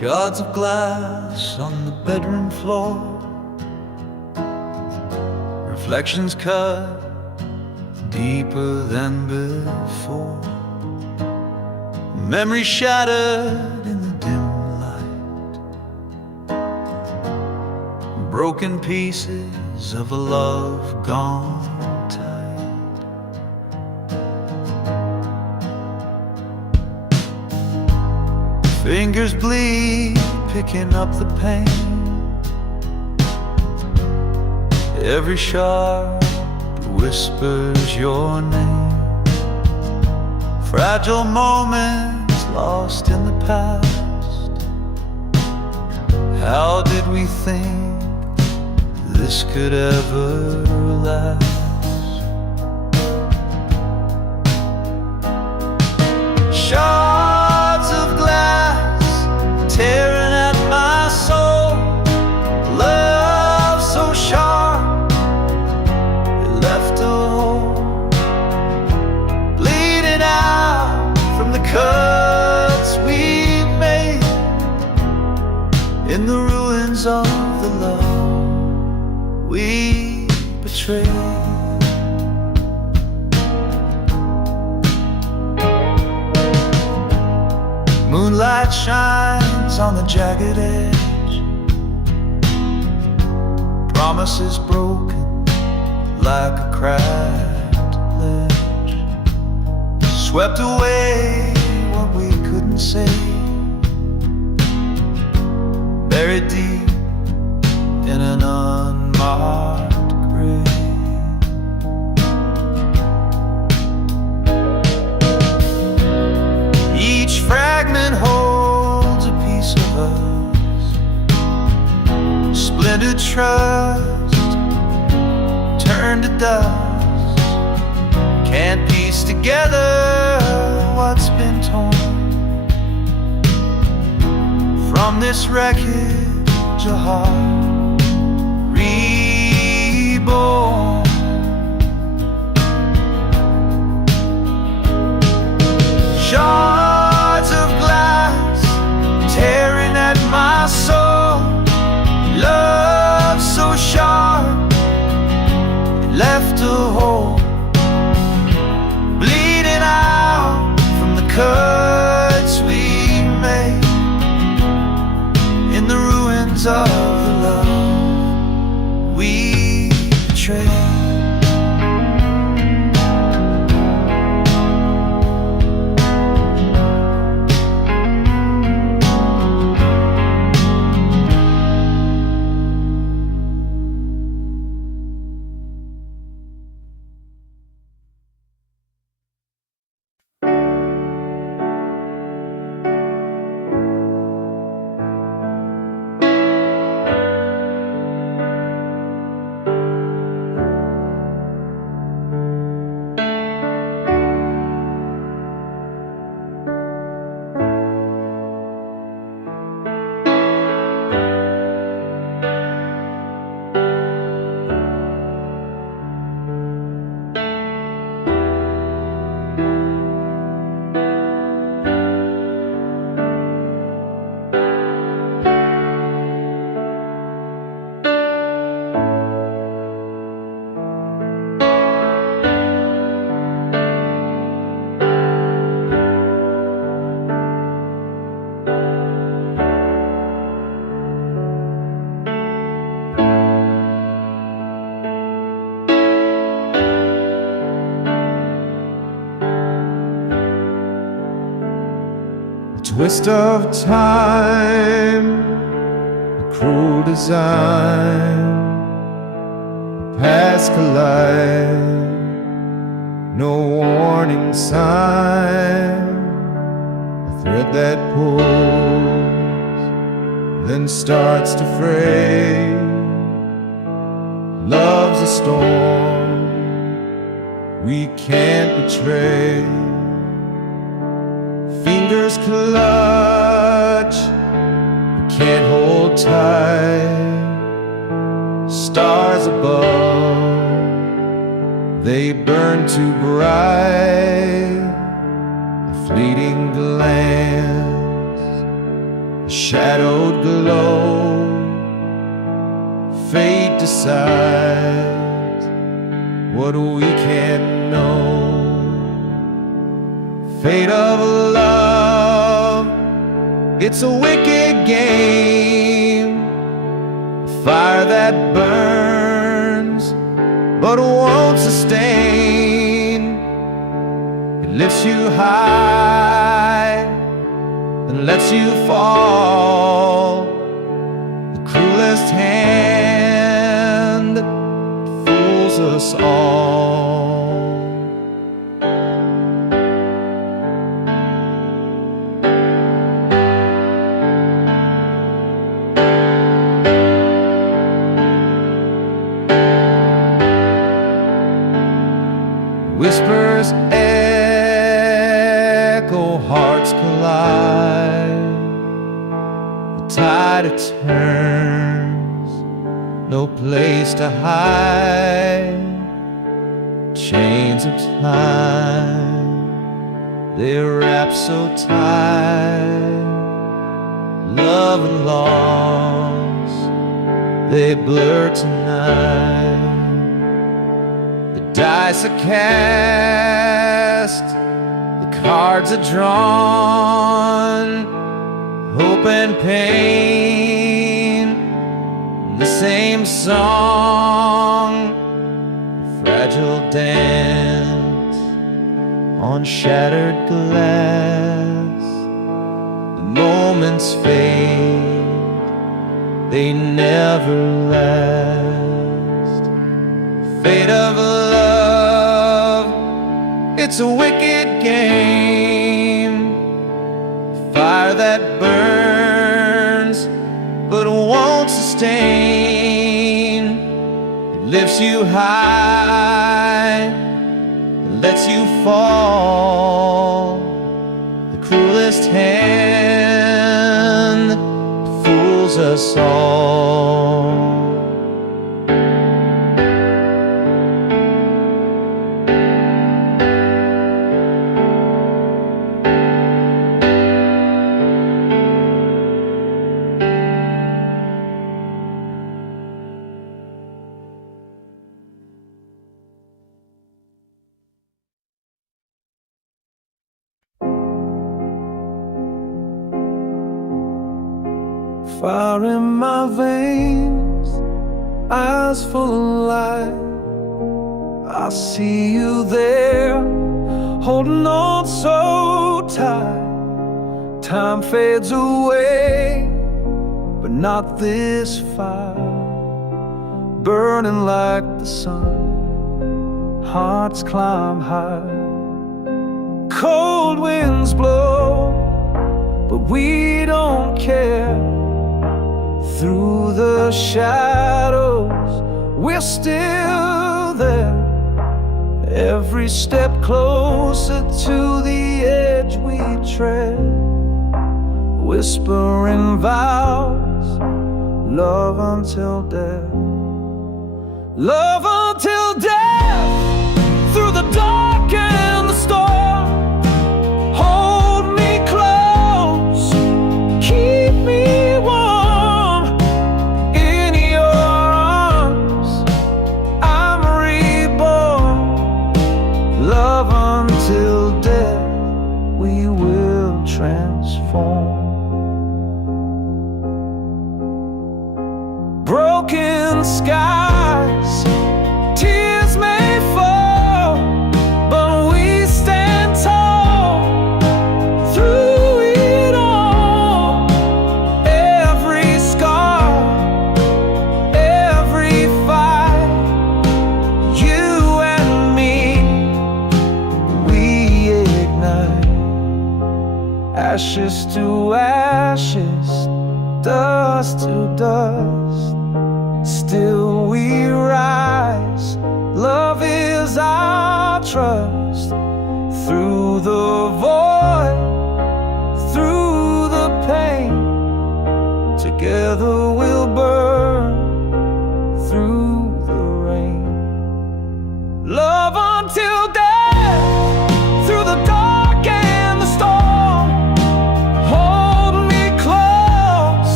Shards of glass on the bedroom floor, reflections cut deeper than before, memories shattered in the dim light, broken pieces of a love gone tight. Fingers bleed, picking up the pain. Every shard whispers your name. Fragile moments lost in the past. How did we think this could ever last? Shards of glass tearing at my soul. Love so sharp, it left a hole, bleeding out from the cuts we made in the ruins of the love we betrayed. Moonlight shines on the jagged edge, promises broken like a cracked ledge. Swept away what we couldn't say, buried deep in an unmarked grave. Each fragment holds a piece of us, splintered trust turned to dust. Can't piece together what's been torn from this wreckage, a heart reborn. Shards of glass tearing at my soul. Love so sharp, it left a hole, bleeding out from the cuts we made in the ruins of the love we betrayed. Twist of time, a cruel design, past collide, no warning sign, a thread that pulls, then starts to fray. Love's a storm we can't betray. Fingers clutch, but can't hold tight. Stars above, they burn too bright. A fleeting glance, a shadowed glow. Fate decides what we can't know. Fate of love, it's a wicked game. Fire that burns but won't sustain. It lifts you high and lets you fall. The cruelest hand fools us all. Whispers echo, hearts collide. The tide it turns, no place to hide. Chains of time, they wrap so tight. Love and loss, they blur tonight. Dice are cast, the cards are drawn. Hope and pain, the same song. Fragile dance on shattered glass. The moments fade, they never last. Fate of love, it's a wicked game. Fire that burns but won't sustain. It lifts you high and lets you fall. The cruelest hand fools us all. Fire in my veins, eyes full of light. I see you there, holding on so tight. Time fades away, but not this fire. Burning like the sun, hearts climb high. Cold winds blow, but we don't care. Through the shadows, we're still there. Every step closer to the edge we tread. Whispering vows, love until death. Love until death, through the dark and the storm. Hold me close, keep me warm. In your arms, I'm reborn. Love until death, we will transform. Broken skies, tears may fall, but we stand tall. Through it all, every scar, every fight, you and me, we ignite. Ashes to ashes, dust to dust, still we rise. Love is our trust. Through the void, through the pain, together we'll burn through the rain. Love until death, through the dark and the storm. Hold me close,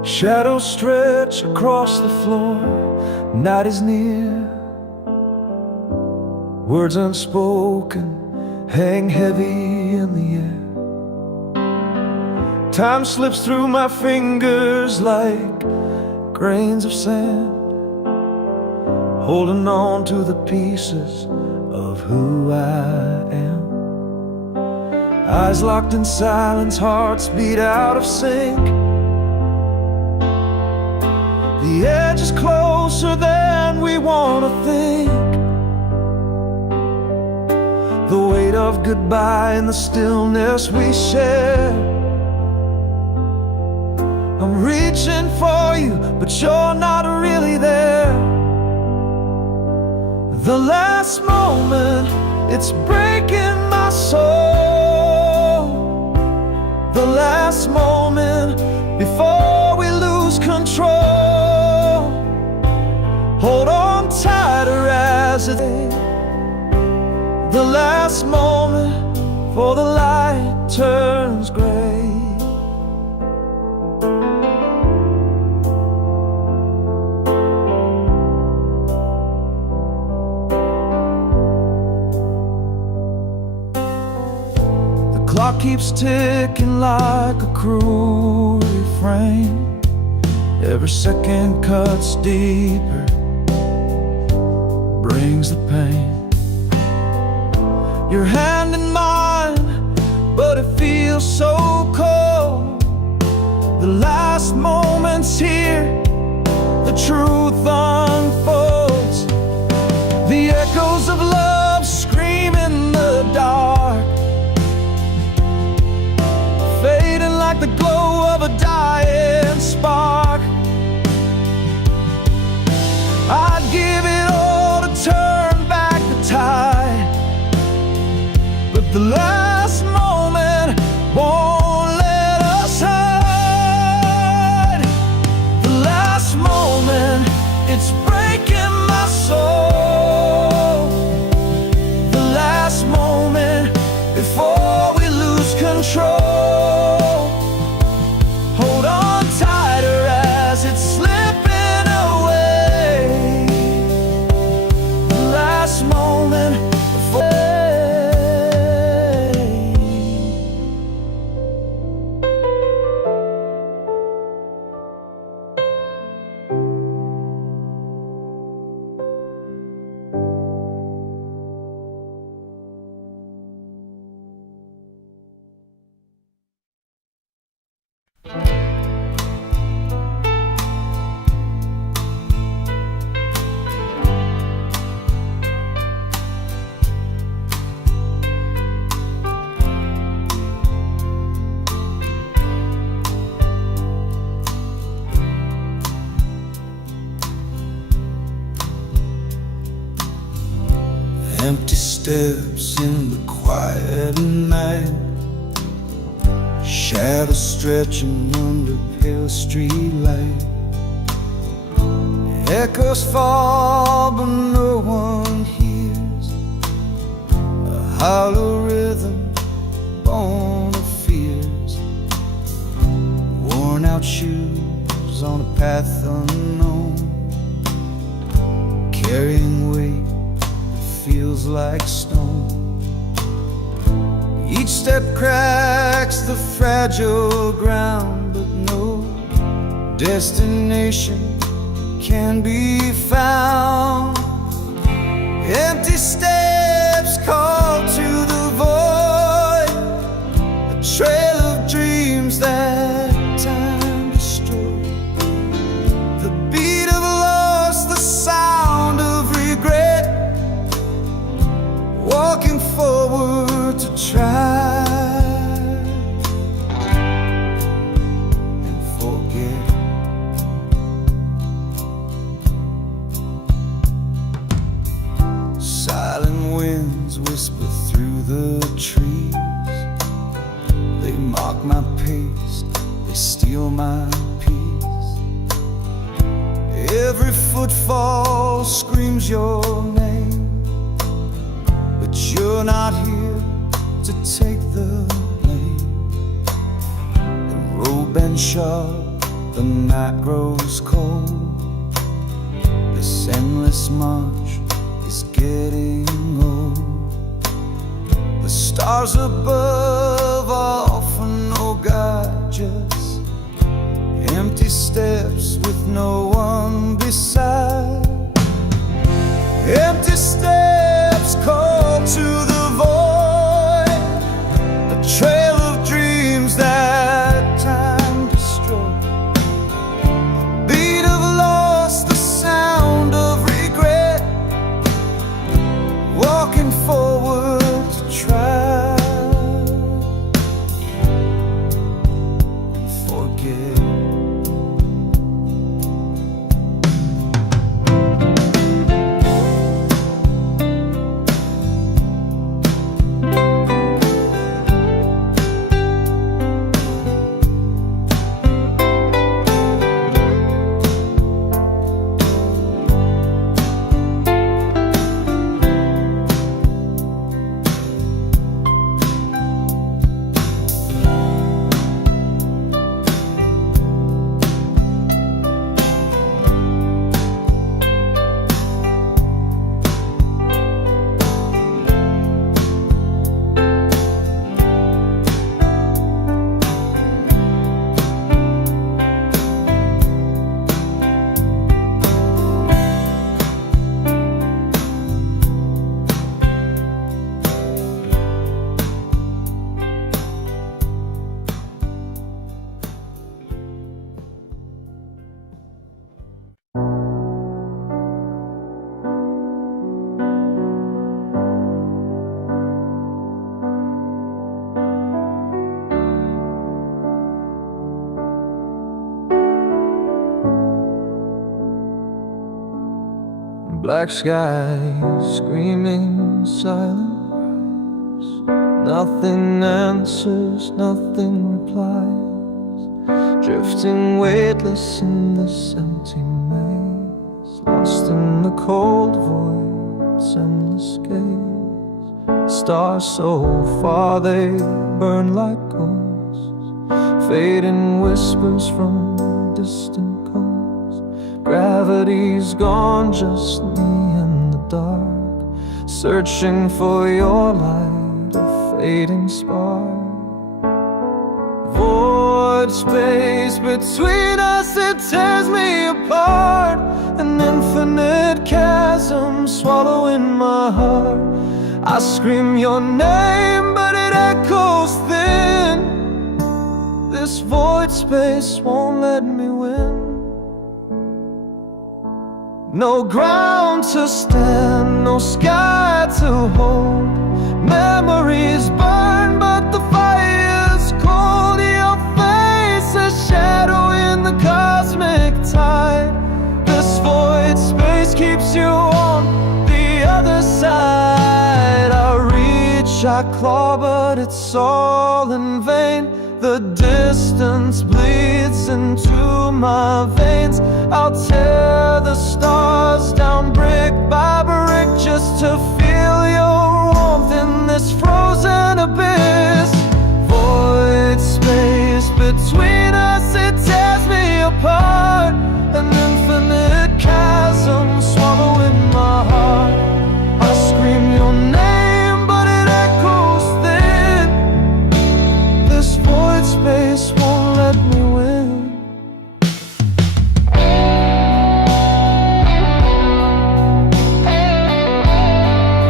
Shadows stretch across the floor, night is near. Words unspoken hang heavy in the air. Time slips through my fingers like grains of sand, holding on to the pieces of who I am. Eyes locked in silence, hearts beat out of sync. The edge is closer than we want to think. The weight of goodbye in the stillness we share. I'm reaching for you, but you're not really there. The last moment, it's breaking my soul. The last moment before we lose control. Hold on tighter as it is. The last moment before the light turns gray. Clock keeps ticking like a cruel refrain. Every second cuts deeper, brings the pain. Your hand in mine, but it feels so cold. The last moment's here, the truth unfolds. The echoes of love scream in the dark, fading like the glow of a dying spark. I'd give it all to turn back the tide, but the last moment won't let us hide. The last moment, it's breaking my soul. The last moment before we lose control. Empty steps in the quiet night, shadows stretching under pale streetlight. Echoes fall but no one hears, a hollow rhythm born of fears. Worn out shoes on a path unknown, carrying weight feels like stone. Each step cracks the fragile ground, but no destination can be found. Empty steps call to the void, a trail of dreams that time destroyed. The beat of loss, the sound of regret, walking forward to try and forget. Silent winds whisper through the trees. They mock my pace, they steal my peace. Every footfall screams your name, but you're not here to take the blame. The road bent sharp the night grows cold. This endless march is getting old. The stars above offer no guide, just empty steps with no one beside. Empty steps call to the void, a trail of dreams that time destroyed. A beat of loss, the sound of regret, walking forward to try and forget. Black skies, screaming silent cries. Nothing answers, nothing replies. Drifting weightless in this empty maze, lost in the cold void's endless gaze. Stars so far they burn like ghosts, fading whispers from distant coasts. Gravity's gone, just me in the dark, searching for your light, a fading spark. Void space between us, it tears me apart. An infinite chasm swallowing my heart. I scream your name, but it echoes thin. This void space won't let me win. No ground to stand, no sky to hold. Memories burn, but the fire's cold. Your face a shadow in the cosmic tide. This void space keeps you on the other side. I reach, I claw, but it's all in vain. The distance bleeds into my veins. I'll tear the stars down brick by brick just to feel your warmth in this frozen abyss. Void space between us, it tears me apart. An infinite chasm swallowing my heart. I scream your name, but it echoes thin. This void space won't let me win.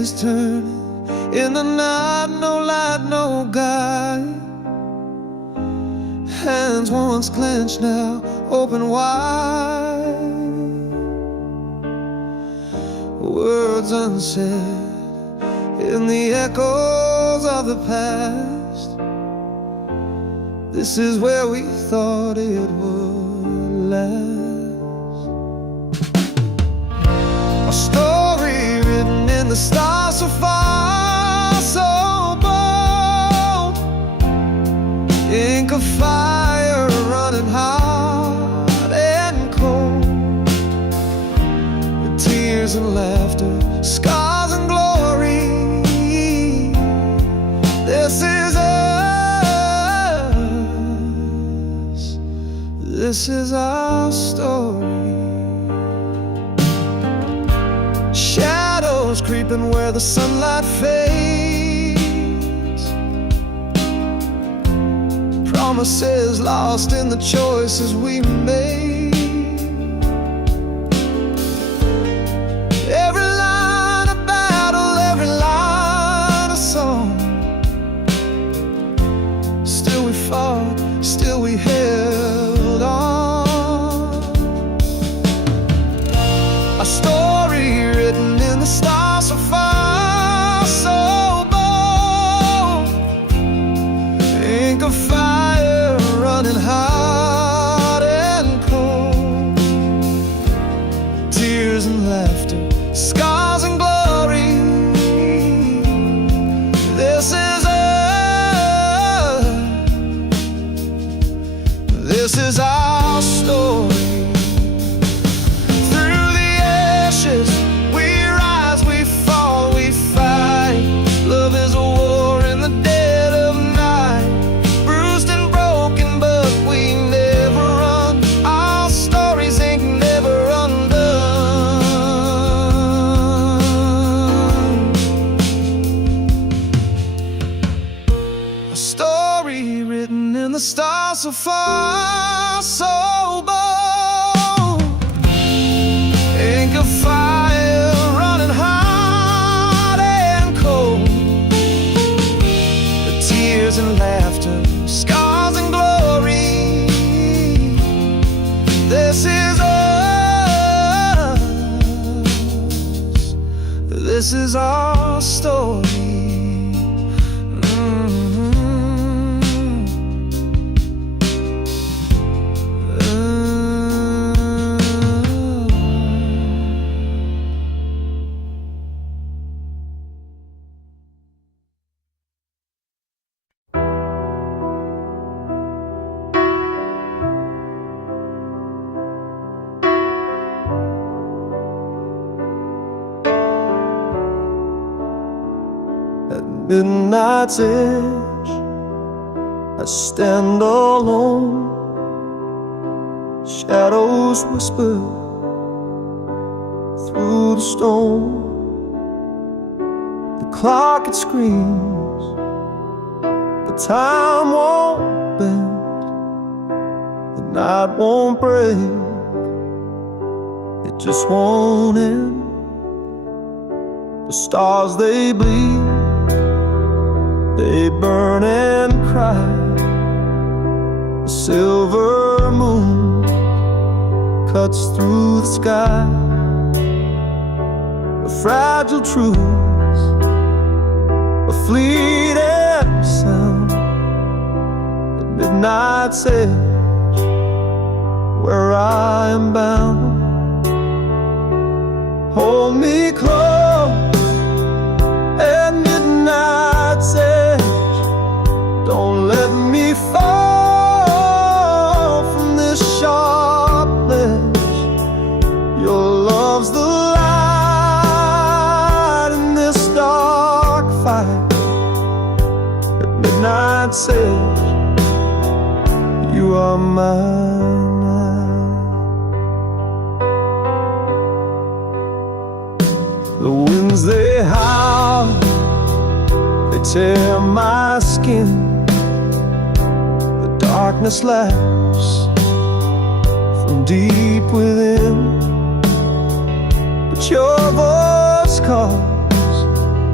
is turning in the night, no light, no guide. Hands once clenched, now open wide. Words unsaid in the echoes of the past. This is where we thought it would last. A story written in the stars so far, so bold. Ink of fire running hot and cold. With tears and laughter, scars and glory. This is us. This is our story. Shadows creeping where the sunlight fades. Promises lost in the choices we made. Every line of battle, every line of song. Still we fought, still we held on. A story written in the stars so far, so bold. Ink of fire running hot and cold. Tears and laughter, scars and glory. This is us. This is our story. Through the ashes we rise, we fall, we fight. Love is a war in the dead of night. Bruised and broken, but we never run. Our stories ain't never undone. A story written in the stars so far, so bold. Ink of fire running hot and cold. The tears and laughter, scars and glory. This is us. This is our story. At midnight's edge, I stand alone. Shadows whisper through the storm. The clock, it screams, but time won't bend. The night won't break, it just won't end. The stars, they bleed, they burn and cry. The silver moon cuts through the sky. A fragile truth, a fleeting sound. At midnight's edge, where I am bound. Hold me close at midnight's edge. Don't let me fall from this sharp ledge. Your love's the light in this dark fight. At midnight's edge, you are mine. The winds, they howl, they tear my skin. The darkness laughs from deep within. But your voice calls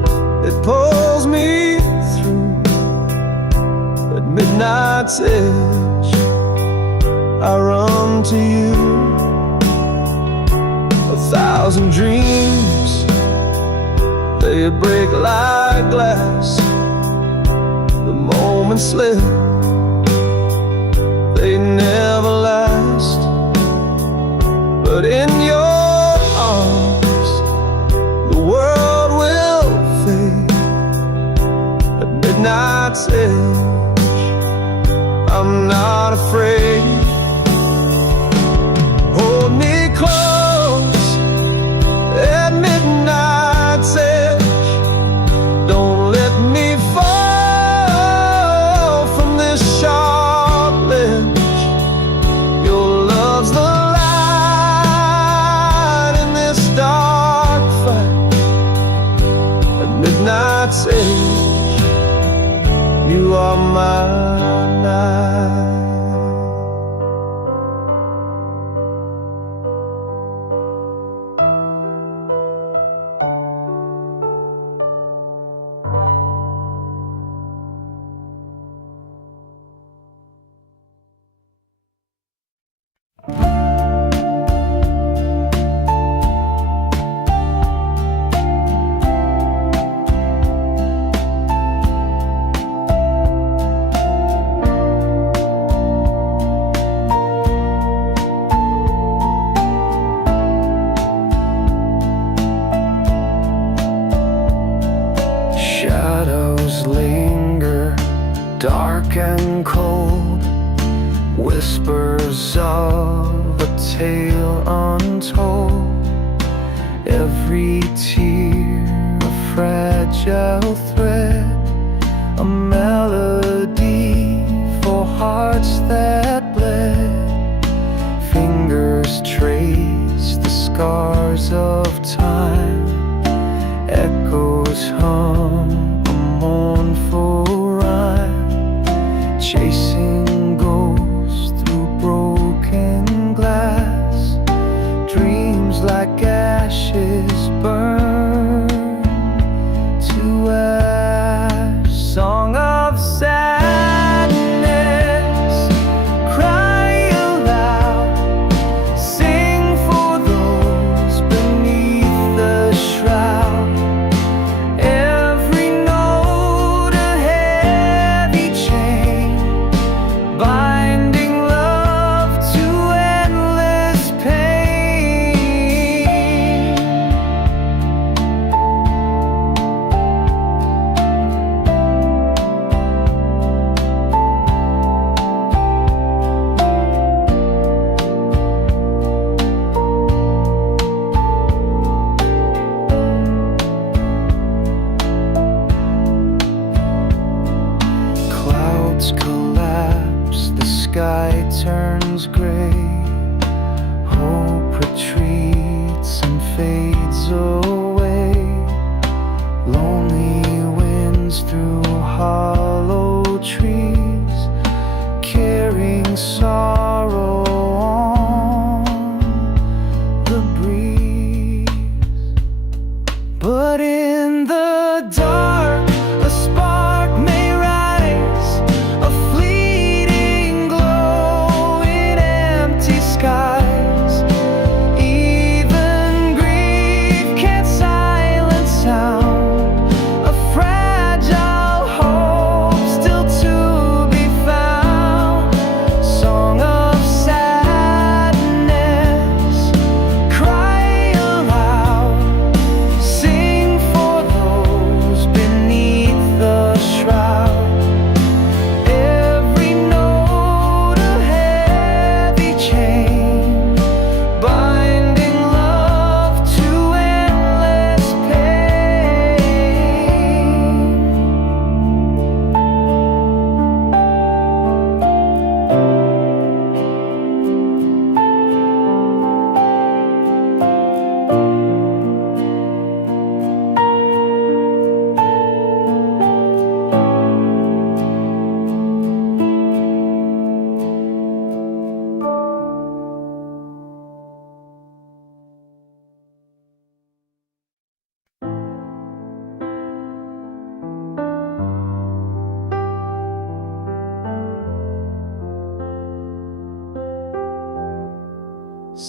it pulls me through. At midnight's edge, I run to you. 1,000 dreams, they break like glass. The moments slip, they never last. But in your arms, the world will fade. At midnight's edge, I'm not afraid. Hold me close at midnight's edge. Don't let me fall from this sharp ledge. Your love's the light in this dark fight. At midnight's edge, you are my night. Shadows linger, dark and cold, whispers of a tale untold. Every tear a fragile thread, a melody for hearts that bled. Fingers trace the scars of time, echoes hum a mournful rhyme, chasing ghosts through broken glass. Dreams like ashes burn to ash. Song of sadness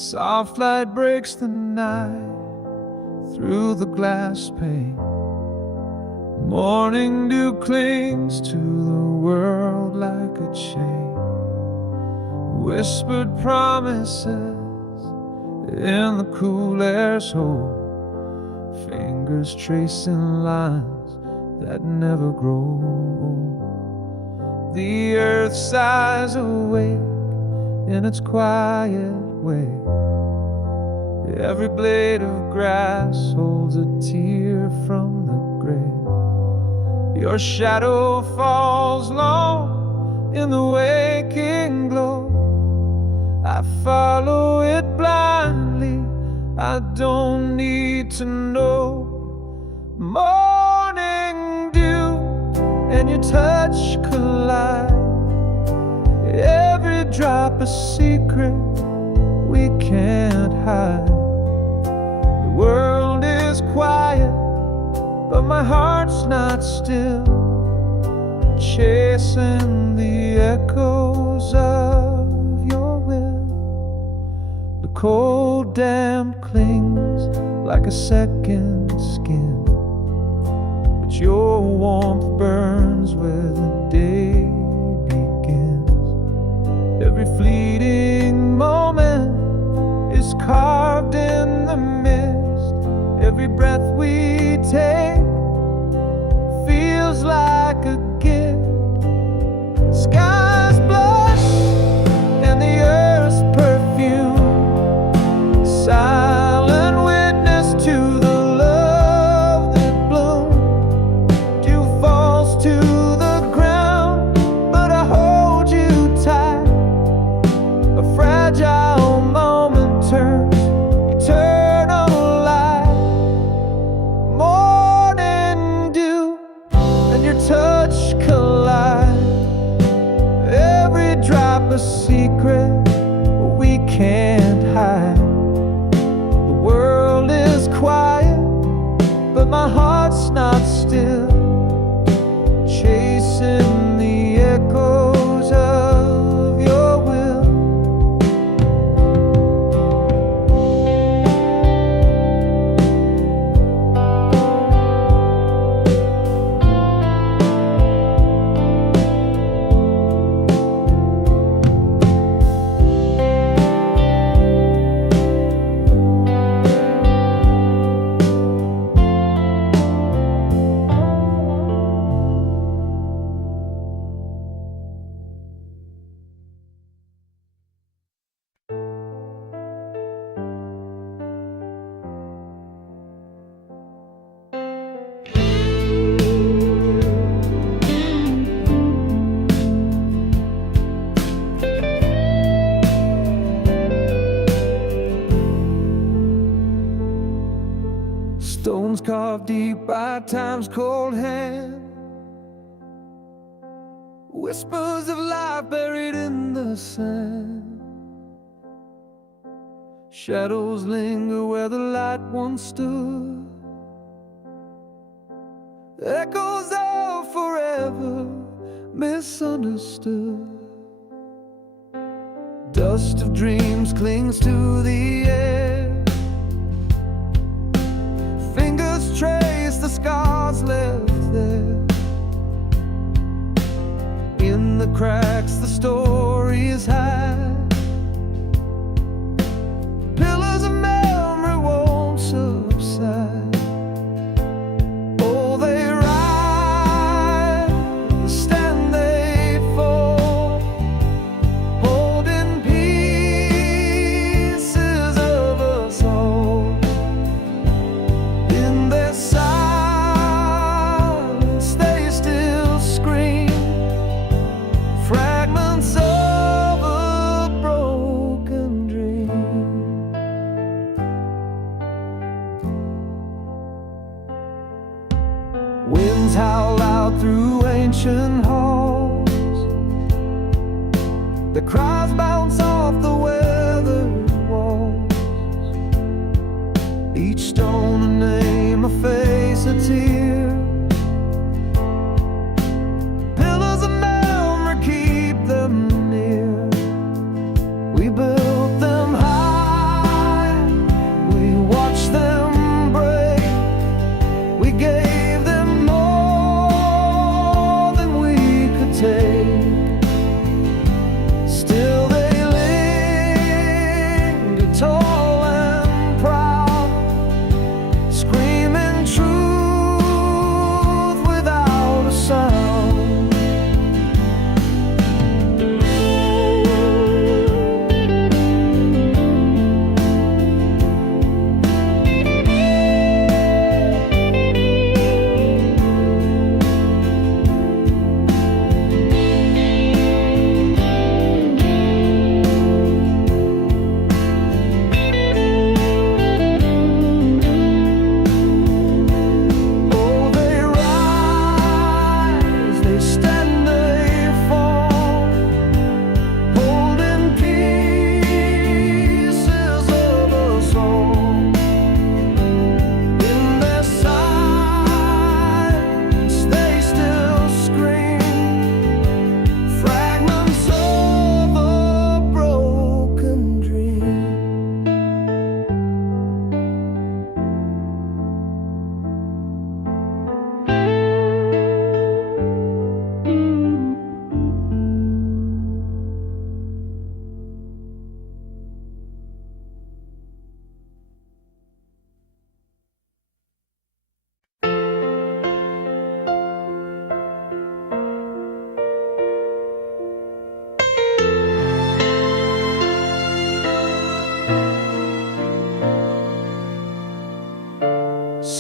Soft light breaks the night through the glass pane. Morning dew clings to the world like a chain. Whispered promises in the cool air's hold. Fingers tracing lines that never grow old. The earth sighs awake in its quiet way. Every blade of grass holds a tear from the grave. Your shadow falls long in the waking glow. I follow it blindly, I don't need to know. Morning dew and your touch collide. Every drop a secret we can't hide. The world is quiet, but my heart's not still, chasing the echoes of your will. The cold damp clings like a second skin, but your warmth burns where the day begins. Every fleeting moment is carved in the mist. Every breath we take feels like a gift. Skies blush and the earth's perfume, silent witness to the love that bloomed. Dew falls to the ground, but I hold you tight. A fragile moment turns eternal light. Morning dew and your touch collide. Every drop a secret we can't hide. The world is quiet, but my heart's not still, chasing the echoes of your will. Stones carved deep by time's cold hand, whispers of life buried in the sand. Shadows linger where the light once stood, echoes of forever misunderstood. Dust of dreams clings to the air, fingers trace the scars left there. In the cracks the stories hide, pillars of memory won't subside. Oh, they rise, stand they fall, holding pieces of us all. In their silence they still scream, fragments of a broken dream. Winds howl out through ancient halls, the cries bounce off the weathered walls. Each stone a name, a face, a tear. Pillars of memory keep them near. We built them high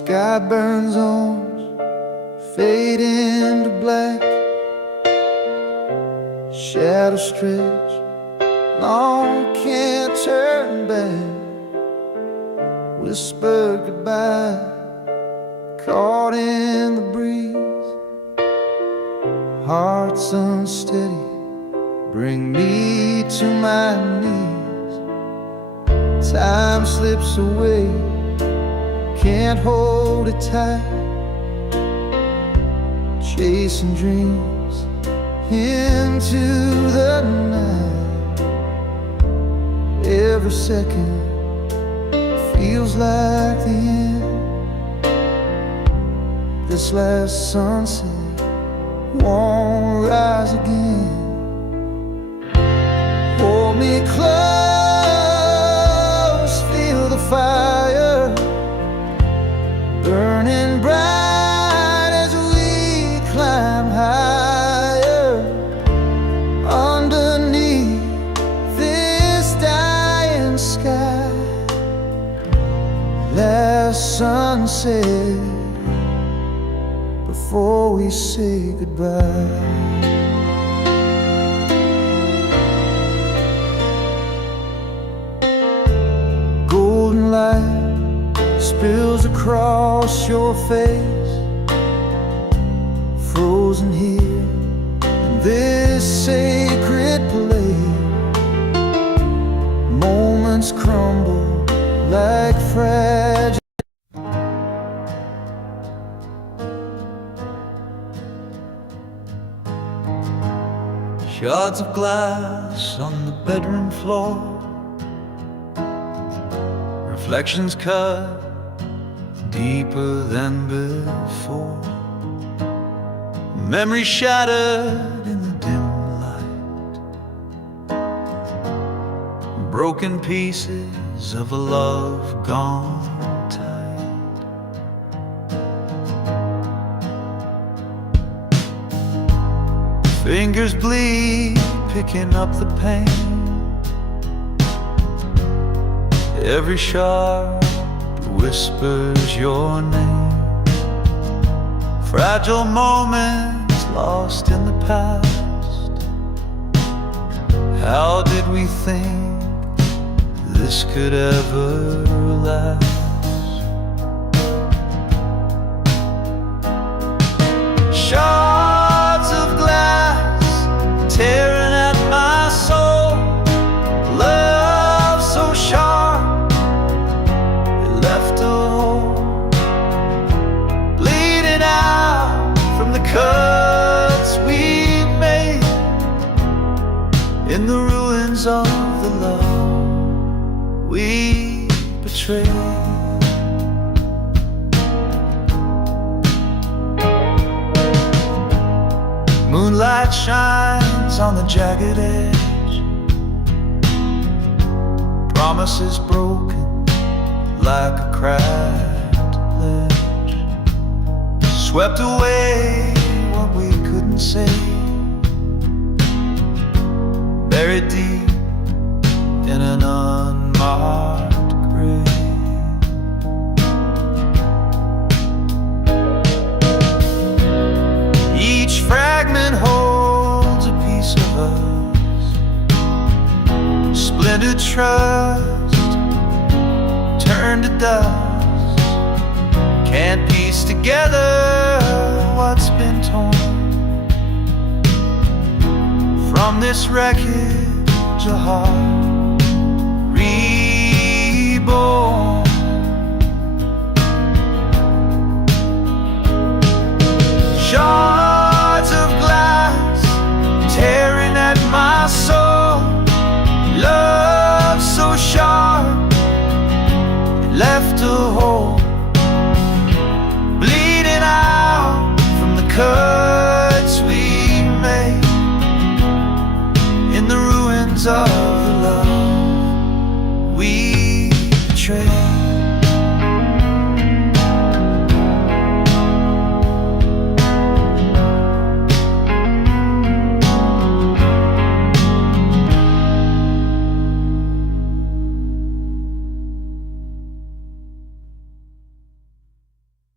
sky burns orange, fade into black. Shadows stretch, long can't turn back. Whisper goodbye, caught in the breeze. Hearts unsteady, bring me to my knees. Time slips away, can't hold it tight. Chasing dreams into the night. Every second feels like the end. This last sunset won't rise again. Hold me close, feel the fire burning bright as we climb higher. Underneath this dying sky, last sunset before we say goodbye. Golden light spills across your face, frozen here in this sacred place. Moments crumble like fragile. Shards of glass on the bedroom floor, reflections cut deeper than before. Memories shattered in the dim light, broken pieces of a love gone tight. Fingers bleed, picking up the pain. Every shard whispers your name. Fragile moments lost in the past. How did we think this could ever last? Shards of glass tearing at my soul. Love so sharp, it left a hole. Bleeding out from the cuts we made in the ruins of the love we betrayed. Moonlight shines on the jagged edge, promises broken like a cracked ledge. Swept away what we couldn't say, buried deep in an unmarked grave. Each fragment holds a piece of us, splintered trust turned to dust. Can't piece together what's been torn from this wreckage, a heart reborn. Shards of glass tearing at my soul. Love so sharp, it left a hole. Bleeding out from the cuts we made in the ruins of the love we betrayed.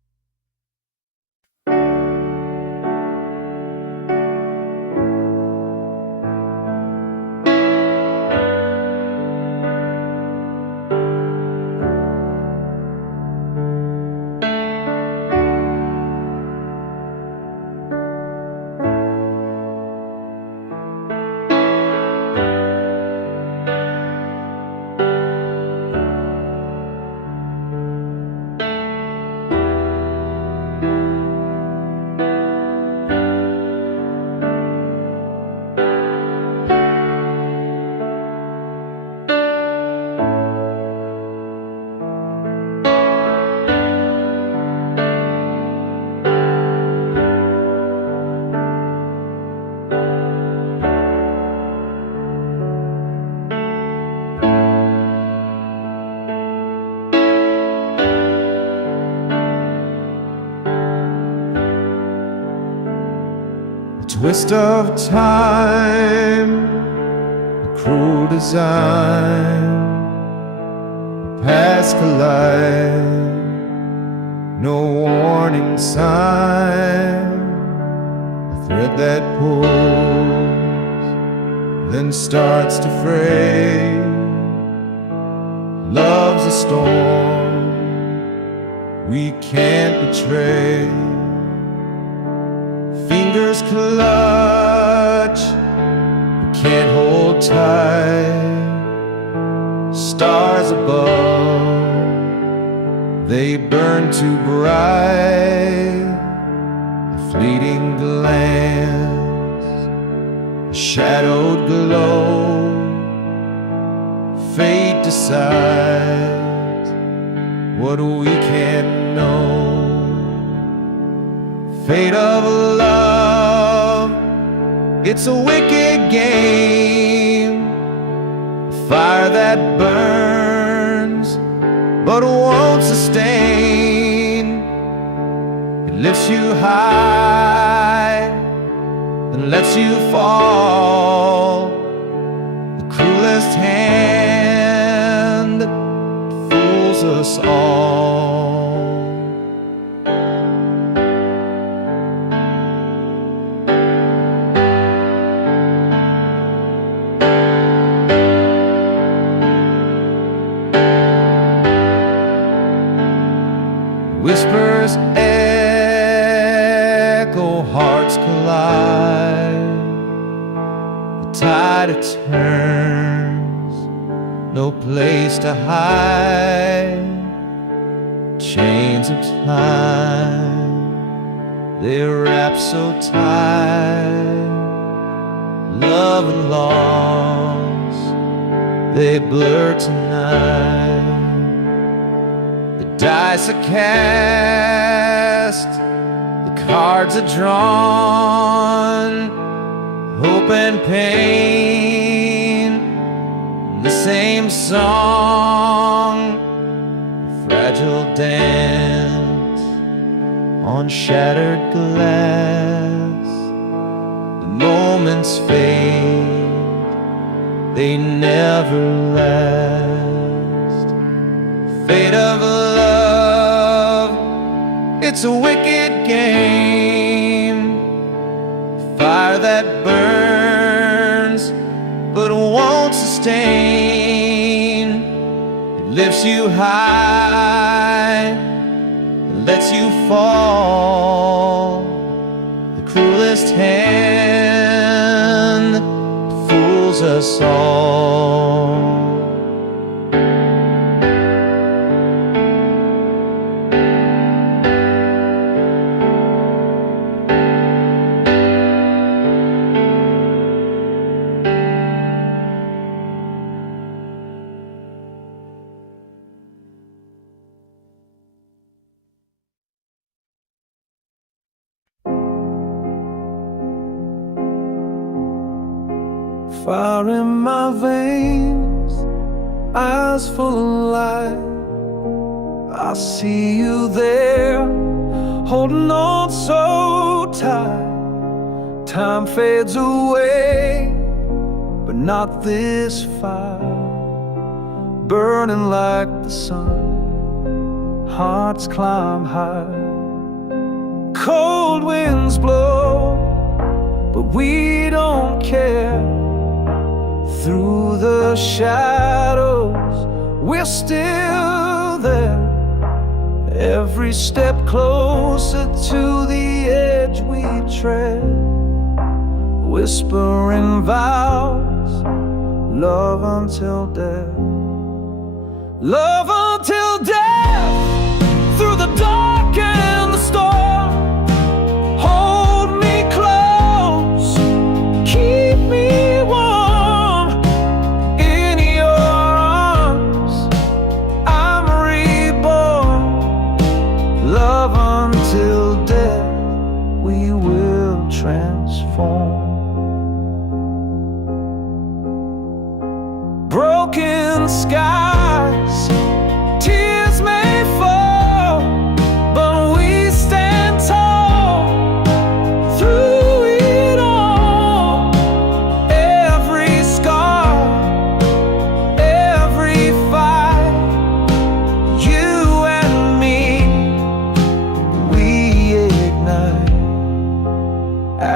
twist of time, a cruel design, past collide, no warning sign, a thread that pulls, then starts to fray. Love's a storm we can't betray. Fingers clutch, we can't hold tight. Stars above, they burn too bright. A fleeting glance, a shadowed glow. Fate decides what we can't know. Fate of love, it's a wicked game. Fire that burns but won't sustain. It lifts you high, then lets you fall. The cruelest hand fools us all. Whispers echo, hearts collide. The tide it turns, no place to hide. Chains of time, they wrap so tight. Love and loss, they blur tonight. Dice are cast, the cards are drawn. Hope and pain, the same song. Fragile dance on shattered glass. The moments fade, they never last. Fate of love, it's a wicked game. Fire that burns but won't sustain. It lifts you high, it lets you fall. The cruelest hand fools us all. Fire in my veins, eyes full of light. I see you there, holding on so tight. Time fades away, but not this fire. Burning like the sun, hearts climb high. Cold winds blow, but we don't care. Through the shadows, we're still there. Every step closer to the edge we tread. Whispering vows, love until death. Love until death, through the dark and the storm. Hold me close, keep me warm. In your arms, I'm reborn. Love until death, we will transform. Broken skies, tears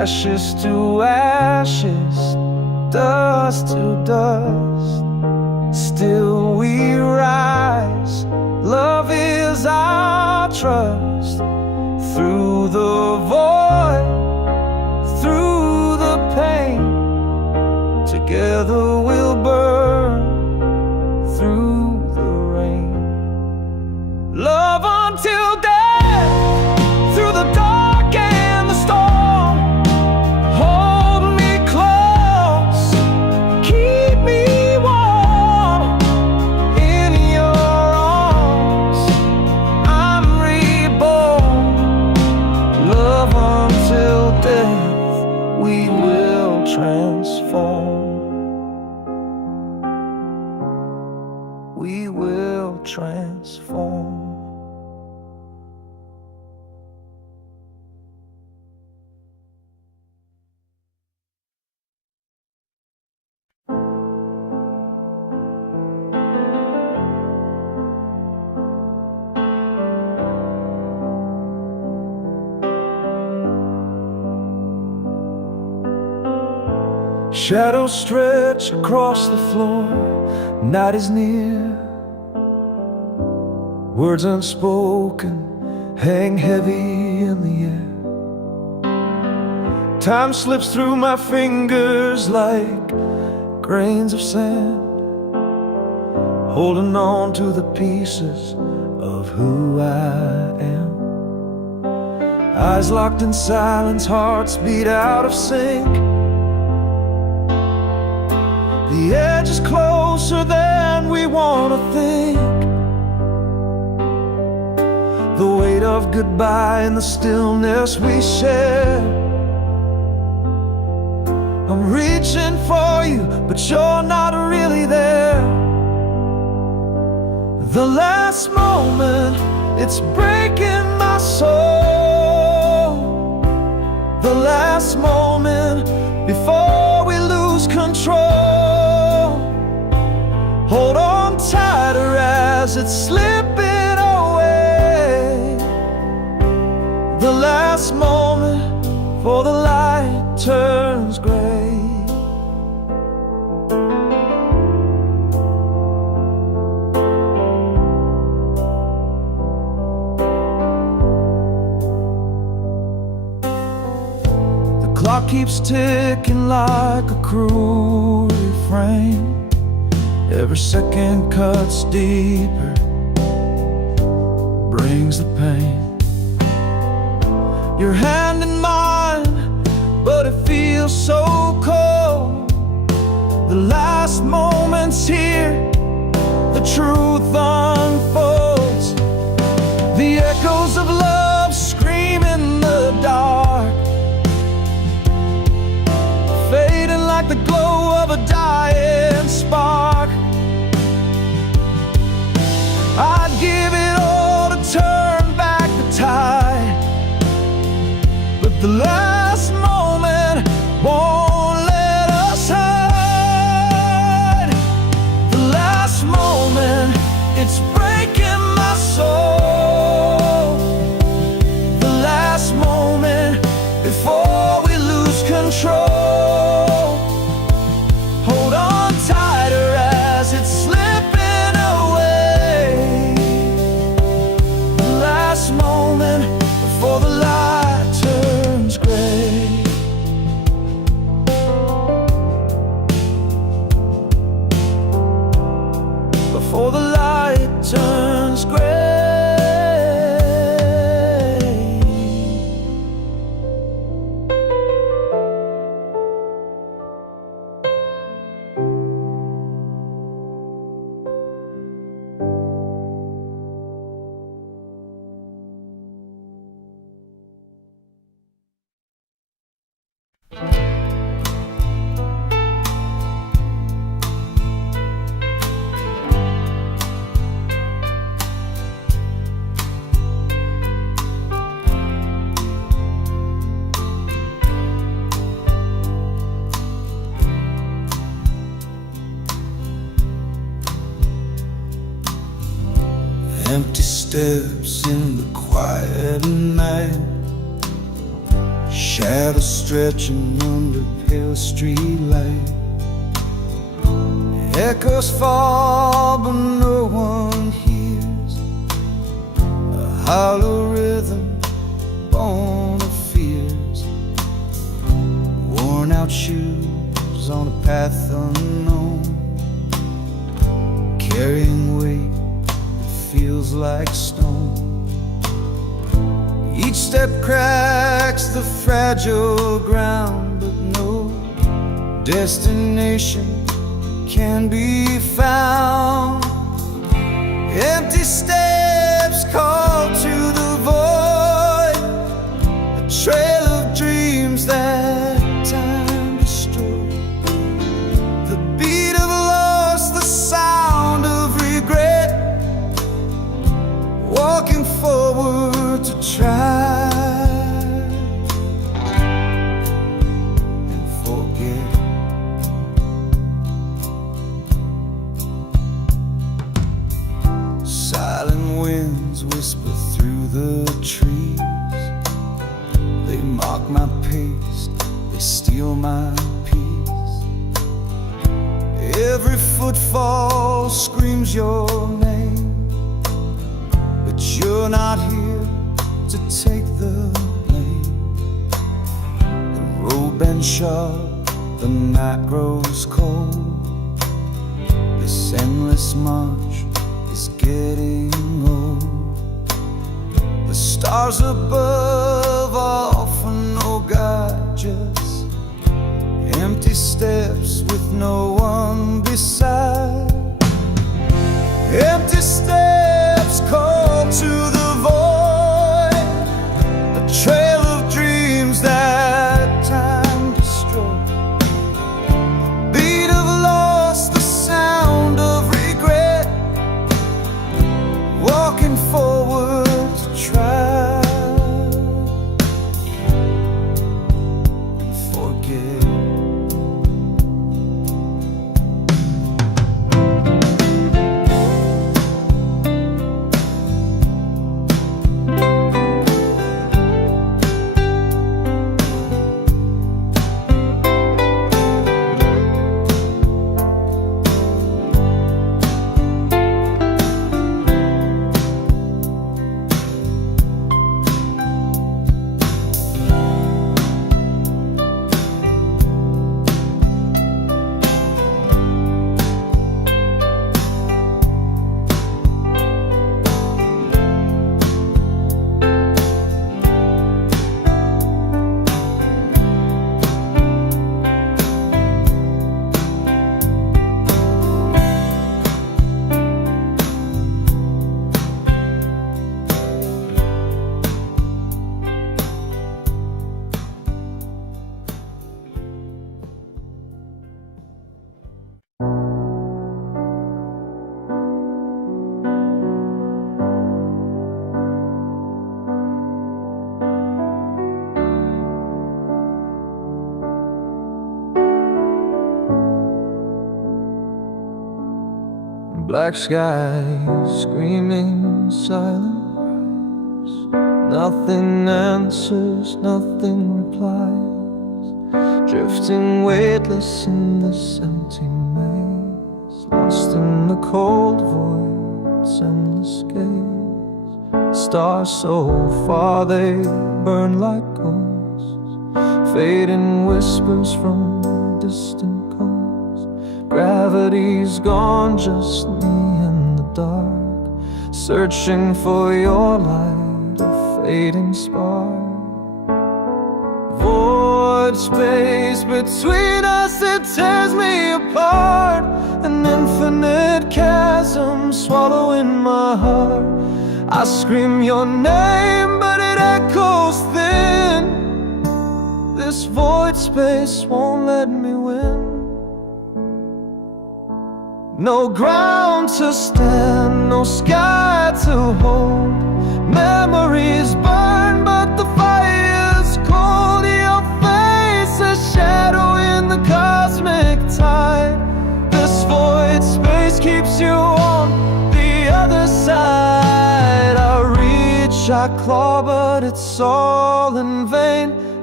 ashes to ashes, dust to dust. Still we rise, love is our trust. Through the void, through the pain, together we'll burn through the rain. Love until death, through the dark and the storm. Hold me close, keep me warm in your arms. I'm reborn. Love until death, we will transform. We will transform. Shadows stretch across the floor, night is near. Words unspoken hang heavy in the air. Time slips through my fingers like grains of sand, holding on to the pieces of who I am. Eyes locked in silence, hearts beat out of sync. The edge is closer than we want to think. The weight of goodbye in the stillness we share. I'm reaching for you, but you're not really there. The last moment, it's breaking my soul. The last moment before we lose control. Hold on tighter as it's slipping away. The last moment before the light turns gray. The clock keeps ticking like a cruel refrain. Every second cuts deeper, brings the pain. Your hand in mine, but it feels so cold. The last moment's here, the truth unfolds. The echoes of love scream in the dark, fading like the glow of a dying spark. I'd give it all to turn back the tide, but the last moment won't let us hide. The last moment, it's breaking my soul. The last moment before we lose control. Hold on tighter as it's slipping away. The last moment before the light turns gray. Before the light turns gray. Empty steps in the quiet night, Shadows stretching under pale street light. Echoes fall but no one hears. A hollow rhythm born of fears. Worn out shoes on a path unknown, carrying weight that feels like stone. Each step cracks the fragile ground, but no destination can be found. Empty steps call to the void, a trail of dreams that time destroyed. The beat of loss, the sound of regret, walking forward to try and forget. Silent winds whisper through the trees. They mock my pace, they steal my peace. Every footfall screams your name, but you're not here to take the blame. The road bends sharp, the night grows cold. This endless march is getting old. The stars above offer no guide, just empty steps with no one beside. Empty steps call to the void, a trail of dreams that time destroyed. Beat of loss, the sound of regret, walking forward to try and forget. Black skies, screaming silent cries. Nothing answers, nothing replies. Drifting weightless in this empty maze, lost in the cold void's endless gaze. Stars so far they burn like ghosts, fading whispers from distant coasts. Gravity's gone, just me in the dark, searching for your light, a fading spark. Void space between us, it tears me apart. An infinite chasm swallowing my heart. I scream your name, but it echoes thin. This void space won't let me win. No ground to stand, no sky to hold. Memories burn, but the fire's cold. Your face, a shadow in the cosmic tide. This void space keeps you on the other side. I reach, I claw, but it's all in vain.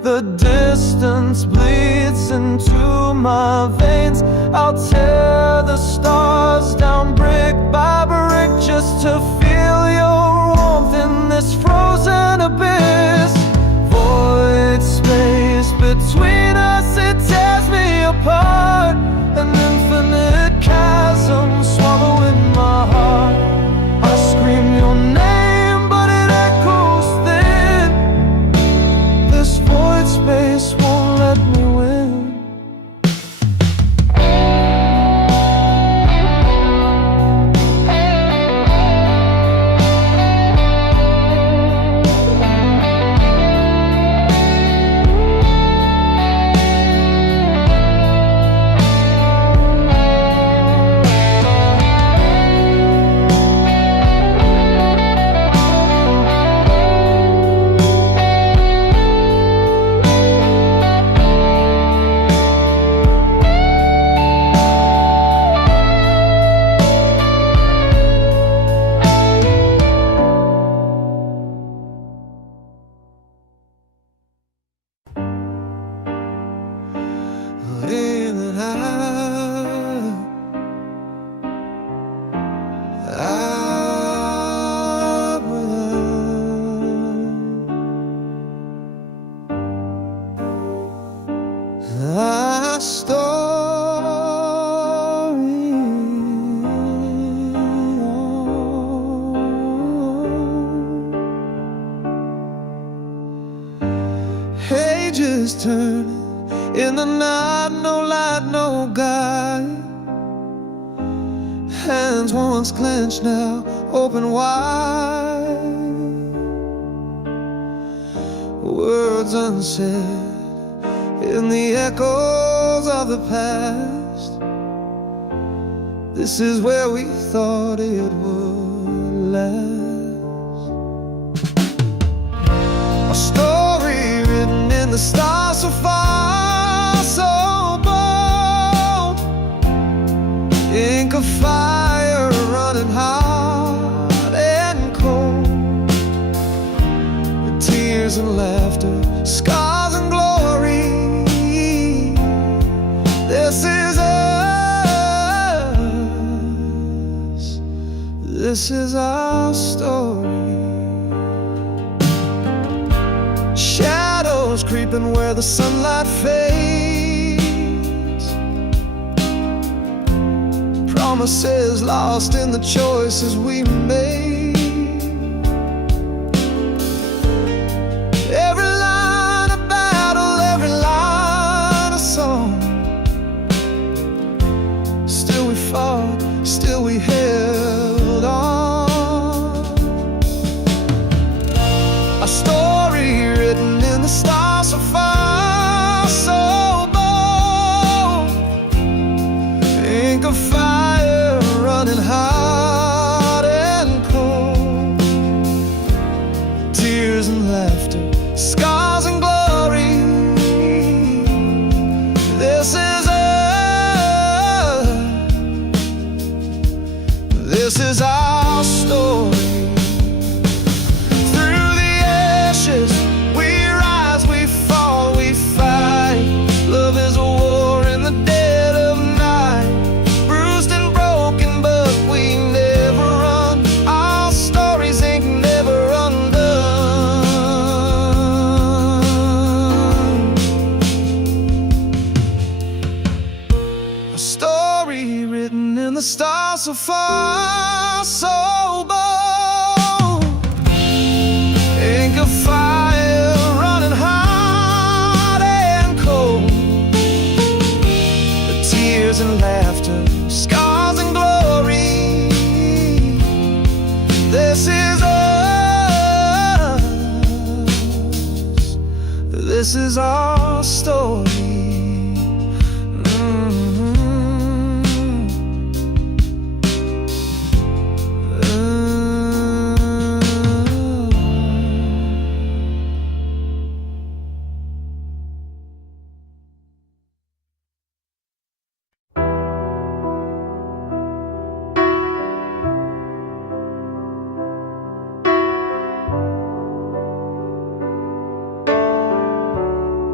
The distance bleeds into my veins. I'll tear the stars down brick by brick just to feel your warmth in this frozen abyss. Void space between us, it tears me apart. An infinite chasm swallowing my heart. I scream your name, but it echoes thin. This void space won't let me win. Pages turning in the night, no light, no guide. Hands once clenched, now open wide. Words unsaid in the echoes of the past. This is where we thought it would last. A story written in the stars so far, so bold. Ink of fire running hot and cold. With tears and laughter, scars and glory. This is us. This is our story. Shadows creeping where the sunlight fades. Promises lost in the choices we made. Every line of battle, every line of song. Still we fought, still we held on. A story written in the stars so far, so bold. Ink of fire running hot and cold. Tears and laughter, scars and glory. This is us. This is our story. Stars so far, so bold. Ink of fire running hot and cold. The tears and laughter, scars and glory. This is us. This is our story.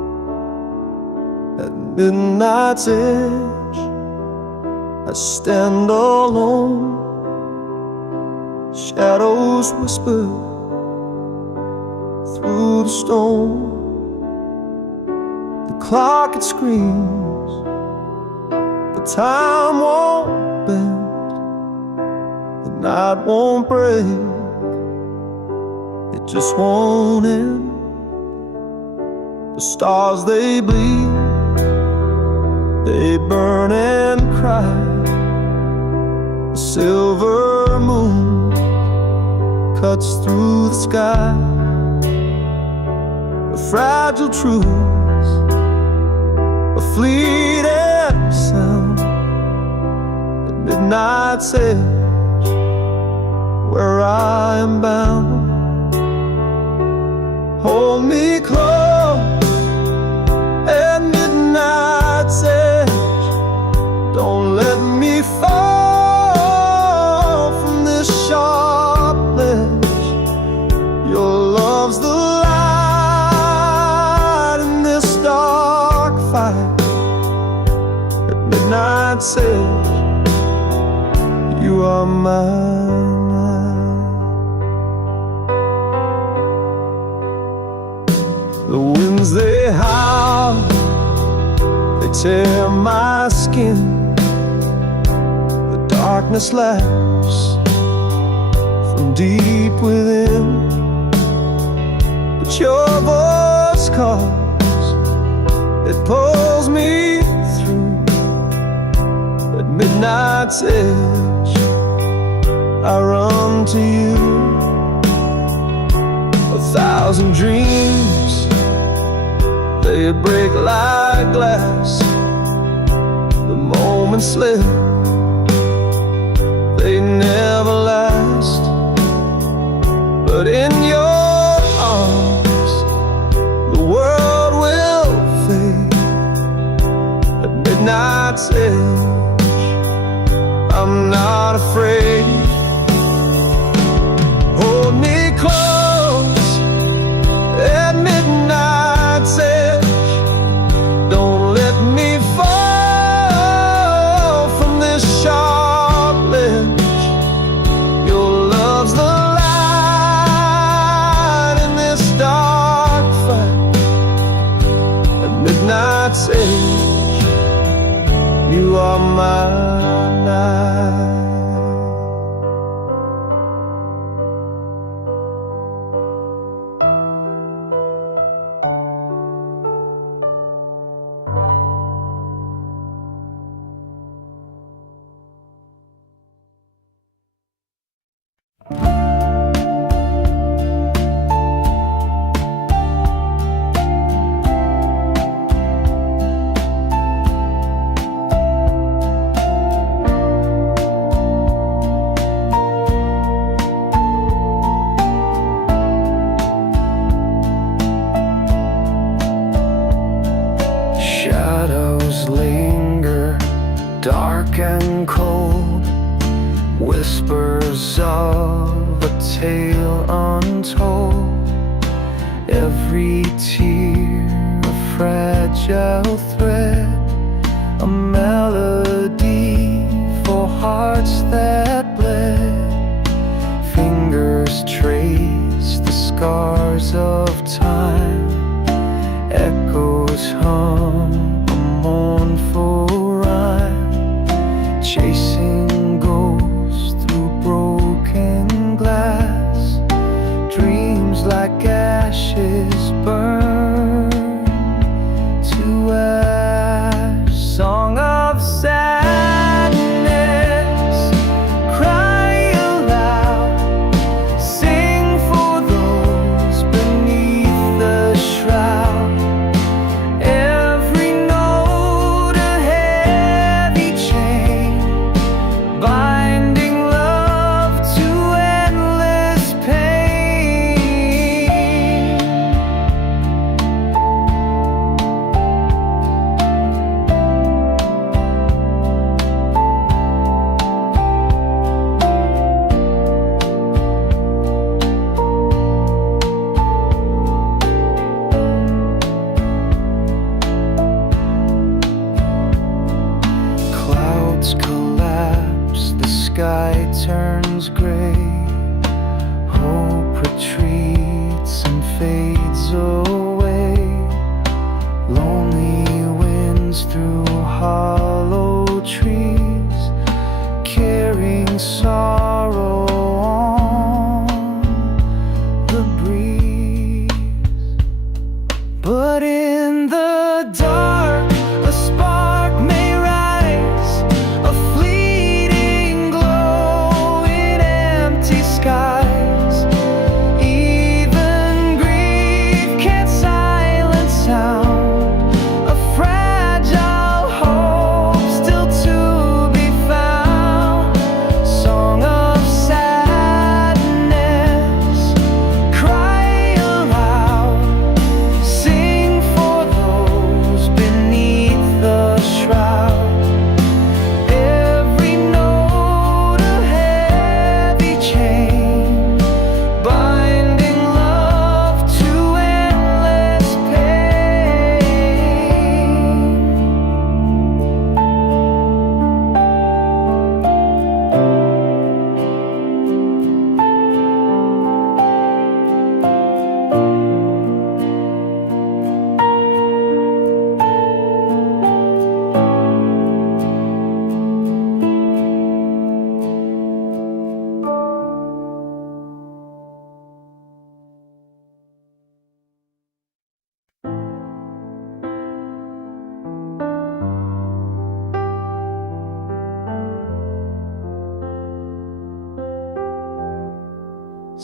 midnight's edge, I stand alone. Shadows whisper through the stone. The clock, it screams, but time won't bend. The night won't break, it just won't end. The stars, they bleed, they burn and cry. The silver moon cuts through the sky. A fragile truth, a fleeting sound at midnight's edge, where I am bound. Hold me close at midnight's edge. Don't let me fall from this sharp ledge. Your love's the light in this dark fight. At midnight's edge, you are mine. The winds, they howl, they tear my skin. The darkness laughs from deep within. But your voice calls, it pulls me through. At midnight's edge, I run to you. 1,000 dreams, they break like glass. The moments slip, they never last. But in your arms, the world will fade. At midnight's edge, I'm not afraid. Hold me close at midnight's edge. Don't let me fall from this sharp ledge. Your love's the light in this dark fight. At midnight's edge, you are my night. Shadows linger, dark and cold, whispers of a tale untold. Every tear a fragile thread, a melody for hearts that bled. Fingers trace the scars of time, echoes hum a mournful rhyme, chasing ghosts through broken glass. Dreams like ashes burn to ash. Song of sadness, cry aloud, sing for those beneath the shroud. Every note a heavy chain, binding love to endless pain.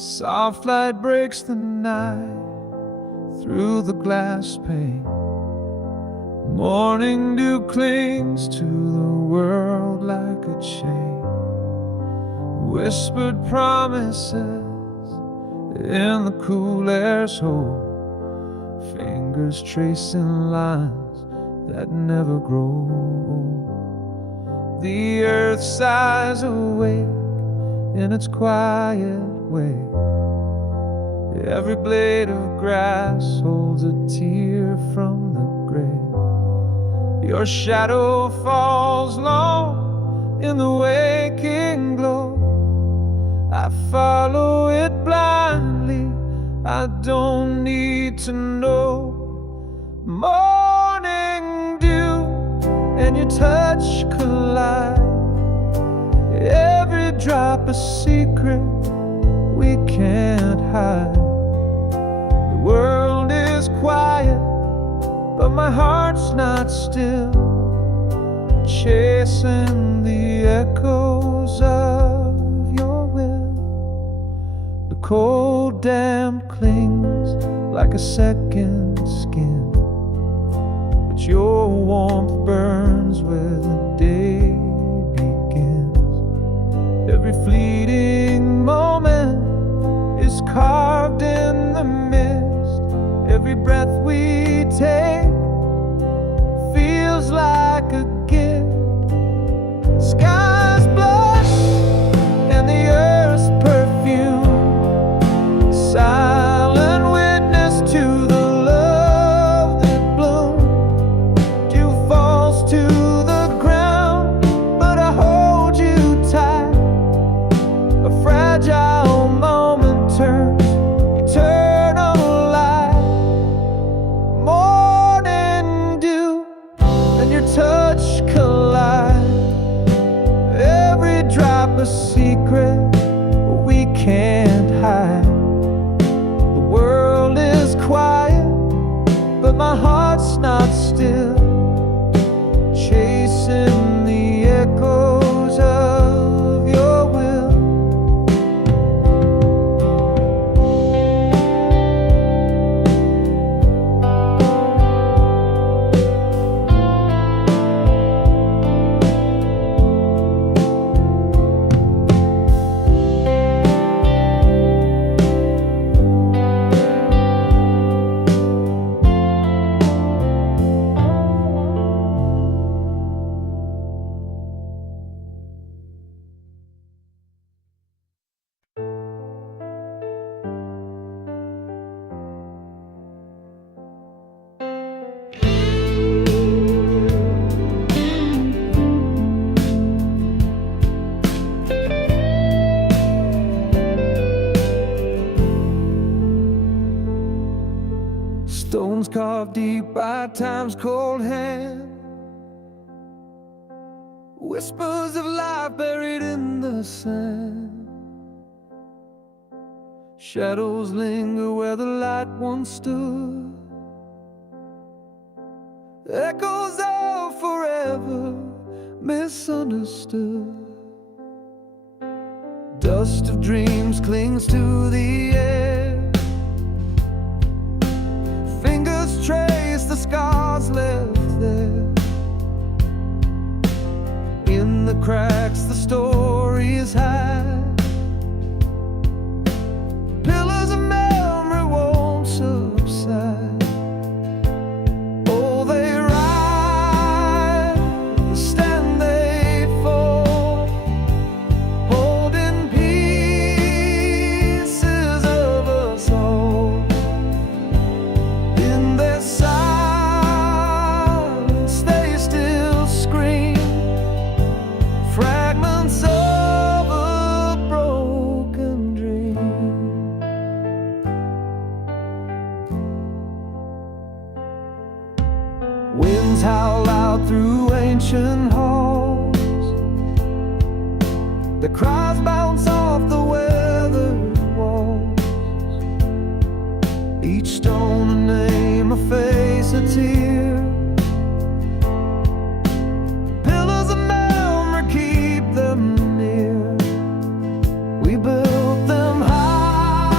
Soft light breaks the night through the glass pane. Morning dew clings to the world like a chain. Whispered promises in the cool air's hold. Fingers tracing lines that never grow old. The earth sighs awake in its quiet way. Every blade of grass holds a tear from the grave. Your shadow falls long in the waking glow. I follow it blindly, I don't need to know. Morning dew and your touch collide. Every drop a secret we can't hide. The world is quiet, but my heart's not still, chasing the echoes of your will. The cold damp clings like a second skin, but your warmth burns where the day begins. Every fleeting moment is carved in the mist. Every breath we take feels like a gift. Skies blush and the earth's perfume, silent witness to the love that bloomed. Dew falls to the ground, but I hold you tight. A fragile moment turns eternal light. Morning dew and your touch collide. Every drop a secret we can't hide. The world is quiet, but my heart's not still, chasing the echoes of your will. Stones carved deep by time's cold hand, whispers of life buried in the sand. Shadows linger where the light once stood, echoes of forever misunderstood. Dust of dreams clings to the air, fingers trace the scars left there. In the cracks the stories hide, pillars of memory won't subside. Oh, they rise, stand they fall, holding pieces of us all. In their silence they still scream, fragments of a broken dream. Winds howl out through ancient halls, the cries bounce off the weathered walls. Each stone a name, a face, a tear. Pillars of memory keep them near. We built them high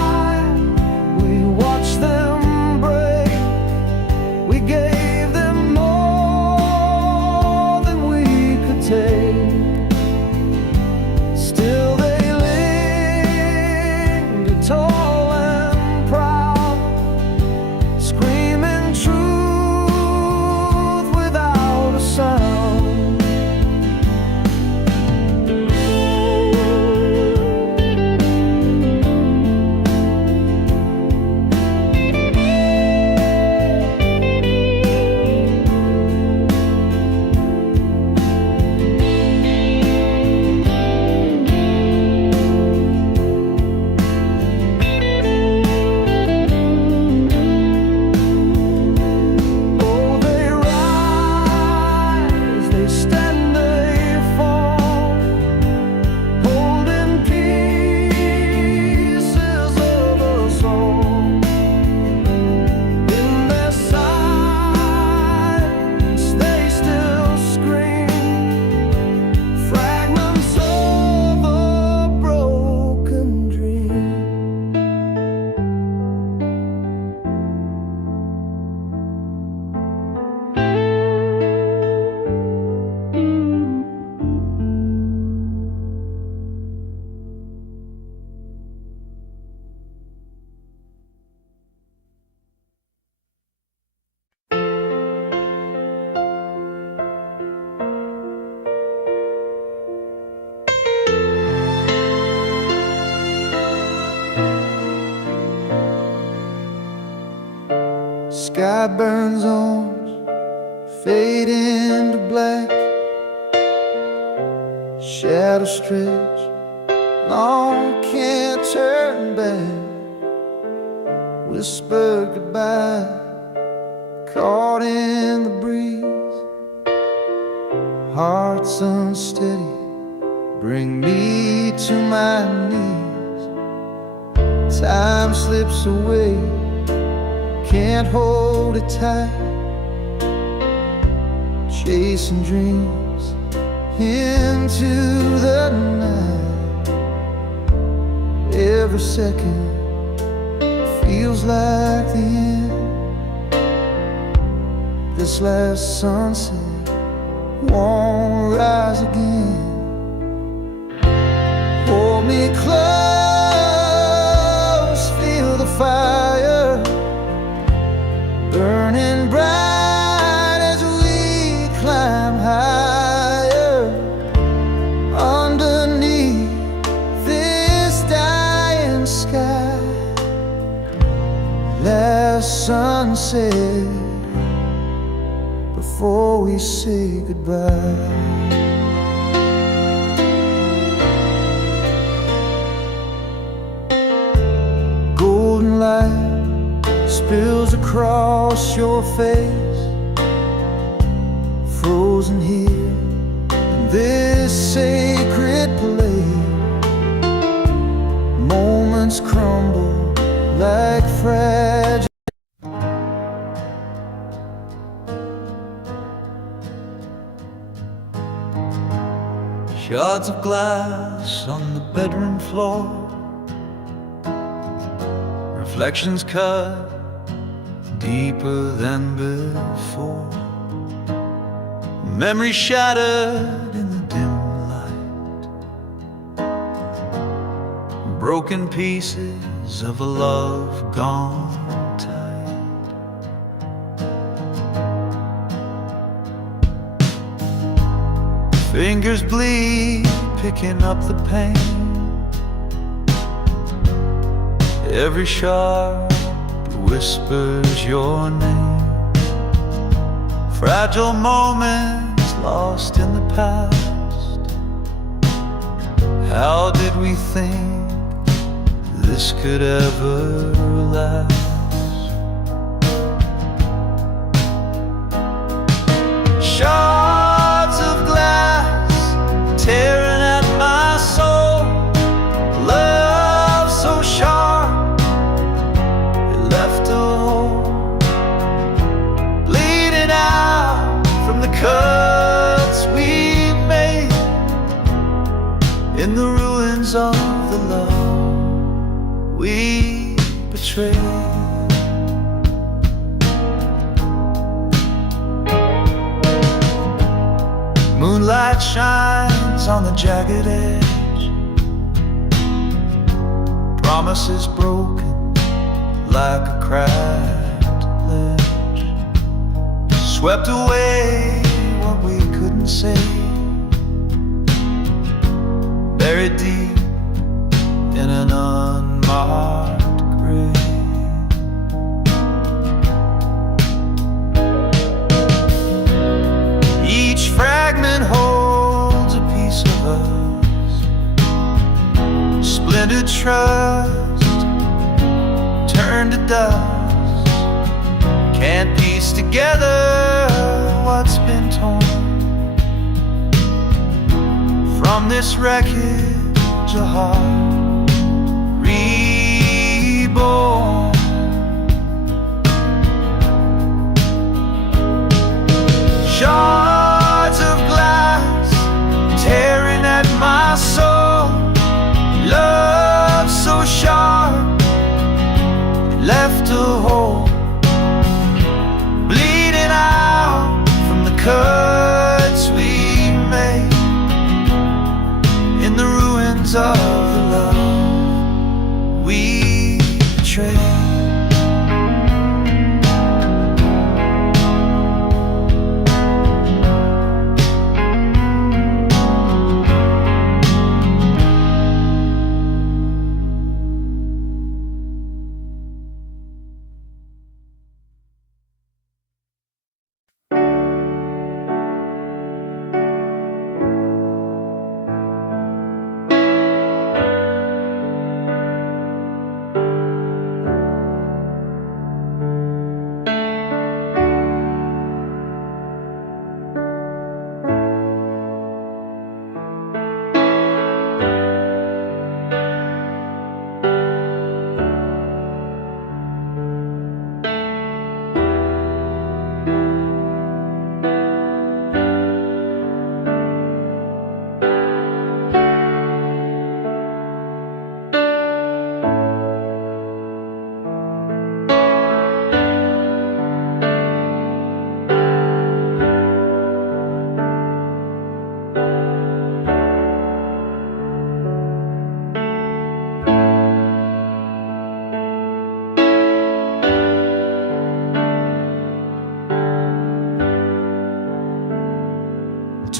sky burns orange, fade into black. Shadows stretch, long can't turn back. Whisper goodbye, caught in the breeze. Hearts unsteady, bring me to my knees. Time slips away, can't hold it tight. Chasing dreams into the night. Every second feels like the end. This last sunset won't rise again. Hold me close, feel the fire burning bright as we climb higher. Underneath this dying sky, last sunset before we say goodbye. Golden light spills across your face, frozen here in this sacred place. Moments crumble like fragile. Shards of glass on the bedroom floor, reflections cut deeper than before. Memories shattered in the dim light, broken pieces of a love gone tight. Fingers bleed, picking up the pain. Every shard whispers your name. Fragile moments lost in the past. How did we think this could ever last? Shards of glass tearing at my soul. Love so sharp, it left a hole, bleeding out from the cuts we made in the ruins of the love we betrayed. Moonlight shines on the jagged edge, promises broken like a cracked ledge. Swept away what we couldn't say, buried deep in an unmarked grave. Each fragment holds a piece of us, splintered trust turned to dust. Can't piece together what's been torn from this wreckage, a heart reborn. Shards of glass tearing at my soul. Love so sharp, it left a hole, bleeding out from the cuts we made in the ruins of the love we betrayed.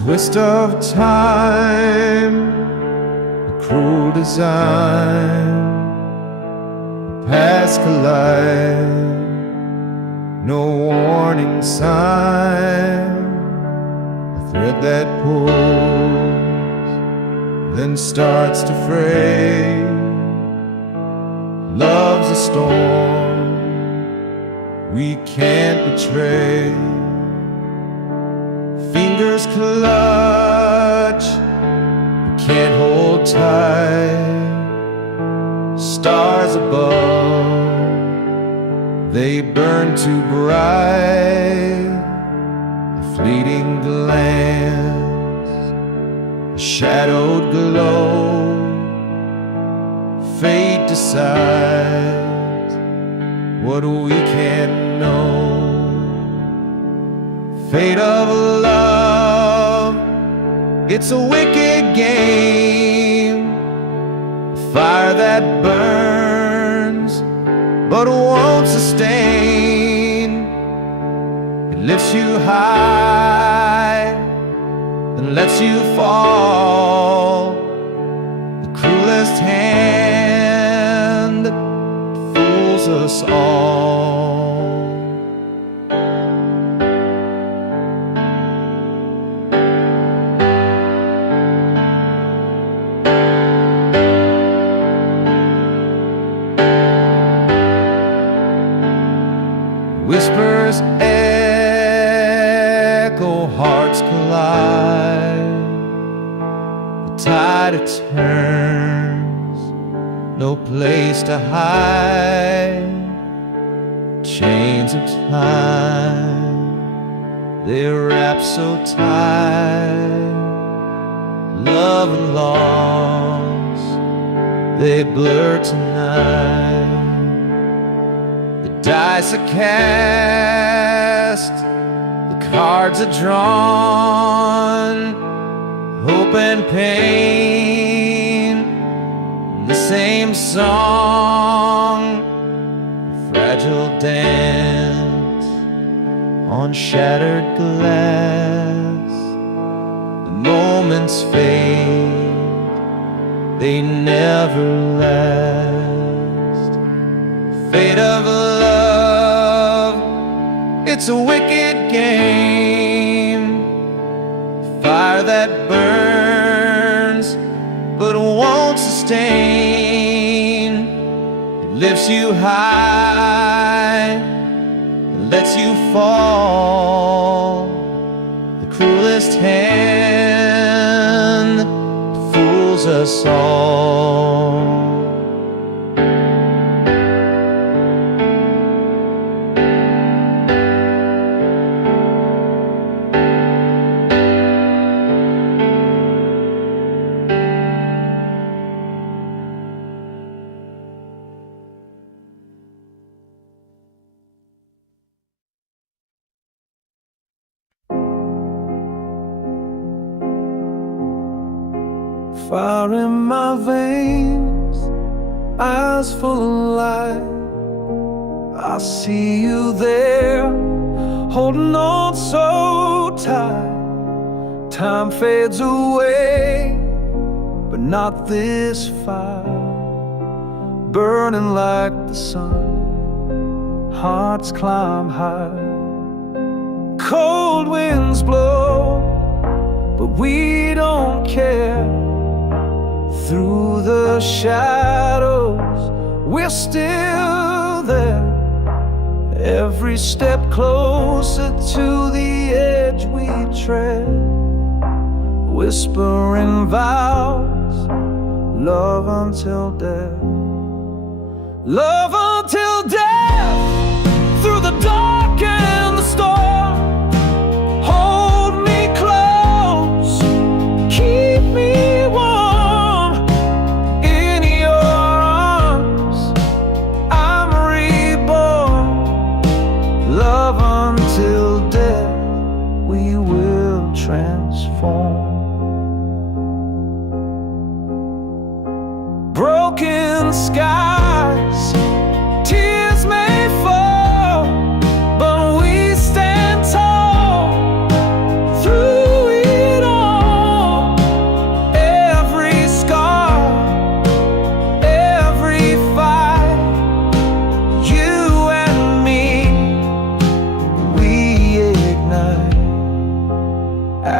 twist of time, a cruel design, past collide, no warning sign, a thread that pulls, then starts to fray. Love's a storm we can't betray. Fingers clutch, we can't hold tight. Stars above, they burn too bright. A fleeting glance, a shadowed glow. Fate decides what we can't know. Fate of love, it's a wicked game. Fire that burns but won't sustain. It lifts you high and lets you fall. The cruelest hand fools us all. Whispers echo, hearts collide. The tide it turns, no place to hide. Chains of time, they wrap so tight. Love and loss, they blur tonight. Dice are cast, the cards are drawn. Hope and pain, the same song. A fragile dance on shattered glass. The moments fade, they never last. Fate of love, it's a wicked game. Fire that burns but won't sustain. It lifts you high, it lets you fall. The cruelest hand fools us all. Fire in my veins, eyes full of light. I see you there, holding on so tight. Time fades away, but not this fire. Burning like the sun, hearts climb high. Cold winds blow, but we don't care. Through the shadows, we're still there. Every step closer to the edge we tread. Whispering vows, love until death. Love until death, through the dark and the storm. Hold me close, keep me warm. Till death we will transform. Broken skies,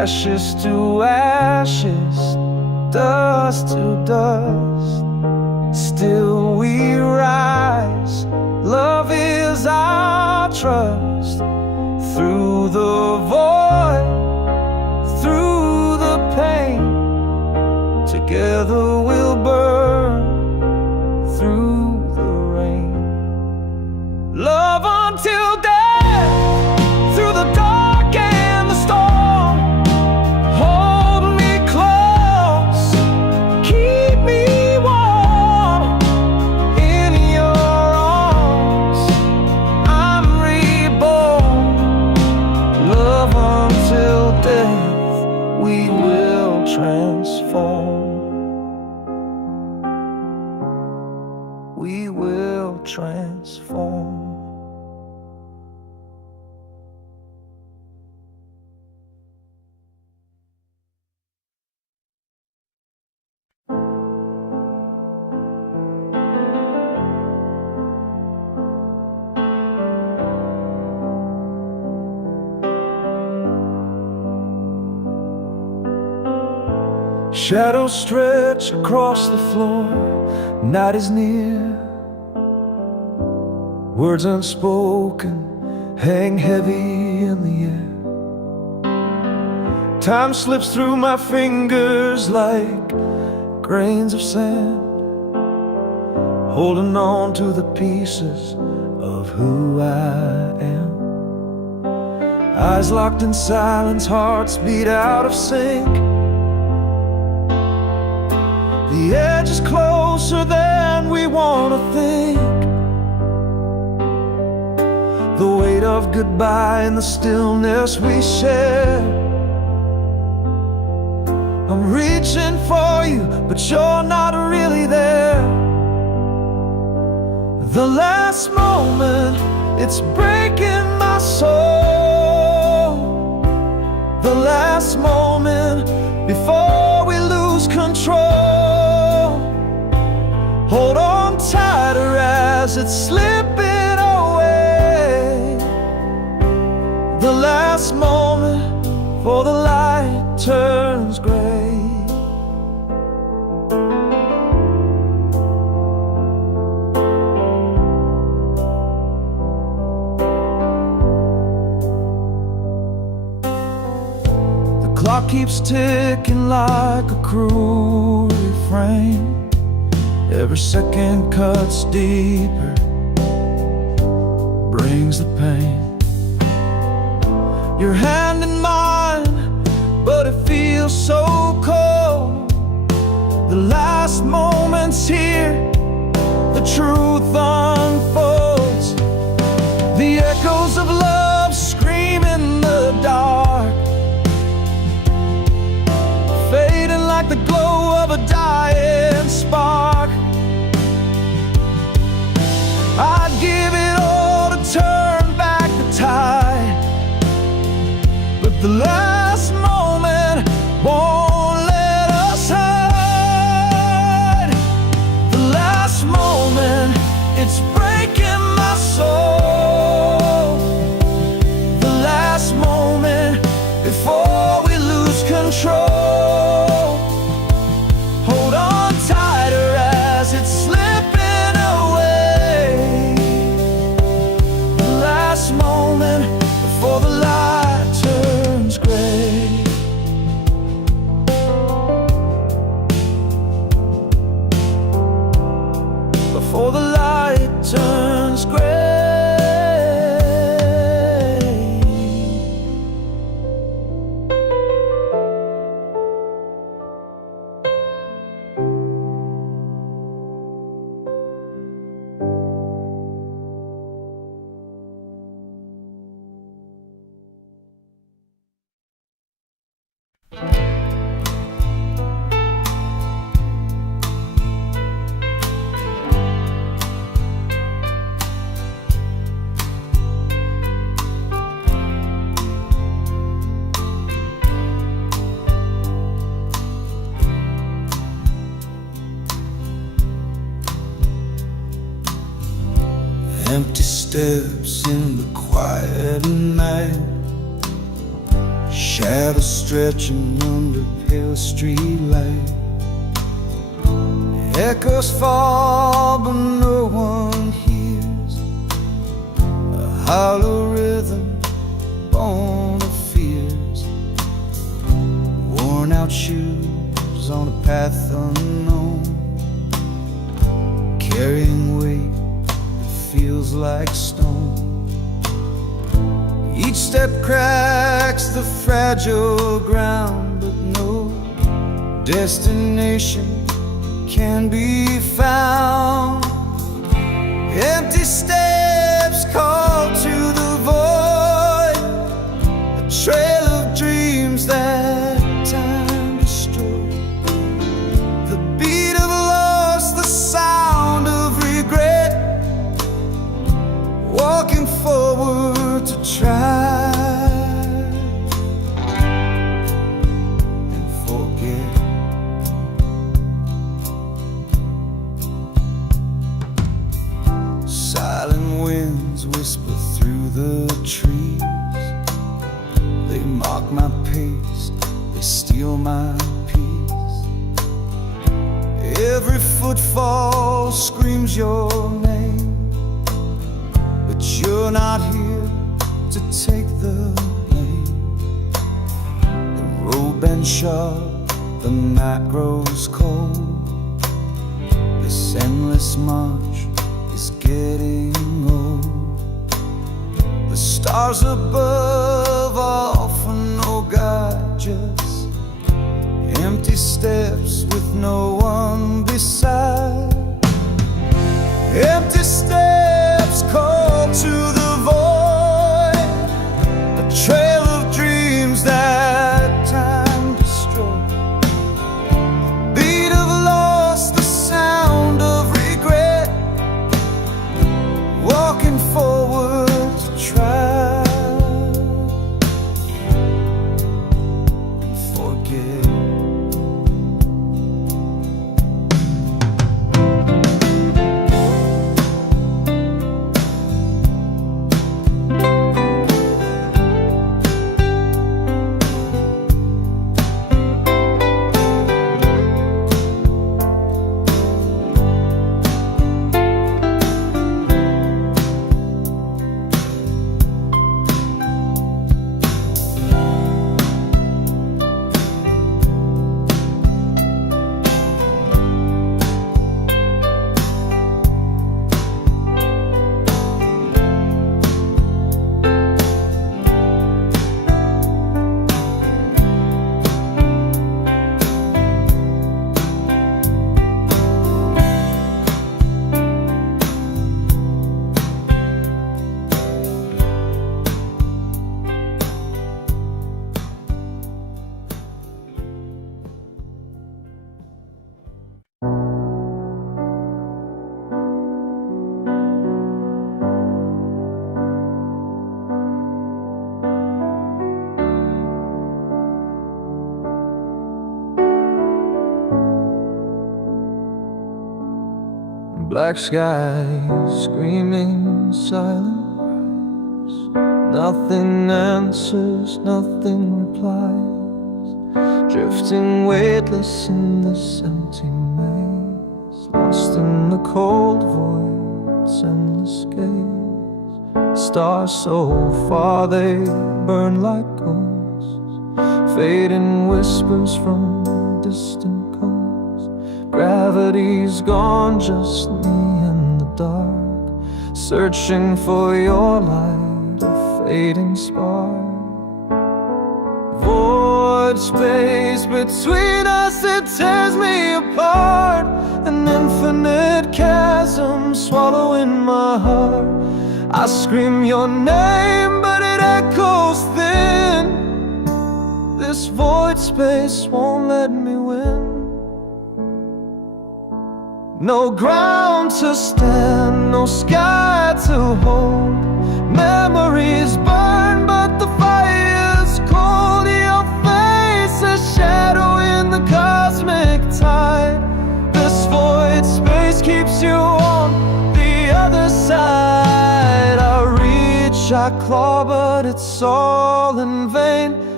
ashes to ashes, dust to dust. Still we rise, love is our trust. Through the void, through the pain, together we'll burn through the rain. Love until death, through the dark and the storm. Hold me close, keep me warm in your arms. I'm reborn. Love until death, we will transform. We will transform. Shadows stretch across the floor, night is near. Words unspoken hang heavy in the air. Time slips through my fingers like grains of sand, holding on to the pieces of who I am. Eyes locked in silence, hearts beat out of sync. The edge is closer than we want to think. The weight of goodbye in the stillness we share. I'm reaching for you, but you're not really there. The last moment, it's breaking my soul. The last moment before we lose control. Hold on tighter as it's slipping away. The last moment before the light turns gray. The clock keeps ticking like a cruel refrain. Every second cuts deeper, brings the pain. Your hand in mine, but it feels so cold. The last moment's here, the truth unfolds. The echoes of love scream in the dark, fading like the glow of a dying spark. I'd give it all to turn back the tide, but the last moment won't let us hide. The last moment, it's breaking my soul. The last moment before we lose control. Hold on tighter as it's slipping away. The last moment before the light turns gray. Before the light turns gray. Empty steps in the quiet night, Shadows stretching under pale street light. Echoes fall but no one hears. A hollow rhythm born of fears. Worn out shoes on a path unknown, carrying weight that feels like stone. Each step cracks the fragile ground, but no destination can be found. Empty steps call to the void, a trail of dreams that time destroyed. The beat of loss, the sound of regret, walking forward to try and forget. Silent winds whisper through the trees. They mock my pace, they steal my peace. Every footfall screams your name, but you're not here to take the blame. The road bends sharp, the night grows cold. This endless march is getting old. The stars above offer no guide, just empty steps with no one beside. Empty steps call to the void, a trail of dreams that time destroyed. Beat of loss, the sound of regret, walking forward to try and forget. Black sky, screaming silent cries. Nothing answers, nothing replies. Drifting weightless in this empty maze, lost in the cold void's endless gaze. Stars so far they burn like ghosts, fading whispers from distant coasts. Gravity's gone, just me in the dark, searching for your light, a fading spark. Void space between us, it tears me apart. An infinite chasm swallowing my heart. I scream your name, but it echoes thin. This void space won't let me win. No ground to stand, no sky to hold. Memories burn, but the fire's cold. Your face, a shadow in the cosmic tide. This void space keeps you on the other side. I reach, I claw, but it's all in vain.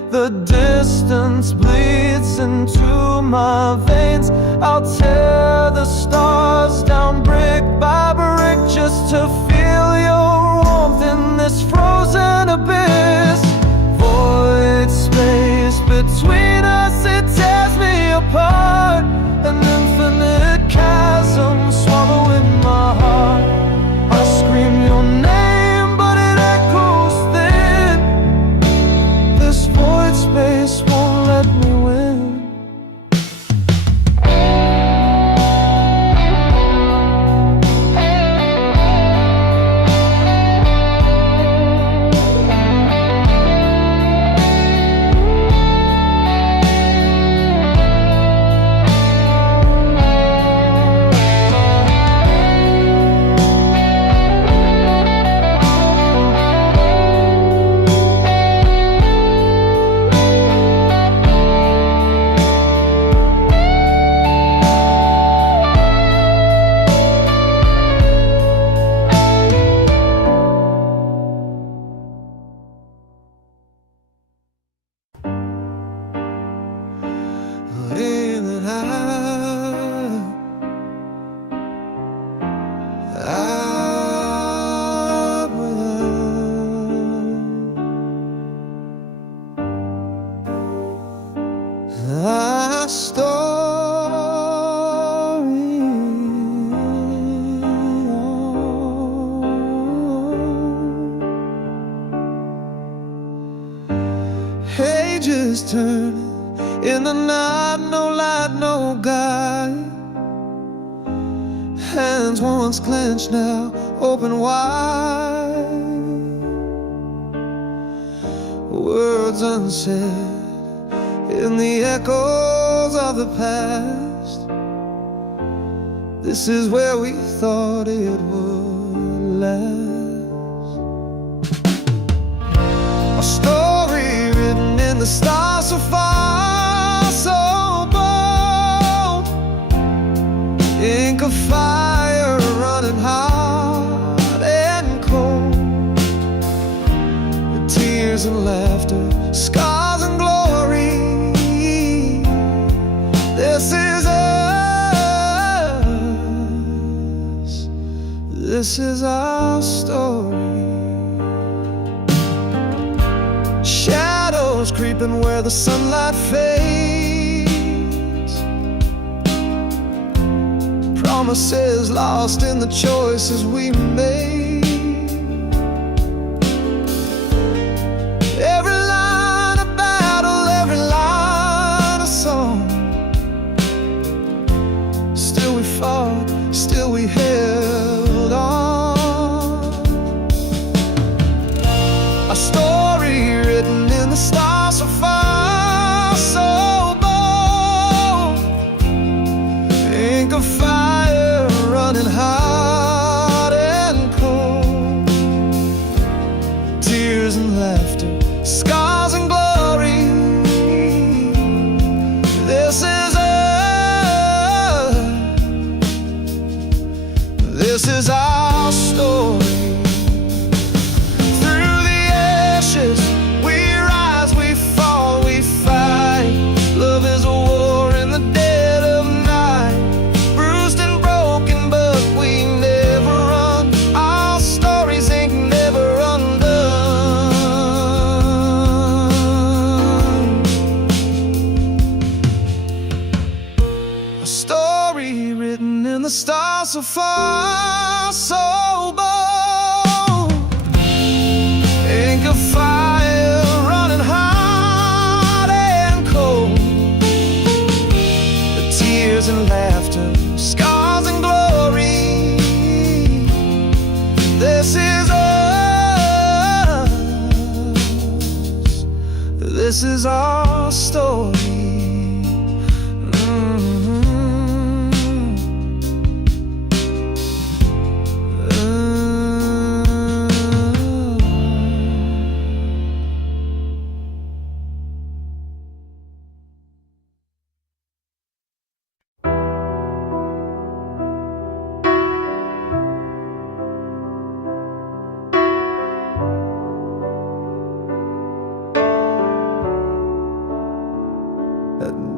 The distance bleeds into my veins. I'll tear the stars down brick by brick just to feel your warmth in this frozen abyss. Void space between us, it tears me apart. An infinite chasm swallowing my heart. I scream your name, but it echoes thin. This void space won't let me win. Pages turning in the night, no light, no guide. Hands once clenched, now open wide. Words unsaid in the echoes of the past. This is where we thought it would last. A story written in the stars so far, so bold. Ink of fire running hot and cold. With tears and laughter, scars and glory. This is us. This is our story. Shadows creeping where the sunlight fades. Promises lost in the choices we made. Every line a battle, every line a song. Still we fought, still we held on. A story written in the stars so far, so bold. Ink of fire running hot and cold. Tears and laughter, scars and glory. This is us. This is our story. Through the ashes we rise, we fall, we fight. Love is a war in the dead of night. Bruised and broken, but we never run. Our stories ain't never undone. A story written in the stars so far, so bold. Ink of fire running hot and cold. The tears and laughter, scars and glory. This is us. This is our story.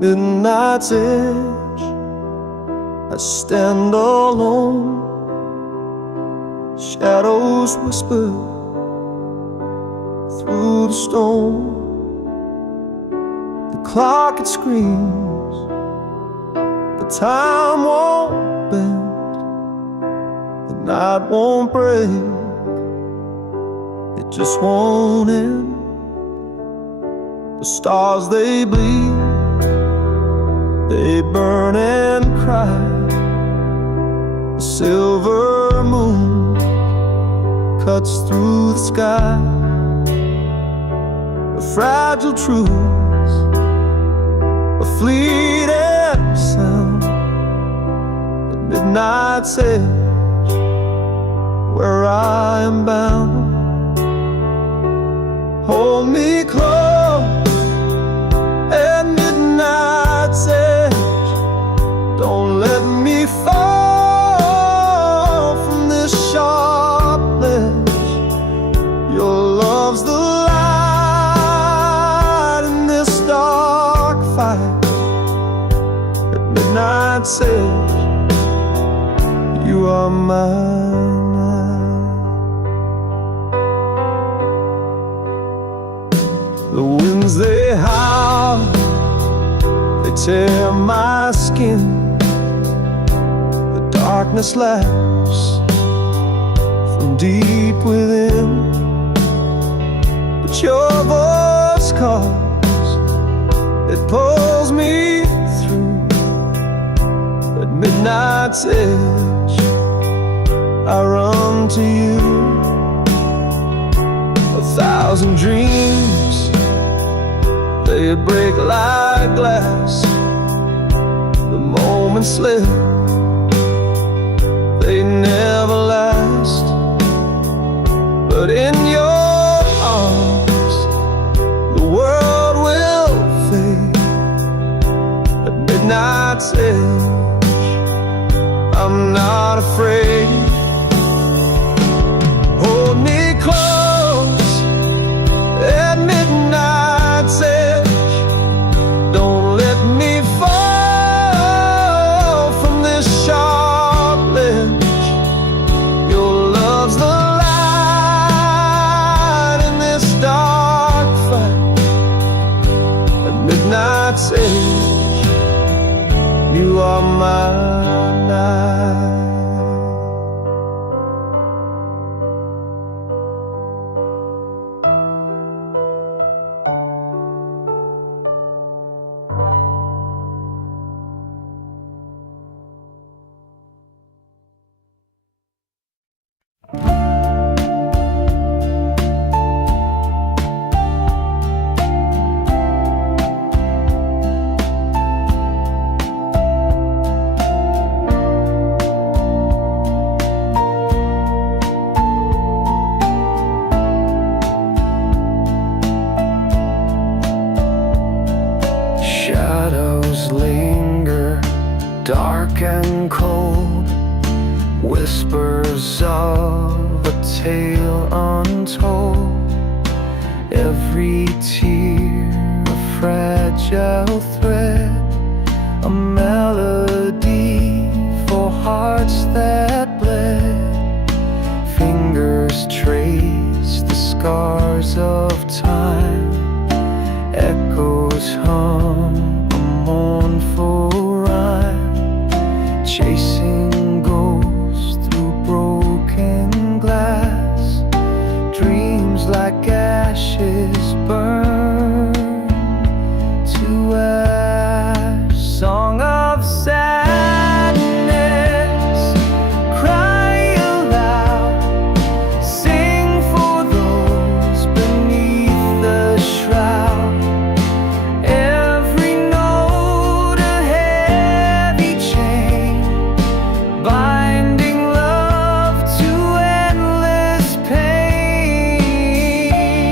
midnight's edge, I stand alone. Shadows whisper through the stone. The clock, it screams, but time won't bend. The night won't break, it just won't end. The stars, they bleed, they burn and cry. The silver moon cuts through the sky. A fragile truth, a fleeting sound at midnight's edge, where I am bound. Hold me close at midnight's edge. Don't let me fall from this sharp ledge. Your love's the light in this dark fight. At midnight's edge, you are mine. The winds, they howl, they tear my skin. The darkness laughs from deep within. But your voice calls, it pulls me through. At midnight's edge, I run to you. 1,000 dreams, they break like glass. The moments slip, they never last. But in your arms, the world will fade. At midnight's edge, I'm not afraid. Hold me close at midnight's edge. Don't let me fall from this sharp ledge. Your love's the light in this dark fight. At midnight's edge, you are my night. Shadows linger, dark and cold, whispers of a tale untold. Every tear a fragile thread, a melody for hearts that bled. Fingers trace the scars of time, echoes hum a mournful rhyme, chasing ghosts through broken glass. Dreams like ashes burn to ash. Song of sadness, cry aloud, sing for those beneath the shroud. Every note a heavy chain, binding love to endless pain.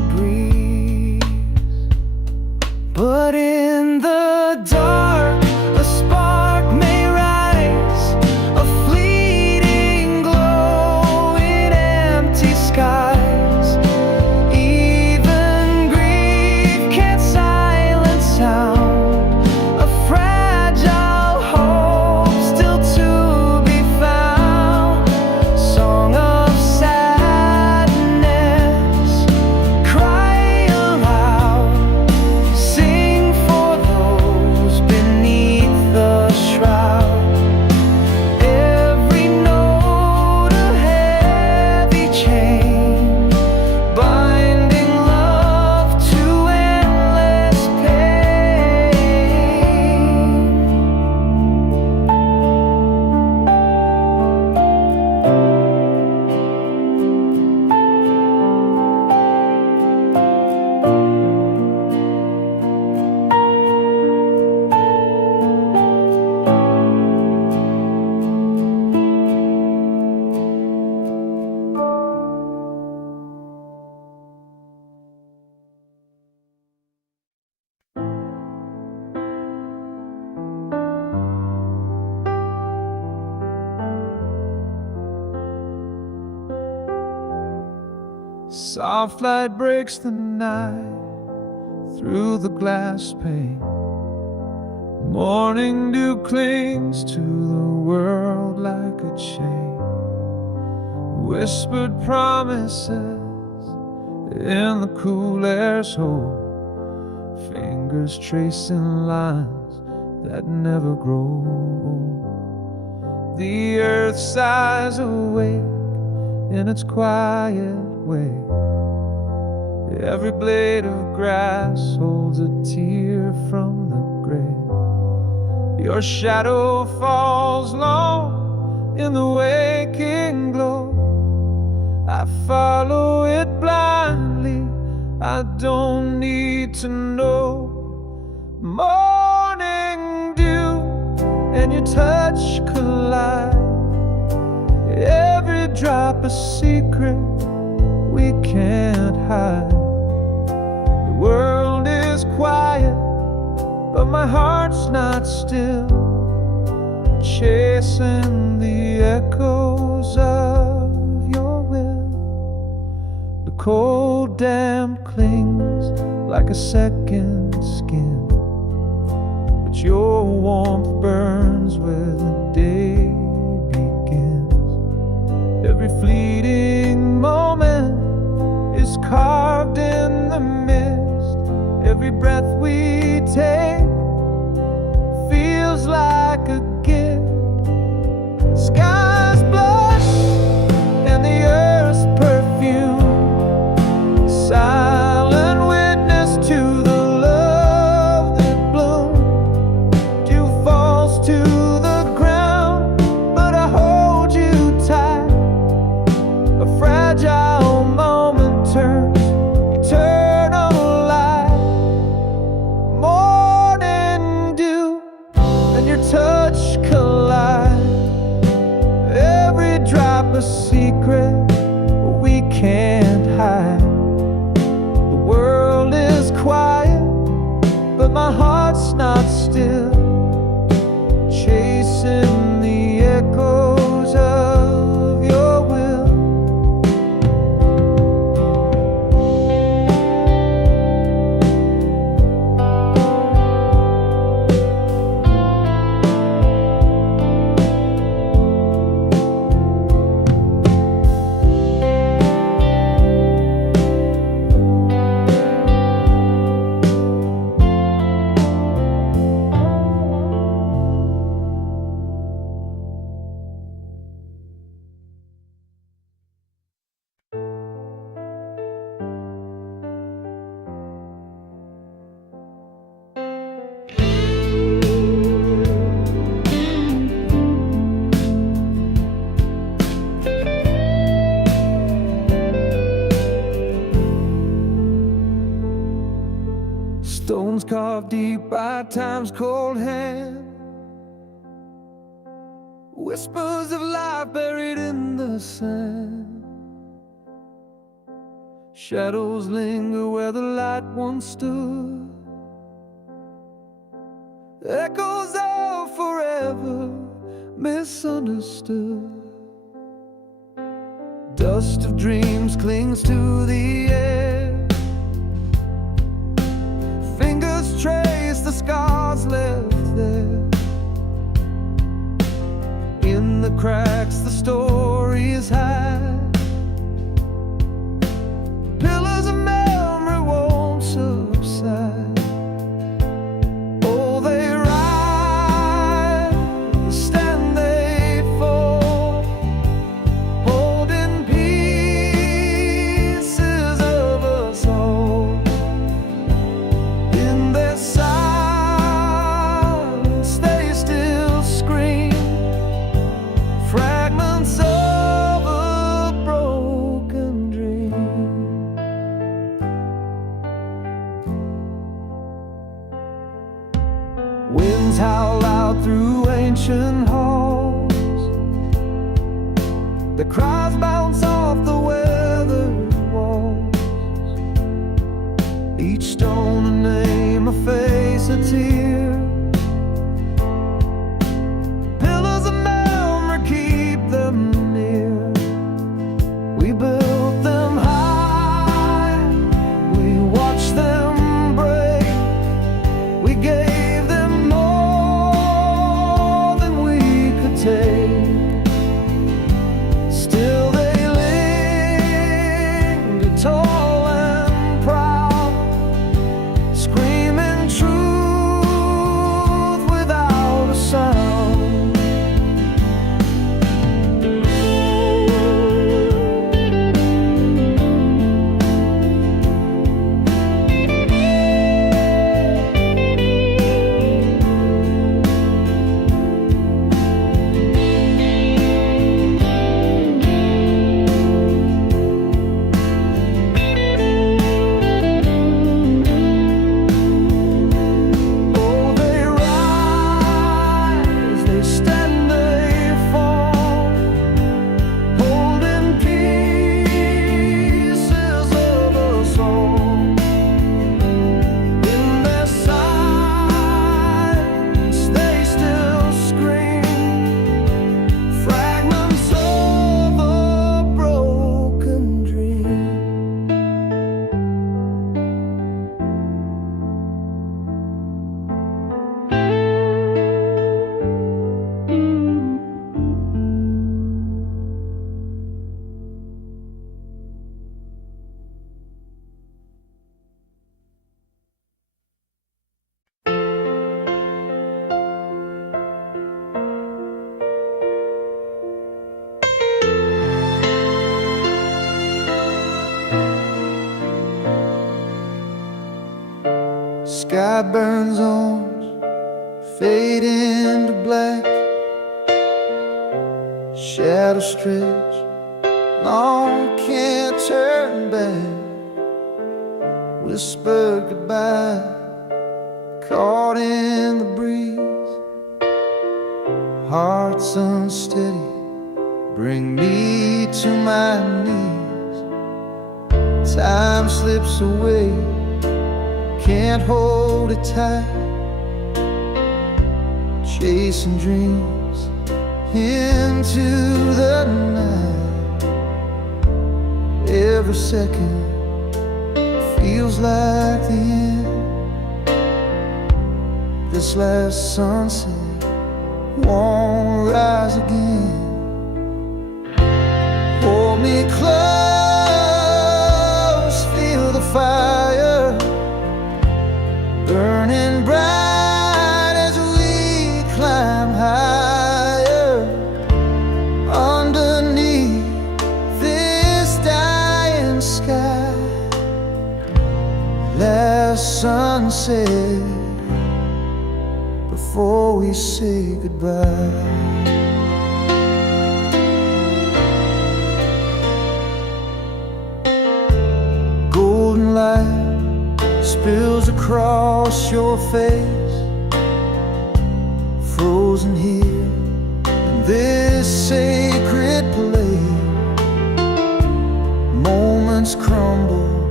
breeze. But in the dark, a spark may rise, a fleeting glow in empty skies. Even grief can't silence sound, a fragile hope still to be found. Song of sadness, cry aloud, sing for those beneath the shroud. Every note a heavy chain, binding love to endless pain. Soft light breaks the night through the glass pane. Morning dew clings to the world like a chain. Whispered promises in the cool air's hold. Fingers tracing lines that never grow old. The earth sighs awake in its quiet way. Every blade of grass holds a tear from the grave. Your shadow falls long in the waking glow. I follow it blindly, I don't need to know. Morning dew and your touch collide. Every drop a secret we can't hide. The world is quiet, but my heart's not still, chasing the echoes of your will. The cold damp clings like a second skin, but your warmth burns where the day begins. Every fleeting moment is carved in the mist. Every breath we take feels like a gift. Skies blush and the earth's perfume, silent witness to the love that bloomed. Dew falls to the ground, but I hold you tight. A fragile moment turns eternal light. Morning dew and your touch collide. Every drop a secret we can't hide. The world is quiet, but my heart's not still, chasing the echoes of your will. Stones carved deep by time's cold hand, whispers of life buried in the sand. Shadows linger where the light once stood. Echoes of forever misunderstood. Dust of dreams clings to the air. Fingers trace the scars left there. In the cracks the stories hide. Pillars of memory won't subside. Oh, they rise, stand they fall, holding pieces of us all. In their silence they still scream, fragments of a broken dream. Winds howl out through ancient halls. The cries bounce off the weathered walls. Each stone a name, a face, a tear. Pillars of memory keep them near. We built them high, we watched them break. We gave them more than we could take. Still they linger tall and proud, screaming truth without a sound. Oh, they rise, they stand, they fall, holding pieces of us all. In their silence they still scream, fragments of a broken dream. Sky burns orange, fade into black. Shadows stretch, long can't turn back. Whispered goodbye, caught in the breeze. Hearts unsteady, bring me to my knees. Time slips away, can't hold it tight. Chasing dreams into the night. Every second feels like the end. This last sunset won't rise again. Hold me close, feel the fire burning bright as we climb higher. Underneath this dying sky, last sunset before we say goodbye. Golden light spills across your face, frozen here in this sacred place. Moments crumble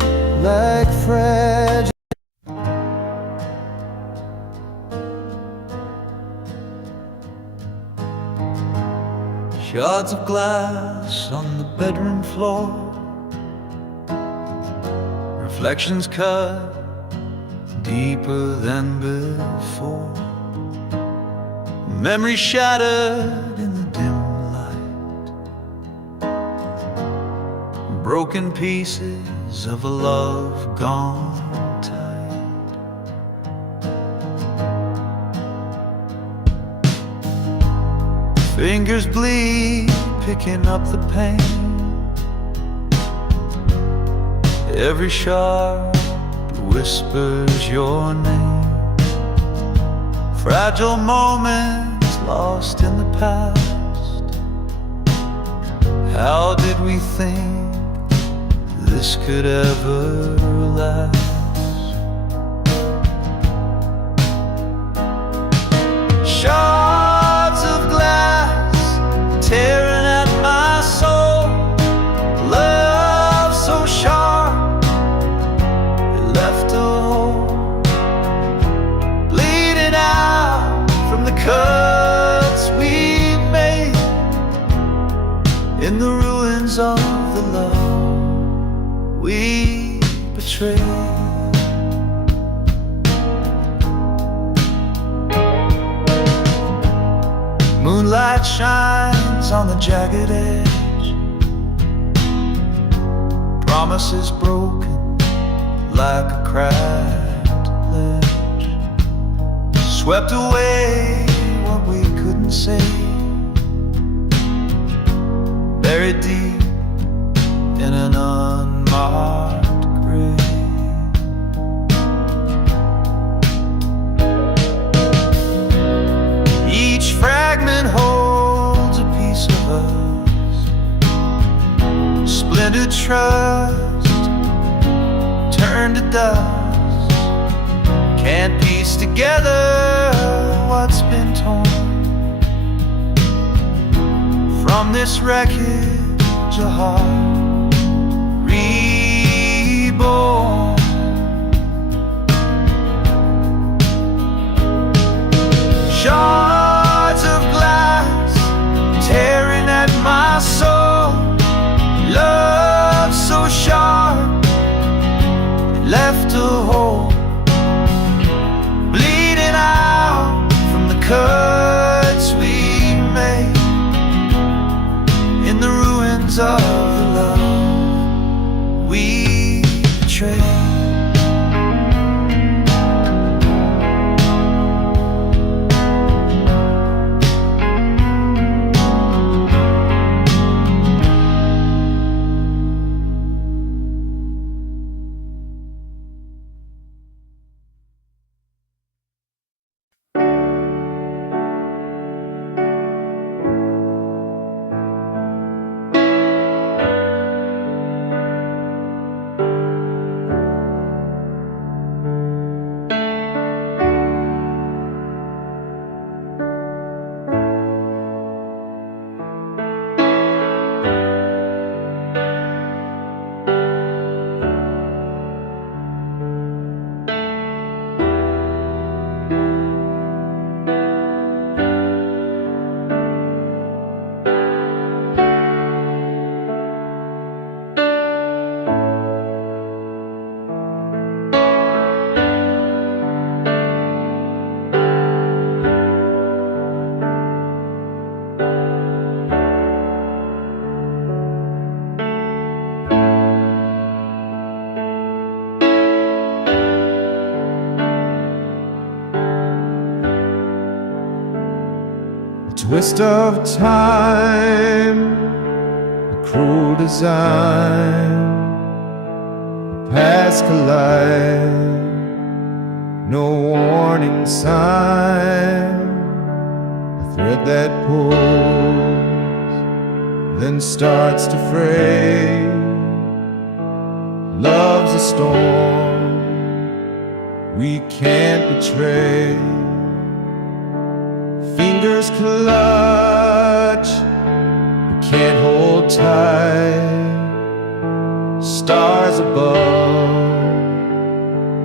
like fragile. Shards of glass on the bedroom floor, reflections cut deeper than before, memories shattered in the dim light, broken pieces of a love gone tight. Fingers bleed, picking up the pain. Every shard whispers your name. Fragile moments lost in the past. How did we think this could ever last? Shards of glass tearing at my soul. Love so sharp, it left a hole, bleeding out from the cuts we made in the ruins of the love we betrayed. Moonlight shines on the jagged edge, promises broken like a cracked ledge. Swept away what we couldn't say, buried deep in an unmarked grave. Each fragment holds a piece of us, splintered trust turned to dust. Can't piece together what's been torn from this wreckage, a heart reborn. Shards of glass tearing at my soul. Love so sharp, it left a hole, bleeding out from the cuts we made in the ruins of the love we betrayed. Twist of time, a cruel design, past collide, no warning sign, a thread that pulls, then starts to fray. Love's a storm we can't betray. Fingers clutch, we can't hold tight. Stars above,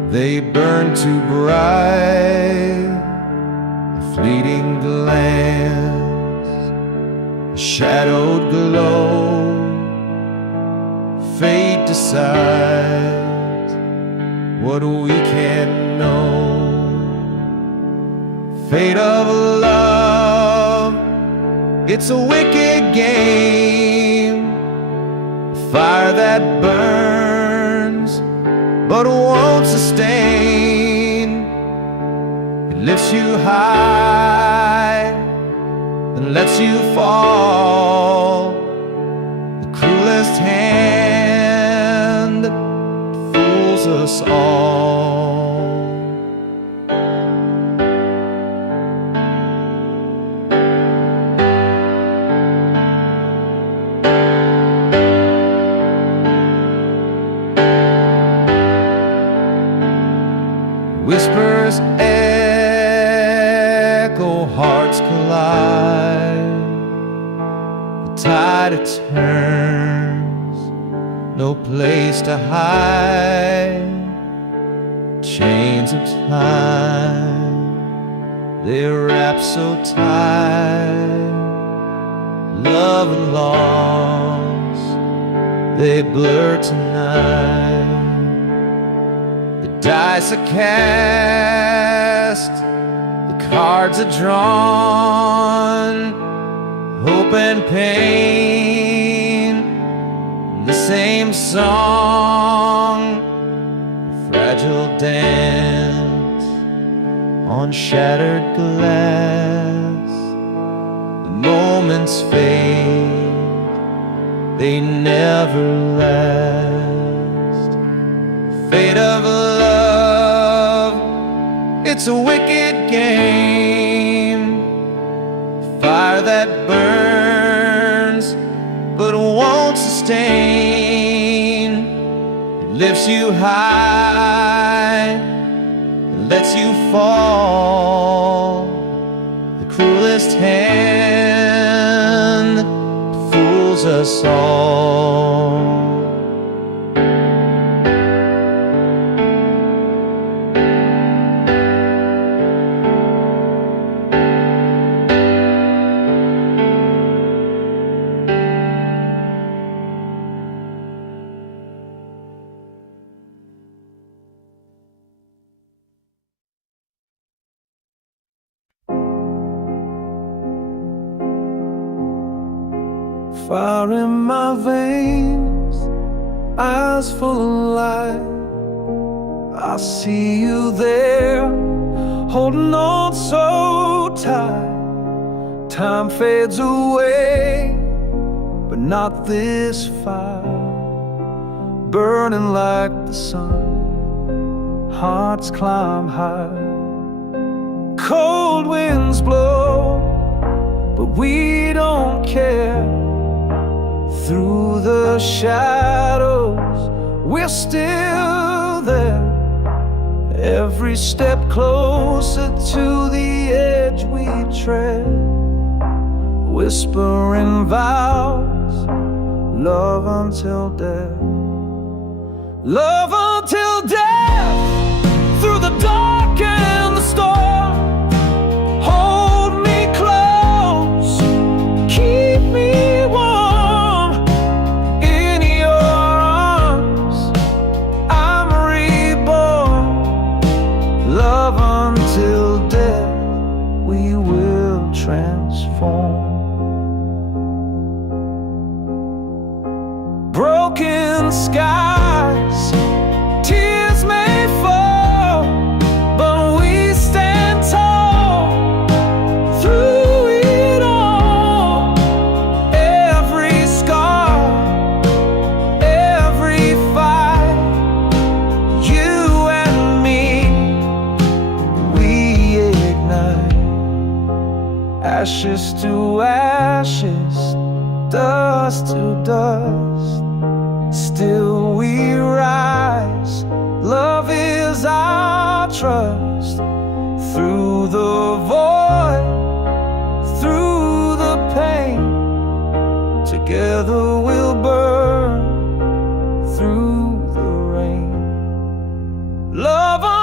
They burn too bright, a fleeting glance, a shadowed glow. Fate decides what we can't know. Fate of love, it's a wicked game. Fire that burns but won't sustain. It lifts you high and lets you fall. The cruelest hand that fools us all. Whispers echo, hearts collide. The tide it turns, no place to hide. Chains of time, they wrap so tight. Love and loss, they blur tonight. Dice are cast, the cards are drawn. Hope and pain, the same song. A fragile dance on shattered glass. The moments fade, they never last. Fate of love, it's a wicked game. Fire that burns but won't sustain. It lifts you high and lets you fall. The cruelest hand that fools us all. Fire in my veins, eyes full of light. I see you there, holding on so tight. Time fades away, but not this fire. Burning like the sun, hearts climb high. Cold winds blow, but we don't care. Through the shadows, we're still there. Every step closer to the edge we tread. Whispering vows, love until death. Love until death, through the dark and the storm. Hold me close, keep me warm. Till death we will transform. Broken skies, tears may fall, but we stand tall. Through it all, every scar, every fight, you and me, ashes to ashes, dust to dust. Still we rise, love is our trust. Through the void, through the pain, together we'll burn through the rain. Love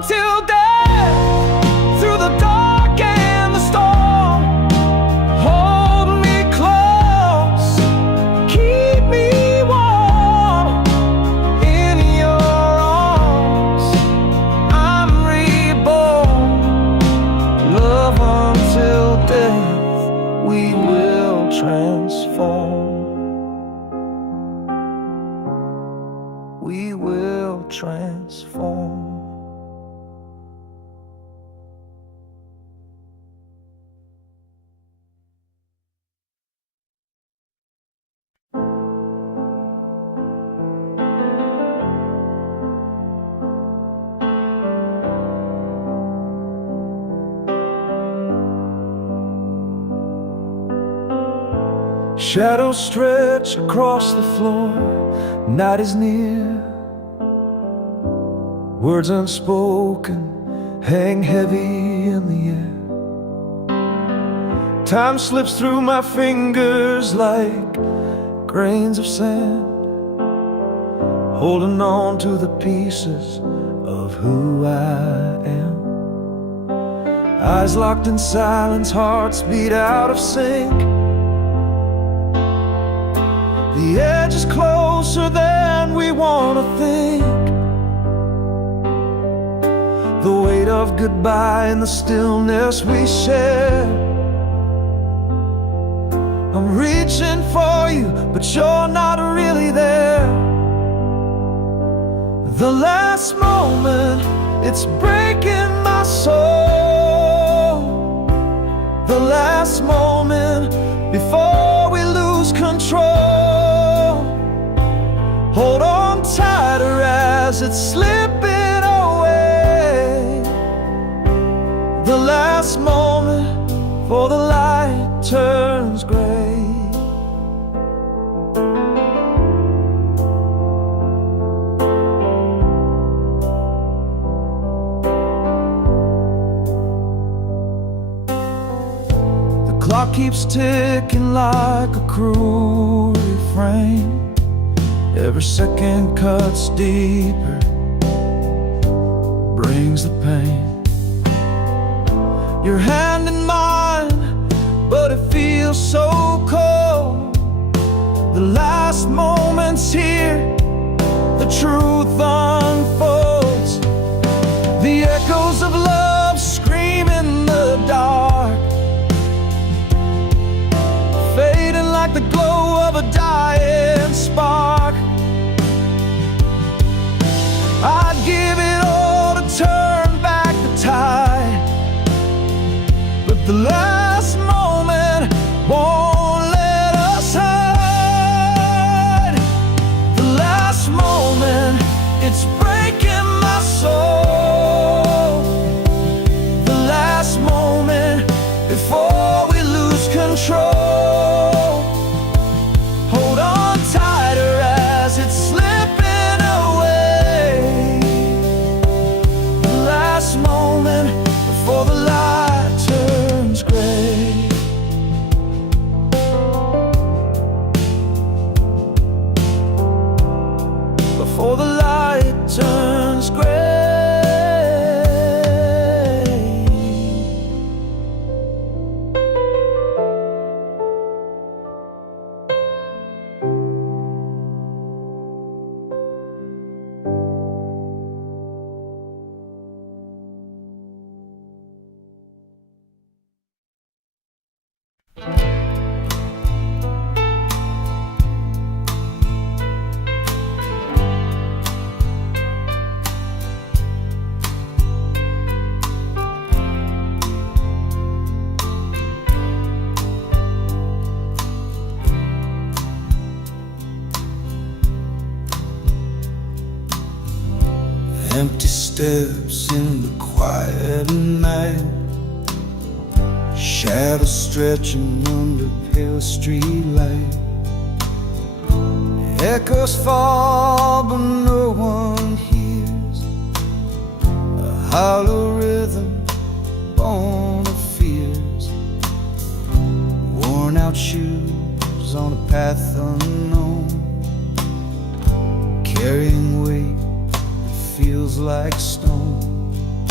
until death, through the dark and the storm. Hold me close, keep me warm in your arms. I'm reborn. Love until death, we will transform. We will transform. Shadows stretch across the floor, night is near. Words unspoken hang heavy in the air. Time slips through my fingers like grains of sand, holding on to the pieces of who I am. Eyes locked in silence, hearts beat out of sync. The edge is closer than we want to think. The weight of goodbye and the stillness we share. I'm reaching for you, but you're not really there. The last moment, it's breaking my soul. The last moment before we lose control. Hold on tighter as it's slipping away. The last moment before the light turns gray. The clock keeps ticking like a cruel refrain. Every second cuts deeper, brings the pain. Your hand in mine, but it feels so cold. The last moment's here, the truth unfolds. The echoes of love scream in the dark, fading like the glow of a dying spark. I'd give it all to turn back the tide, but the last moment won't let us hide. The last moment, it's breaking my soul. The last moment before we lose control. Hold on tighter as it's slipping away. The last moment before the light turns gray. Before the light turns gray. Empty steps in the quiet night, shadows stretching under pale streetlight. Echoes fall but no one hears, a hollow rhythm born of fears. Worn out shoes on a path unknown, carrying weight feels like stone.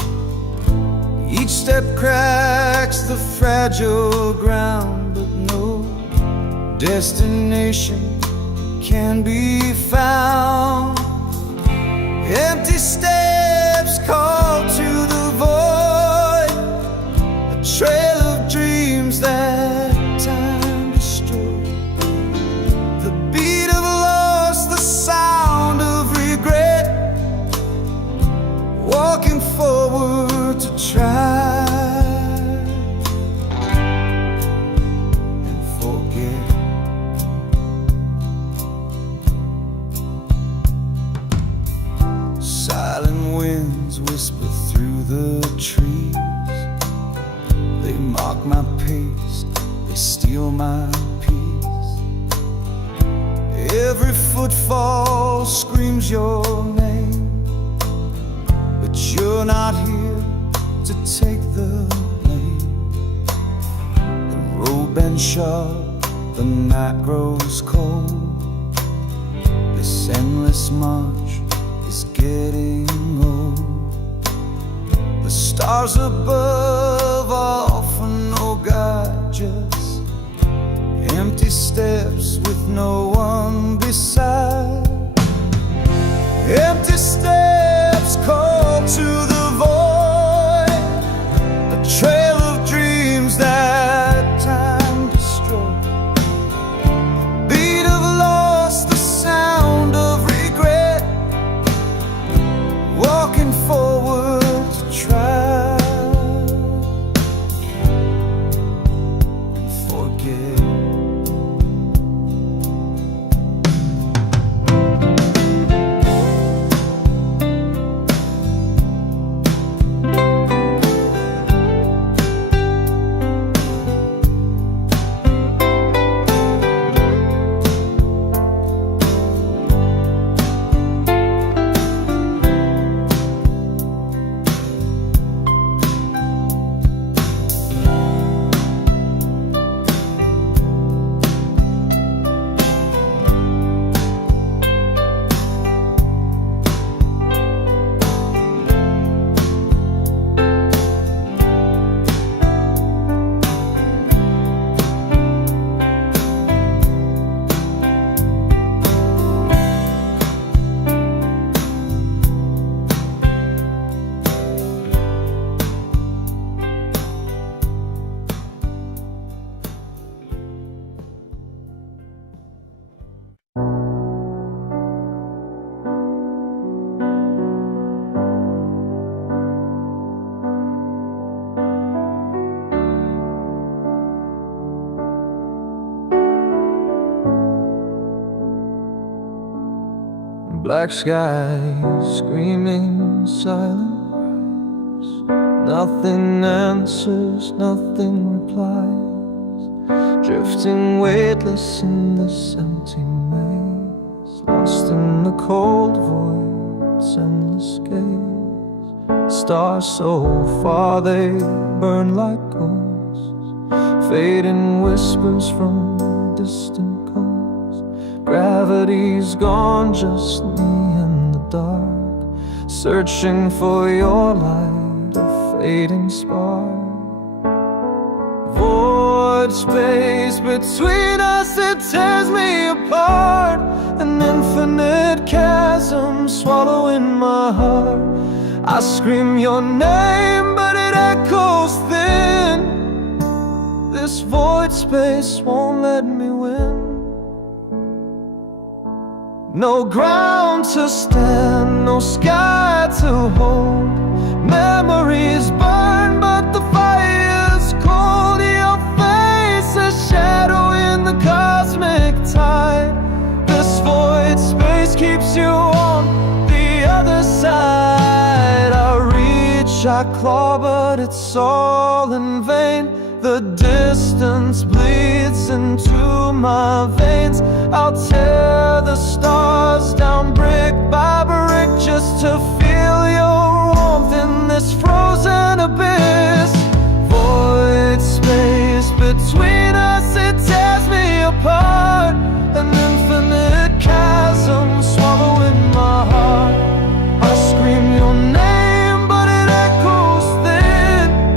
Each step cracks the fragile ground, but no destination can be found. Empty steps call to the void, a trail of dreams that time destroyed. The beat of loss, the sound of regret, walking forward to try and forget. Silent winds whisper through the trees. They mock my pace, they steal my peace. Every footfall screams your name, but you're not here to take the blame. The road bends sharp, the night grows cold. This endless march is getting old. The stars above offer no guide, just empty steps with no one beside. Empty steps call to the void, a trail of dreams that time destroyed. Beat of loss, the sound of regret, walking forward to try and forget. Black sky, screaming silent cries. Nothing answers, nothing replies. Drifting weightless in this empty maze, lost in the cold void's endless gaze. Stars so far they burn like ghosts, fading whispers from distant coasts. Gravity's gone, just me in the dark, searching for your light, a fading spark. Void space between us, it tears me apart. An infinite chasm swallowing my heart. I scream your name, but it echoes thin. This void space won't let me win. No ground to stand, no sky to hold. Memories burn, but the fire's cold. Your face, a shadow in the cosmic tide. This void space keeps you on the other side. I reach, I claw, but it's all in vain. The distance bleeds into my veins. I'll tear the stars down brick by brick, just to feel your warmth in this frozen abyss. Void space between us, it tears me apart. An infinite chasm swallowing my heart. I scream your name, but it echoes thin.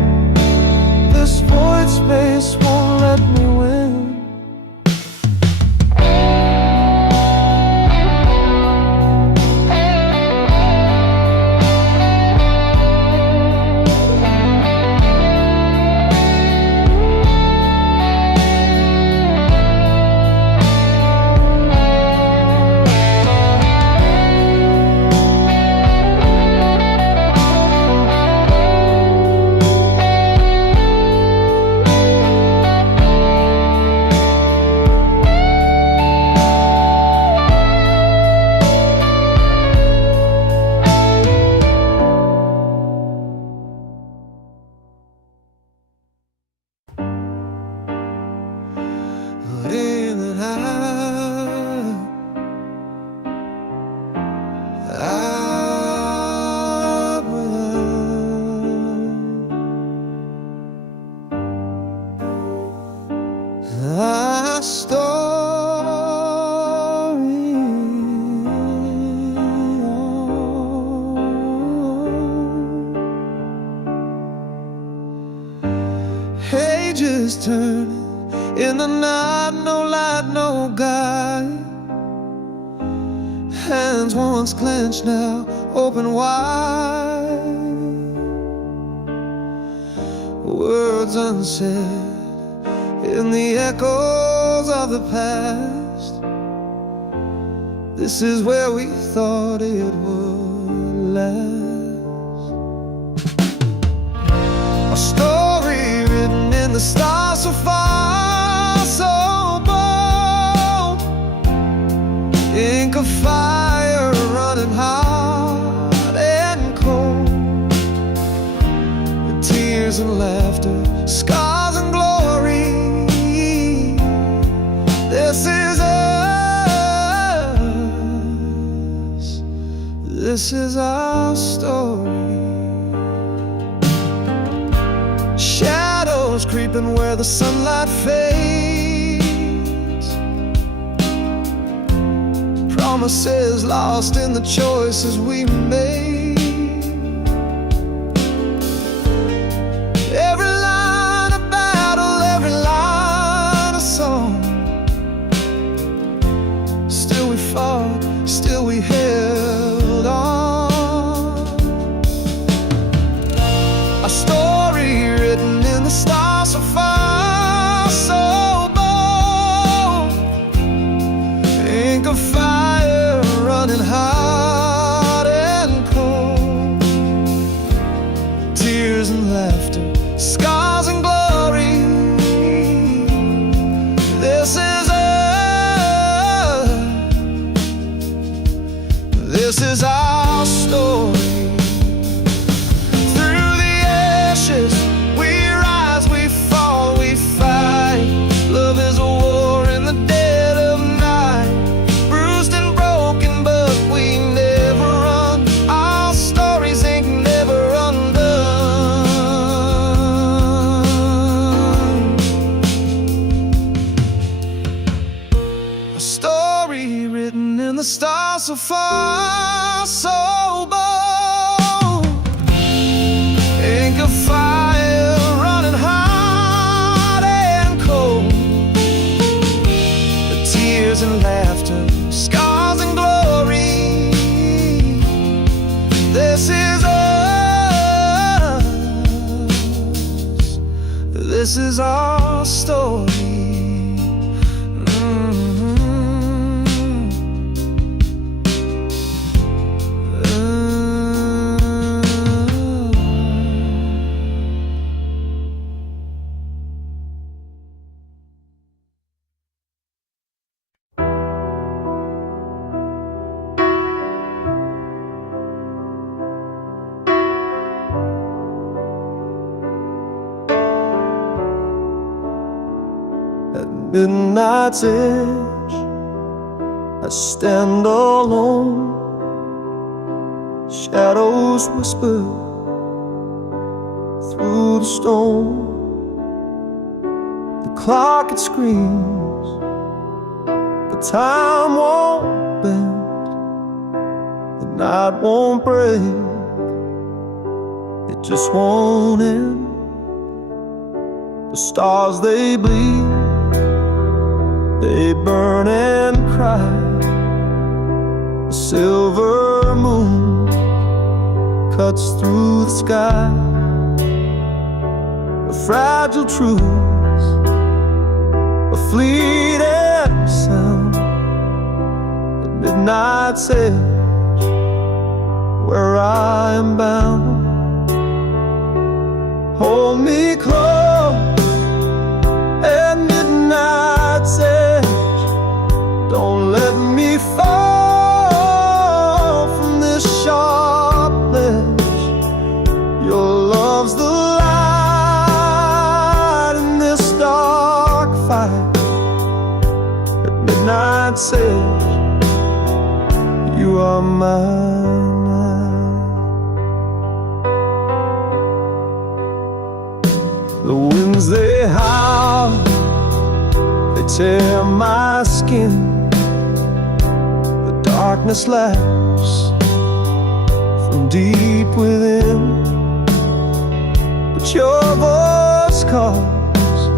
pages turning in the night, no light, no guide. Hands once clenched, now open wide. Words unsaid in the echoes of the past. This is where we thought it would last. A story written in the stars so far, so bold. Ink of fire running hot and cold. With tears and laughter, scars and glory. This is us. This is our story. Shadows creeping where the sunlight fades. Promises lost in the choices we made. Every line of battle, every line of song. Still we fought, still we held on. A story written in the stars so far, so bold. Ink of fire running hot and cold. Tears and laughter, scars and glory. This is us. This is our story. Through the ashes we rise, we fall, we fight. Love is a war in the dead of night. Bruised and broken, but we never run. Our stories ain't never undone. A story written in the stars so far, so bold. Ink of fire running hot and cold. The tears and laughter, scars and glory. This is us. This is our story. At midnight's edge, I stand alone. Shadows whisper through the storm. The clock, it screams, but time won't bend. The night won't break, it just won't end. The stars, they bleed, they burn and cry. The silver moon cuts through the sky. A fragile truth, a fleeting sound. At midnight's edge, where I am bound. Hold me close at midnight's edge. Don't let me fall from this sharp ledge. Your love's the light in this dark fight. At midnight's edge, you are mine. The winds, they howl, they tear my skin. The darkness laughs from deep within. But your voice calls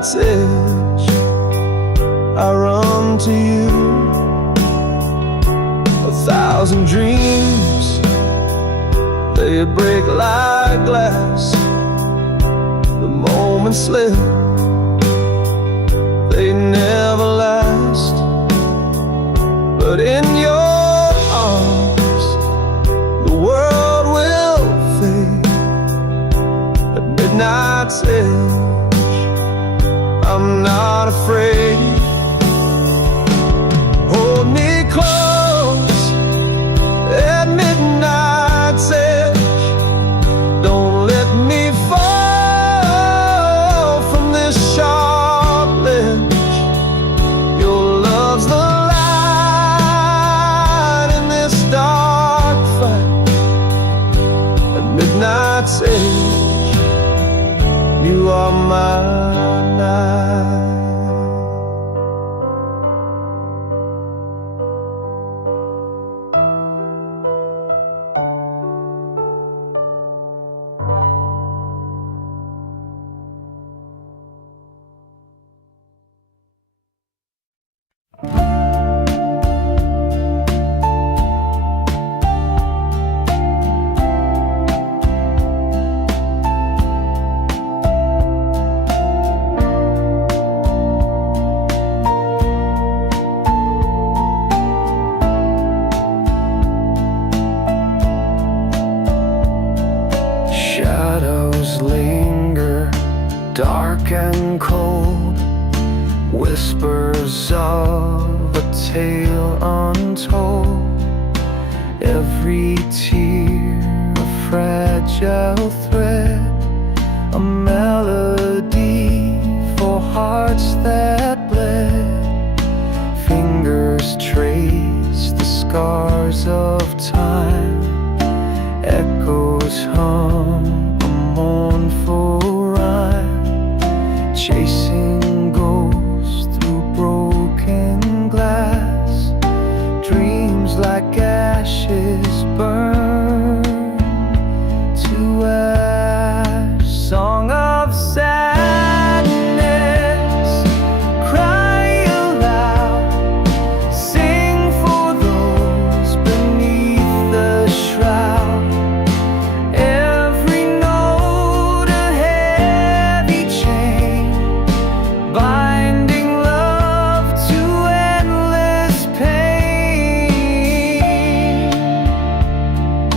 midnight's edge, I run to you. 1,000 dreams, they break like glass. The moments slip, they never last. But in your arms, the world will fade. At midnight's edge, I'm not afraid. Hold me close at midnight's edge. Don't let me fall from this sharp ledge. Your love's the light in this dark fight. At midnight's edge, you are my night. Shadows linger, dark and cold, whispers of a tale untold. Every tear a fragile thread, a melody for hearts that bled. Fingers trace the scars of time, echoes hum a mournful rhyme, chasing ghosts through broken glass. Dreams like ashes burn to ash. Song of sadness, cry aloud, sing for those beneath the shroud. Every note a heavy chain, binding love to endless pain.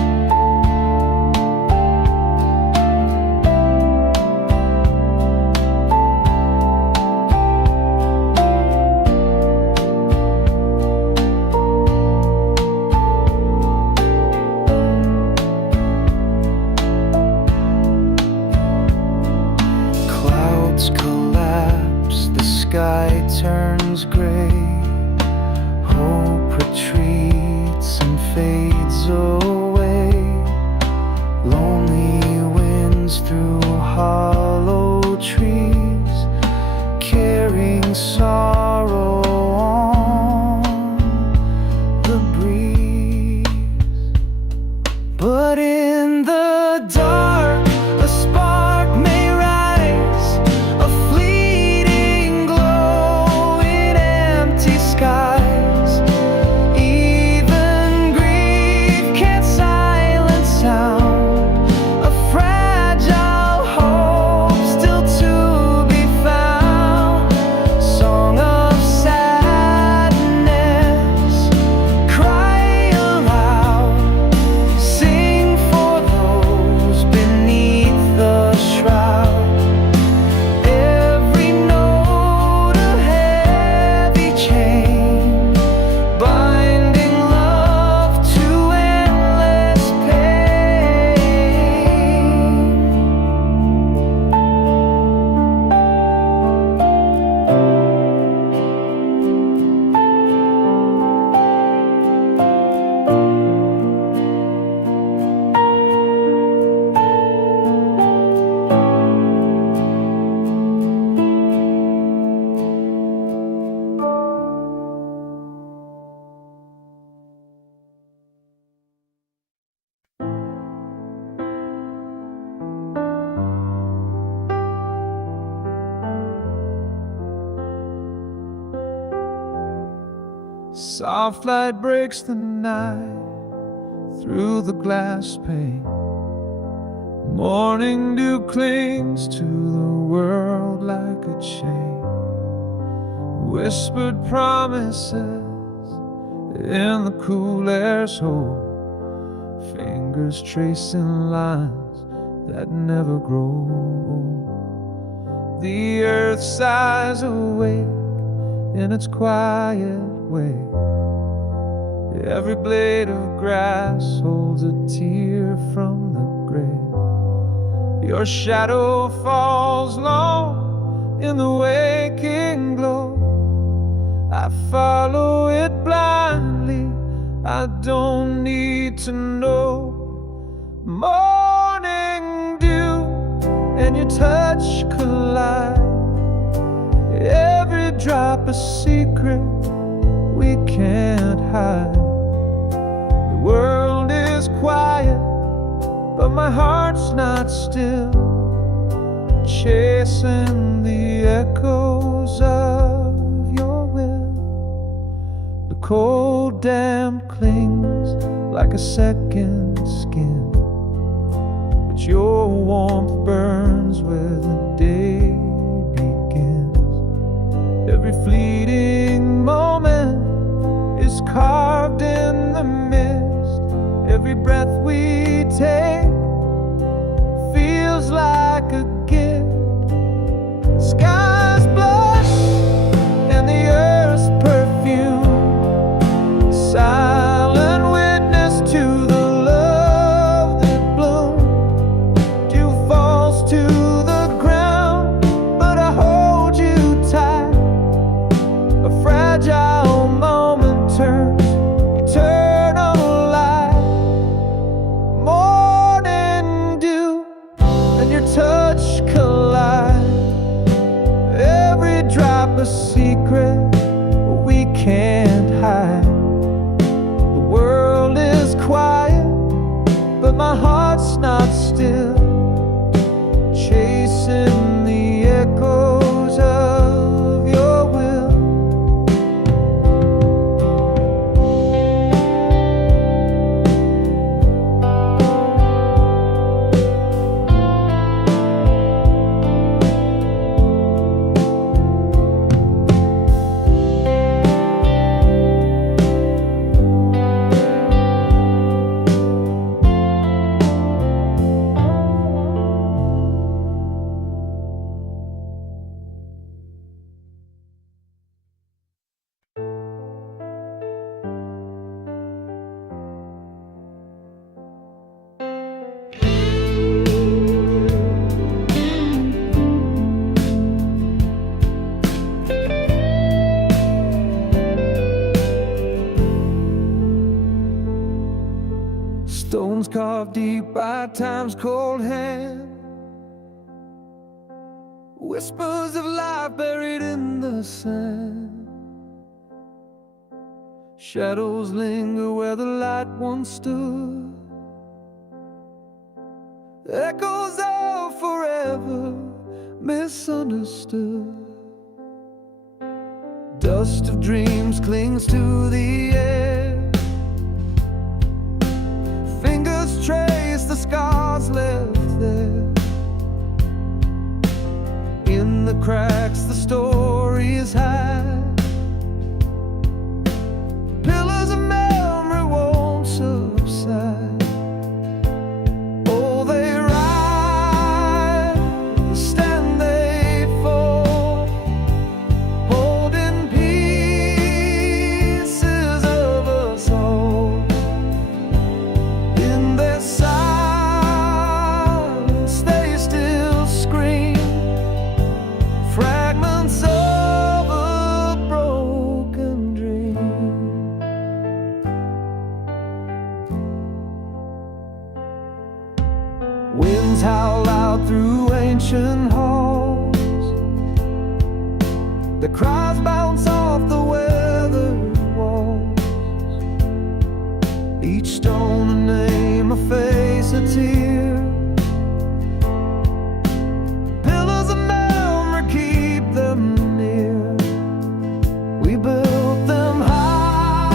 Soft light breaks the night through the glass pane. Morning dew clings to the world like a chain. Whispered promises in the cool air's hold. Fingers tracing lines that never grow old. The earth sighs awake in its quiet way. Every blade of grass holds a tear from the grave. Your shadow falls long in the waking glow. I follow it blindly, I don't need to know. Morning dew and your touch collide. Every drop a secret we can't hide. The world is quiet, but my heart's not still, chasing the echoes of your will. The cold damp clings like a second skin, but your warmth burns where the day begins. Every fleeting moment is carved in the mist. Every breath we take feels like a gift. Skies blush and the earth's perfume, silent witness to the love that bloomed. Dew falls to the ground, but I hold you tight. A fragile moment turns eternal light. Morning dew and your touch collide. Every drop a secret we can't hide. The world is quiet, but my heart's not still, chasing the echoes of your will. Stones carved deep by time's cold hand, whispers of life buried in the sand. Shadows linger where the light once stood, echoes of forever misunderstood. Dust of dreams clings to the air, fingers trace the scars left there. In the cracks the stories hide, pillars of memory won't subside. Oh, they rise, stand they fall, holding pieces of us all. In their silence they still scream, fragments of a broken dream. Winds howl out through ancient halls, the cries bounce off the weathered walls. Each stone a name, a face, a tear. Pillars of memory keep them near. We built them high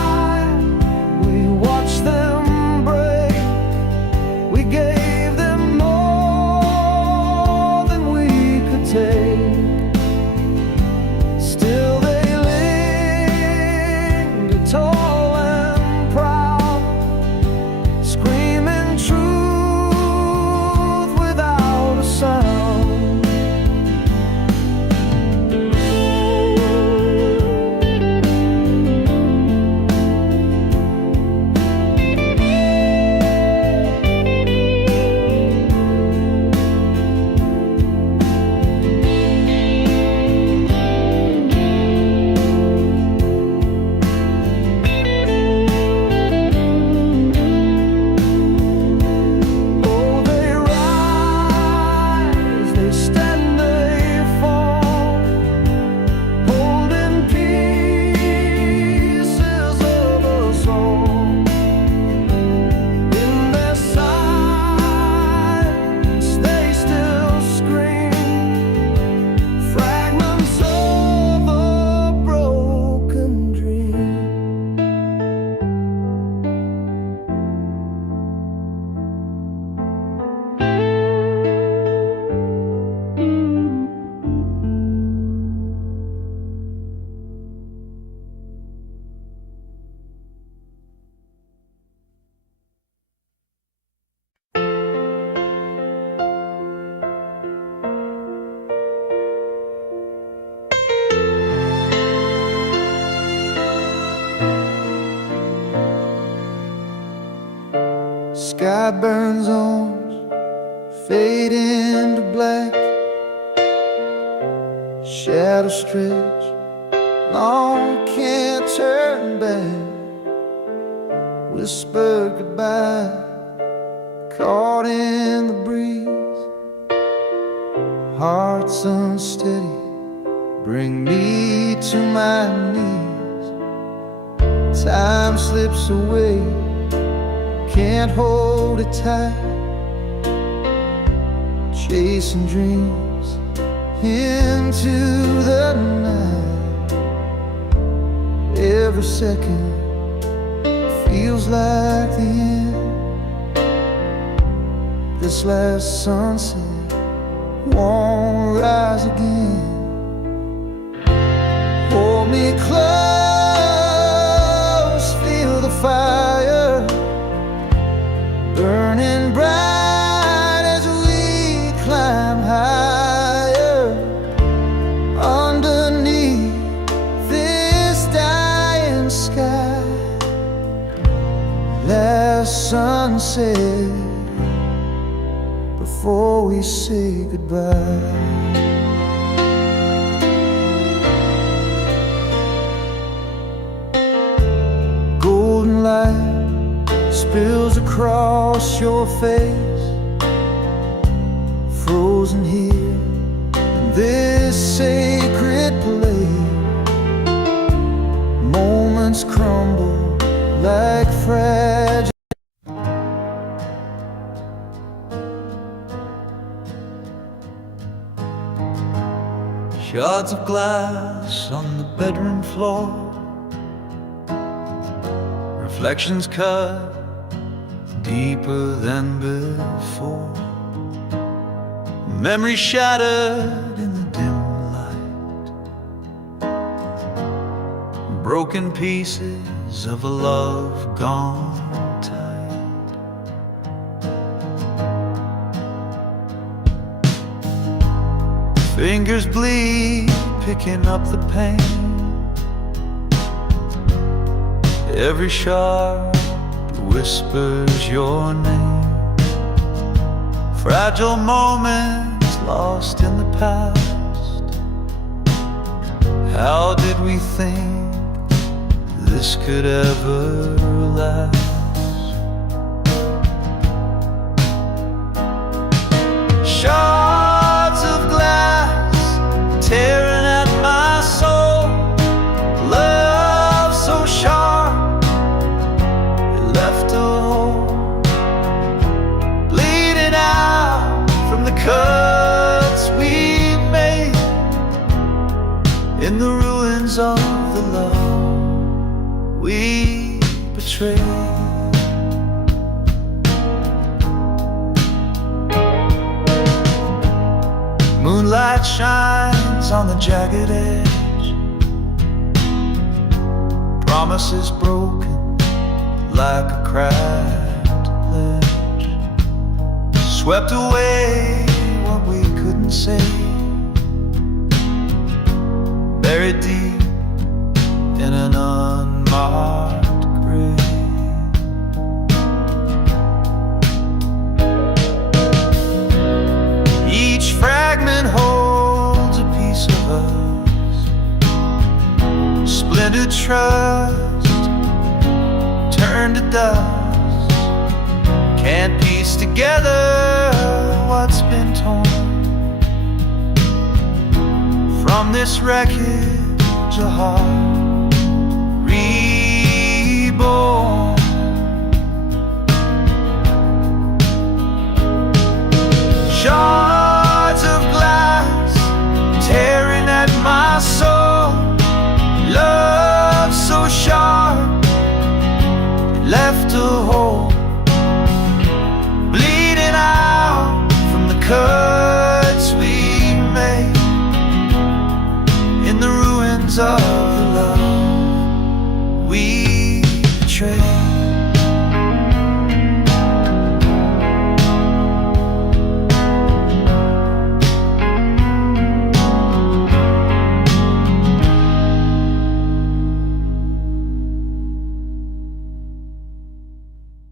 sky burns orange, fade into black. Shadows stretch, long can't turn back. Whispered goodbye, caught in the breeze. Hearts unsteady, bring me to my knees. Time slips away, can't hold it tight. Chasing dreams into the night. Every second feels like the end. This last sunset won't rise again. Hold me close, feel the fire burning bright as we climb higher. Underneath this dying sky, last sunset before we say goodbye. Golden light spills across your face, frozen here in this sacred place. Moments crumble like fragile. Shards of glass on the bedroom floor, reflections cut deeper than before. Memory shattered in the dim light, broken pieces of a love gone tight. Fingers bleed, picking up the pain. Every shard whispers your name. Fragile moments lost in the past. How did we think this could ever last? Shards of glass tearing at my soul. Love so sharp, it left a hole, bleeding out from the cuts we made in the ruins of the love we betrayed. Moonlight shines on the jagged edge, promises broken like a cracked ledge. Swept away what we couldn't say, buried deep in an unmarked grave. Each fragment holds a piece of us, splintered trust turned to dust. Can't piece together what's been torn from this wreckage, a heart reborn. Shards of glass tearing at my soul. Love so sharp, it left a hole, bleeding out from the cuts we made in the ruins of the love we betrayed.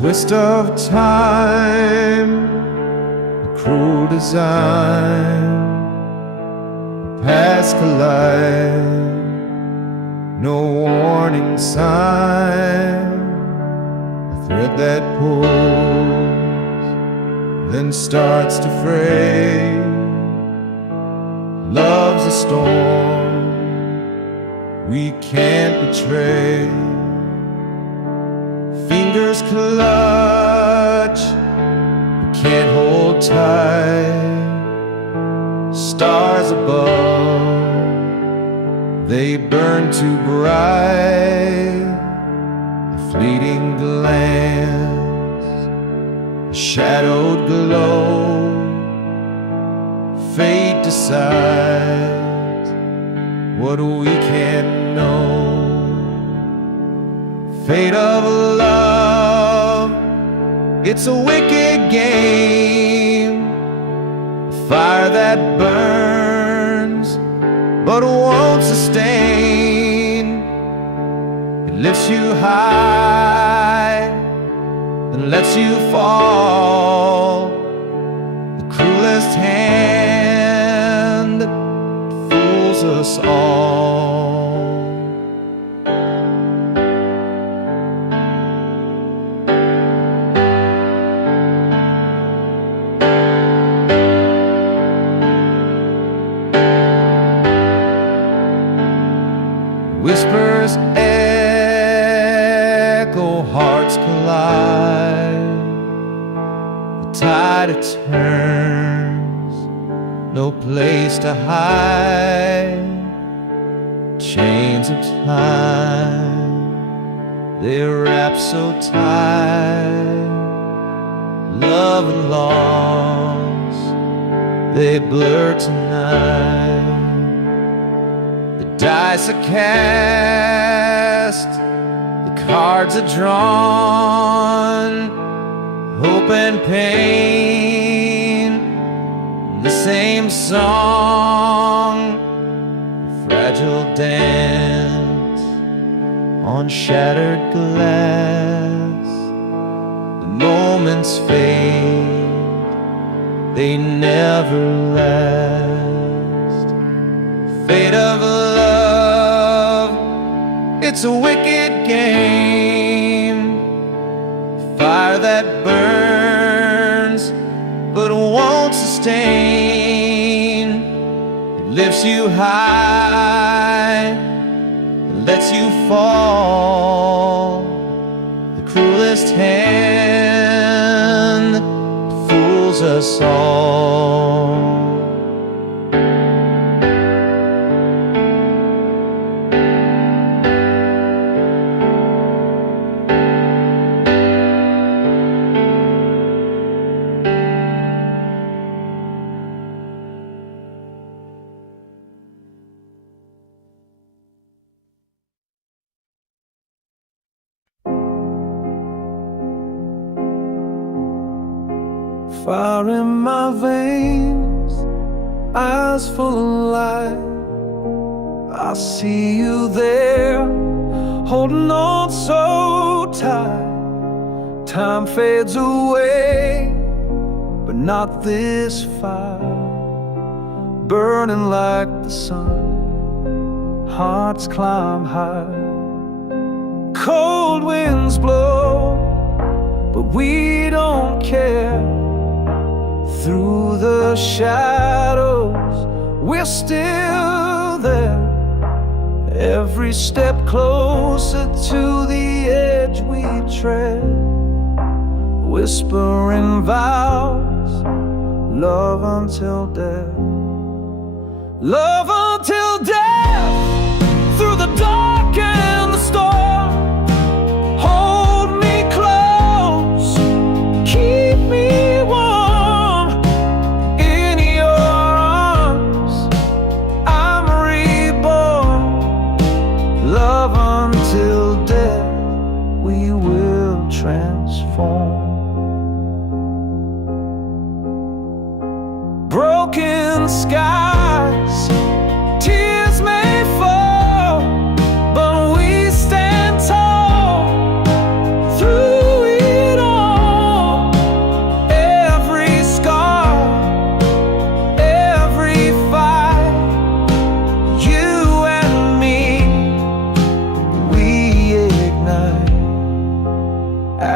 twist of time, a cruel design, paths collide, no warning sign, a thread that pulls, then starts to fray. Love's a storm we can't betray. Fingers clutch, we can't hold tight. Stars above, they burn too bright. A fleeting glance, a shadowed glow. Fate decides what we can't know. Fate of love, it's a wicked game. Fire that burns but won't sustain. It lifts you high and lets you fall. The cruelest hand that fools us all. Whispers echo, hearts collide. The tide it turns, no place to hide. Chains of time, they wrap so tight. Love and loss, they blur tonight. Dice are cast, the cards are drawn. Hope and pain, the same song. Fragile dance on shattered glass. The moments fade, they never last. Fate of love, it's a wicked game. Fire that burns but won't sustain. It lifts you high and lets you fall. The cruelest hand that fools us all. Fire in my veins, eyes full of light. I see you there, holding on so tight. Time fades away, but not this fire. Burning like the sun, hearts climb high. Cold winds blow, but we don't care. Through the shadows, we're still there. Every step closer to the edge we tread. Whispering vows, love until death. Love until death, through the dark and the storm. Hold me close, keep me warm. In your arms, I'm reborn. Love until death, we will transform. Broken skies,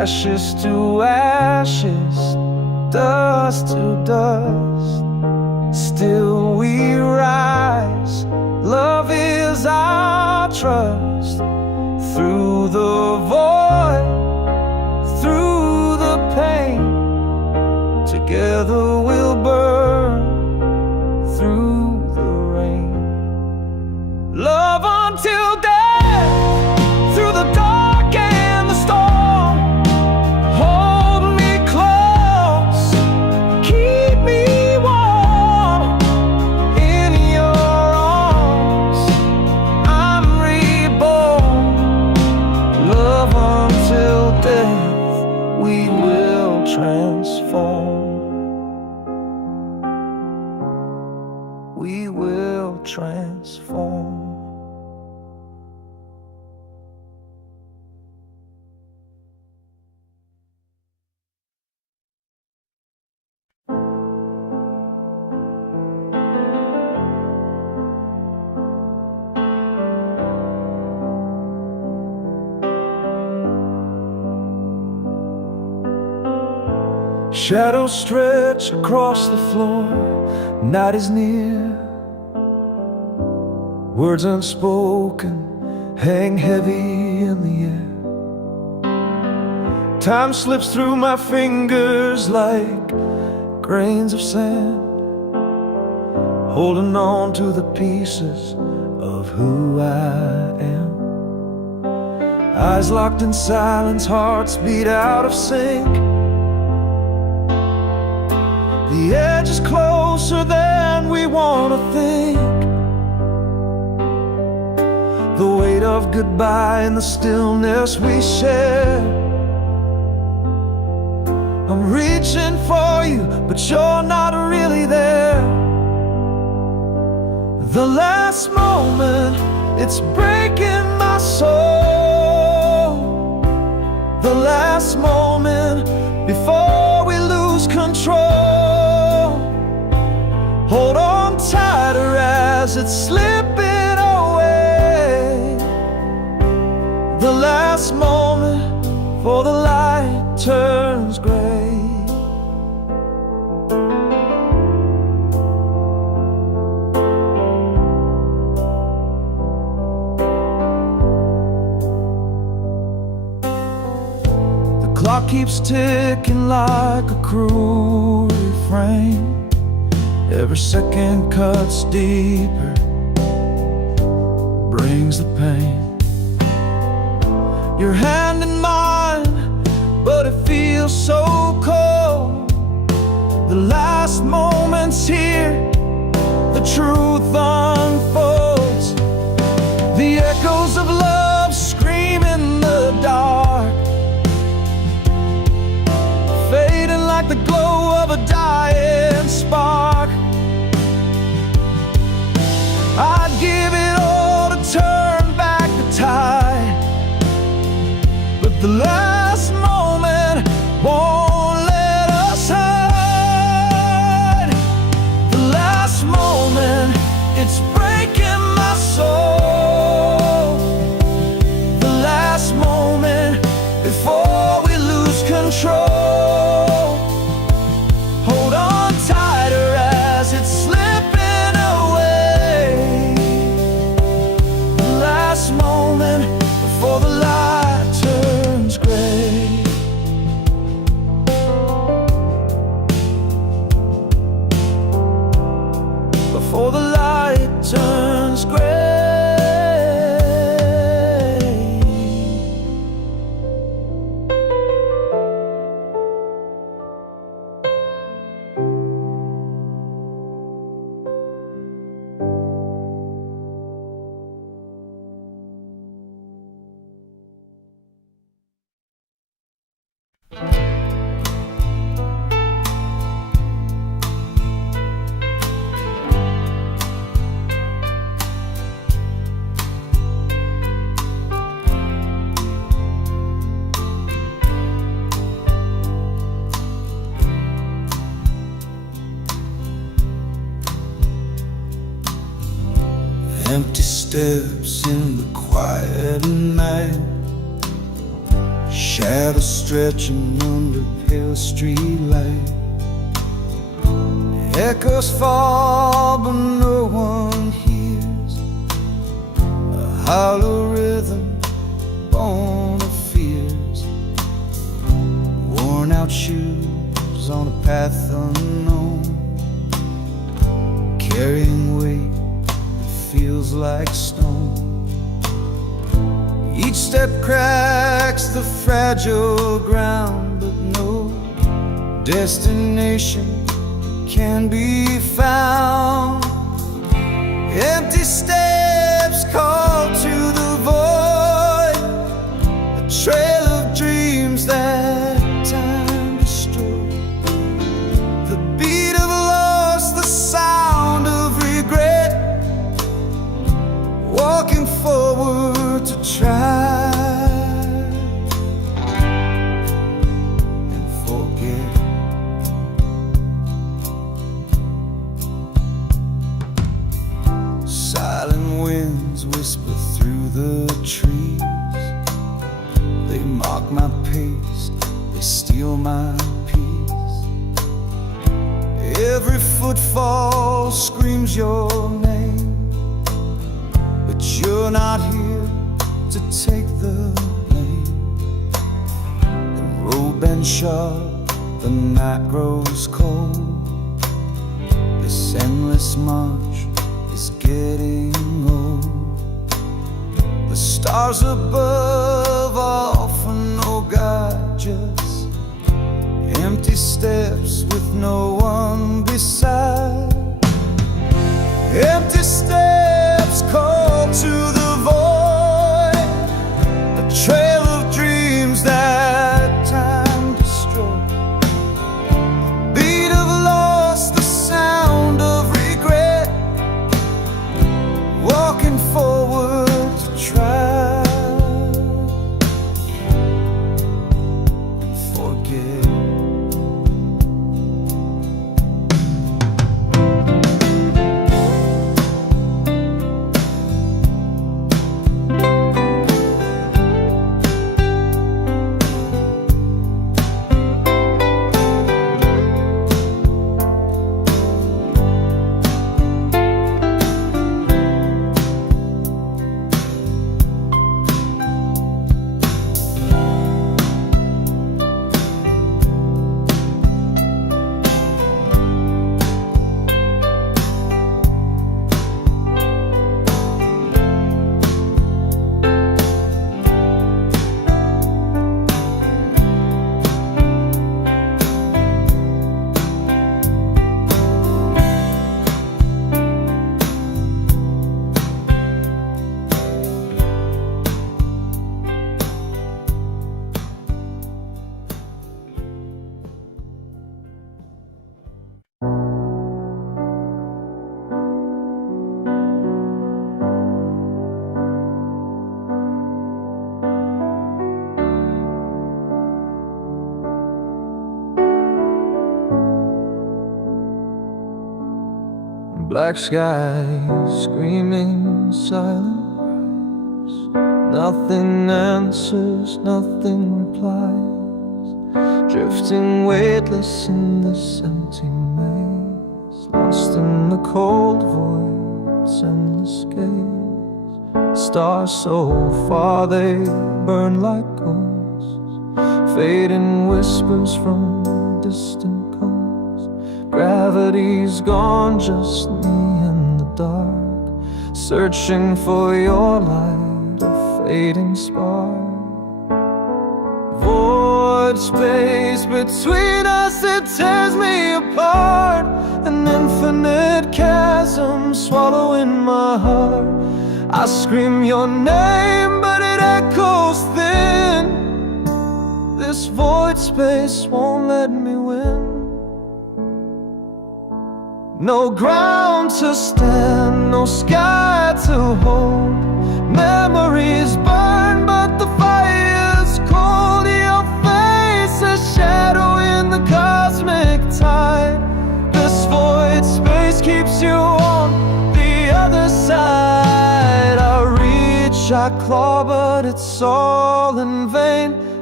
ashes to ashes, dust to dust. Still we rise, love is our trust. Through the void, through the pain, together we'll burn through the rain. Love until death, through the dark and the storm. Hold me close, keep me warm in your arms. I'm reborn. Love until death, we will transform. We will transform. Shadows stretch across the floor, night is near. Words unspoken hang heavy in the air. Time slips through my fingers like grains of sand, holding on to the pieces of who I am. Eyes locked in silence, hearts beat out of sync. The edge is closer than we want to think. The weight of goodbye and the stillness we share. I'm reaching for you, but you're not really there. The last moment, it's breaking my soul. The last moment before we lose control. Hold on tighter as it's slipping away. The last moment before the light turns gray. The clock keeps ticking like a cruel refrain. Every second cuts deeper, brings the pain. Your hand in mine, but it feels so cold. The last moment's here, the truth unfolds. The echoes of love scream in the dark, fading like the glow of a dying spark. I'd give it all to turn back the tide, but the last moment won't let us hide. The last moment, it's breaking my soul. The last moment before we lose control. Hold on tighter as it's slipping away. The last moment before the light turns gray. Before the light turns gray. Empty steps in the quiet night, Shadows stretching under pale street light. Echoes fall but no one hears. A hollow rhythm born of fears. Worn out shoes on a path unknown, carrying weight that feels like stone. Each step cracks the fragile ground, but no destination can be found. Empty steps call to the void, a trail of dreams that time destroyed. The beat of loss, the sound of regret, walking forward to try and forget. Silent winds whisper through the trees. They mock my pace, they steal my peace. Every footfall screams your name, but you're not here to take the blame. The road bends sharp, the night grows cold. This endless march is getting old. The stars above offer no guide, just empty steps with no one beside. Empty steps call to the void, a trail of dreams that time destroyed. Beat of loss, the sound of regret, walking forward to try and forget. Black skies, screaming silent cries. Nothing answers, nothing replies. Drifting weightless in this empty maze, lost in the cold void's endless gaze. Stars so far they burn like ghosts, fading whispers from distant coasts. Gravity's gone, just me in the dark, searching for your light, a fading spark. Void space between us, it tears me apart. An infinite chasm swallowing my heart. I scream your name, but it echoes thin. This void space won't let me win. No ground to stand, no sky to hold. Memories burn, but the fire's cold. Your face a shadow in the cosmic tide. This void space keeps you on the other side. I reach, I claw, but it's all in vain.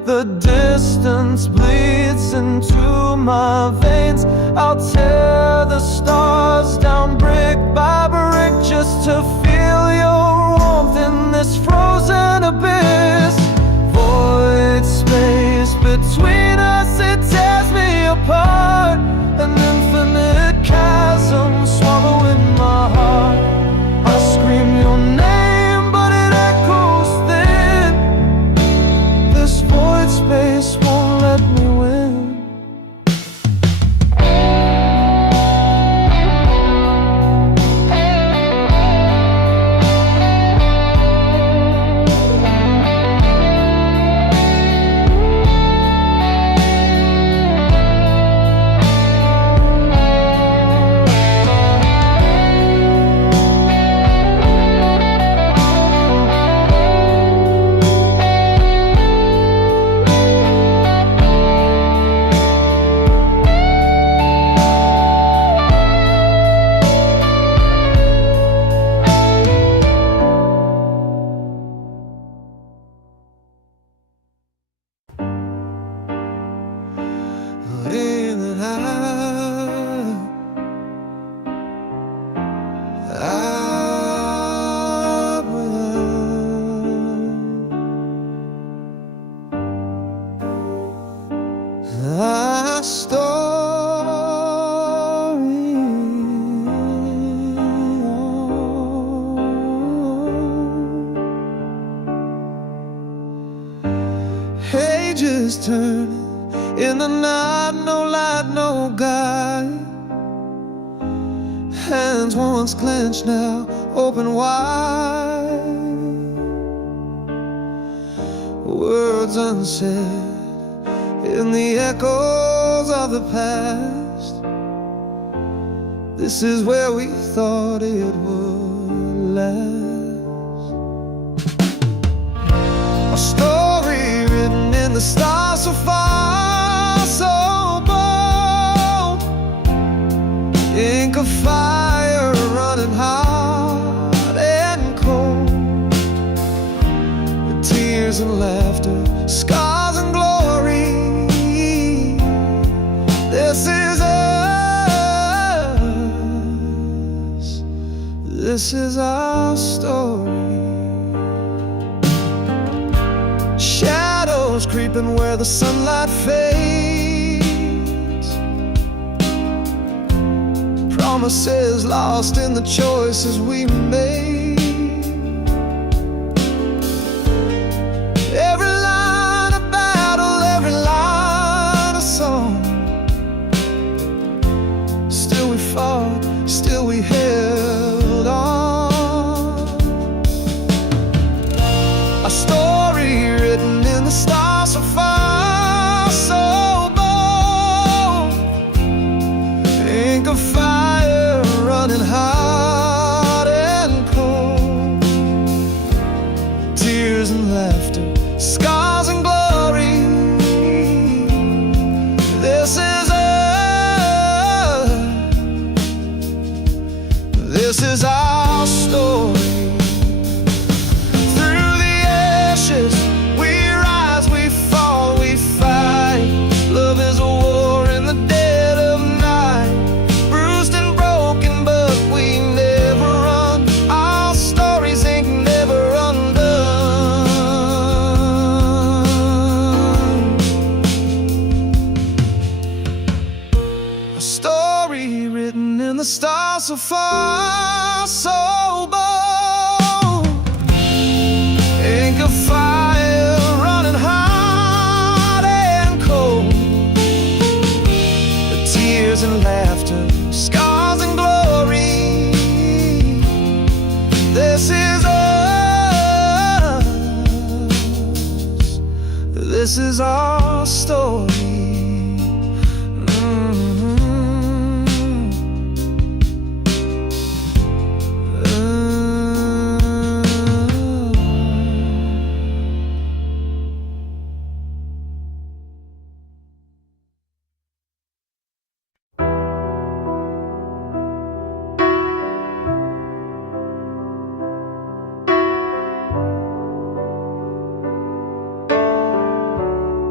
The distance bleeds into my veins. I'll tear the stars down brick by brick just to feel your warmth in this frozen abyss. Void space between us, it tears me apart. An infinite chasm swallowing my heart. I scream your name, but it echoes thin. This void space won't let me win. Pages turning in the night, no light, no guide. Hands once clenched, now open wide. Words unsaid in the echoes of the past. This is where we thought it would last. A story written in the stars, so far, so bold. Ink of fire running hot and cold. The tears and laughter, scars and glory. This is us. This is our story. Shadows creeping where the sunlight fades. Promises lost in the choices we made. Every line of battle, every line of song. Still we fought, still we held on. A story written in the stars, so far, so bold. Ink of fire running hot and cold. Tears and laughter, scars and glory. This is us. This is our story. Through the ashes we rise, we fall, we fight. Love is a war in the dead of night. Bruised and broken, but we never run. Our stories ain't never undone. A story written in the stars, so far, so bold. Ink of fire running hot and cold. The tears and laughter, scars and glory. This is us. This is our story.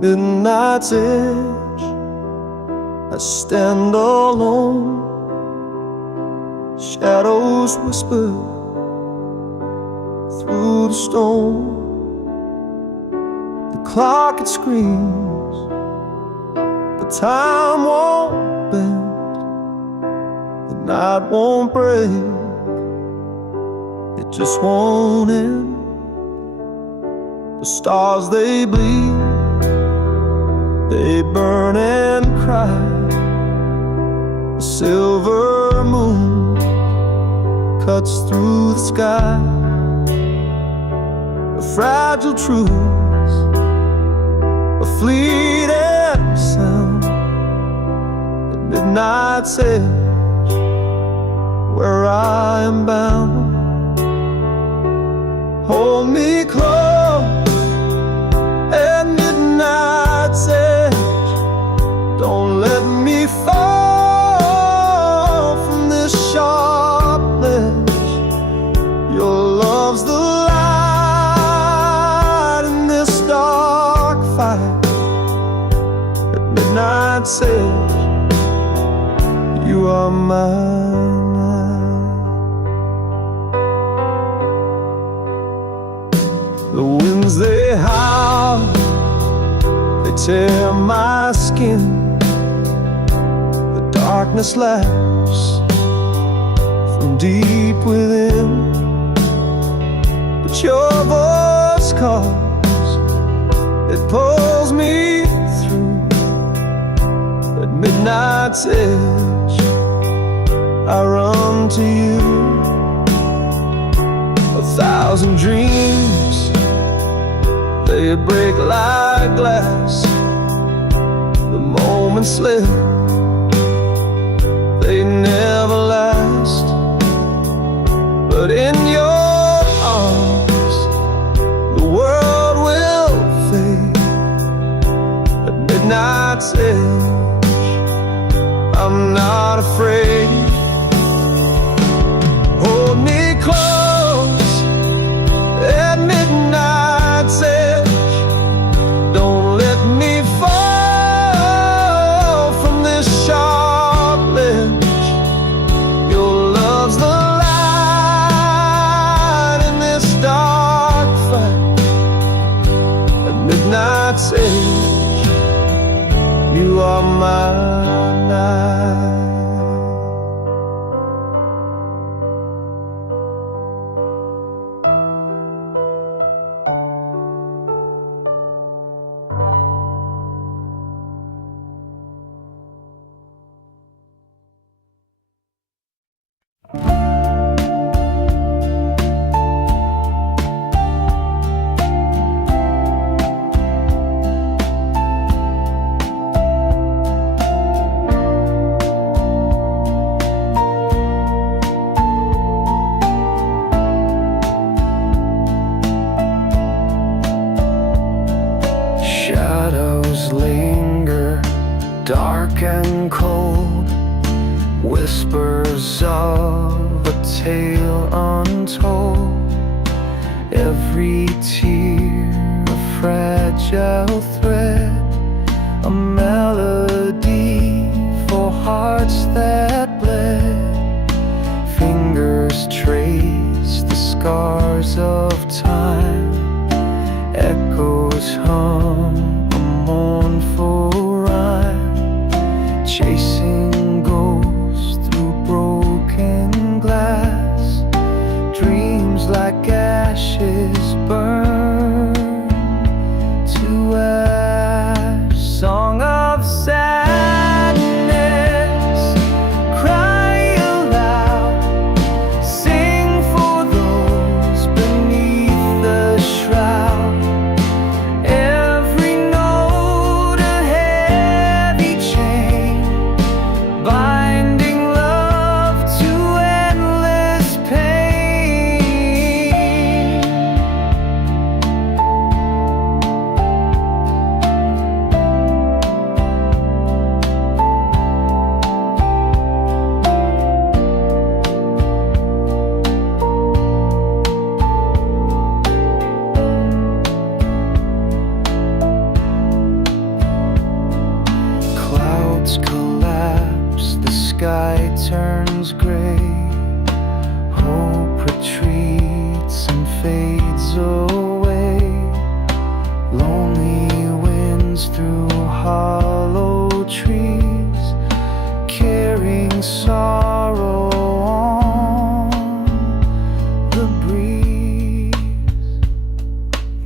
midnight's edge, I stand alone. Shadows whisper through the storm. The clock, it screams, but time won't bend. The night won't break, it just won't end. The stars, they bleed, they burn and cry. The silver moon cuts through the sky. A fragile truth, a fleeting sound. At midnight's edge, where I am bound. Hold me close at midnight's edge. Don't let me fall from this sharp ledge. Your love's the light in this dark fight. At midnight's edge, you are mine. The winds, they howl, they tear my skin. The darkness laughs from deep within. But your voice calls, it pulls me through. At midnight's edge, I run to you. A thousand dreams, they break like glass. The moments slip, they never last. But in your arms, the world will fade. At midnight's edge, I'm not afraid. Hold me close at midnight's edge. Don't let me fall from this sharp ledge. Your love's the light in this dark fight. At midnight's edge, you are my night. Shadows linger, dark and cold, whispers of a tale untold. Every tear a fragile thread, a melody for hearts that bled. Fingers trace the scars of time, echoes hum a mournful rhyme, chasing ghosts through broken glass. Dreams like ashes burn to ash. Song of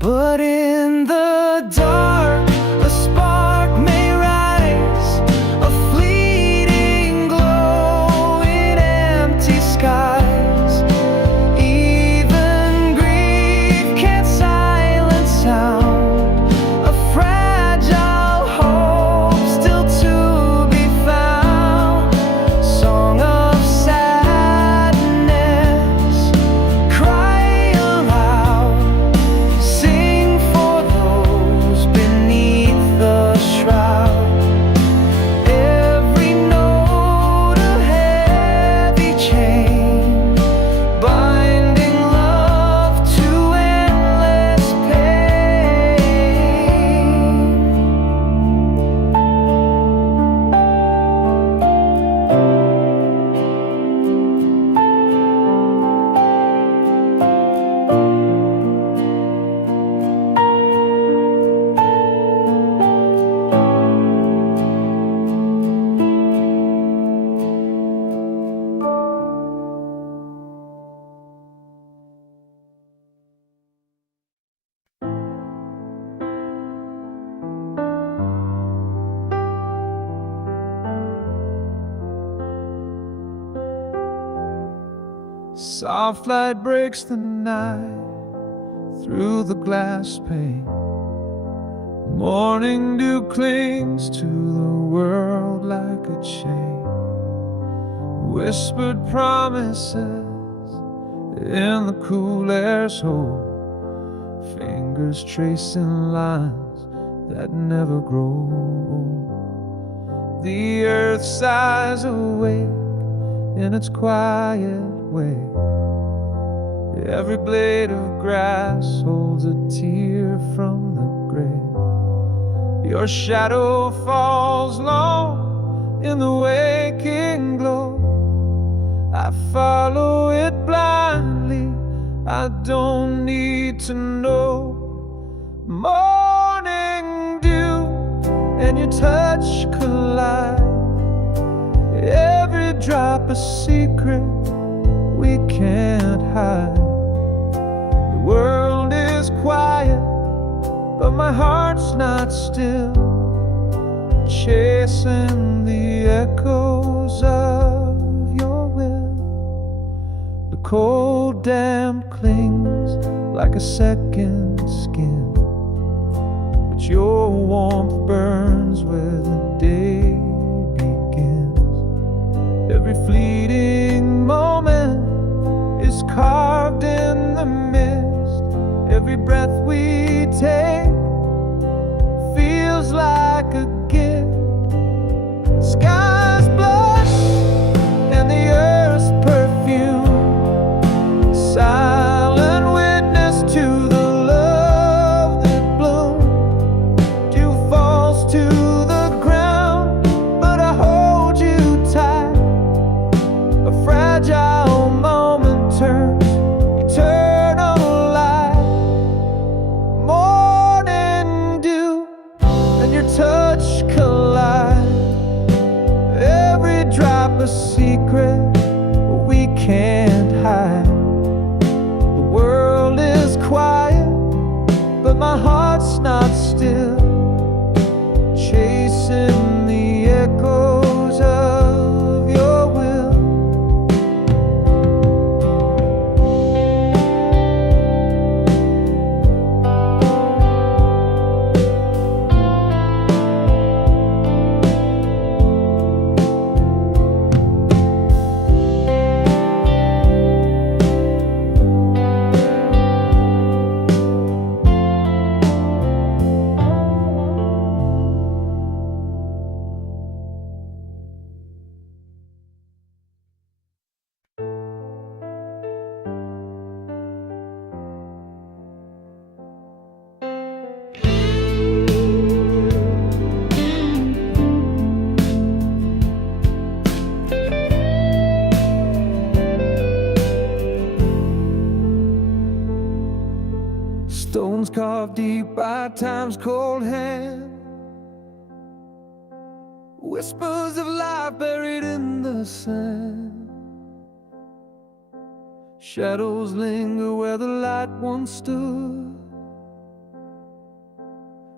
But in the dark, a spark may rise, a fleeting glow in empty skies. Even grief can't silence sound, a fragile hope still to be found. Song of sadness, cry aloud, sing for those beneath the shroud. Every note a heavy chain, binding love to endless pain. Soft light breaks the night through the glass pane. Morning dew clings to the world like a chain. Whispered promises in the cool air's hold. Fingers tracing lines that never grow old. The earth sighs awake in its quiet way. Every blade of grass holds a tear from the grave. Your shadow falls long in the waking glow. I follow it blindly, I don't need to know. Morning dew and your touch collide. Every drop a secret we can't hide. The world is quiet, but my heart's not still, chasing the echoes of your will. The cold damp clings like a second skin, but your warmth burns where the day begins. Every fleeting moment is carved in the mist. Every breath we take feels like a gift. Skies blush and the earth's perfume, silent witness to the love that bloomed. Dew falls to the ground, but I hold you tight. A fragile moment turns eternal light. Morning dew and your touch collide. Every drop a secret we can't hide. The world is quiet, but my heart's not still, chasing the echoes of your will. Stones carved deep by time's cold hand, whispers of life buried in the sand. Shadows linger where the light once stood,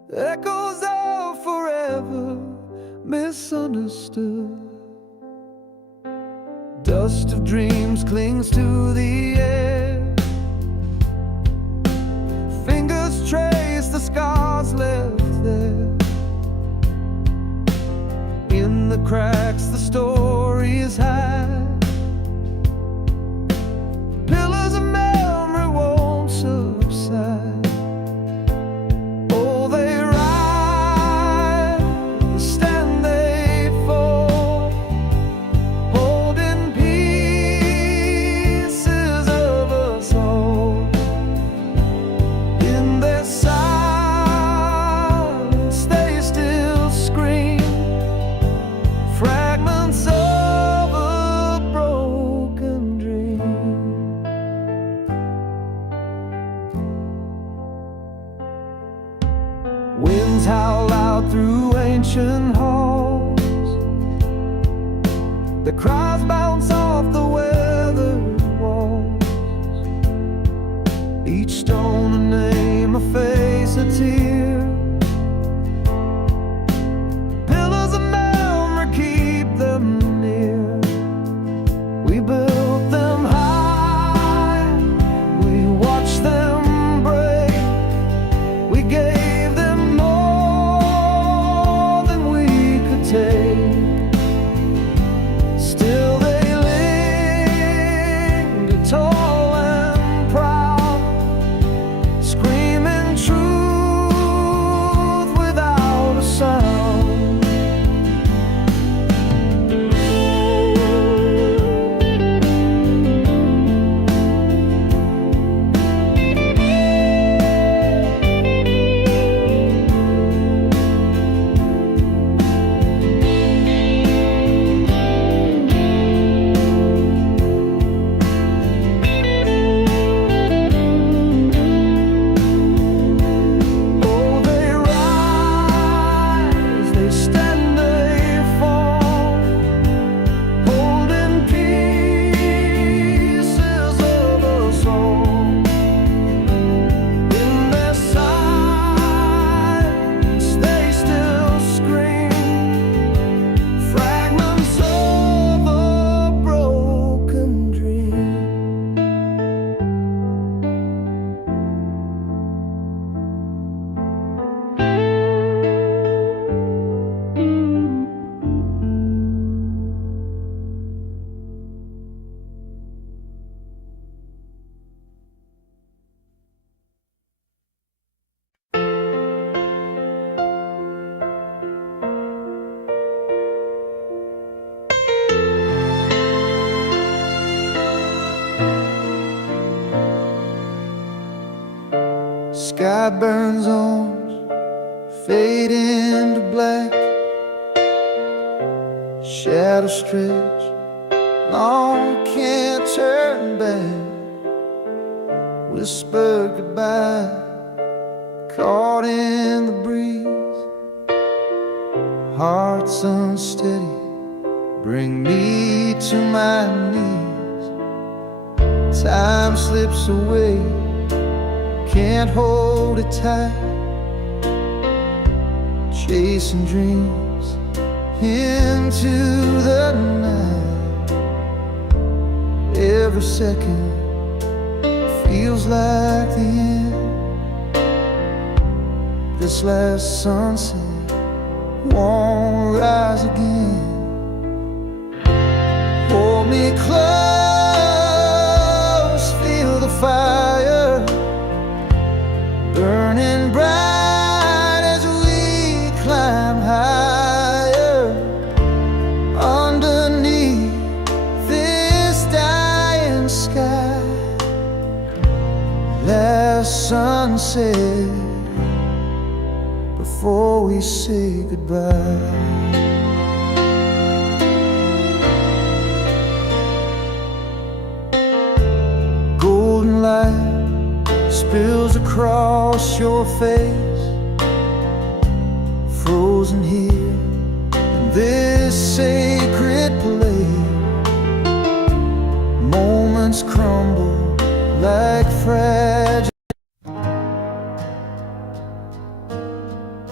echoes of forever misunderstood. Dust of dreams clings to the air. Fingers trace the scars left there. In the cracks the stories hide. Pillars of memory won't subside. Oh, they rise, they stand, they fall, holding pieces of us all. In their silence they still scream, fragments of a broken dream. Winds howl out through ancient halls. The cries bounce off the weathered walls. Each stone a name, a face, a tear. Pillars of memory keep them near. We built them high, we watched them break. We gave them more than we could take. Still they linger tall and proud, screaming truth without a sound. Oh, they rise, they stand, they fall, holding pieces of us all. In their silence they still scream, fragments of a broken dream. Sky burns orange, fade into black. Shadows stretch, long can't turn back. Whisper goodbye, caught in the breeze. Hearts unsteady, bring me to my knees. Time slips away, can't hold it tight. Chasing dreams into the night. Every second feels like the end. This last sunset won't rise again. Hold me close, feel the fire burning bright as we climb higher. Underneath this dying sky, last sunset before we say goodbye. Golden light spills across your face, frozen here in this sacred place. Moments crumble like fragile.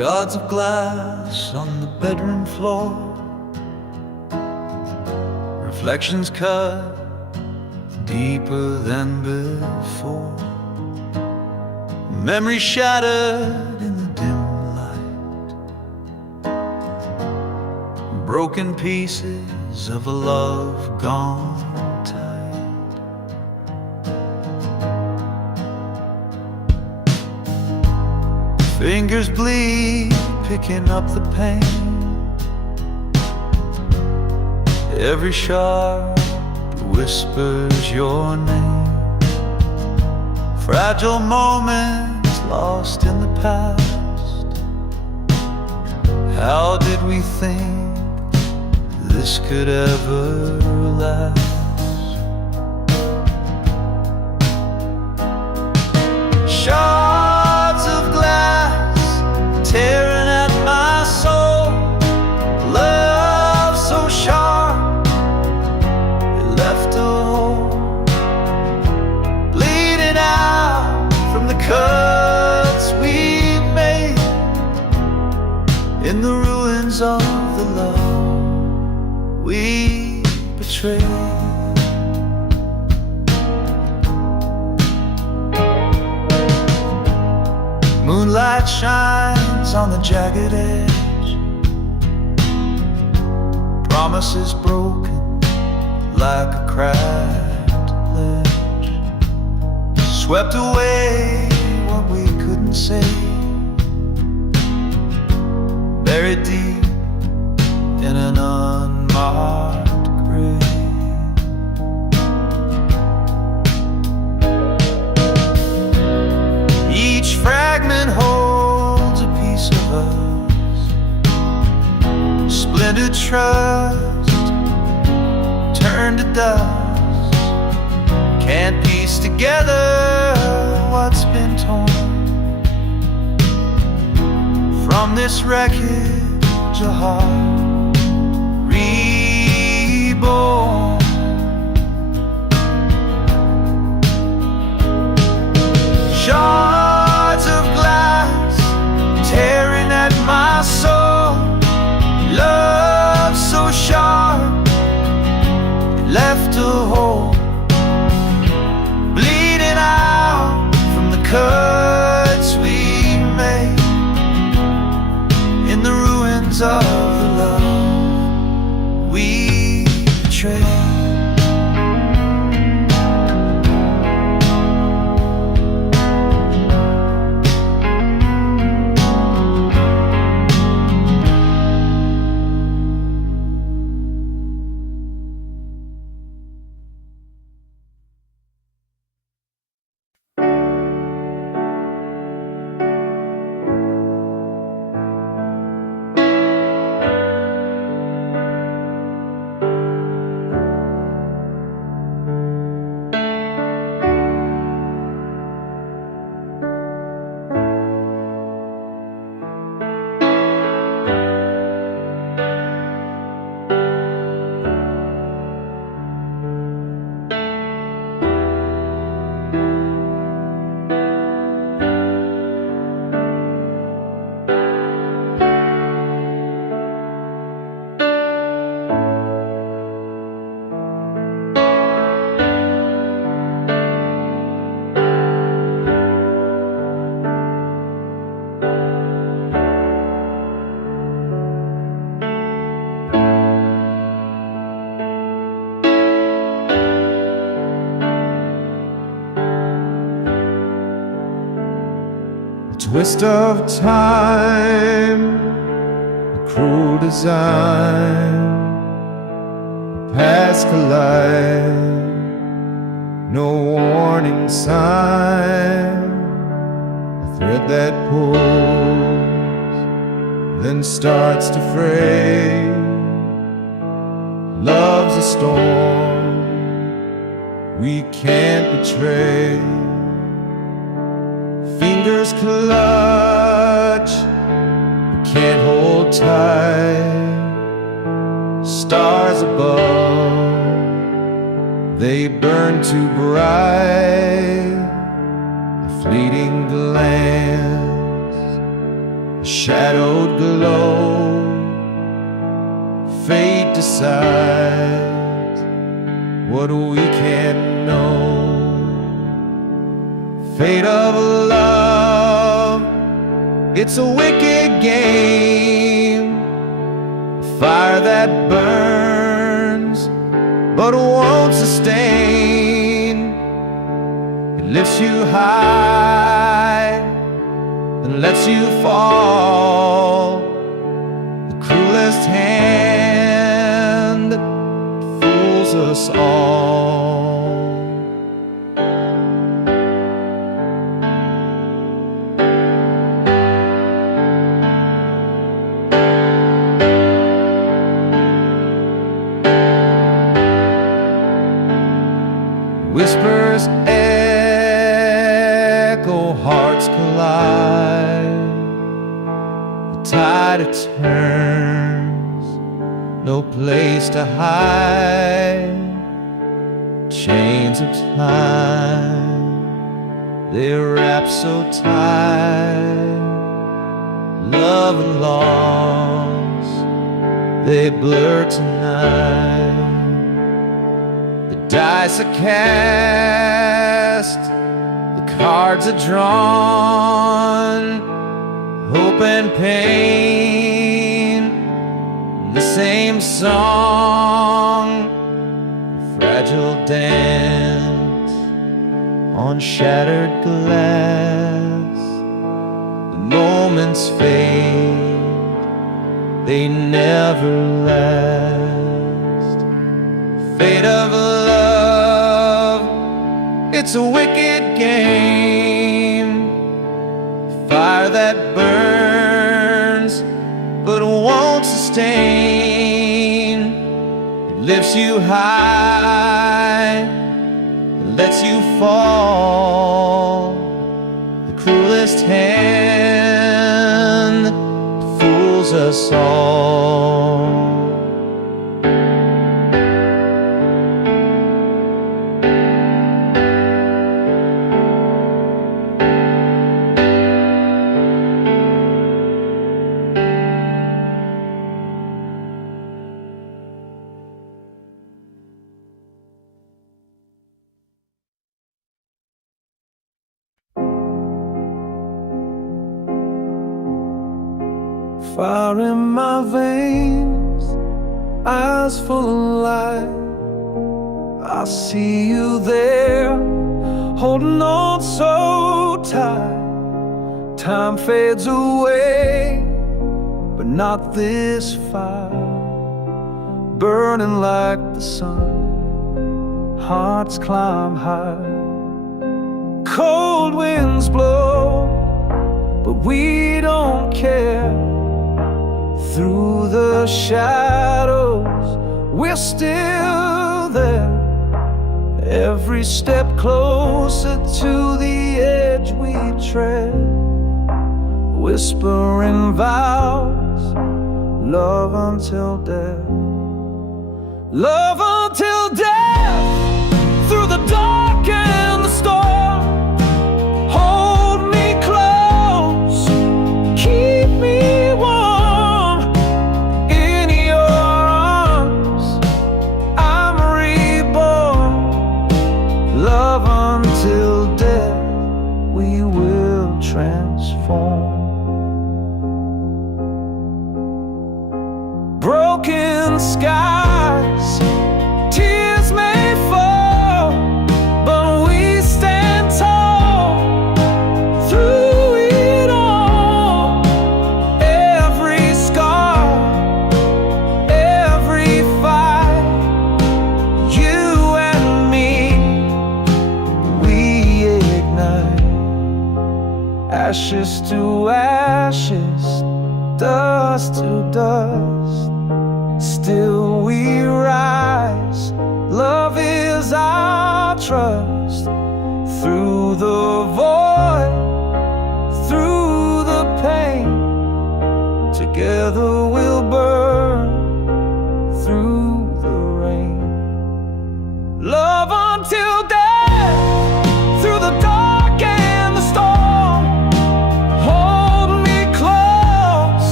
Shards of glass on the bedroom floor, reflections cut deeper than before, memory shattered in the dim light, broken pieces of a love gone tight. Fingers bleed, picking up the pain. Every shard whispers your name. Fragile moments lost in the past. How did we think this could ever last? Shards of glass tearing at my soul. Love so sharp, it left a hole, bleeding out from the cuts we made in the ruins of the love we betrayed. Moonlight shines on the jagged edge, promises broken like a cracked ledge, swept away what we couldn't say, buried deep in an unmarked grave. Each fragment holds a piece of us, splintered trust turned to dust. Can't piece together what's been torn from this wreckage, a heart reborn. Shards of glass tearing at my soul. Love so sharp, it left a hole, bleeding out from the cuts we made in the ruins of the love we betrayed. Twist of time, a cruel design, past collide, no warning sign, a thread that pulls, then starts to fray. Love's a storm we can't betray. Fingers clutch, but can't hold tight. Stars above, they burn too bright. A fleeting glance, a shadowed glow. Fate decides what we can't know. Fate of love, it's a wicked game. Fire that burns but won't sustain. It lifts you high and lets you fall. The cruelest hand that fools us all. Whispers echo, hearts collide. The tide it turns, no place to hide. Chains of time, they wrap so tight. Love and loss, they blur tonight. Dice are cast, the cards are drawn. Hope and pain, the same song. Fragile dance on shattered glass. The moments fade, they never last. Fate of love, it's a wicked game. Fire that burns but won't sustain. It lifts you high and lets you fall. The cruelest hand that fools us all. Fire in my veins, eyes full of light. I see you there, holding on so tight. Time fades away, but not this fire. Burning like the sun, hearts climb high. Cold winds blow, but we don't care. Through the shadows, we're still there. Every step closer to the edge we tread. Whispering vows, love until death. Love until death, through the dark and the storm. Hold me close, keep me warm. Till death we will transform. Broken skies, tears may fall, but we stand tall. Through it all, every scar, every fight, you and me, ashes to ashes, dust to dust. Still we rise, love is our trust. Through the void, through the pain, together we'll burn through the rain. Love until death, through the dark and the storm. Hold me close.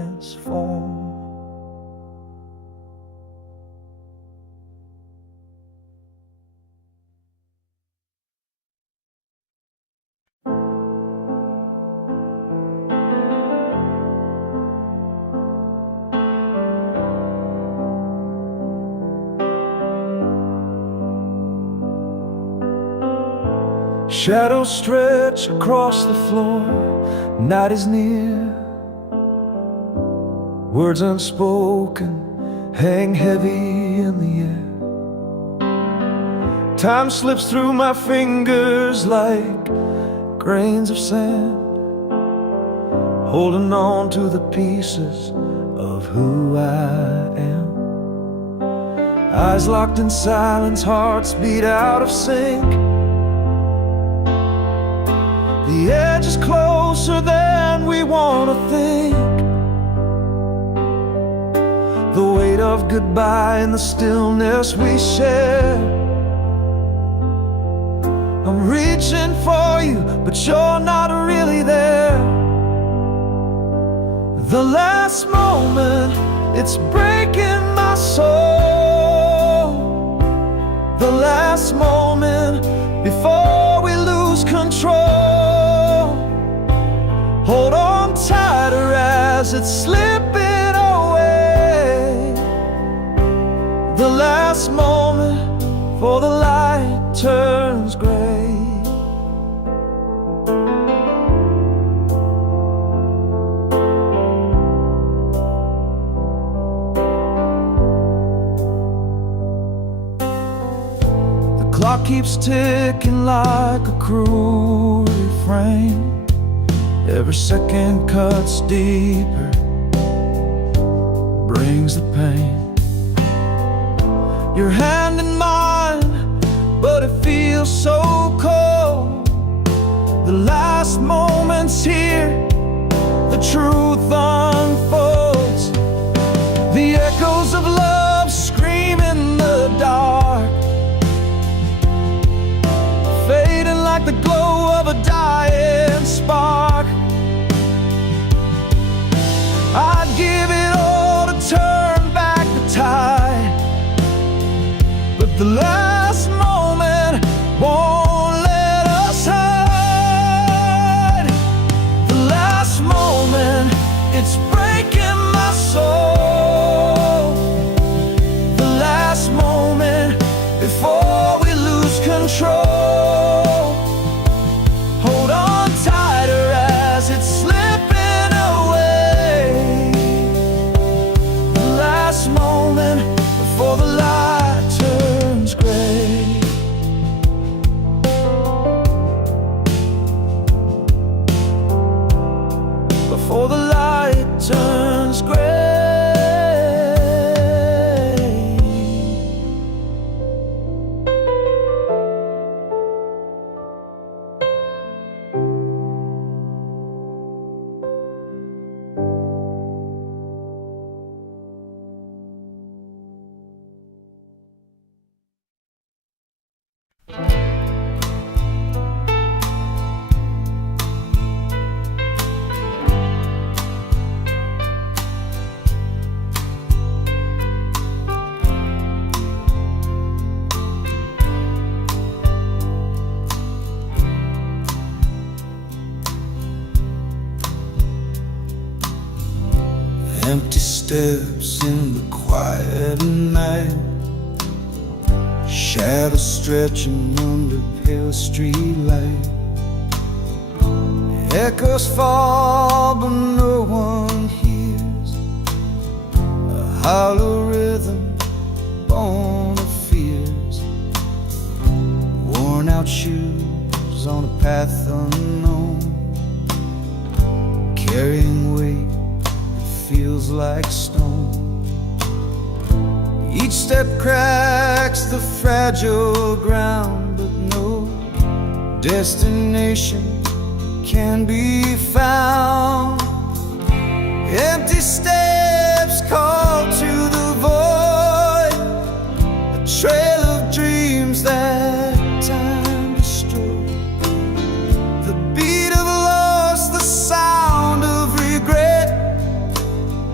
transform. Shadows stretch across the floor, night is near. Words unspoken hang heavy in the air. Time slips through my fingers like grains of sand, holding on to the pieces of who I am. Eyes locked in silence, hearts beat out of sync. The edge is closer than we want to think. The weight of goodbye in the stillness we share. I'm reaching for you, but you're not really there. The last moment, it's breaking my soul. The last moment before we lose control. Hold on tighter as it's slipping away. The last moment before the light turns gray. The clock keeps ticking like a cruel refrain. Every second cuts deeper, brings the pain. Your hand in mine, but it feels so cold. The last moment's here, the truth unfolds. The echoes of love scream in the dark, fading like the glow of a dying spark. I'd give it all to turn back the tide, but the last moment won't let us hide. The last moment, it's breaking my soul. The last moment before we lose control. Hold on tighter as it's slipping away. The last moment before the light turns gray. Before the light turns gray. Empty steps in the quiet night, shadows stretching under pale streetlight. Echoes fall but no one hears, a hollow rhythm born of fears. Worn out shoes on a path unknown, carrying weight feels like stone. Each step cracks the fragile ground, but no destination can be found. Empty steps call to the void, a trail of dreams that time destroyed. The beat of loss, the sound of regret,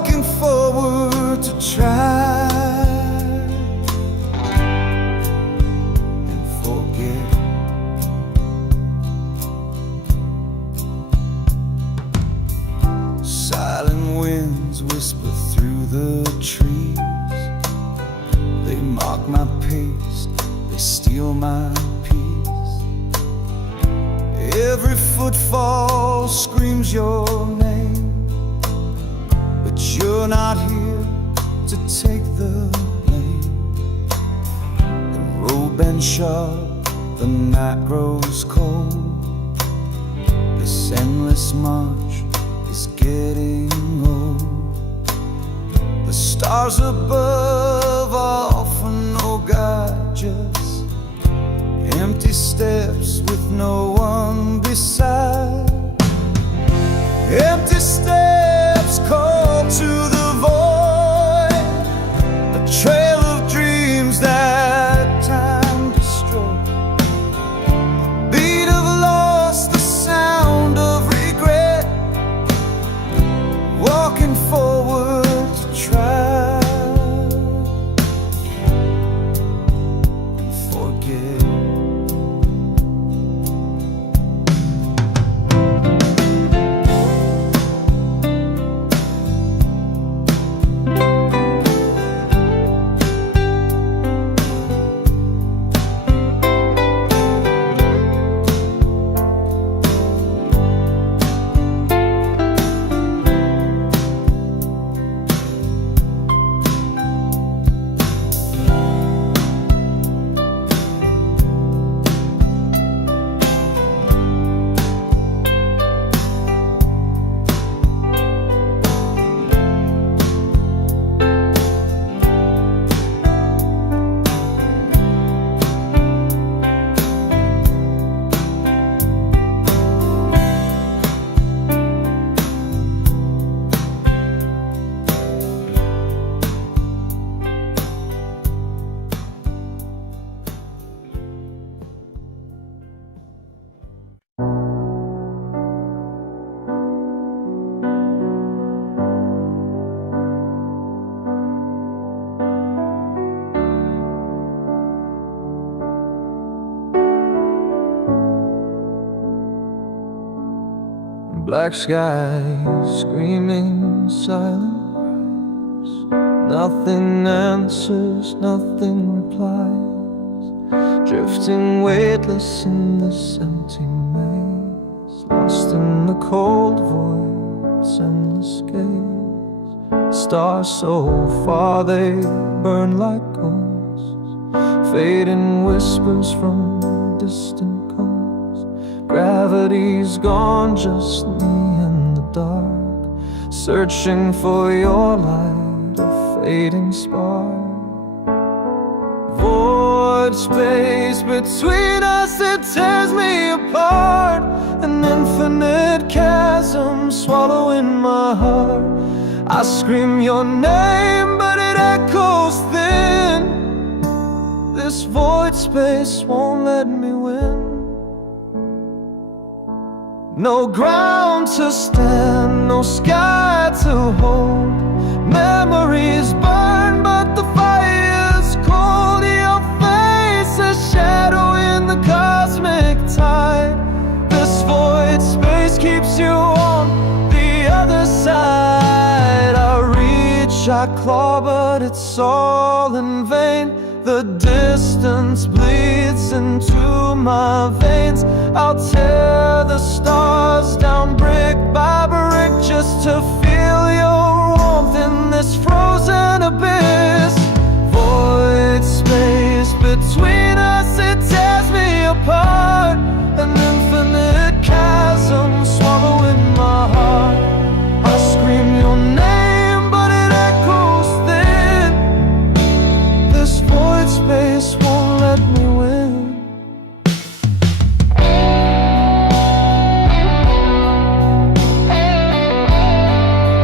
walking forward to try and forget. Silent winds whisper through the trees. They mock my pace, they steal my peace. Every footfall screams your name, but you're not here to take the blame. The road bends sharp, the night grows cold. This endless march is getting old. The stars above offer no guide, just empty steps with no one beside. Empty steps call to the void, a trail of dreams that time destroyed. Beat of loss, the sound of regret, walking forward to try and forget. Black sky, screaming silent cries. Nothing answers, nothing replies. Drifting weightless in this empty maze, lost in the cold void's endless gaze. Stars so far they burn like ghosts, fading whispers from distant coasts. Gravity's gone, just me in the dark, searching for your light, a fading spark. Void space between us, it tears me apart. An infinite chasm swallowing my heart. I scream your name, but it echoes thin. This void space won't let me win. No ground to stand, no sky to hold. Memories burn, but the fire's cold. Your face a shadow in the cosmic tide. This void space keeps you on the other side. I reach, I claw, but it's all in vain. The distance bleeds into my veins. I'll tear the stars down brick by brick just to feel your warmth in this frozen abyss. Void space between us, it tears me apart. An infinite chasm swallowing my heart. I scream your name, but it echoes thin. This void space won't let me win.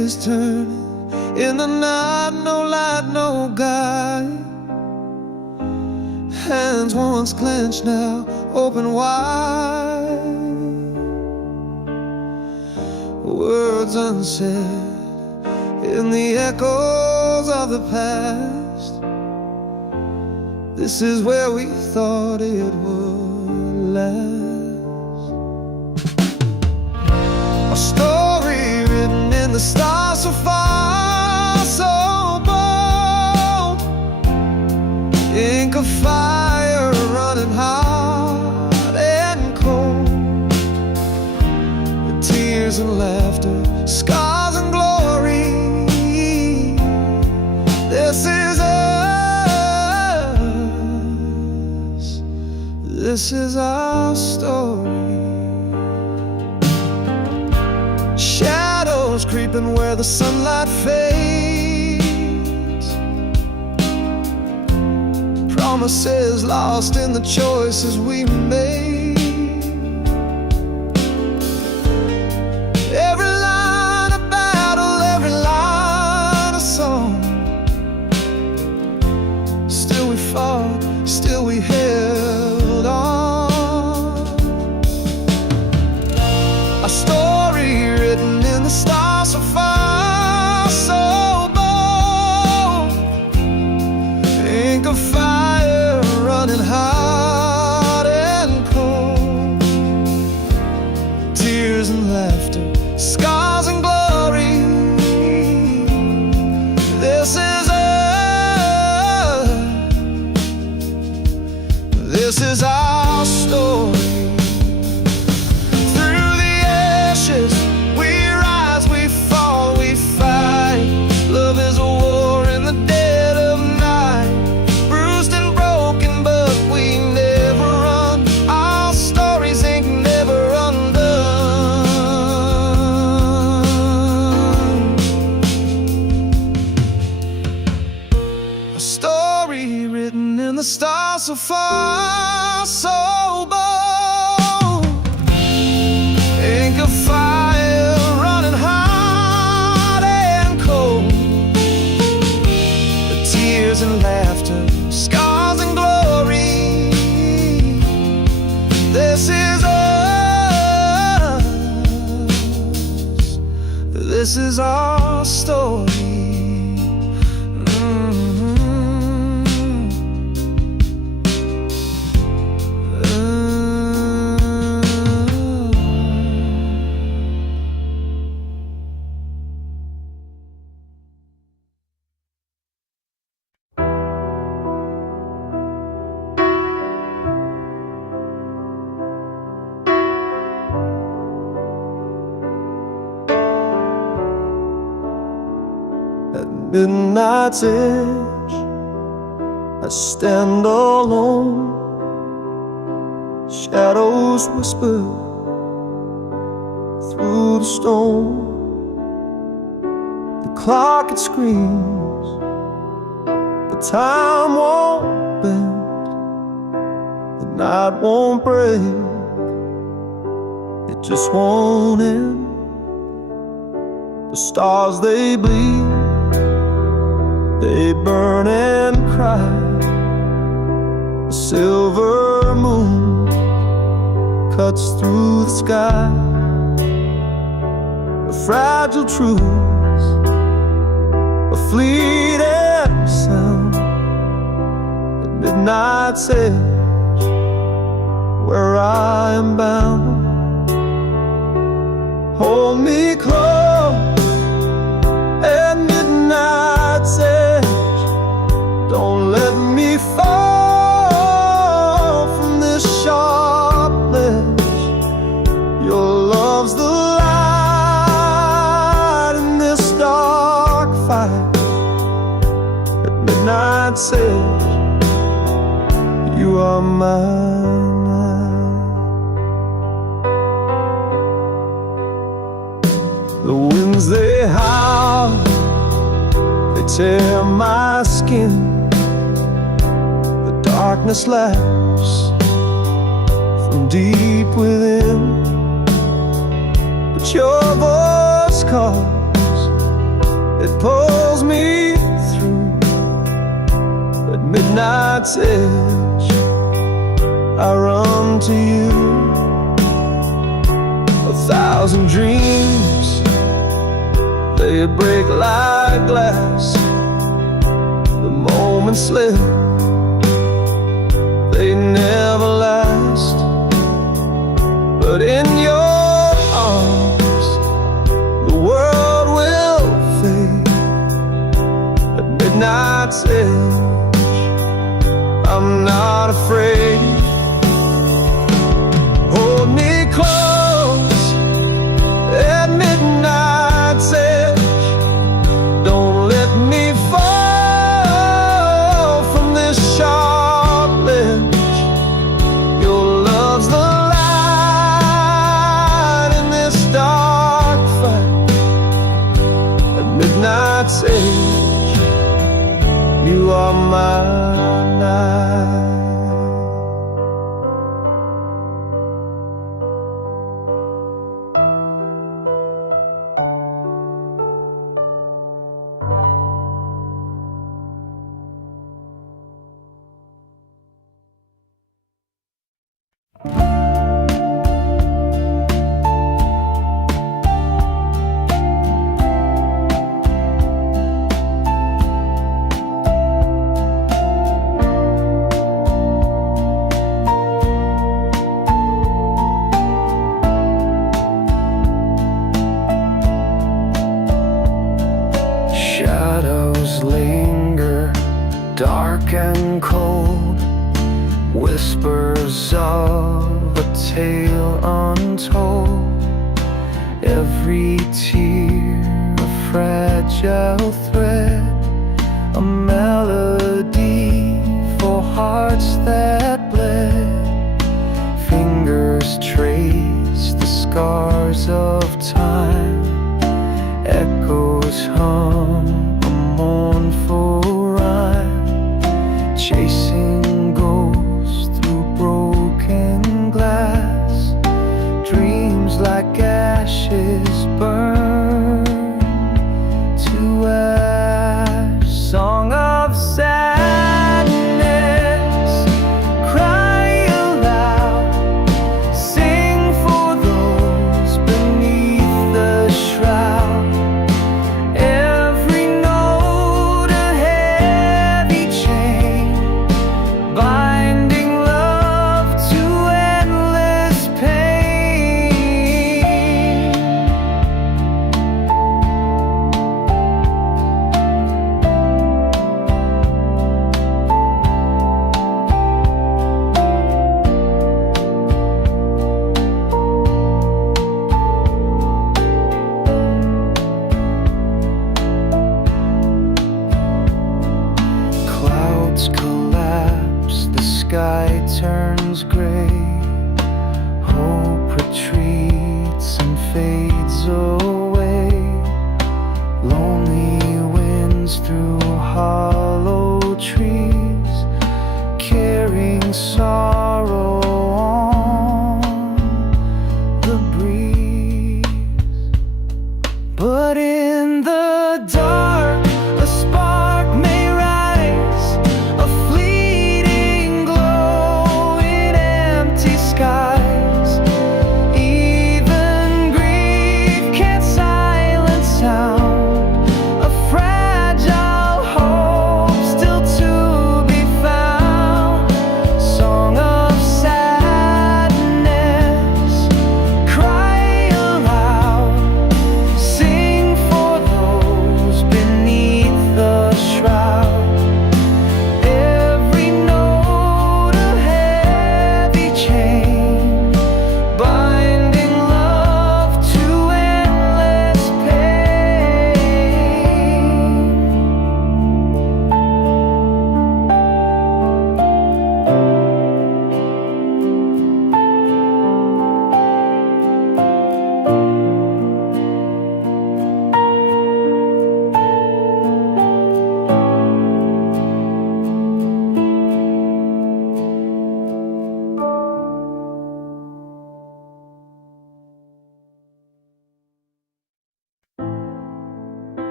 is turning. In the night, no light, no guide. Hands once clenched, now open wide. Words unsaid in the echoes of the past. This is where we thought it would last. A story written in the stars so far, so bold. Ink of fire running hot and cold. The tears and laughter, scars and glory. This is us. This is our story. Shadows creeping where the sunlight fades. Promises lost in the choices we made. Every line a battle, every line a song. Still we fought, still we held on. A story written in the stars so far, so bold. Ink of fire running hot and cold. Tears and laughter, scars and glory. This is us. This is our story. Through the ashes we rise, we fall, we fight. Love is a war in the dead of night. Bruised and broken, but we never run. Our stories ain't never undone. A story written in the stars so far, so bold. Ink of fire running hot and cold. The tears and laughter, scars and glory. This is us. This is our story. At midnight's edge, I stand alone. Shadows whisper through the stone. The clock, it screams, but time won't bend. The night won't break, it just won't end. The stars, they bleed, they burn and cry. The silver moon cuts through the sky. A fragile truth, a fleeting sound. At midnight's edge, where I am bound. Hold me close at midnight's edge. Don't let me fall from this sharp ledge. Your love's the light in this dark fight. At midnight's edge, you are mine. The winds, they howl, they tear my skin. The darkness laughs from deep within. But your voice calls midnight's edge, I run to you. 1,000 dreams, they break like glass. The moments slip, they never last. But in your arms, the world will fade. At midnight's edge, I'm not afraid. Hold me close at midnight's edge. Don't let me fall from this sharp ledge. Your love's the light in this dark fight. At midnight's edge, you are my night. Shadows linger, dark and cold, whispers of a tale untold. Every tear a fragile thread, a melody for hearts that bled. Fingers trace the scars of time, echoes hum a mournful rhyme, chasing ghosts through broken glass. Dreams like ashes burn to ash.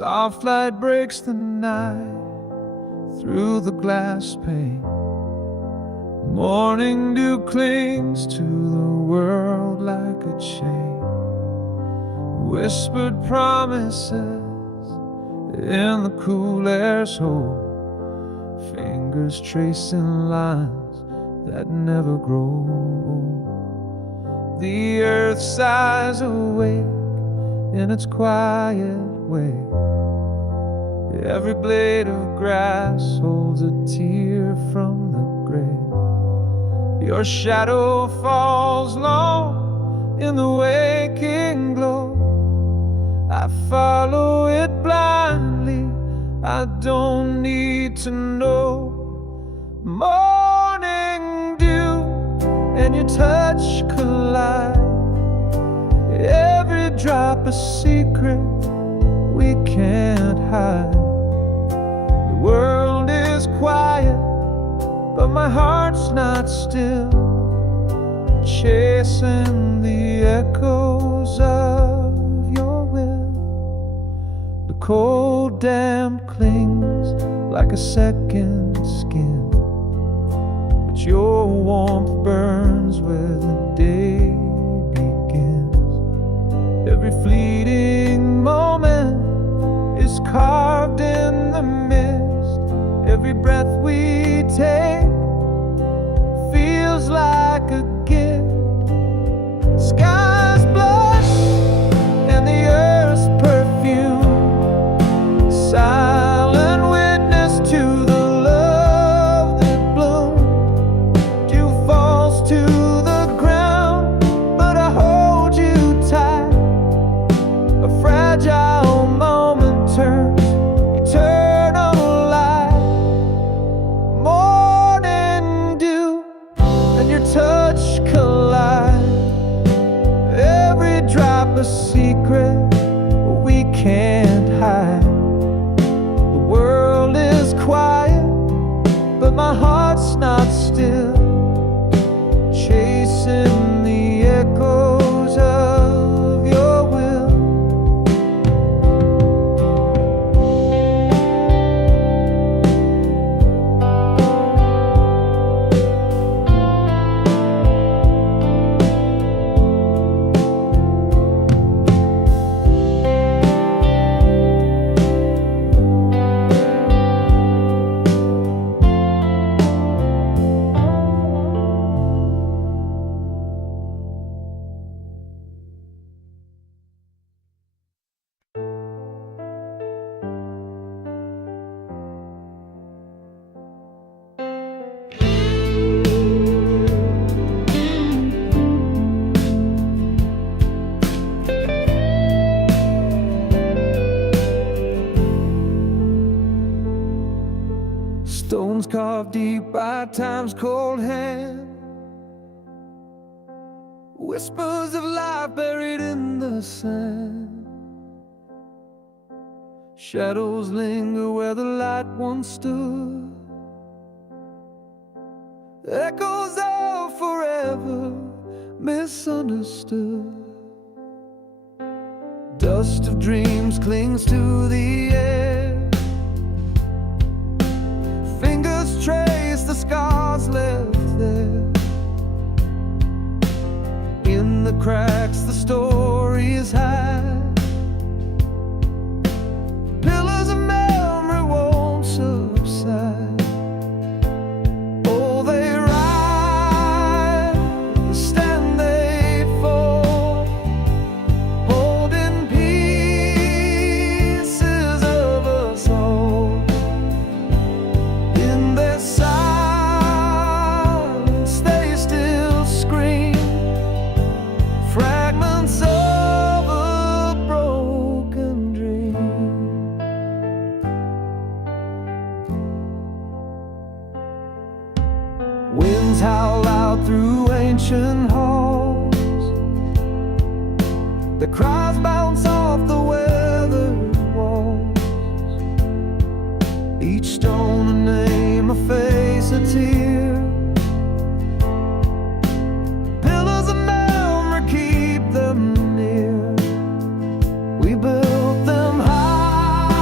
Soft light breaks the night through the glass pane. Morning dew clings to the world like a chain. Whispered promises in the cool air's hold. Fingers tracing lines that never grow old. The earth sighs awake in its quiet way. Every blade of grass holds a tear from the grave. Your shadow falls long in the waking glow. I follow it blindly, I don't need to know. Morning dew and your touch collide. Every drop a secret we can't hide. The world is quiet, but my heart's not still, chasing the echoes of your will. The cold damp clings like a second skin, but your warmth burns where the day begins. Every fleeting moment is carved in the mist. Every breath we take feels like a gift. Skies blush and the earth's perfume, silent witness to the love that bloomed. Dew falls to the ground, but I hold you tight. A fragile moment turns eternal light. Morning dew and your touch collide. Every drop a secret we can't hide. The world is quiet, but my heart's not still, chasing the echoes of your will. Stones carved deep by time's cold hand, whispers of life buried in the sand. Shadows linger where the light once stood, echoes of forever misunderstood. Dust of dreams clings to the air, fingers trace the scars left there. In the cracks the stories hide, pillars of memory won't subside. Oh, they rise, they stand, they fall, holding pieces of us all. In their silence they still scream, fragments of a broken dream. Winds howl out through ancient halls, the cries bounce off the weathered walls. Each stone a name, a face, a tear. Pillars of memory keep them near. We built them high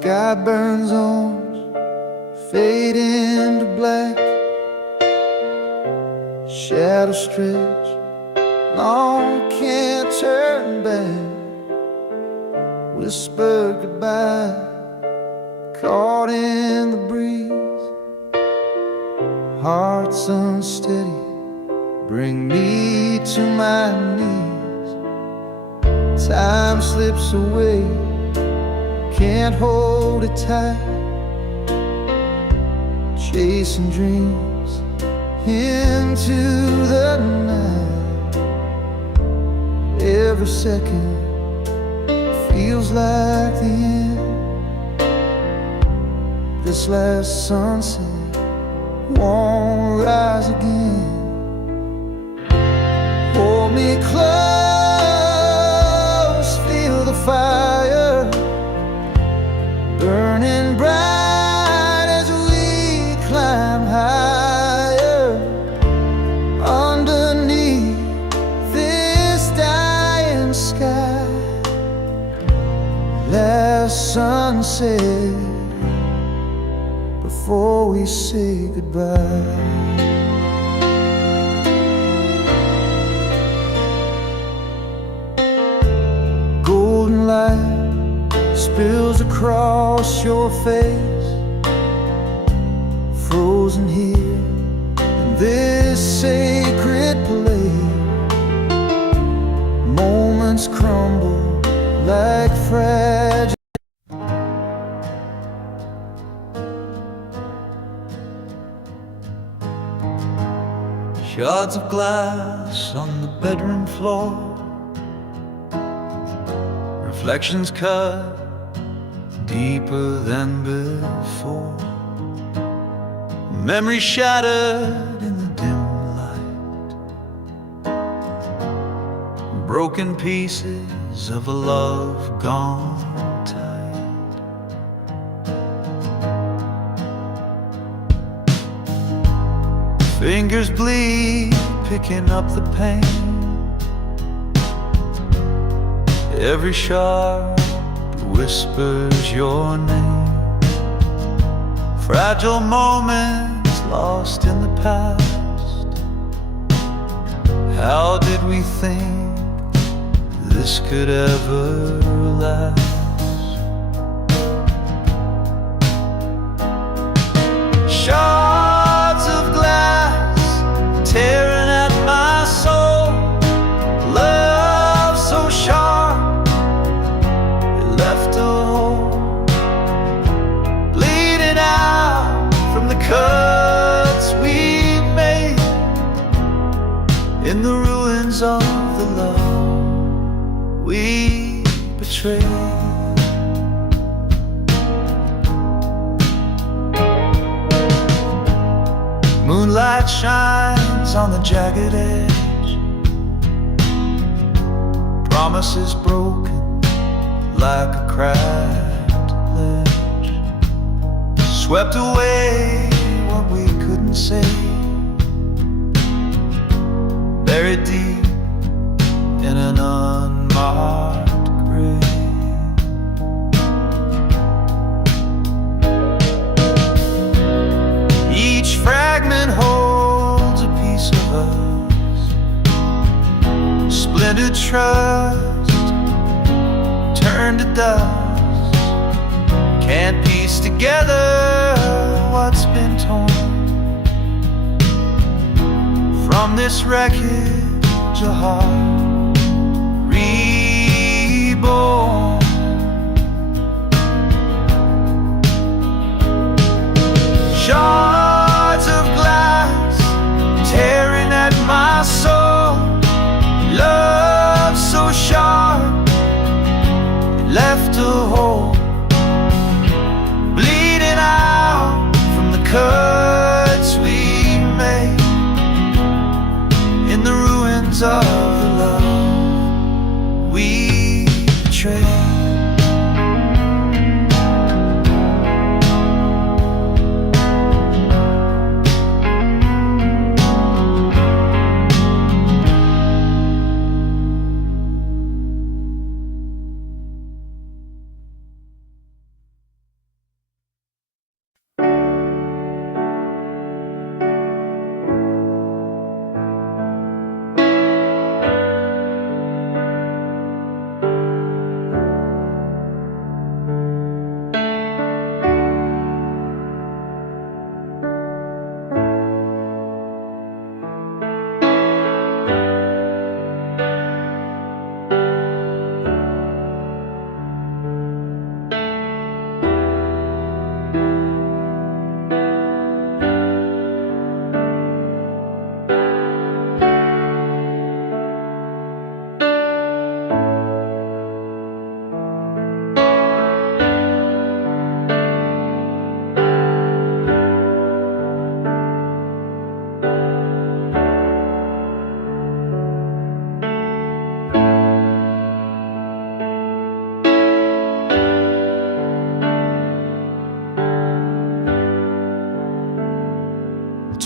Sky burns orange, fade into black. Shadows stretch, long can't turn back. Whisper goodbye, caught in the breeze. Hearts unsteady, bring me to my knees. Time slips away, can't hold it tight. Chasing dreams into the night. Every second feels like the end. This last sunset won't rise again. Hold me close, feel the fire burning bright as we climb higher. Underneath this dying sky, last sunset before we say goodbye. Golden light spills across your face, frozen here in this sacred place. Moments crumble like fragile. Shards of glass on the bedroom floor, reflections cut deeper than before. Memories shattered in the dim light, broken pieces of a love gone tight. Fingers bleed, picking up the pain. Every shard whispers your name. Fragile moments lost in the past. How did we think this could ever last? Shards of glass tearing at my soul. Love so sharp, it left a hole, bleeding out from the cuts we made in the ruins of the love we betrayed. Moonlight shines on the jagged edge, promises broken like a cracked ledge. Swept away what we couldn't say, buried deep in an unmarked grave. Each fragment holds a piece of us, splintered trust turned to dust. Can't piece together what's been torn from this wreckage, a heart reborn. Shards of glass tearing at my soul. Love so sharp, it left a hole, bleeding out from the cuts we made in the ruins of the love we betrayed.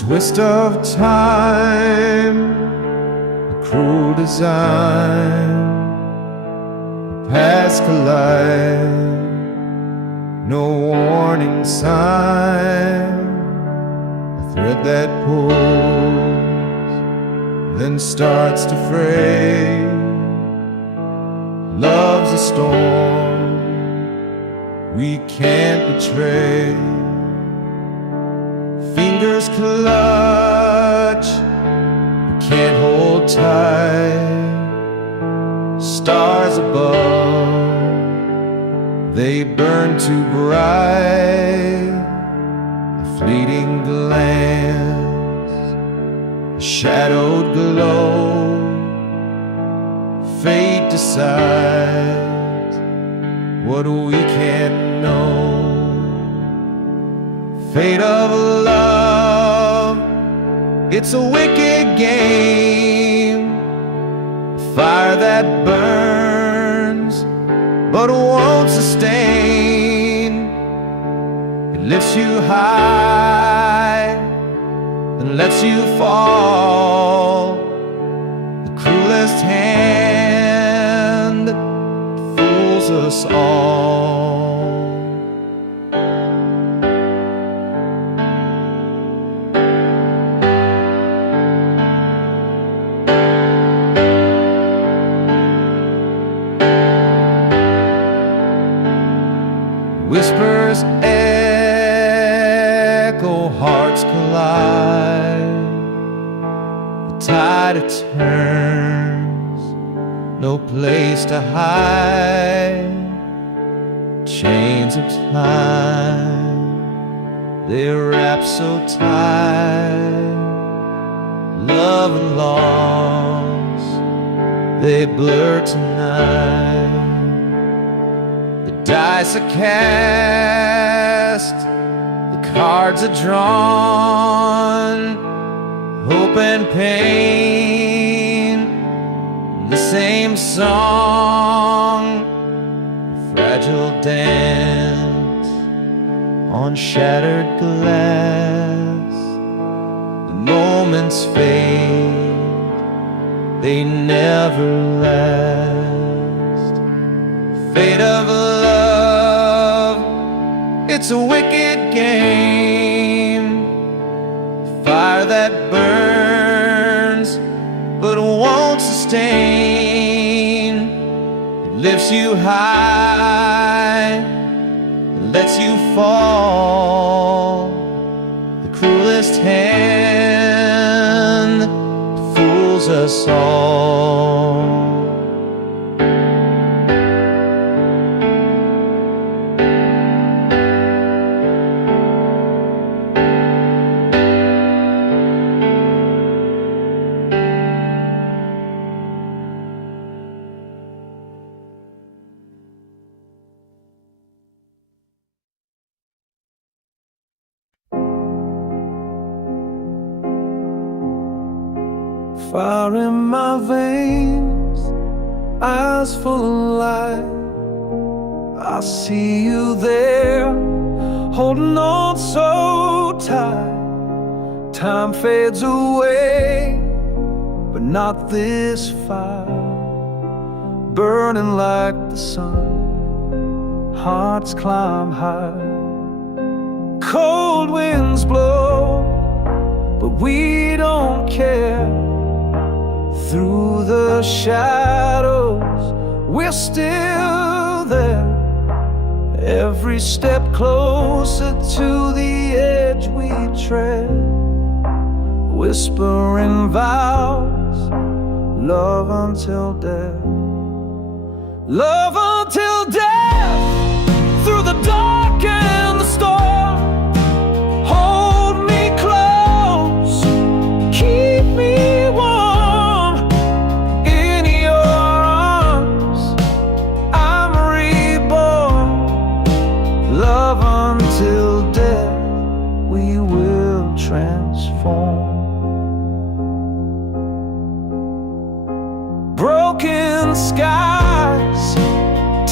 twist of time, a cruel design, paths collide, no warning sign, a thread that pulls, then starts to fray. Love's a storm we can't betray. Fingers clutch, we can't hold tight. Stars above, they burn too bright. A fleeting glance, a shadowed glow. Fate decides what we can't know. Fate of love, it's a wicked game. Fire that burns but won't sustain. It lifts you high, then lets you fall. The cruelest hand fools us all. Whispers echo, hearts collide. The tide it turns, no place to hide. Chains of time, they wrap so tight. Love and loss, they blur tonight. Dice are cast, the cards are drawn. Hope and pain, the same song. Fragile dance on shattered glass. The moments fade, they never last. Fate of love, it's a wicked game. Fire that burns but won't sustain. It lifts you high, it lets you fall. The cruelest hand fools us all. Fire in my veins, eyes full of light. I see you there, holding on so tight. Time fades away, but not this fire. Burning like the sun, hearts climb high. Cold winds blow, but we don't care. Through the shadows, we're still there. Every step closer to the edge we tread. Whispering vows, love until death. Love until death, through the dark and the storm. Hold me close, keep me warm. In your arms, I'm reborn. Love until death, we will transform. Broken skies,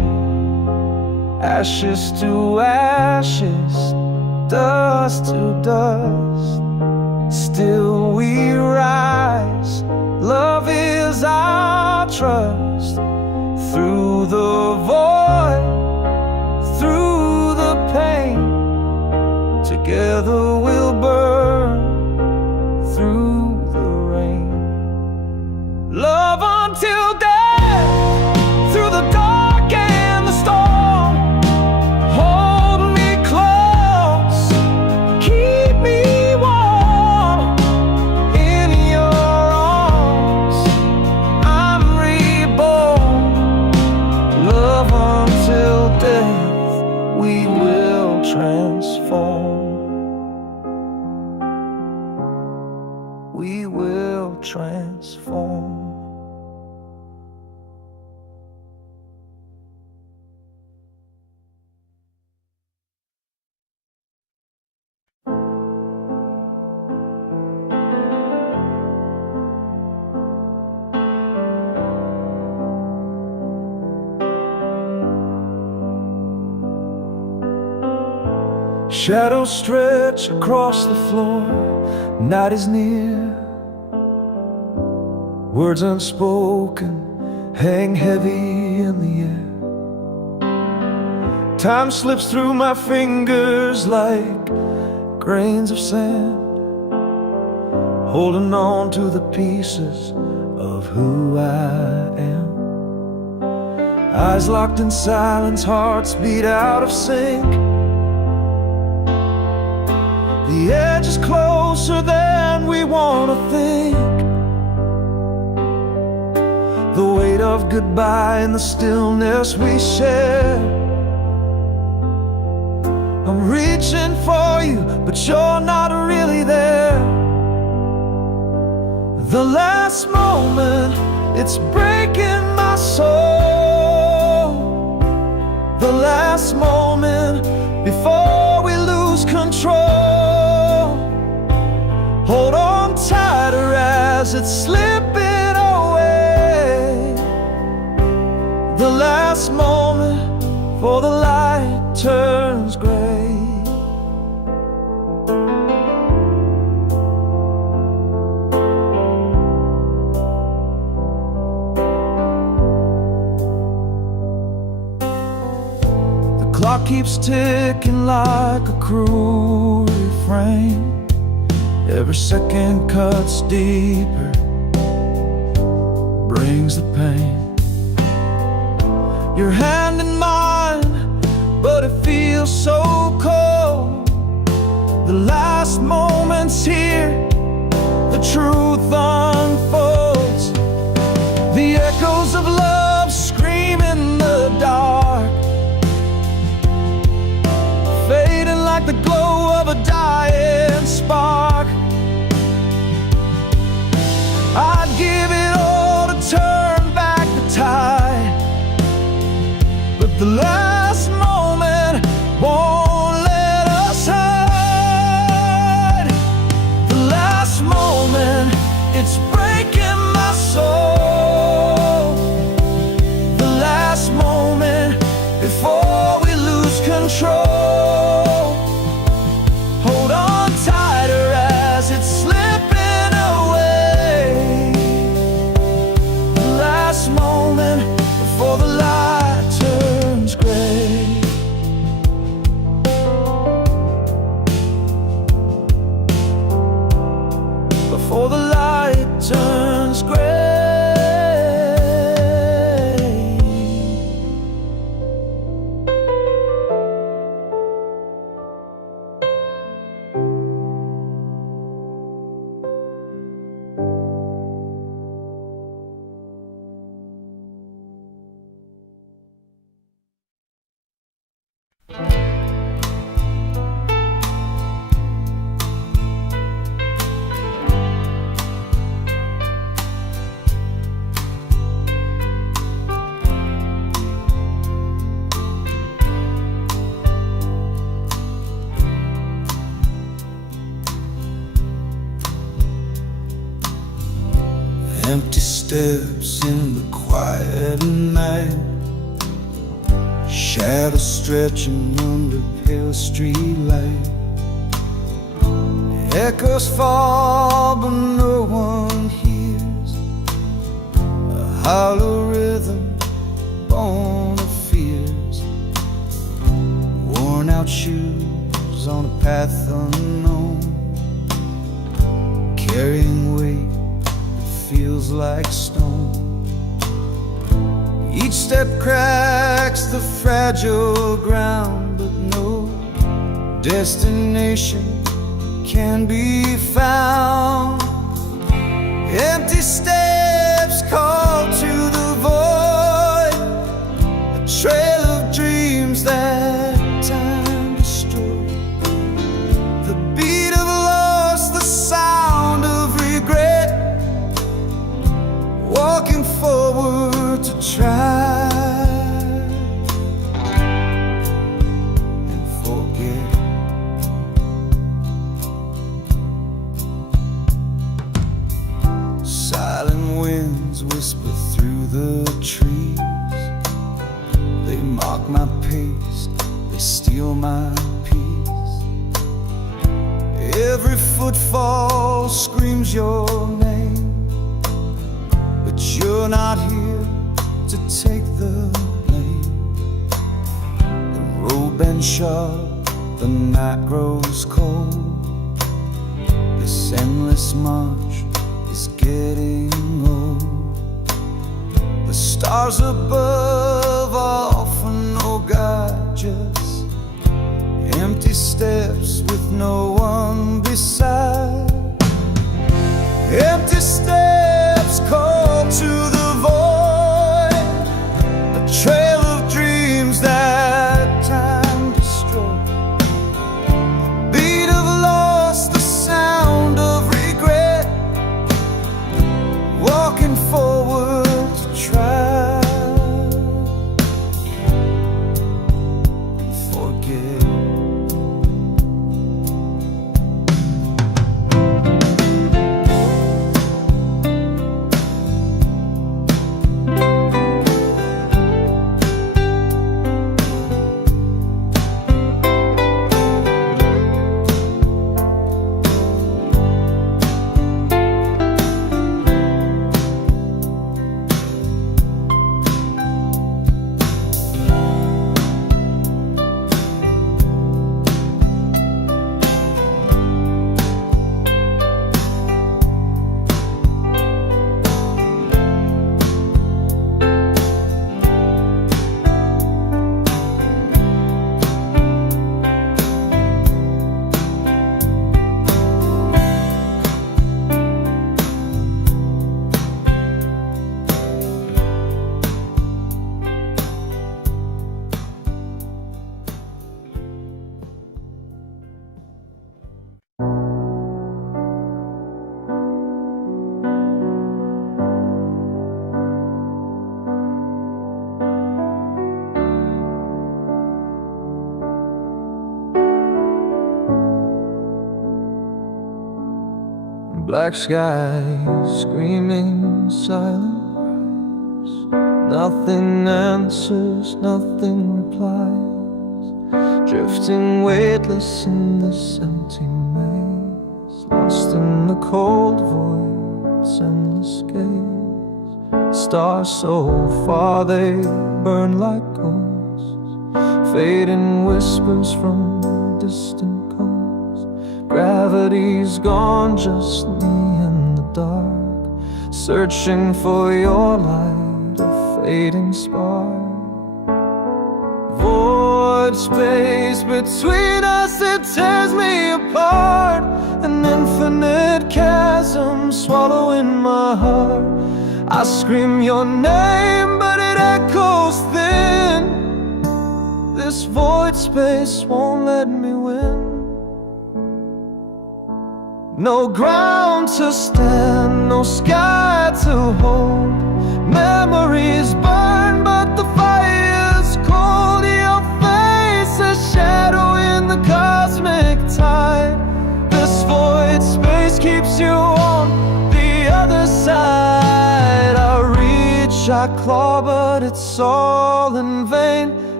ashes to ashes, dust to dust. Still we rise, love is our trust. Through the void, through the pain, together we'll burn through the rain. Love until death, through the dark and the storm. Hold me close, keep me warm in your arms. I'm reborn. Love until death, we will transform. We will transform. Shadows stretch across the floor, night is near. Words unspoken hang heavy in the air. Time slips through my fingers like grains of sand, holding on to the pieces of who I am. Eyes locked in silence, hearts beat out of sync. The edge is closer than we want to think. The weight of goodbye in the stillness we share. I'm reaching for you, but you're not really there. The last moment, it's breaking my soul. The last moment before we lose control. Hold on tighter as it's slipping away. The last moment before the light turns gray. The clock keeps ticking like a cruel refrain. Every second cuts deeper, brings the pain. Your hand in mine, but it feels so cold. The last moment's here, the truth unfolds. The echoes of love scream in the dark, fading like the glow of a dying spark. I'd give it all to turn back the tide, but the last moment won't let us hide. The last moment, it's breaking my soul. The last moment before we lose control. Hold on tighter as it's slipping away. The last moment before the light turns gray. Before the light turns gray. Empty steps in the quiet night, shadows stretching under pale streetlight. Echoes fall but no one hears a hollow rhythm born of fears. Worn out shoes on a path unknown, carrying weight that feels like stone. Each step cracks the fragile ground, but no destination can be found. Empty steps call to the void, a trail of dreams that time destroyed. The beat of loss, the sound of regret, walking forward to try and forget. Silent winds whisper through the trees. They mock my pace, they steal my peace. Every footfall screams your name, but you're not here to take the blame. The road bends sharp, the night grows cold. This endless march is getting old. The stars above offer no guide, just empty steps with no one beside. Empty steps call to the void, a trail of dreams that time destroyed. Beat of loss, the sound of regret, walking forward to try and forget. Black skies, screaming silent cries. Nothing answers, nothing replies. Drifting weightless in this empty maze, lost in the cold void's endless gaze. Stars so far they burn like ghosts, fading whispers from distant coasts. Gravity's gone, just me in the dark, searching for your light, a fading spark. Void space between us, it tears me apart. An infinite chasm swallowing my heart. I scream your name, but it echoes thin. This void space won't let me win. No ground to stand, no sky to hold. Memories burn, but the fire's cold. Your face, a shadow in the cosmic tide. This void space keeps you on the other side. I reach, I claw, but it's all in vain.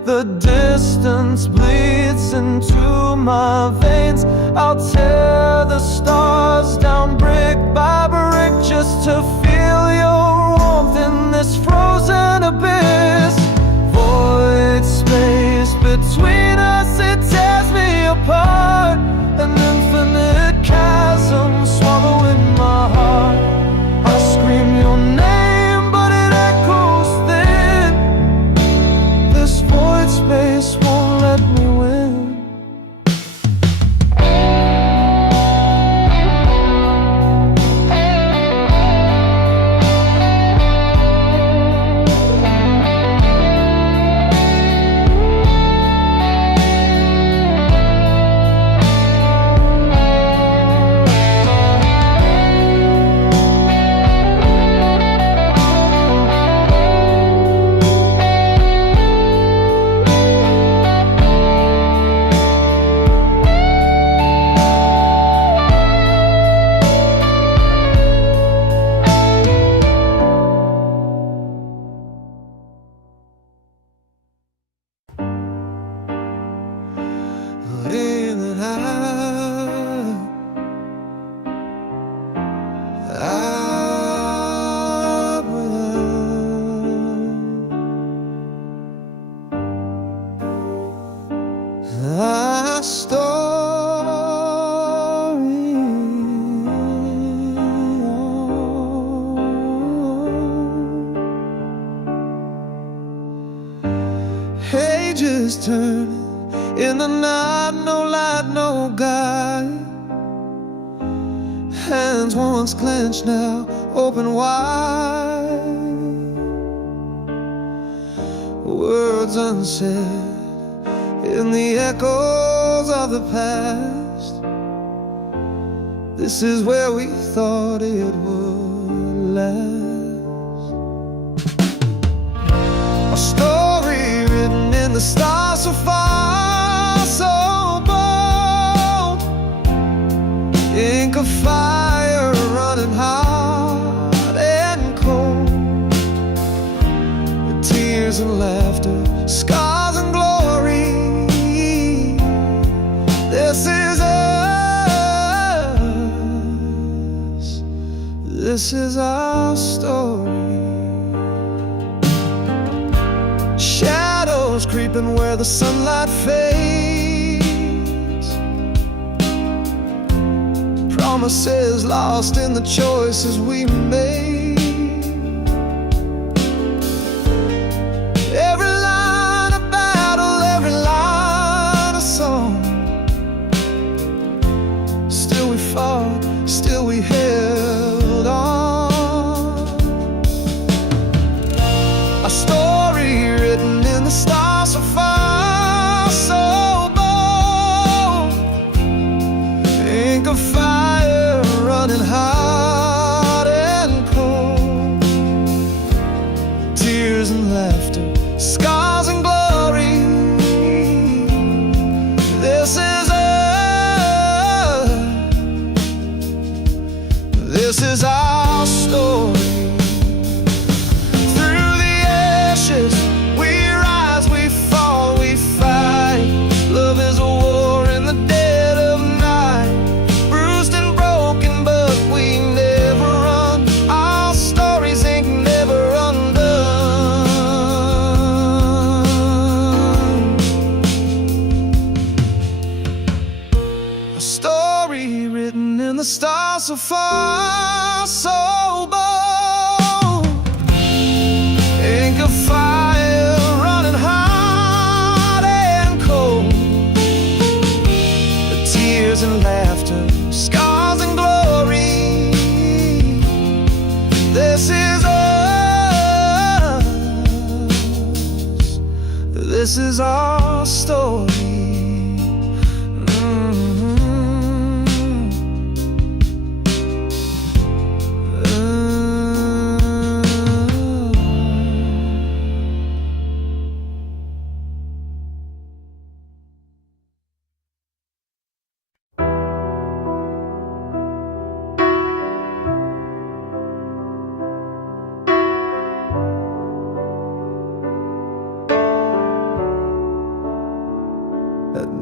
The distance bleeds into my veins. I'll tear the stars down brick by brick just to feel your warmth in this frozen abyss. Void space between us, it tears me apart. An infinite chasm swallowing my heart. I scream your name, but it echoes thin. This void space won't let me win. Pages turning in the night, no light, no guide. Hands once clenched, now open wide. Words unsaid in the echoes of the past. This is where we thought it would last. A story written in the stars so far, so bold. Ink of fire running hot and cold. The tears and laughter, scars and glory. This is us. This is our story. Shadows creeping where the sunlight fades. Promises lost in the choices we made. Every line a battle, every line a song. Still we fought, still we held on. A story written in the stars so far, so bold. Ink of fire running hot and cold. Tears and laughter, scars and glory. This is us. This is our story. Through the ashes we rise, we fall, we fight. Love is a war in the dead of night. Bruised and broken, but we never run. Our stories ain't never undone. A story written in the stars so far, so bold. Ink of fire running hot and cold. The tears and laughter, scars and glory. This is us. This is our story.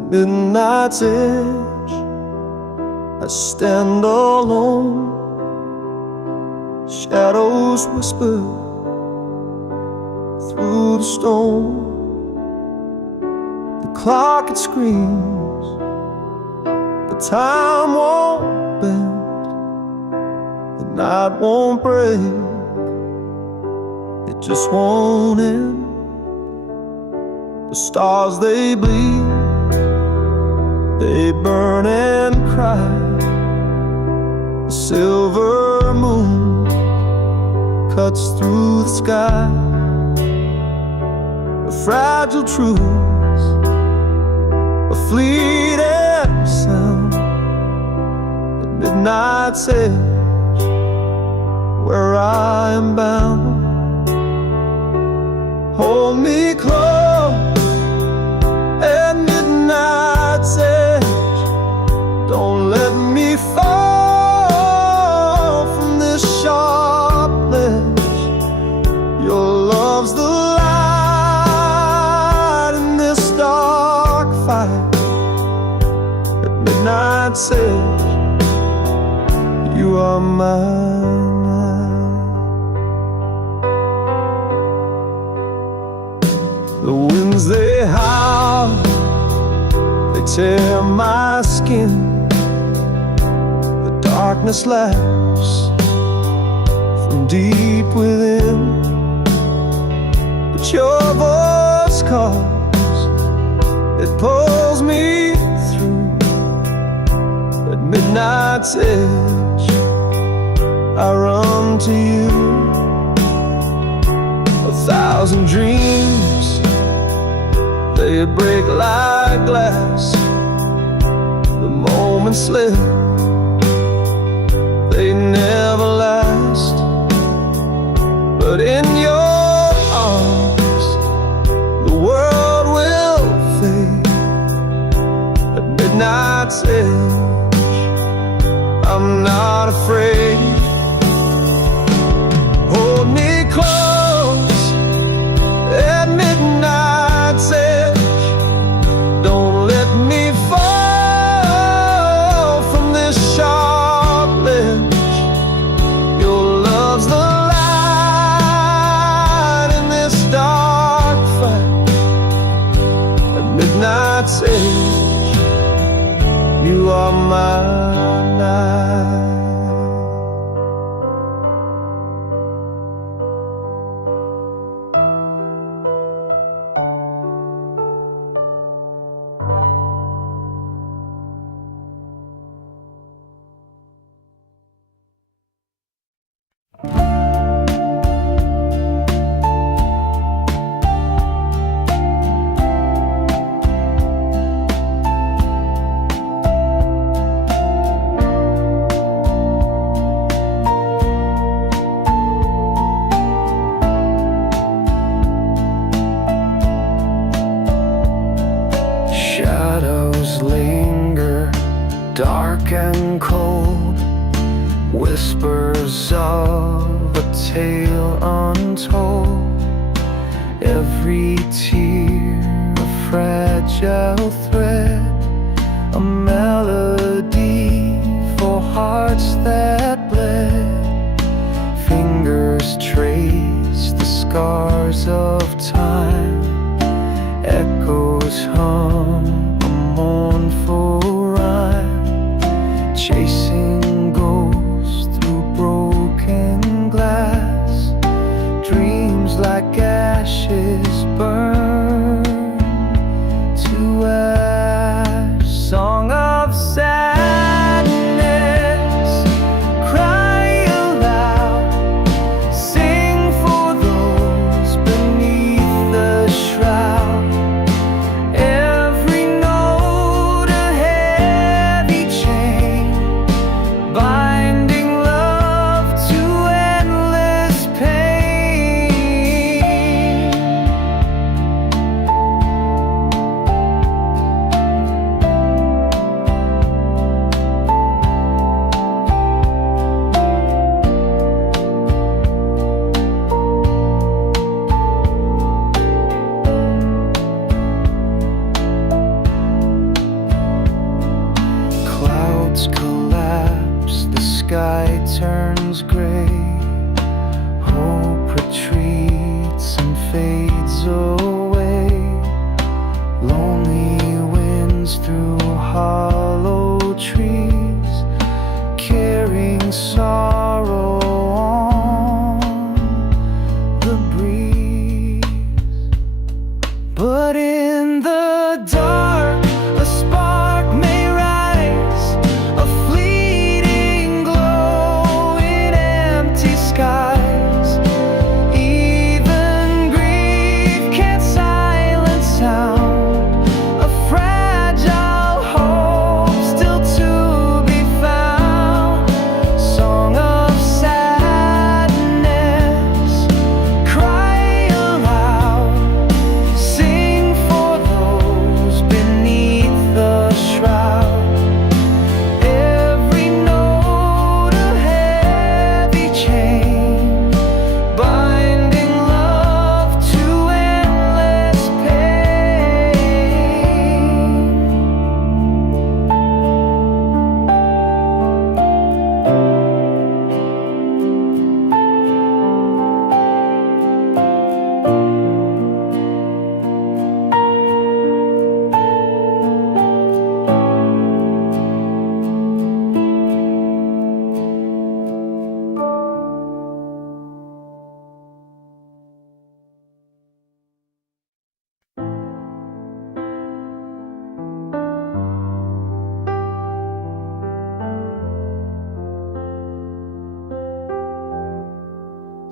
midnight's edge, I stand alone. Shadows whisper through the storm. The clock, it screams, but time won't bend. The night won't break, it just won't end. The stars, they bleed, they burn and cry. The silver moon cuts through the sky. A fragile truth, a fleeting sound at midnight's edge, where I am bound. Hold me close at midnight's edge. Don't let me fall from this sharp ledge. Your love's the light in this dark fight. At midnight's edge, you are mine. The winds, they howl, they tear my skin. The darkness laughs from deep within. But your voice calls, it pulls me through. At midnight's edge, I run to you. 1,000 dreams, they break like glass. The moments slip, they never last. But in your arms, the world will fade. At midnight's edge, I'm not afraid. Hold me close at midnight's edge. Don't let me fall from this sharp ledge. Your love's the light in this dark fight. At midnight's edge, you are my night. Shadows linger, dark and cold, whispers of a tale untold. Every tear a fragile thread, a melody for hearts that bled. Fingers trace the scars of time, echoes hum a mournful rhyme, chasing ghosts through broken glass. Dreams like ashes burn to ash, song of sadness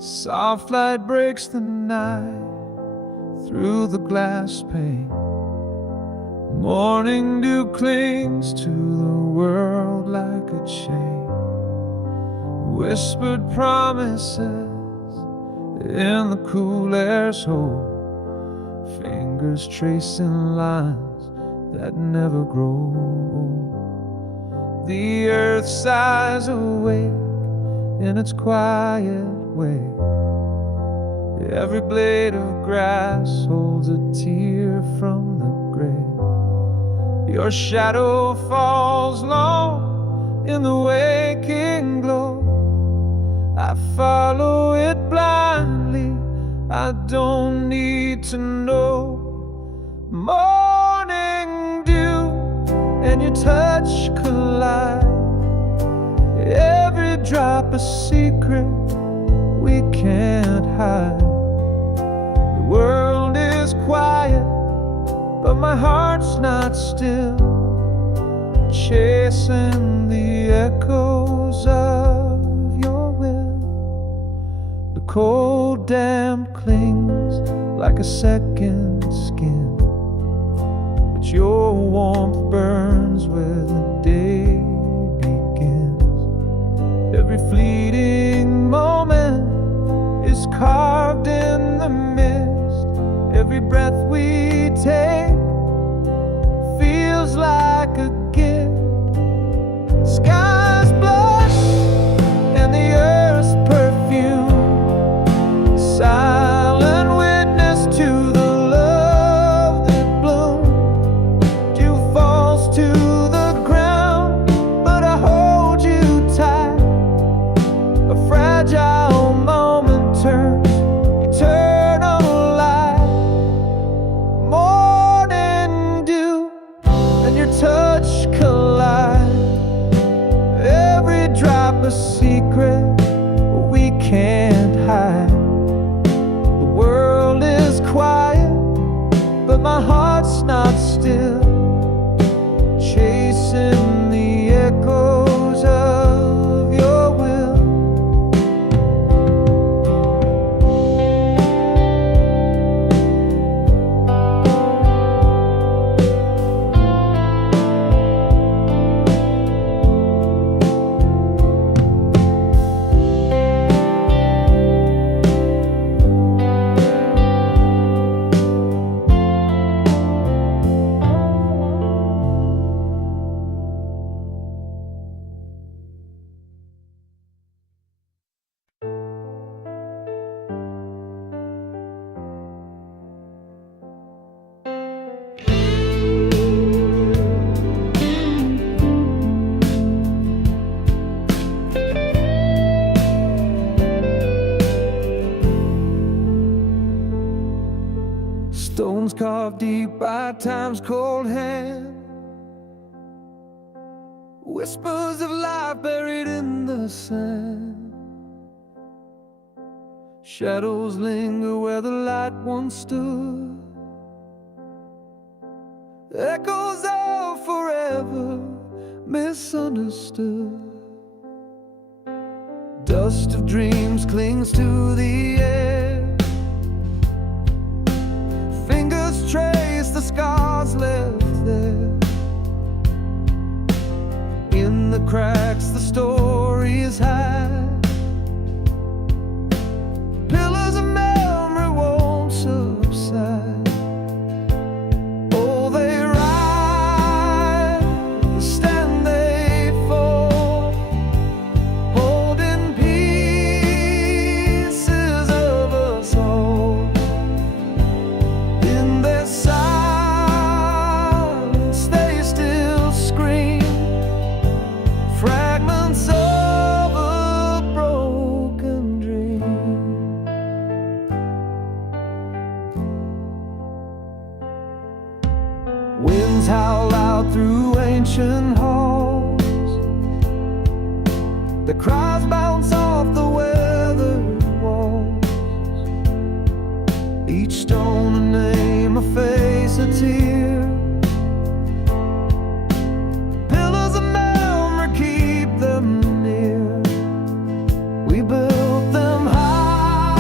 Soft light breaks the night through the glass pane. Morning dew clings to the world like a chain. Whispered promises in the cool air's hold. Fingers tracing lines that never grow old. The earth sighs awake in its quiet way. Every blade of grass holds a tear from the grave. Your shadow falls long in the waking glow. I follow it blindly, I don't need to know. Morning dew and your touch collide. Every drop a secret we can't hide. The world is quiet, but my heart's not still, chasing the echoes of your will. The cold damp clings like a second skin, but your warmth burns where the day begins. Every fleeting moment is carved in the mist. Every breath we take feels like a gift. Skies blush and the earth's perfume, silent witness to the love that bloomed. Dew falls to the ground, but I hold you tight. A fragile moment turns eternal light. Morning dew and your touch collide. Every drop a secret we can't hide. The world is quiet, but my heart's not still, chasing the echoes of your will. Stones carved deep by time's cold hand, whispers of life buried in the sand. Shadows linger where the light once stood, echoes of forever misunderstood. Dust of dreams clings to the air, fingers trace the scars left there. In the cracks the stories hide, pillars of memory won't subside. Oh, they rise, they stand, they fall, holding pieces of us all. In their silence they still scream, fragments of a broken dream. Winds howl out through ancient halls, the cries bounce off the weathered walls. Each stone a name, a face, a tear. Pillars of memory, keep them near. We built them high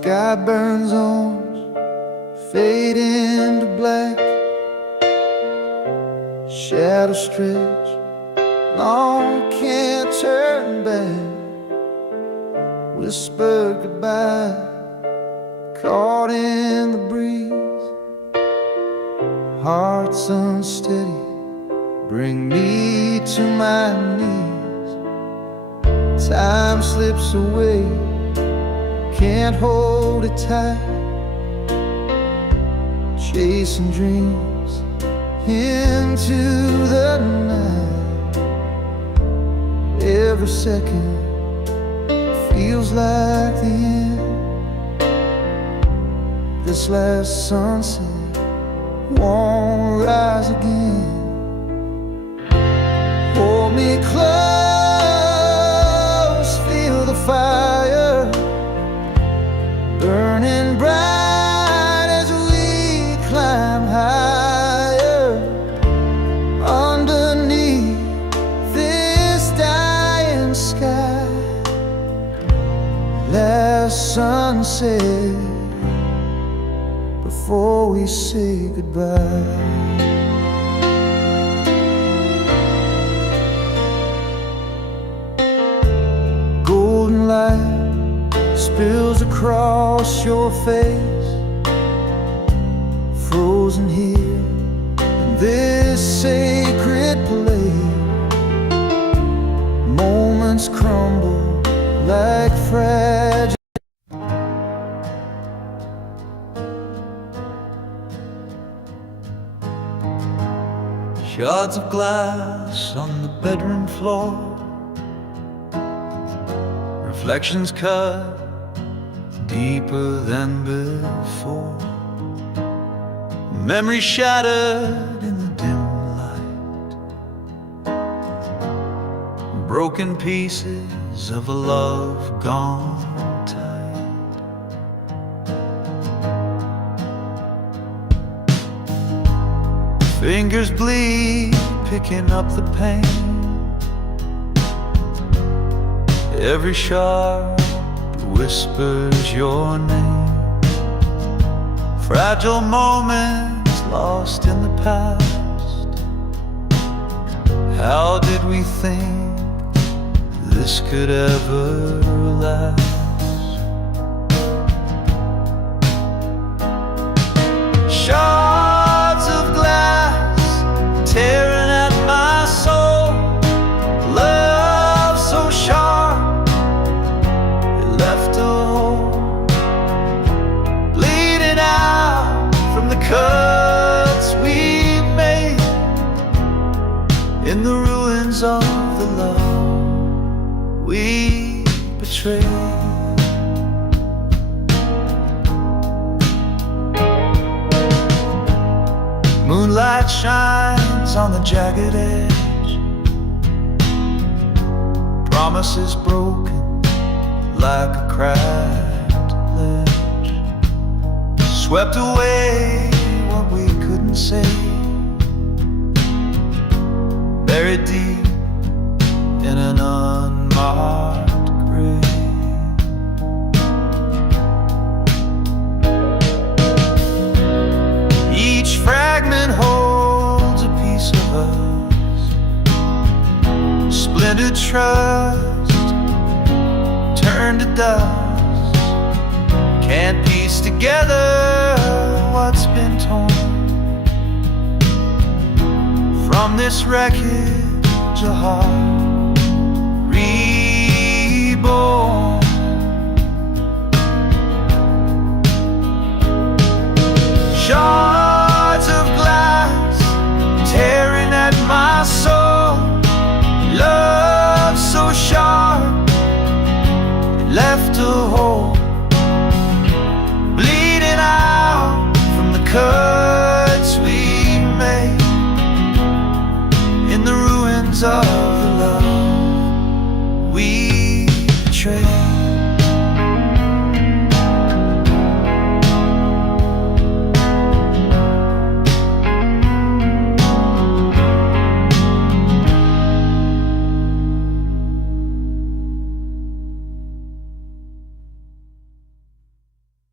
Sky burns orange, fade into black. Shadows stretch, long can't turn back. Whisper goodbye, caught in the breeze. Hearts unsteady, bring me to my knees. Time slips away, can't hold it tight. Chasing dreams into the night. Every second feels like the end. This last sunset won't rise again. Hold me close, feel the fire burning bright as we climb higher. Underneath this dying sky, last sunset before we say goodbye. Golden light spills across your face, frozen here in this sacred place. Moments crumble like fragile. Shards of glass on the bedroom floor, reflections cut deeper than before. Memories shattered in the dim light, broken pieces of a love gone tight. Fingers bleed, picking up the pain. Every shard whispers your name. Fragile moments lost in the past. How did we think this could ever last? Shards of glass tearing at my soul. Love so sharp, it left a hole, bleeding out from the cuts we made in the ruins of the love we betrayed. Moonlight shines on the jagged edge, promises broken like a cracked ledge. Swept away what we couldn't say, buried deep in an unmarked grave. Each fragment holds a piece of us, splintered trust turned to dust. Can't piece together what's been torn from this wreckage, a heart reborn. Shards of glass tearing at my soul. Love so sharp, it left a hole, bleeding out from the cuts we made in the ruins of the love we betrayed.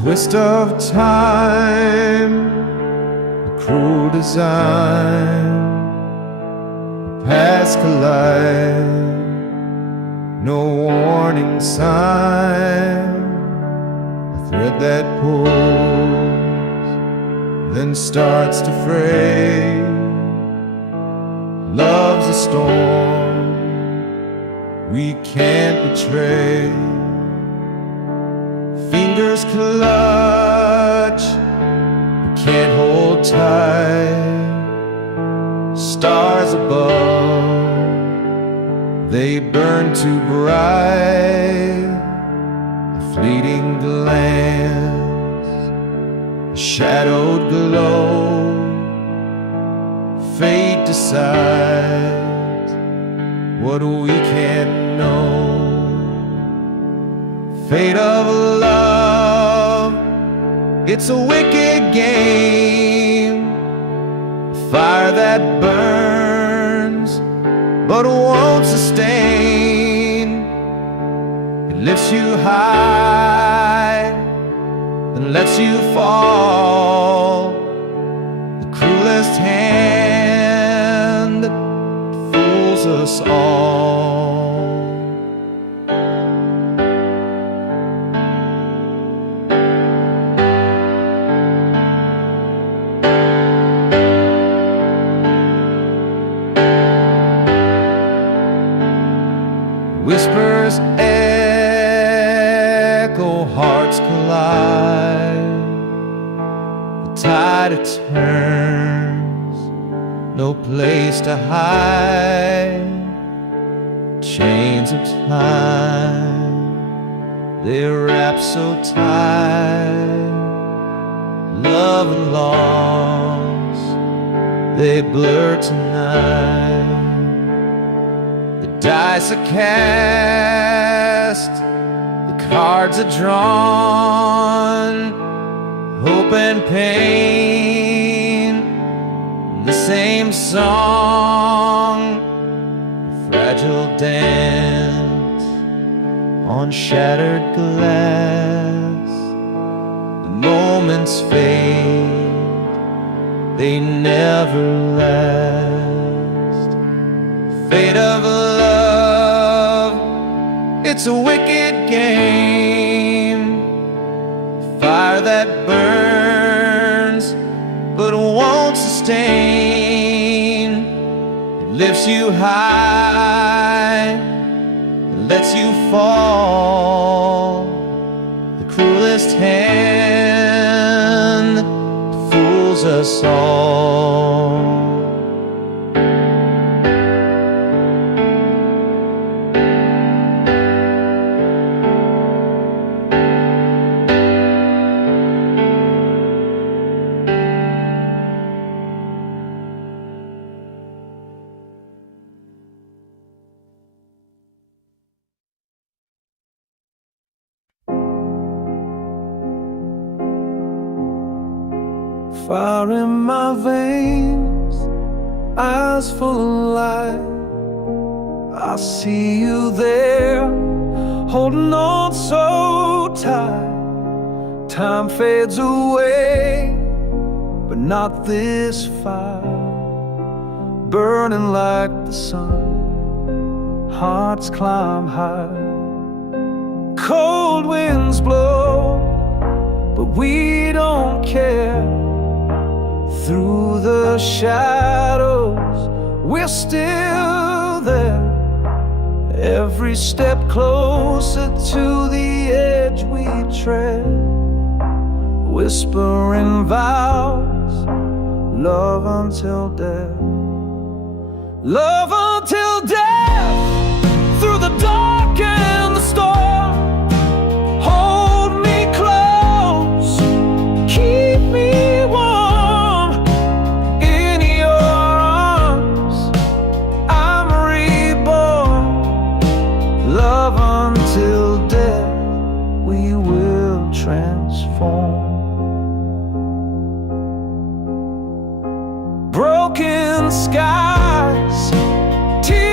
twist of time, a cruel design, paths collide, no warning sign, a thread that pulls, then starts to fray. Love's a storm we can't betray. Fingers clutch, we can't hold tight. Stars above, they burn too bright. A fleeting glance, a shadowed glow. Fate decides what we can't know. Fate of love, it's a wicked game. Fire that burns but won't sustain. It lifts you high and lets you fall. The cruelest hand fools us all. Whispers echo, hearts collide. The tide it turns, no place to hide. Chains of time, they wrap so tight. Love and loss, they blur tonight. Dice are cast, the cards are drawn. Hope and pain, the same song. A fragile dance on shattered glass. The moments fade, they never last. Fate of love, it's a wicked game. Fire that burns but won't sustain. It lifts you high, it lets you fall. The cruelest hand fools us all. Fire in my veins, eyes full of light. I see you there, holding on so tight. Time fades away, but not this fire. Burning like the sun, hearts climb high. Cold winds blow, but we don't care. Through the shadows, we're still there. Every step closer to the edge we tread. Whispering vows, love until death. Love until death, through the dark and the storm. Hold me close, keep me warm. In your arms, I'm reborn. Love until death, we will transform. Broken skies, tears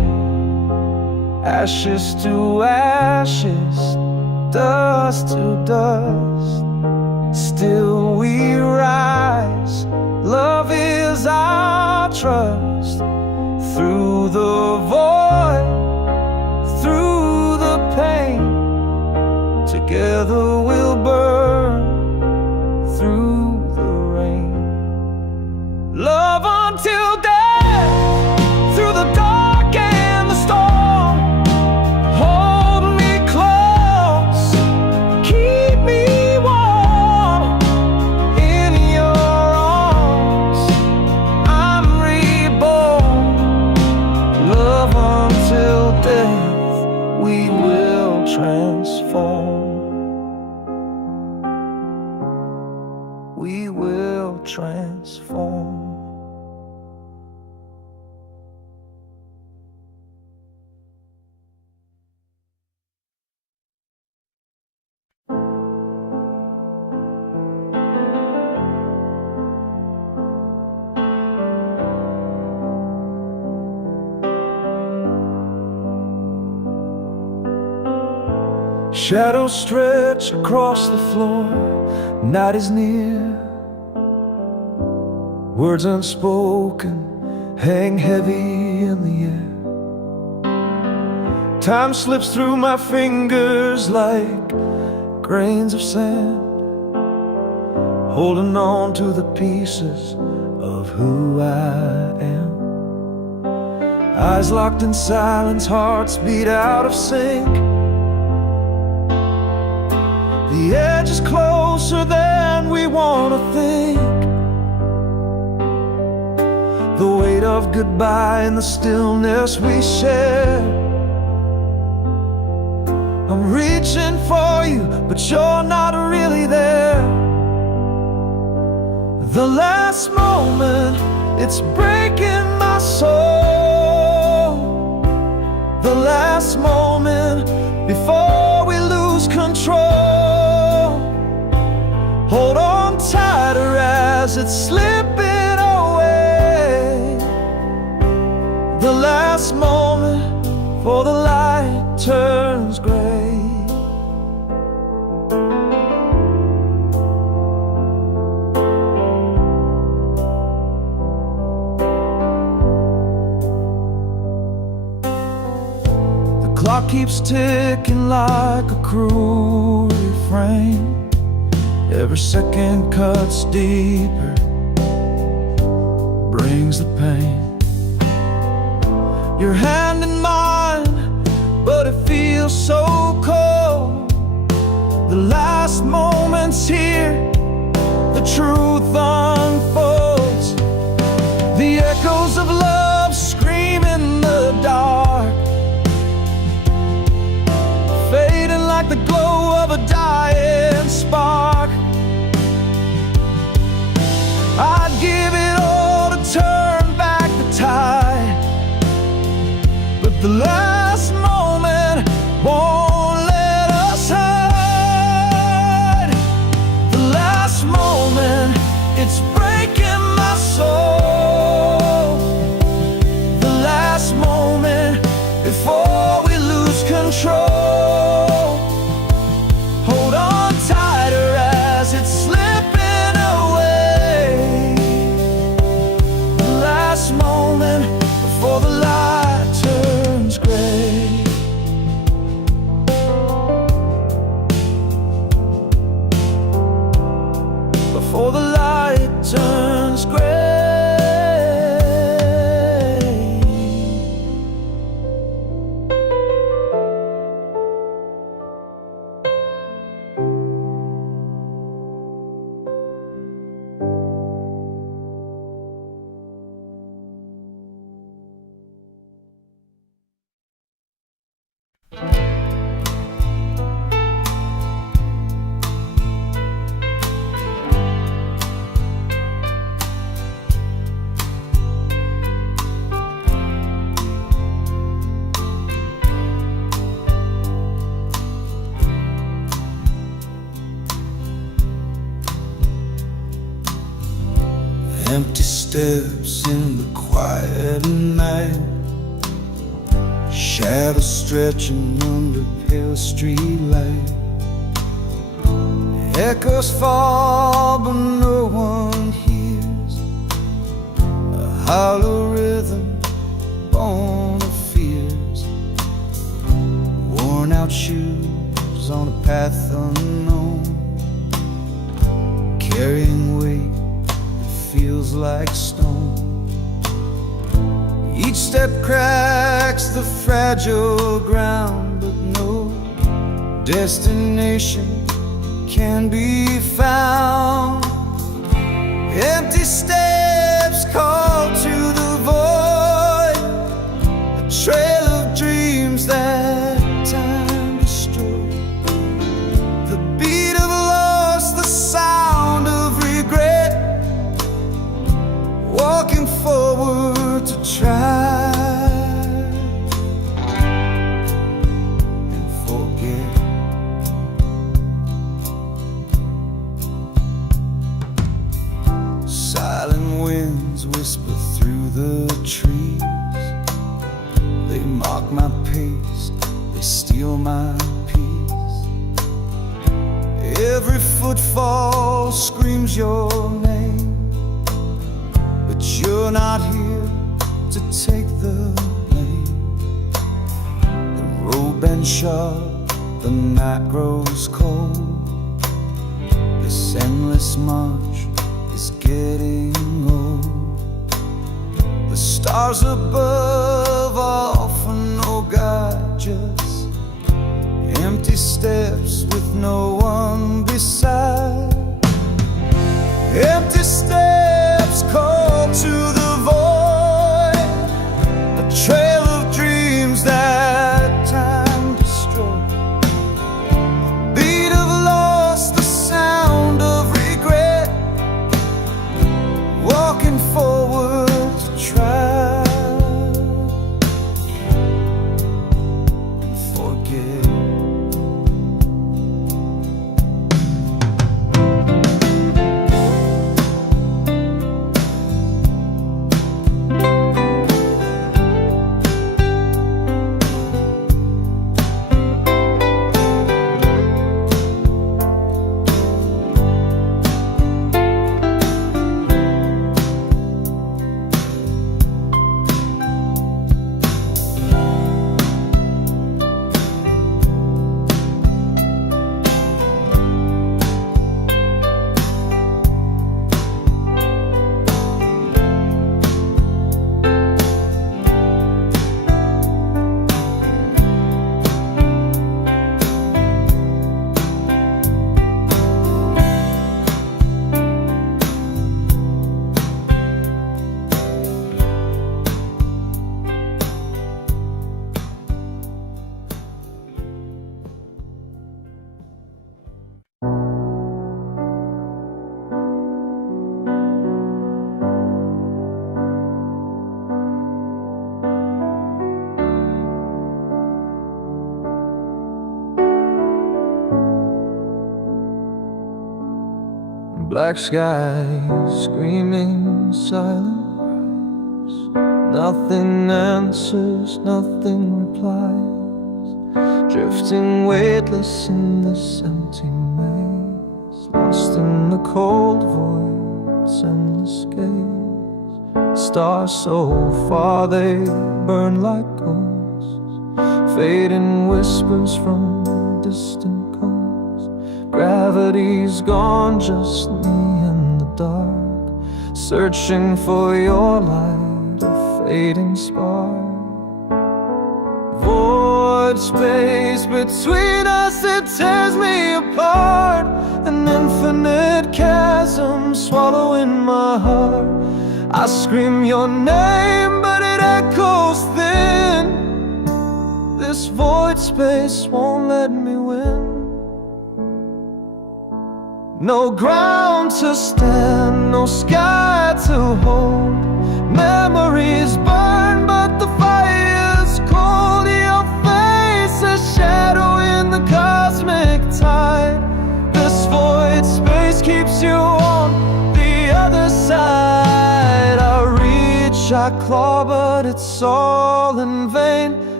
ashes to ashes, dust to dust. Still we rise, love is our trust. Through the void, through the pain, together we'll burn through the rain. Love until death, through the dark and the storm. Hold me close, keep me warm in your arms. I'm reborn. Love until death, we will transform. We will transform. Shadows stretch across the floor, night is near. Words unspoken hang heavy in the air. Time slips through my fingers like grains of sand, holding on to the pieces of who I am. Eyes locked in silence, hearts beat out of sync. The edge is closer than we want to think. The weight of goodbye in the stillness we share. I'm reaching for you, but you're not really there. The last moment, it's breaking my soul. The last moment before we lose control. Hold on tighter as it's slipping away. The last moment before the light turns gray. The clock keeps ticking like a cruel refrain. Every second cuts deeper, brings the pain. Your hand in mine, but it feels so cold. The last moment's here, the truth unfolds. The echoes of love scream in the dark, fading like the glow of a dying spark. I'd give it all to turn back the tide, but the last moment won't let us hide. The last moment, it's breaking my soul. The last moment before we lose control. Hold on tighter as it's slipping away. The last moment before the light turns gray. Before the light turns gray. Empty steps in the quiet night, Shadows stretching under pale streetlight. Echoes fall but no one hears. A hollow rhythm born of fears. Worn out shoes on a path unknown, carrying weight that feels like stone. Each step cracks the fragile ground, but no destination can be found. Empty steps call to the void, a trail of dreams that time destroyed. The beat of loss, the sound of regret, walking forward to try and forget. Silent winds whisper through the trees. They mock my pace, they steal my peace. Every footfall screams your name, but you're not here to take the blame. The road bends sharp, the night grows cold. This endless march is getting old. The stars above offer no guide, just empty steps with no one beside. Empty steps call to the void, a trail of dreams that time destroyed. Beat of loss, the sound of regret, walking forward to try and forget. Black skies, screaming silent cries. Nothing answers, nothing replies. Drifting weightless in this empty maze, lost in the cold void's endless gaze. Stars so far they burn like ghosts, fading whispers from distant coasts. Gravity's gone, just me in the dark, searching for your light, a fading spark. Void space between us, it tears me apart. An infinite chasm swallowing my heart. I scream your name, but it echoes thin. This void space won't let me win. No ground to stand, no sky to hold. Memories burn, but the fire's cold. Your face, a shadow in the cosmic tide. This void space keeps you on the other side. I reach, I claw, but it's all in vain.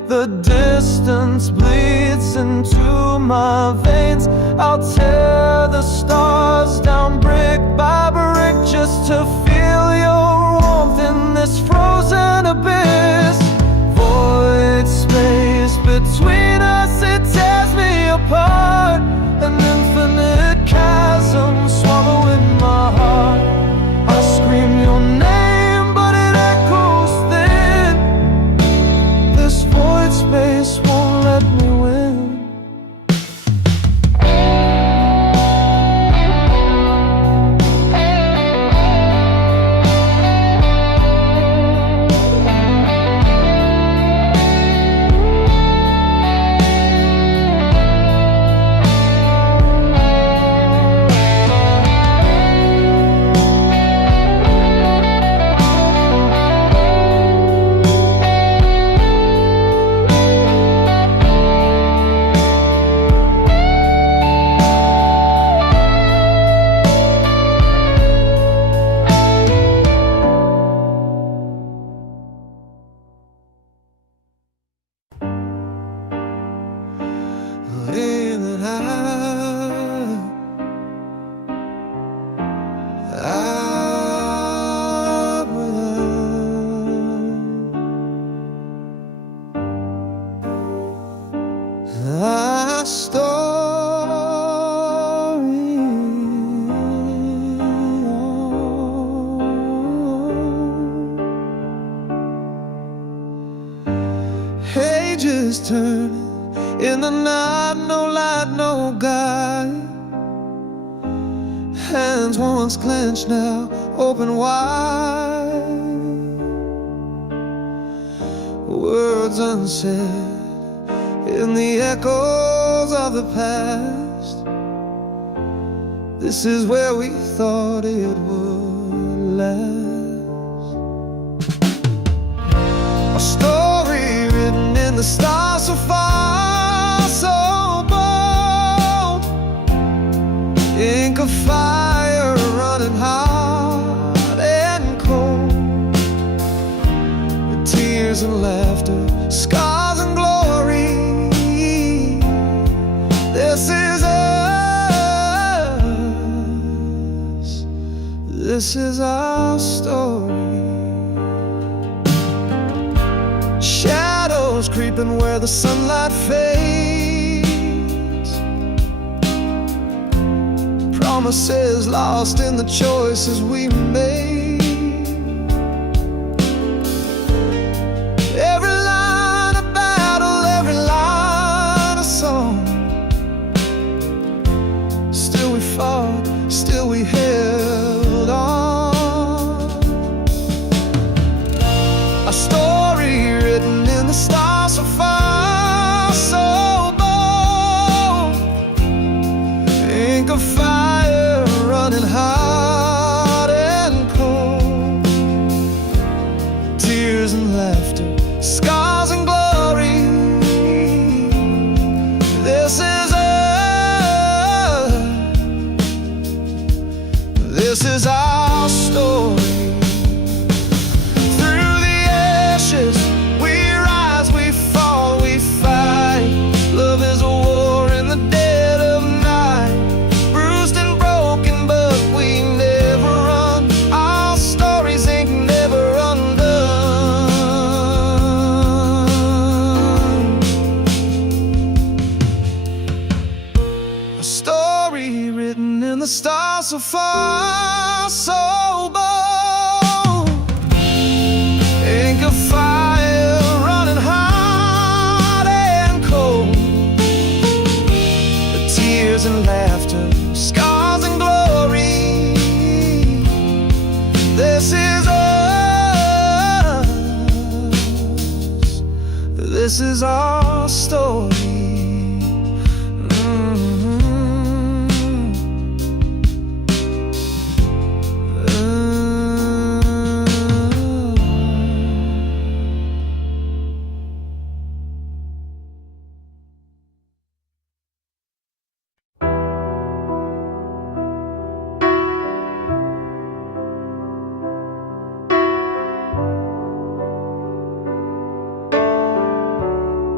The distance bleeds into my veins. I'll tear the stars down brick by brick just to feel your warmth in this frozen abyss. Void space between us, it tears me apart. An infinite chasm swallowing my heart. I scream your name, but it echoes thin. This void space won't let me win. Pages turning in the night, no light, no guide. Hands once clenched, now open wide. Words unsaid in the echoes of the past. This is where we thought it would last. A story written in the stars so far, so bold. Ink of fire running hot and cold. With tears and laughter, scars and glory. This is us. This is our story. Shadows creeping where the sunlight fades. Promises lost in the choices we made. Every line of battle, every line of song. Still we fought, still we held on. A story written in the stars so far, so bold. Ink of fire running hot and cold. Tears and laughter, scars and glory. This is us. This is our story. Through the ashes we rise, we fall, we fight. Love is a war in the dead of night. Bruised and broken, but we never run. Our stories ain't never undone. A story written in the stars so far, so bold. Ink of fire running hot and cold. The tears and laughter, scars and glory. This is us. This is our story.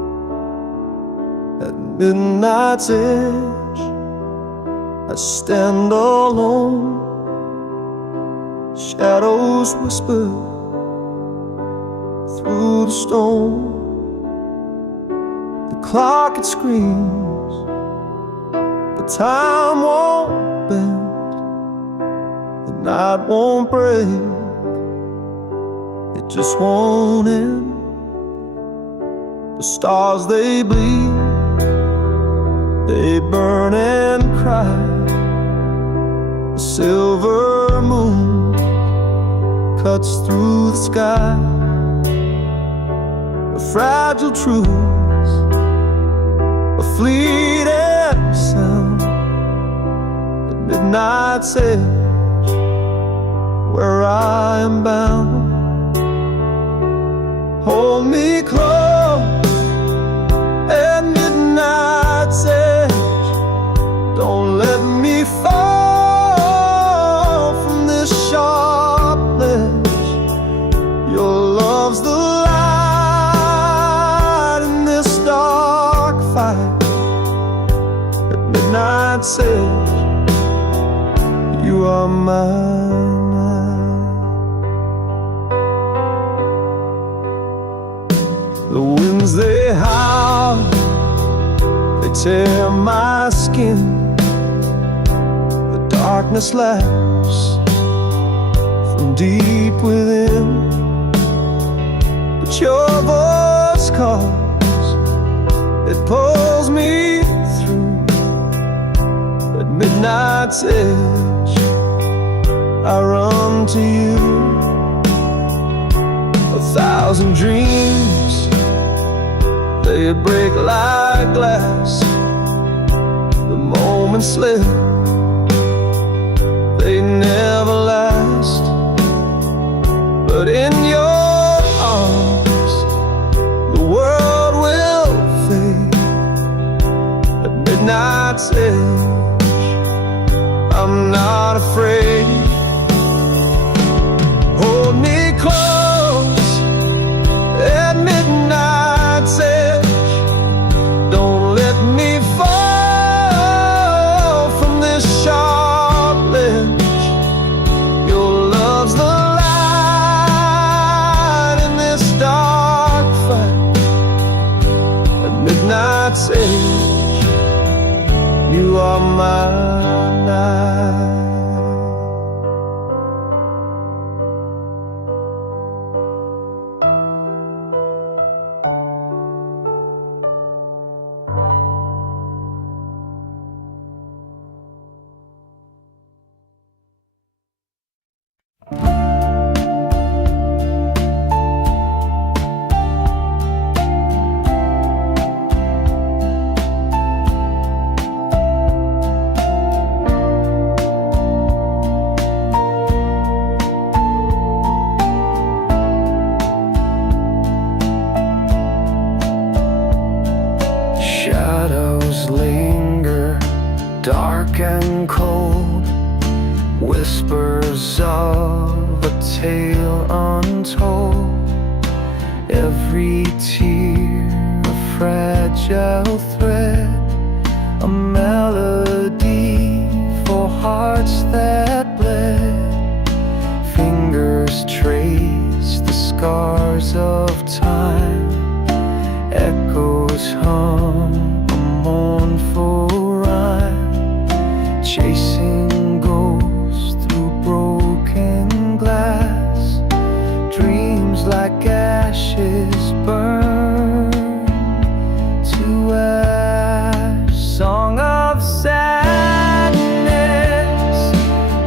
midnight's edge, I stand alone. Shadows whisper through the storm. The clock, it screams, but time won't bend. The night won't break, it just won't end. The stars, they bleed, they burn and cry. The silver moon cuts through the sky. A fragile truth, a fleeting sound. At midnight's edge, where I am bound. Hold me close at midnight's edge. Don't let me fall from this sharp ledge. Your love's the light in this dark fight. At midnight's edge, you are mine. The winds, they howl, they tear my skin. The darkness laughs from deep within. But your voice calls, it pulls me through. At midnight's edge, I run to you. 1,000 dreams, they break like glass. The moments slip, they never last. But in your arms, the world will fade. At midnight's edge, I'm not afraid. Hold me close at midnight's edge. Don't let me fall from this sharp ledge. Your love's the light in this dark fight. At midnight's edge, you are my night. Shadows linger, dark and cold, whispers of a tale untold. Every tear a fragile thread, a melody for hearts that bled. Fingers trace the scars of time, echoes hum a mournful rhyme, chasing ghosts through broken glass. Dreams like ashes burn to ash. Song of sadness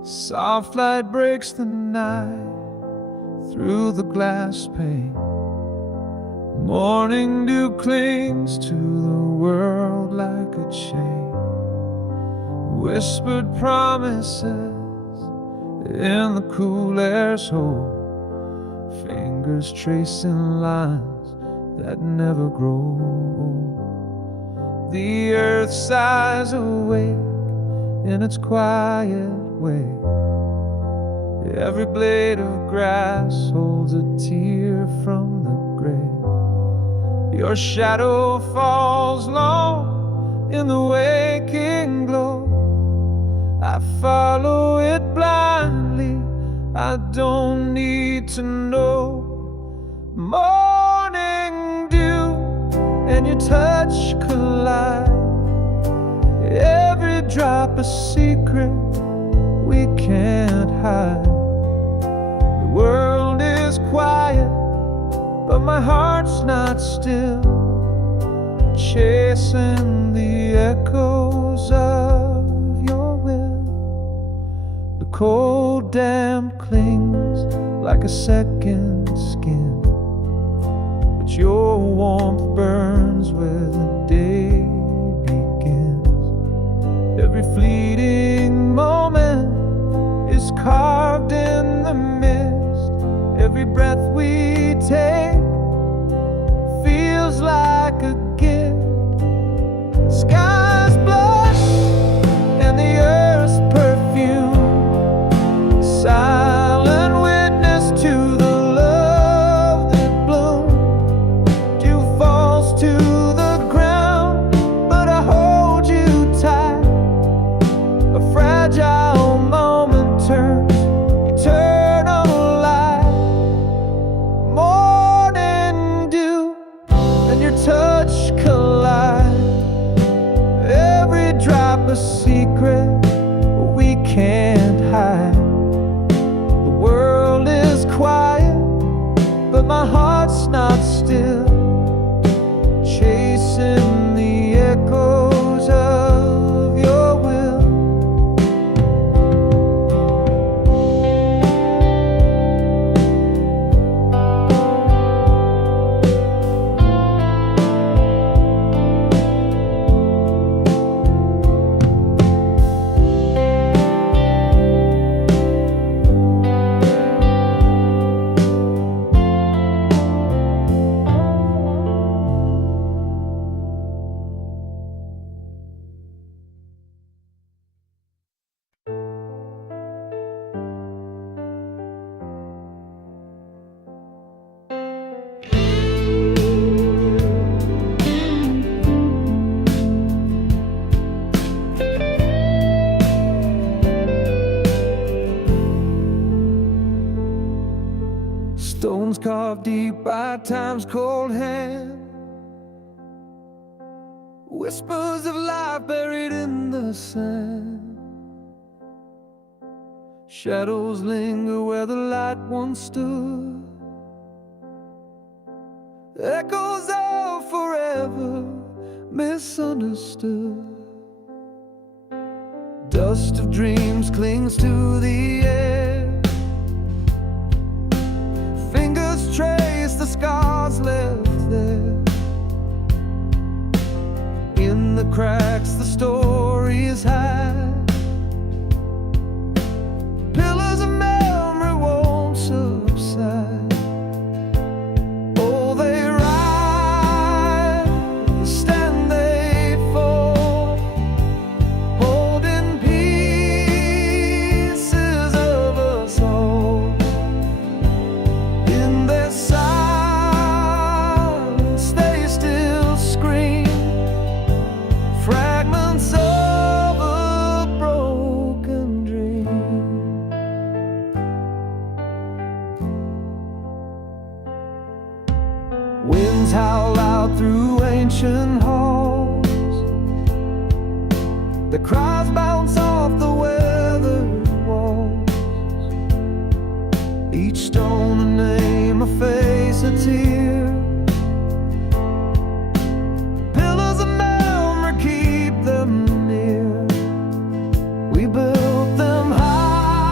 Soft light breaks the night through the glass pane. Morning dew clings to the world like a chain. Whispered promises in the cool air's hold. Fingers tracing lines that never grow old. The earth sighs awake in its quiet way. Every blade of grass holds a tear from the grave. Your shadow falls long in the waking glow. I follow it blindly, I don't need to know. Morning dew and your touch collide. Every drop a secret we can't hide. The world is quiet, but my heart's not still, chasing the echoes of your will. The cold damp clings like a second skin, but your warmth burns where the day begins. Every fleeting moment is carved in the mist. Every breath we take feels like a gift. Skies blush and the earth's perfume, silent witness to the love that bloomed. Dew falls to the ground, but I hold you tight. A fragile moment turns eternal light. Morning dew and your touch collide. Every drop a secret we can't hide. The world is quiet, but my heart's not still, chasing the echoes of your will. Stones carved deep by time's cold hand, whispers of life buried in the sand. Shadows linger where the light once stood, echoes of forever misunderstood. Dust of dreams clings to the air, fingers trace the scars left there. In the cracks the stories hide, pillars of memory won't subside. Oh, they rise, stand they fall, holding pieces of us all. In their silence they still scream, fragments of a broken dream. Winds howl out through ancient halls, the cries bounce off the weathered walls. Each stone a name, a face, a tear. Pillars of memory keep them near. We built them high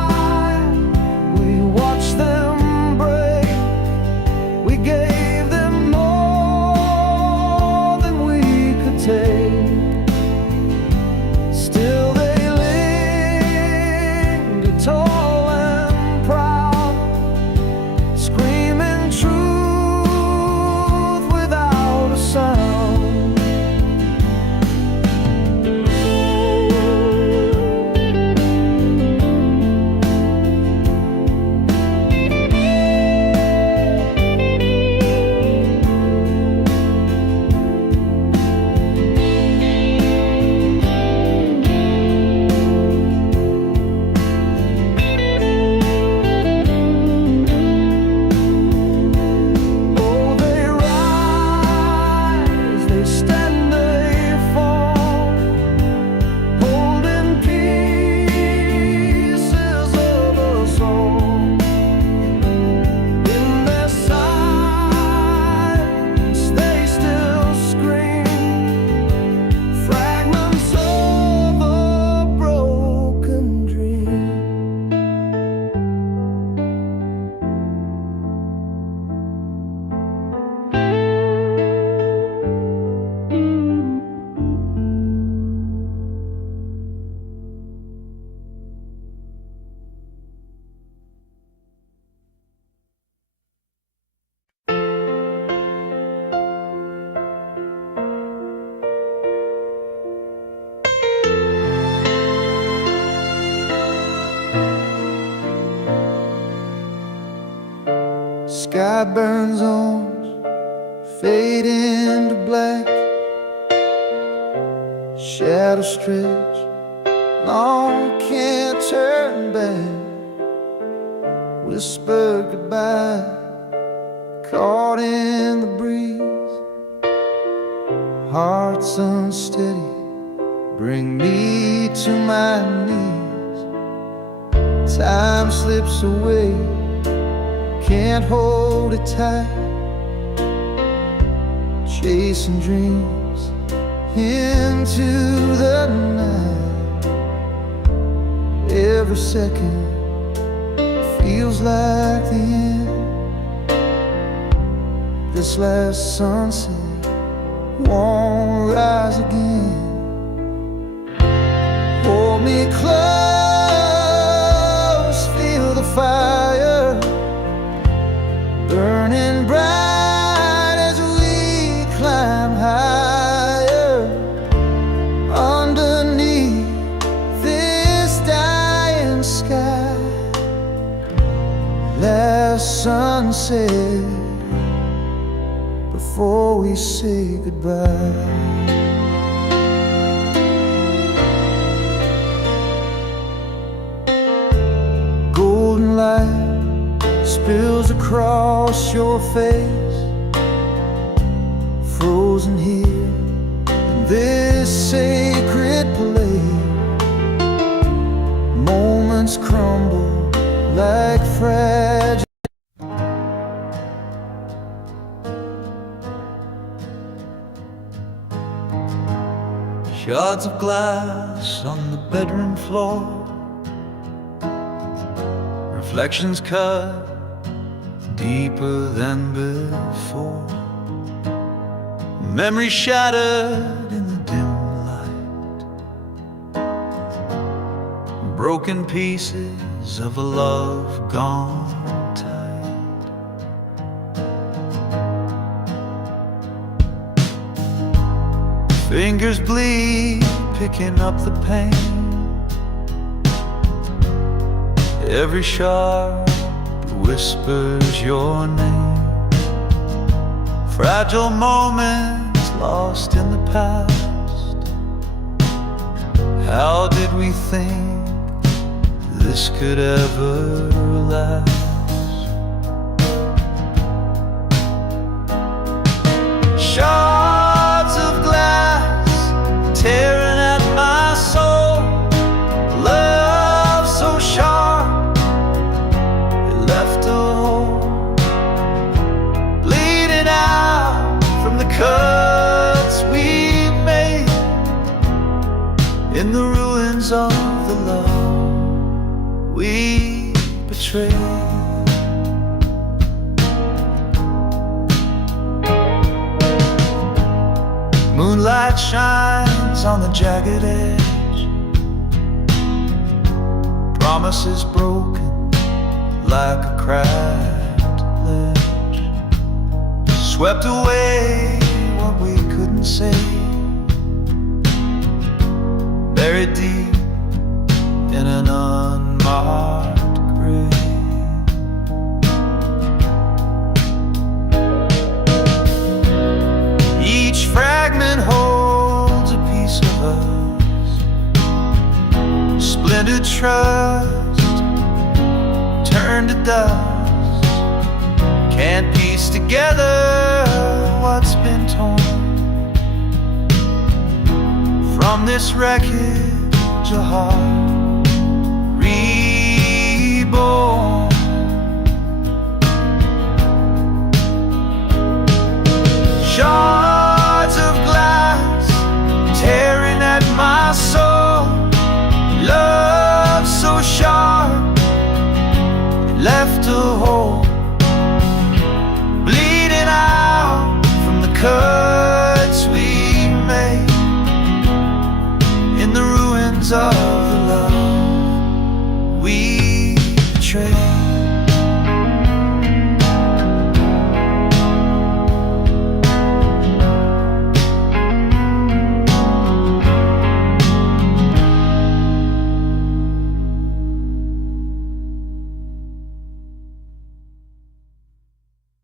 Sky burns orange, fade into black. Shadows stretch, long can't turn back. Whisper goodbye, caught in the breeze. Hearts unsteady, bring me to my knees. Time slips away, can't hold it tight. Chasing dreams into the night. Every second feels like the end. This last sunset won't rise again. Hold me close, feel the fire burning bright as we climb higher. Underneath this dying sky, last sunset before we say goodbye. Golden light spills across your face, frozen here in this sacred place. Moments crumble like fragile. Shards of glass on the bedroom floor, reflections cut deeper than before. Memories shattered in the dim light, broken pieces of a love gone tight. Fingers bleed, picking up the pain. Every shard whispers your name. Fragile moments lost in the past. How did we think this could ever last? Shards of glass tearing at my soul. Love so sharp, it left a hole, bleeding out from the cuts we made in the ruins of the love we betrayed. Moonlight shines on the jagged edge, promises broken like a cracked ledge. Swept away what we couldn't say, buried deep in an unmarked grave. Each fragment holds a piece of us, splintered trust turned to dust. Can't piece together what's been torn from this wreckage, a heart reborn. Shards of glass tearing at my soul. Love so sharp, it left a hole, bleeding out from the cuts we made in the ruins of the love we betrayed.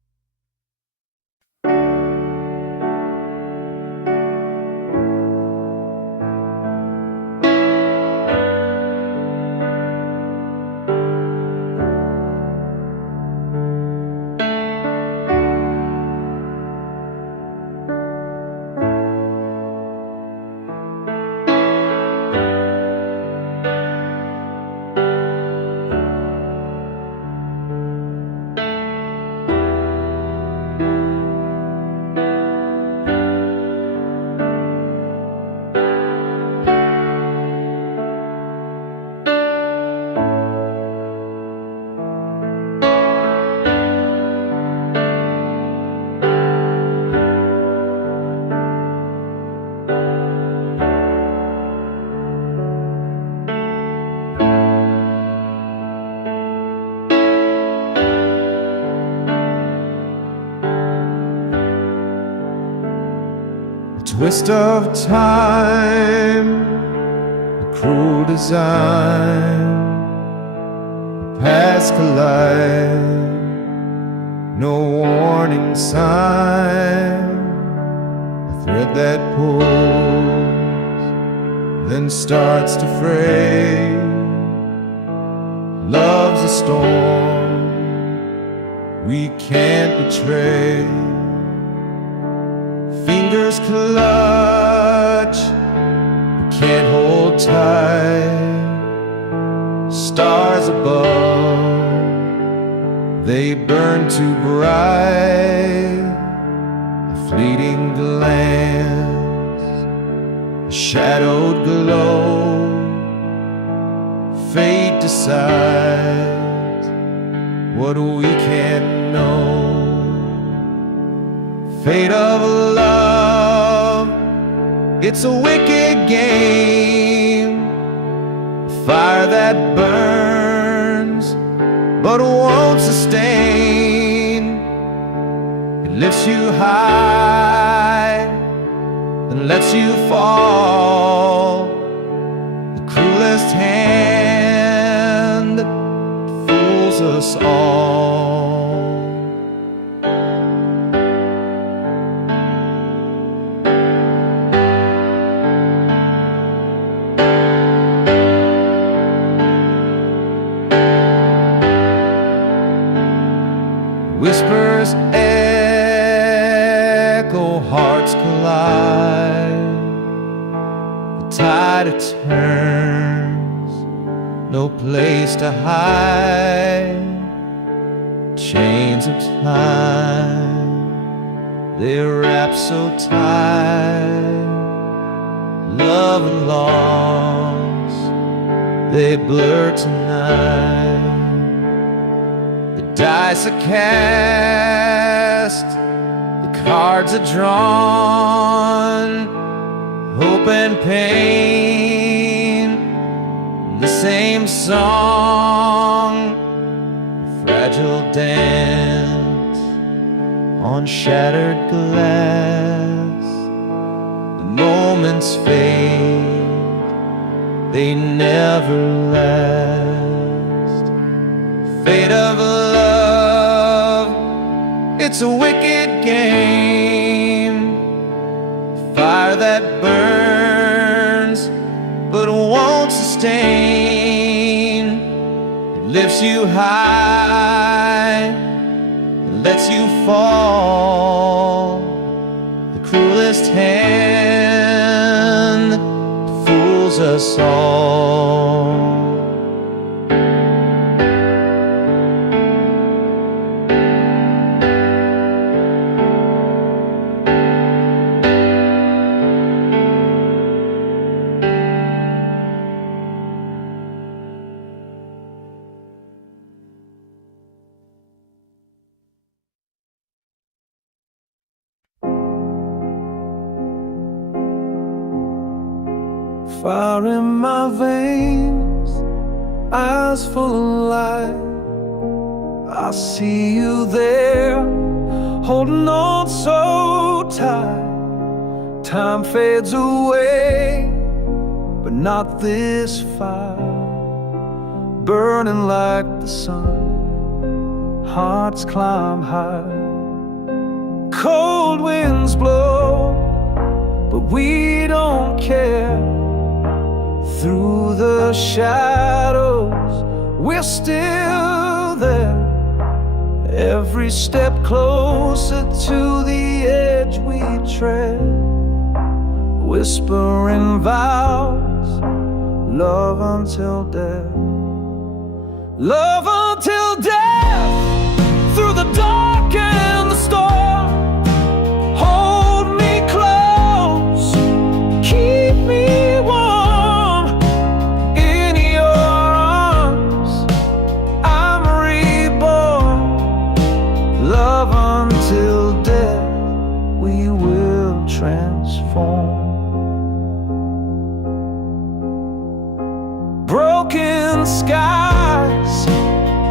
twist of time, a cruel design, paths collide, no warning sign, a thread that pulls, then starts to fray. Love's a storm we can't betray. Fingers clutch, we can't hold tight. Stars above, they burn too bright. A fleeting glance, a shadowed glow. Fate decides what we can't know. Fate of love, it's a wicked game. Fire that burns but won't sustain. It lifts you high and lets you fall. The cruelest hand fools us all. Whispers echo, hearts collide. The tide it turns, no place to hide. Chains of time, they wrap so tight. Love and loss, they blur tonight. Dice are cast, the cards are drawn. Hope and pain, the same song. Fragile dance on shattered glass. The moments fade, they never last. Fate of love, it's a wicked game. Fire that burns but won't sustain. It lifts you high, it lets you fall. The cruelest hand fools us all. Fire in my veins, eyes full of light. I see you there, holding on so tight. Time fades away, but not this fire. Burning like the sun, hearts climb high. Cold winds blow, but we don't care. Through the shadows, we're still there. Every step closer to the edge we tread. Whispering vows, love until death. Love until death, through the dark and the storm. Hold me close, keep me warm. In your arms, I'm reborn. Love until death, we will transform. Broken skies,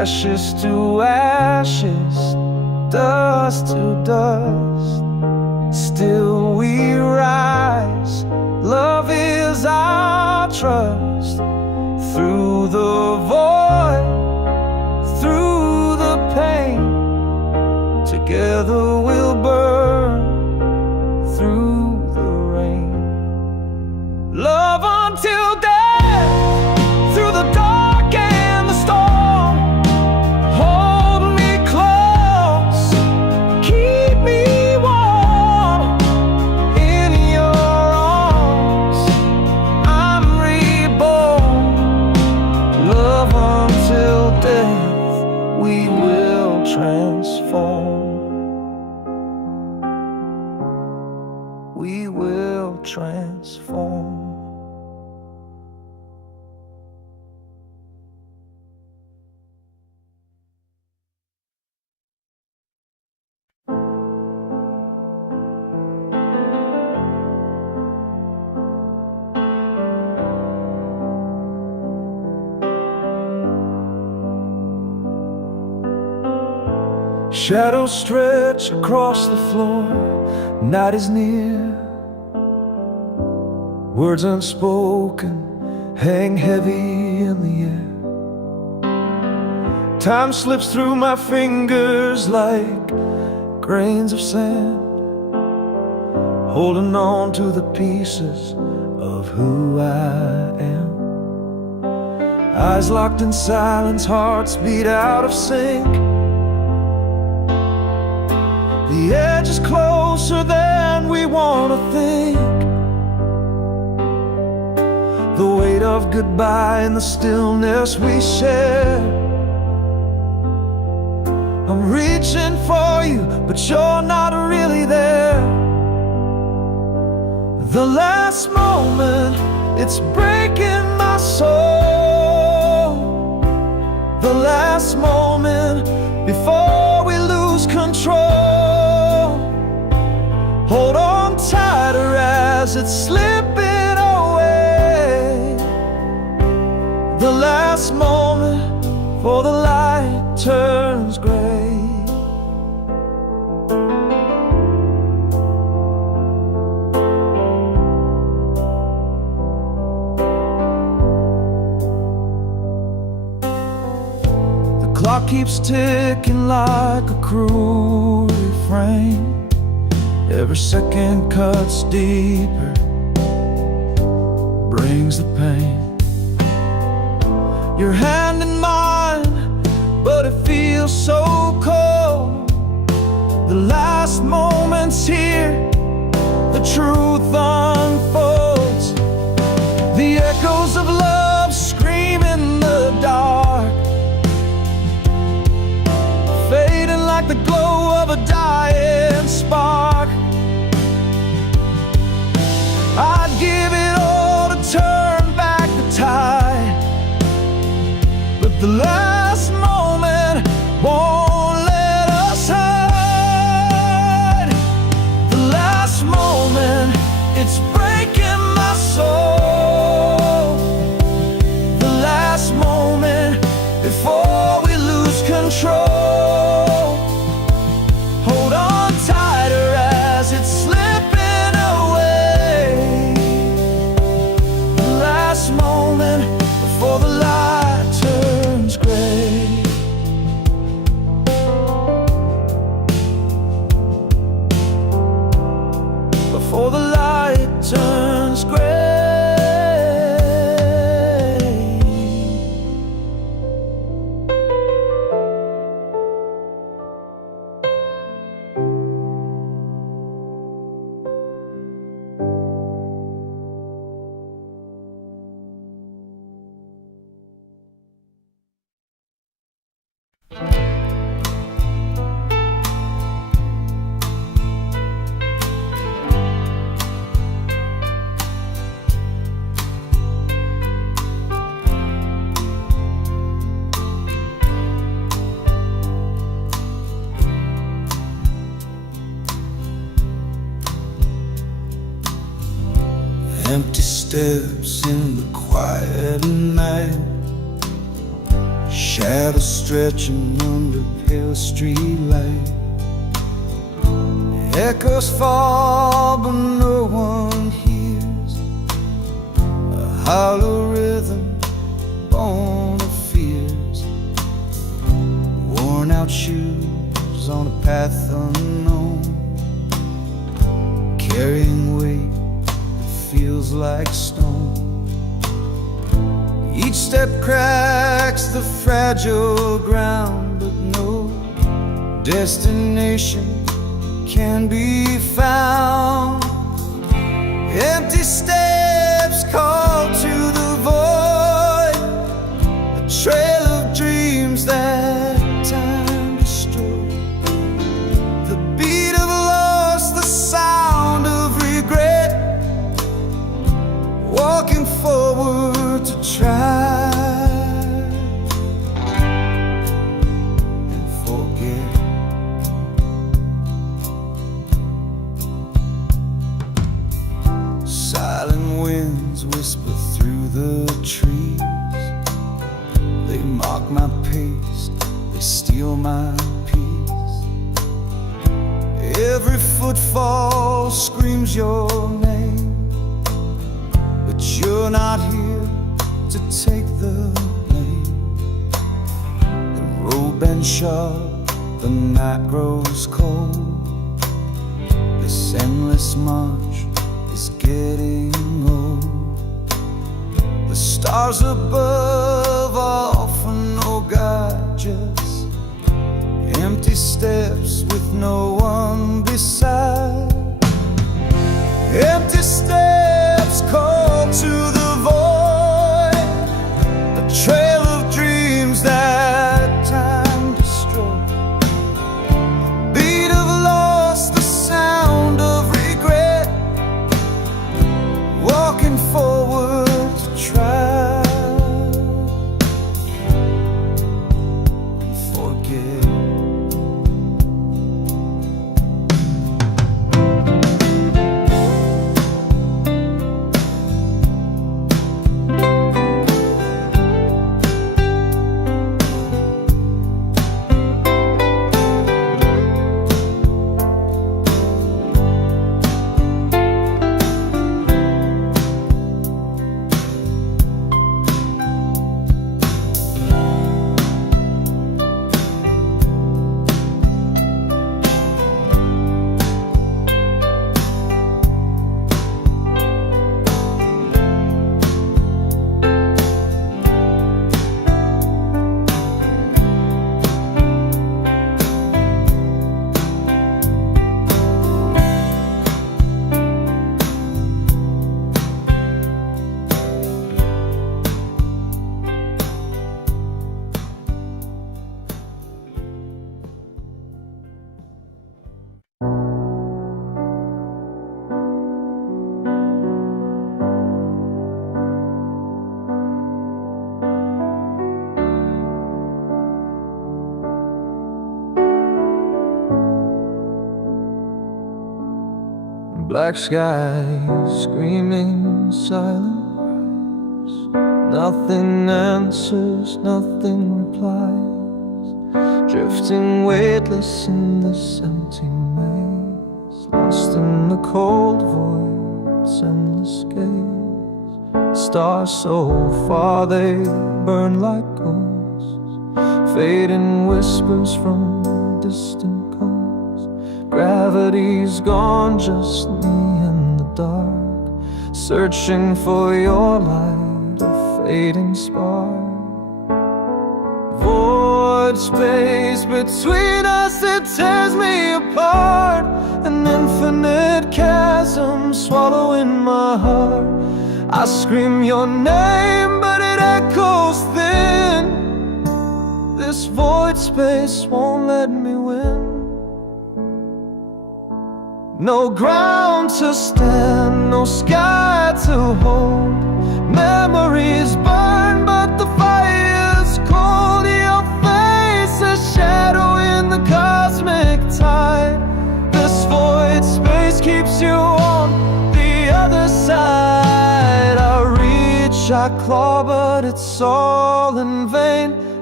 ashes to ashes, dust to dust. Still we rise, love is our trust. Through the void, through the pain, together we'll burn through the rain. Love until death, through the dark and the storm. Hold me close, keep me warm. In your arms, I'm reborn. Love until death, we will transform. We will transform. Shadows stretch across the floor, night is near. Words unspoken hang heavy in the air. Time slips through my fingers like grains of sand, holding on to the pieces of who I am. Eyes locked in silence, hearts beat out of sync. The edge is closer than we want to think. The weight of goodbye and the stillness we share. I'm reaching for you, but you're not really there. The last moment, it's breaking my soul. The last moment before we lose control. Hold on tighter as it's slipping away. The last moment before the light turns gray. The clock keeps ticking like a cruel refrain. Every second cuts deeper, brings the pain. Your hand in mine, but it feels so cold. The last moment's here, the truth unfolds. The echoes of love scream in the dark, fading like the glow of a dying spark. I'd give it all to turn back the tide, but the last moment won't let us hide. The last moment, it's breaking my soul. The last moment before we lose control. Hold on tighter as it's slipping away. The last moment before the light turns gray. Before the light turns gray. Empty steps in the quiet night, shadows stretching under pale streetlight. Echoes fall but no one hears, a hollow rhythm born of fears. Worn out shoes on a path unknown, carrying weight that feels like stone. Each step cracks the fragile ground, but no destination can be found. Empty steps call to the void, a trail of dreams that time destroyed. The beat of loss, the sound of regret, walking forward to try and forget. Silent winds whisper through the trees. They mock my pace, they steal my peace. Every footfall screams your name, but you're not here to take the blame. The road bends sharp, the night grows cold. This endless march is getting old. The stars above offer no guide, just empty steps with no one beside. Empty steps call to the void, a trail of dreams that time destroyed. Beat of loss, the sound of regret, walking forward to try and forget. Black skies, screaming silent cries. Nothing answers, nothing replies. Drifting weightless in this empty maze, lost in the cold void's endless gaze. Stars so far they burn like ghosts, fading whispers from distant coasts. Gravity's gone, just me in the dark, searching for your light, a fading spark. Void space between us, it tears me apart. An infinite chasm swallowing my heart. I scream your name, but it echoes thin. This void space won't let me win. No ground to stand, no sky to hold. Memories burn, but the fire's cold. Your face, a shadow in the cosmic tide. This void space keeps you on the other side. I reach, I claw, but it's all in vain.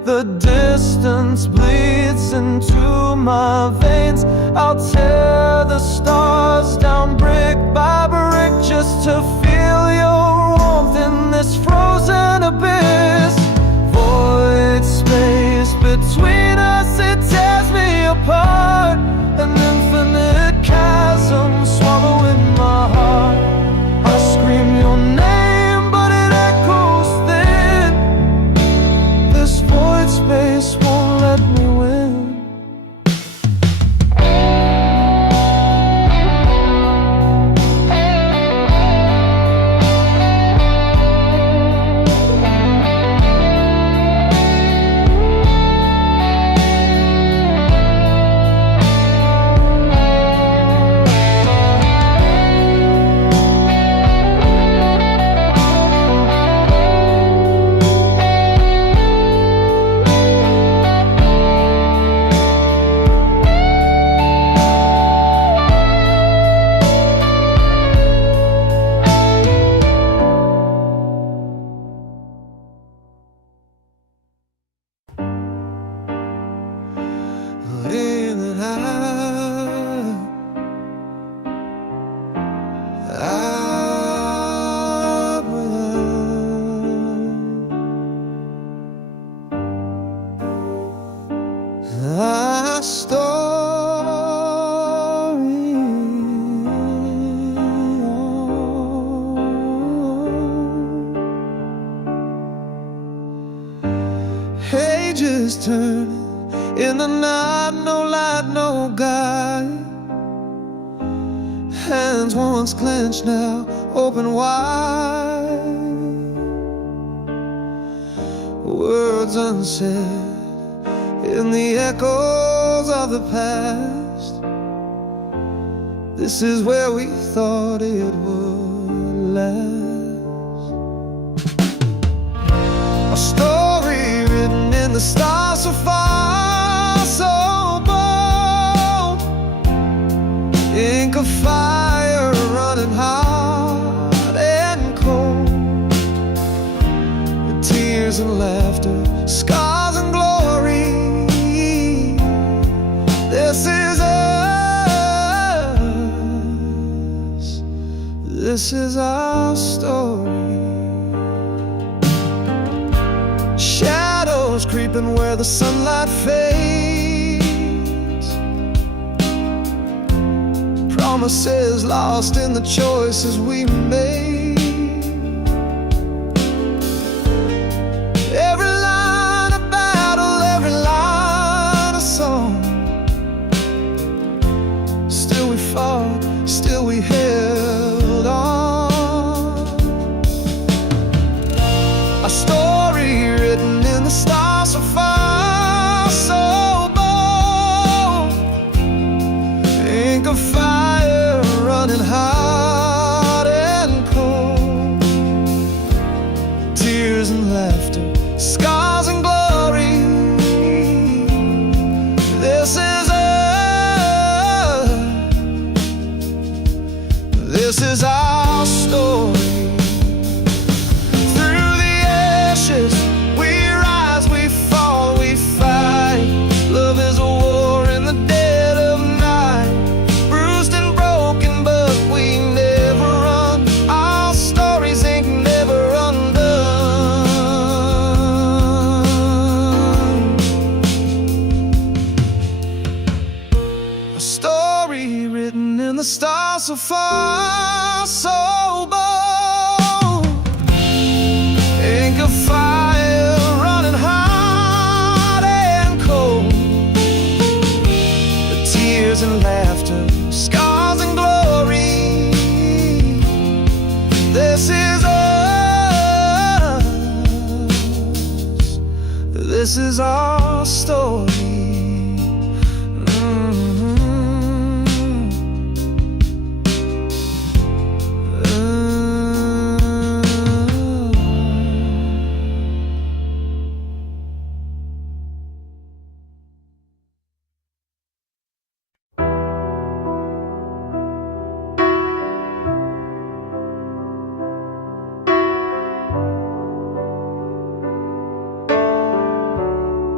The distance bleeds into my veins. I'll tear the stars down brick by brick just to feel your warmth in this frozen abyss. Void space between us, it tears me apart. An infinite chasm swallowing my heart. I scream your name, but it echoes thin. This void space won't let me win. Pages turning in the night, no light, no guide. Hands once clenched, now open wide. Words unsaid in the echoes of the past. This is where we thought it would last. A story written in the stars so far, so bold. Ink of fire running hot and cold. With tears and laughter, scars and glory. This is us. This is our story. Shadows creeping where the sunlight fades. Promises lost in the choices we made. Every line of battle, every line of song. Still we fought, still we held on. A story written in the stars so far, so bold. Ink of fire running hot and cold. Tears and laughter, scars and glory. This is us. This is our story. Through the ashes we rise, we fall, we fight. Love is a war in the dead of night. Bruised and broken, but we never run. Our stories ain't never undone. A story written in the stars so far, so bold. Ink of fire running hot and cold. The tears and laughter, scars and glory. This is us. This is our story.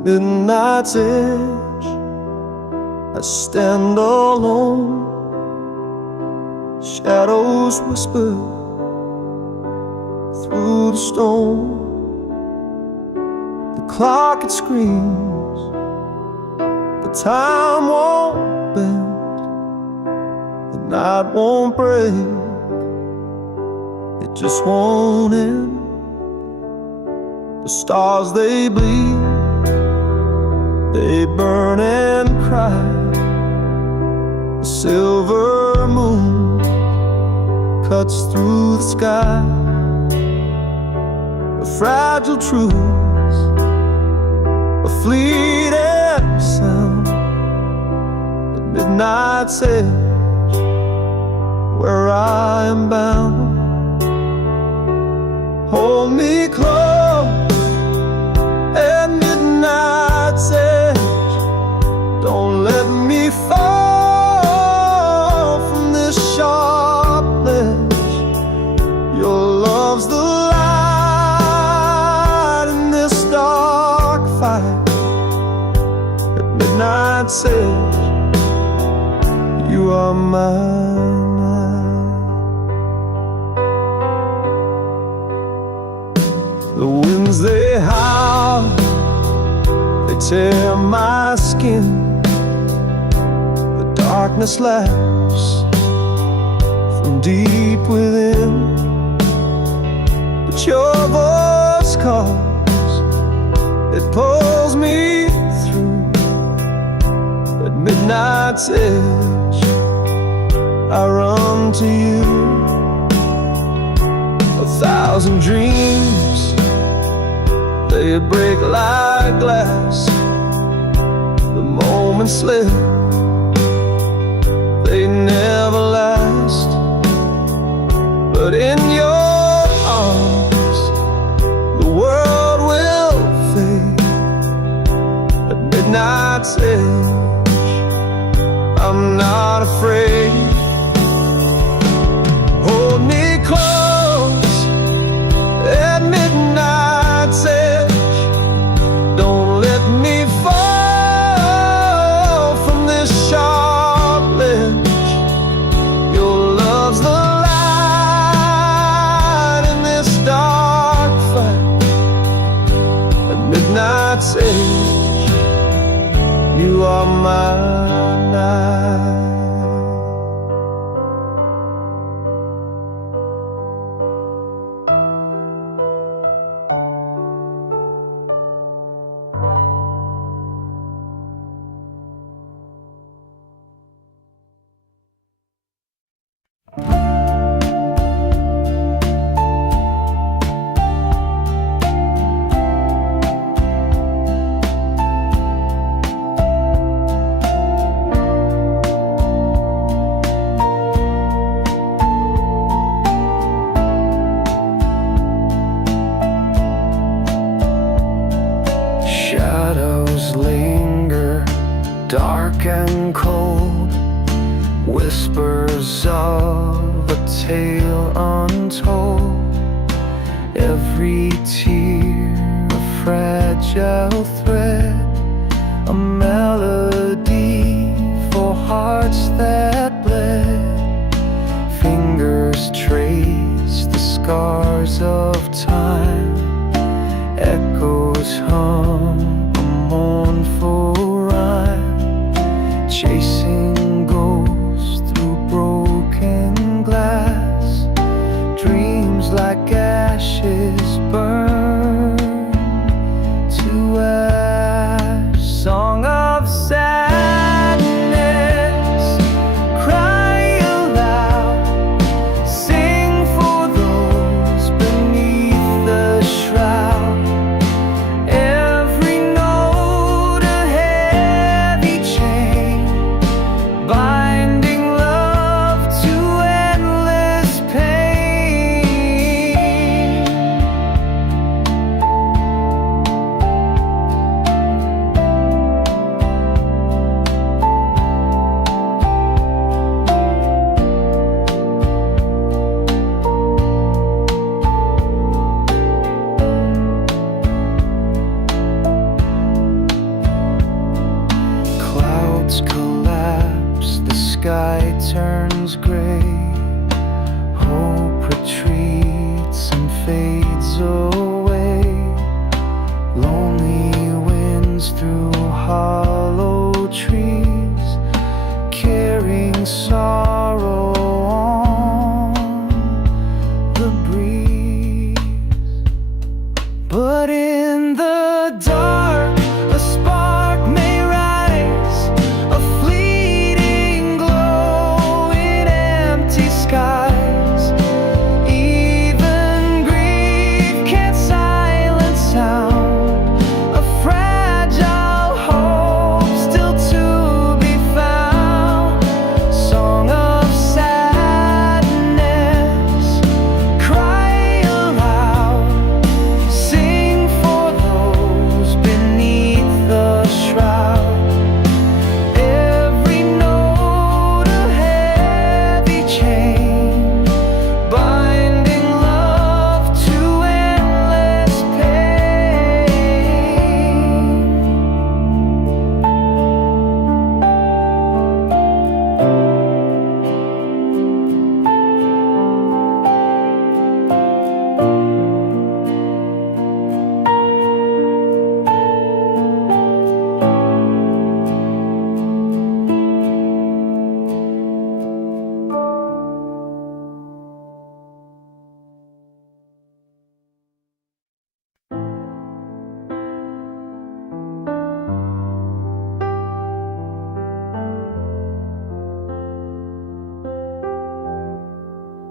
midnight's edge, I stand alone. Shadows whisper through the storm. The clock, it screams, but time won't bend. The night won't break, it just won't end. The stars, they bleed, they burn and cry. The silver moon cuts through the sky. A fragile truth, a fleeting sound. At midnight's edge, where I am bound. Hold me close at midnight's edge. Don't let me fall from this sharp ledge. Your love's the light in this dark fight. At midnight's edge, you are mine. The winds, they howl, they tear my skin. The darkness laughs from deep within. But your voice calls, it pulls me through. At midnight's edge, I run to you. 1,000 dreams, they break like glass. The moments slip, they never last. But in your arms, the world will fade. At midnight's edge, I'm not afraid. Hold me close at midnight's edge. Don't let me fall from this sharp ledge. Your love's the light in this dark fight. At midnight's edge, you are my night. Shadows linger, dark and cold, whispers of a tale untold. Every tear a fragile thread, a melody for hearts that bled. Fingers trace the scars of time, echoes hum a mournful rhyme, chasing ghosts through broken glass. Dreams like ashes burn to ash.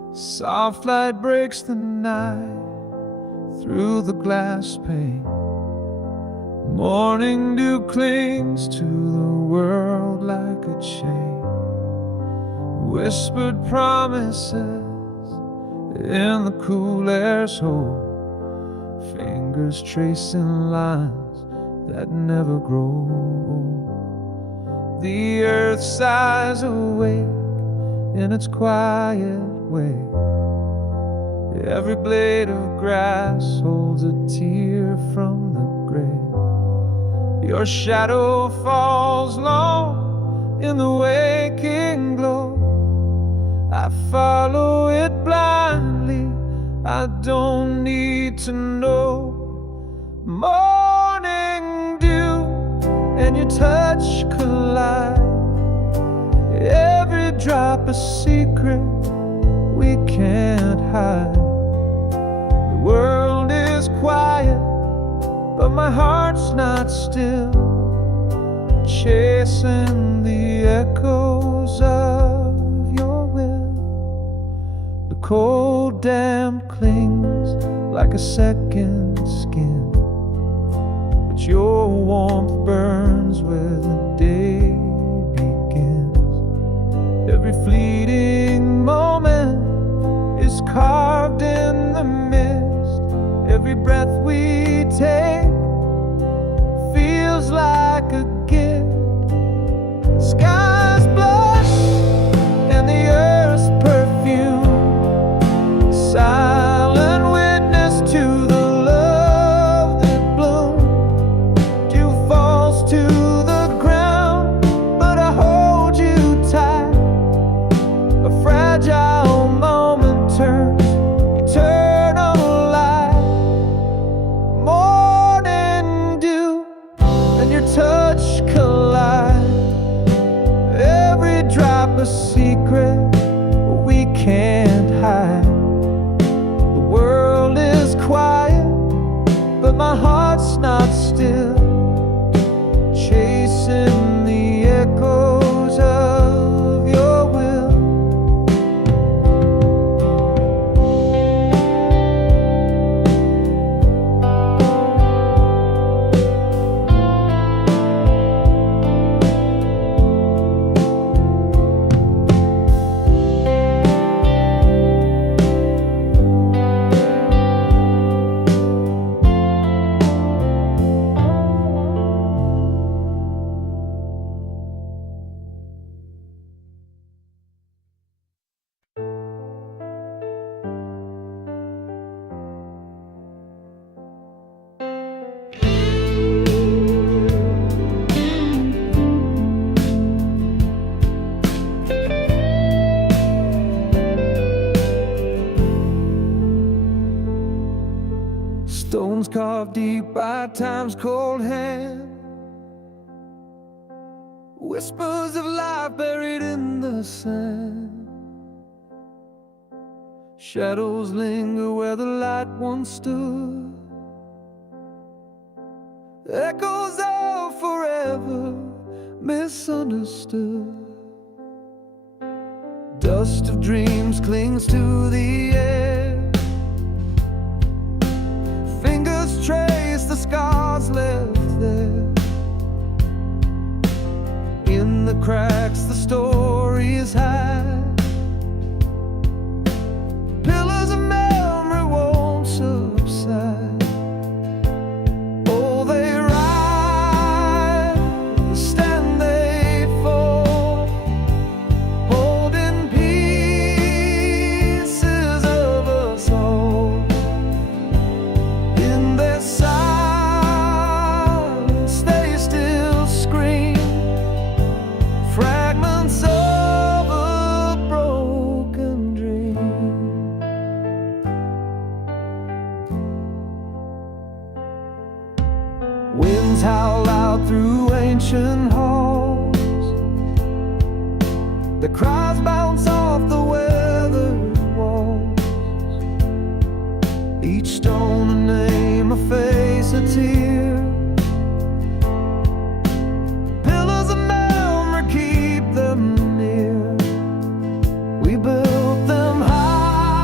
Soft light breaks the night through the glass pane. Morning dew clings to the world like a chain. Whispered promises in the cool air's hold. Fingers tracing lines that never grow old. The earth sighs awake in its quiet way. Every blade of grass holds a tear from the grave. Your shadow falls long in the waking glow. I follow it blindly, I don't need to know. Morning dew and your touch collide. Every drop a secret we can't hide. The world is quiet, but my heart's not still, chasing the echoes of your will. The cold damp clings like a second skin, but your warmth burns where the day begins. Every fleeting moment is carved in the mist. Every breath we take feels like a gift. Skies blush and the earth's perfume, silent witness to the love that bloomed. Dew falls to the ground, but I hold you tight. A fragile moment turns eternal light. Morning dew and your touch collide. Every drop a secret we can't hide. The world is quiet, but my heart's not still, chasing the echoes of your will. Stones carved deep by time's cold hand, whispers of life buried in the sand. Shadows linger where the light once stood, echoes of forever misunderstood. Dust of dreams clings to the air, fingers trace the scars left there. In the cracks the stories hide, pillars of memory won't subside. Oh, they rise, stand they fall, holding pieces of us all. In their silence they still scream, fragments of a broken dream. Winds howl out through ancient halls, the cries bounce off the weathered walls. Each stone a name, a face, a tear. Pillars of memory keep them near. We built them high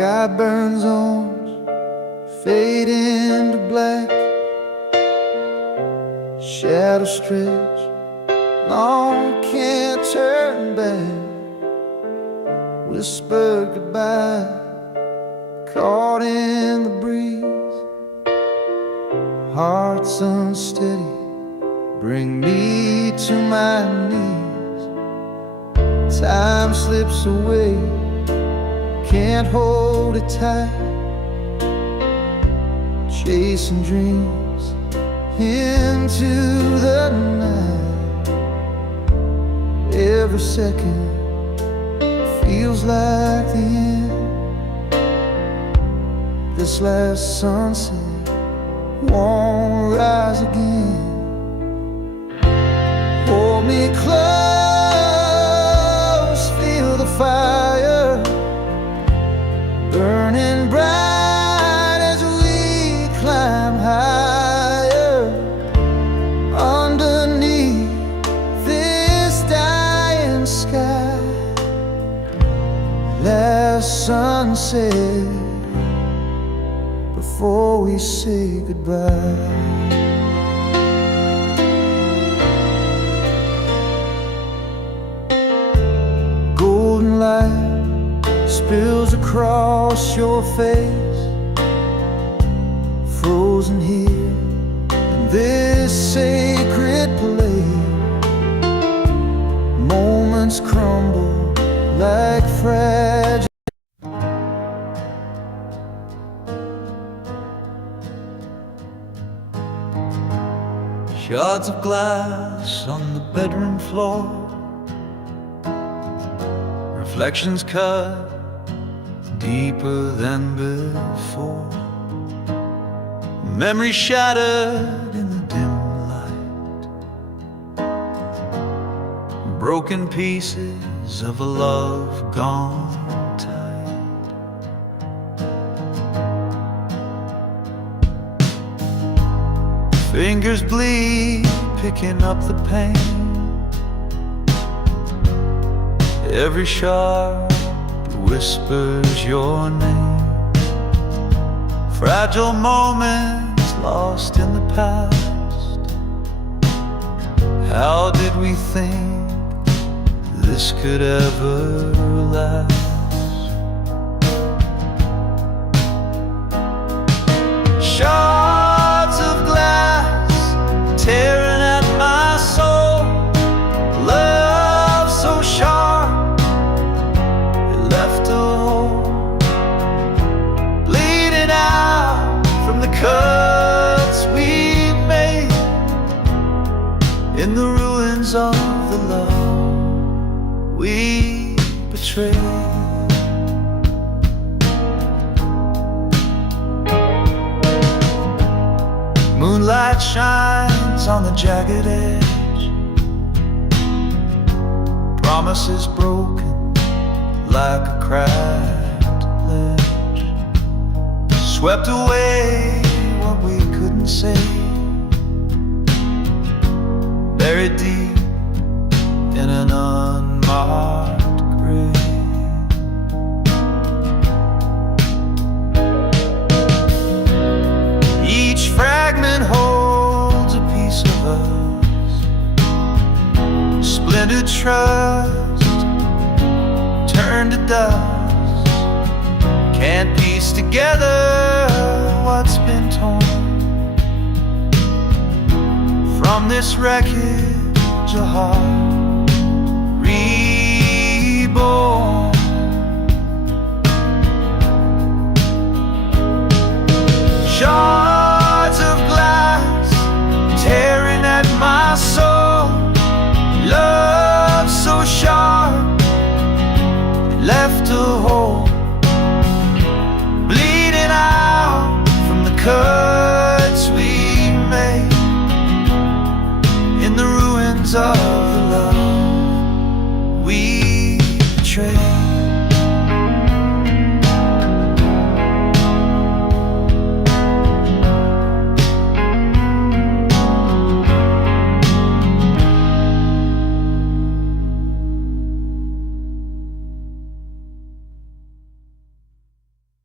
sky burns orange, fade into black. Shadows stretch, long can't turn back. Whisper goodbye, caught in the breeze. Hearts unsteady, bring me to my knees. Time slips away, can't hold it tight. Chasing dreams into the night. Every second feels like the end. This last sunset won't rise again. Hold me close, feel the fire burning bright as we climb higher. Underneath this dying sky, last sunset before we say goodbye. Golden light spills across your face, frozen here in this sacred place. Moments crumble like fragile. Shards of glass on the bedroom floor, reflections cut deeper than before. Memory shattered in the dim light, broken pieces of a love gone tight. Fingers bleed, picking up the pain. Every shard whispers your name. Fragile moments lost in the past. How did we think this could ever last? Shards of glass tearing at my soul. Love so sharp, it left a hole, bleeding out from the cuts we made in the ruins of the love we betrayed. Moonlight shines on the jagged edge, promises broken like a cracked ledge. Swept away what we couldn't say, buried deep in an unmarked grave. Each fragment holds a piece of us, splintered trust turned to dust. Can't piece together what's been torn from this wreckage, a heart reborn. Shards of glass tearing at my soul. Love so sharp, left a hole, bleeding out from the cuts we made in the ruins of the love we betrayed.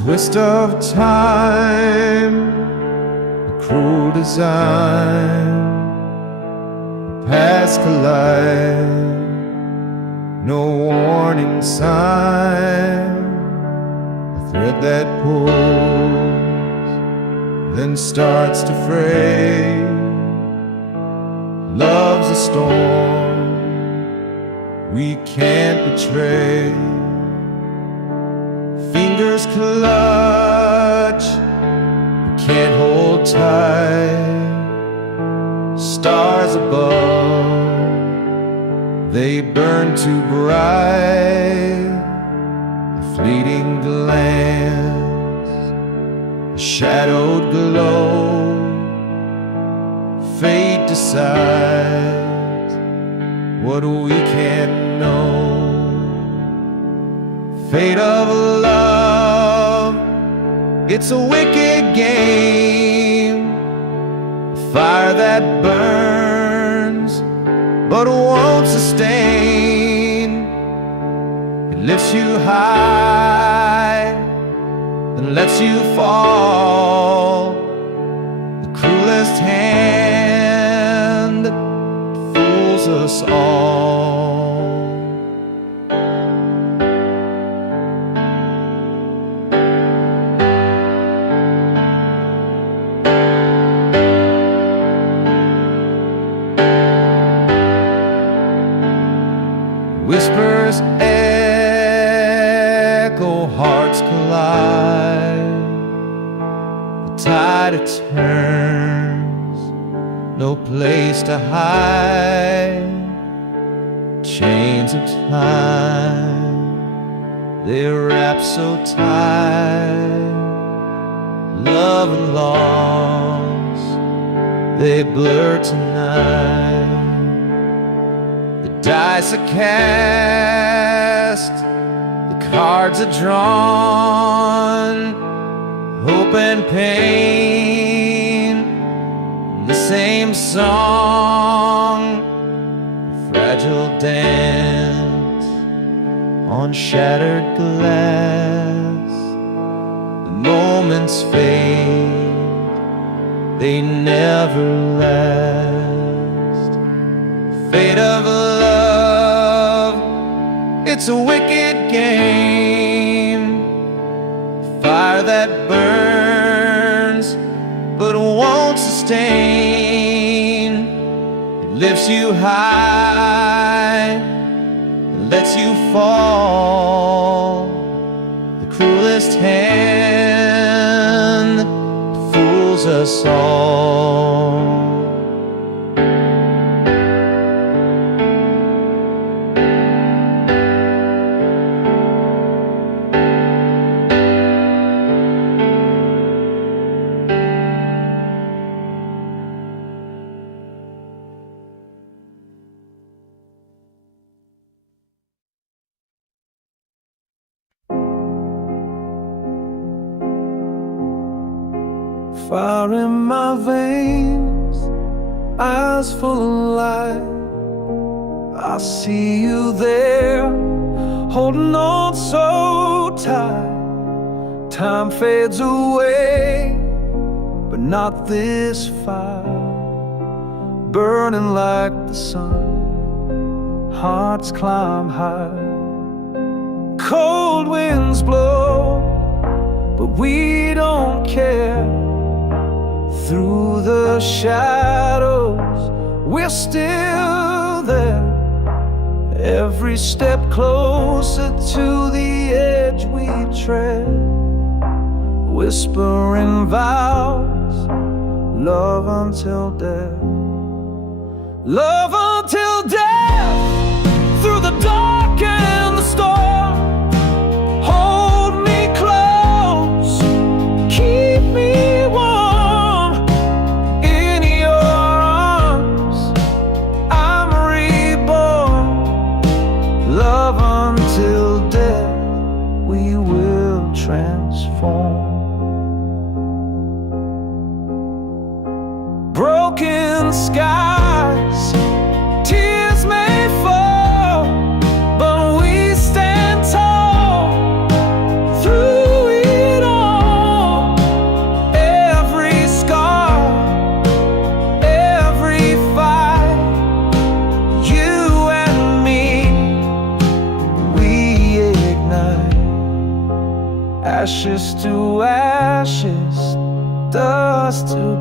twist of time, a cruel design, paths collide, no warning sign, a thread that pulls, then starts to fray. Love's a storm we can't betray. Fingers clutch, we can't hold tight. Stars above, they burn too bright. A fleeting glance, a shadowed glow. Fate decides what we can't know. Fate of love, it's a wicked game. Fire that burns but won't sustain. It lifts you high, then lets you fall. The cruelest hand fools us all. Whispers echo, hearts collide. The tide it turns, no place to hide. Chains of time, they wrap so tight. Love and loss, they blur tonight. Dice are cast, the cards are drawn. Hope and pain, the same song. Fragile dance on shattered glass. The moments fade, they never last. Fate of love, it's a wicked game. Fire that burns but won't sustain. It lifts you high, lets you fall. The cruelest hand fools us all. Fire in my veins, eyes full of light. I see you there, holding on so tight. Time fades away, but not this fire. Burning like the sun, hearts climb high. Cold winds blow, but we don't care. Through the shadows, we're still there. Every step closer to the edge we tread. Whispering vows, love until death. Love until death, through the dark and the storm. Hold me close, keep me warm. In your arms, I'm reborn. Love until death, we will transform. Broken skies,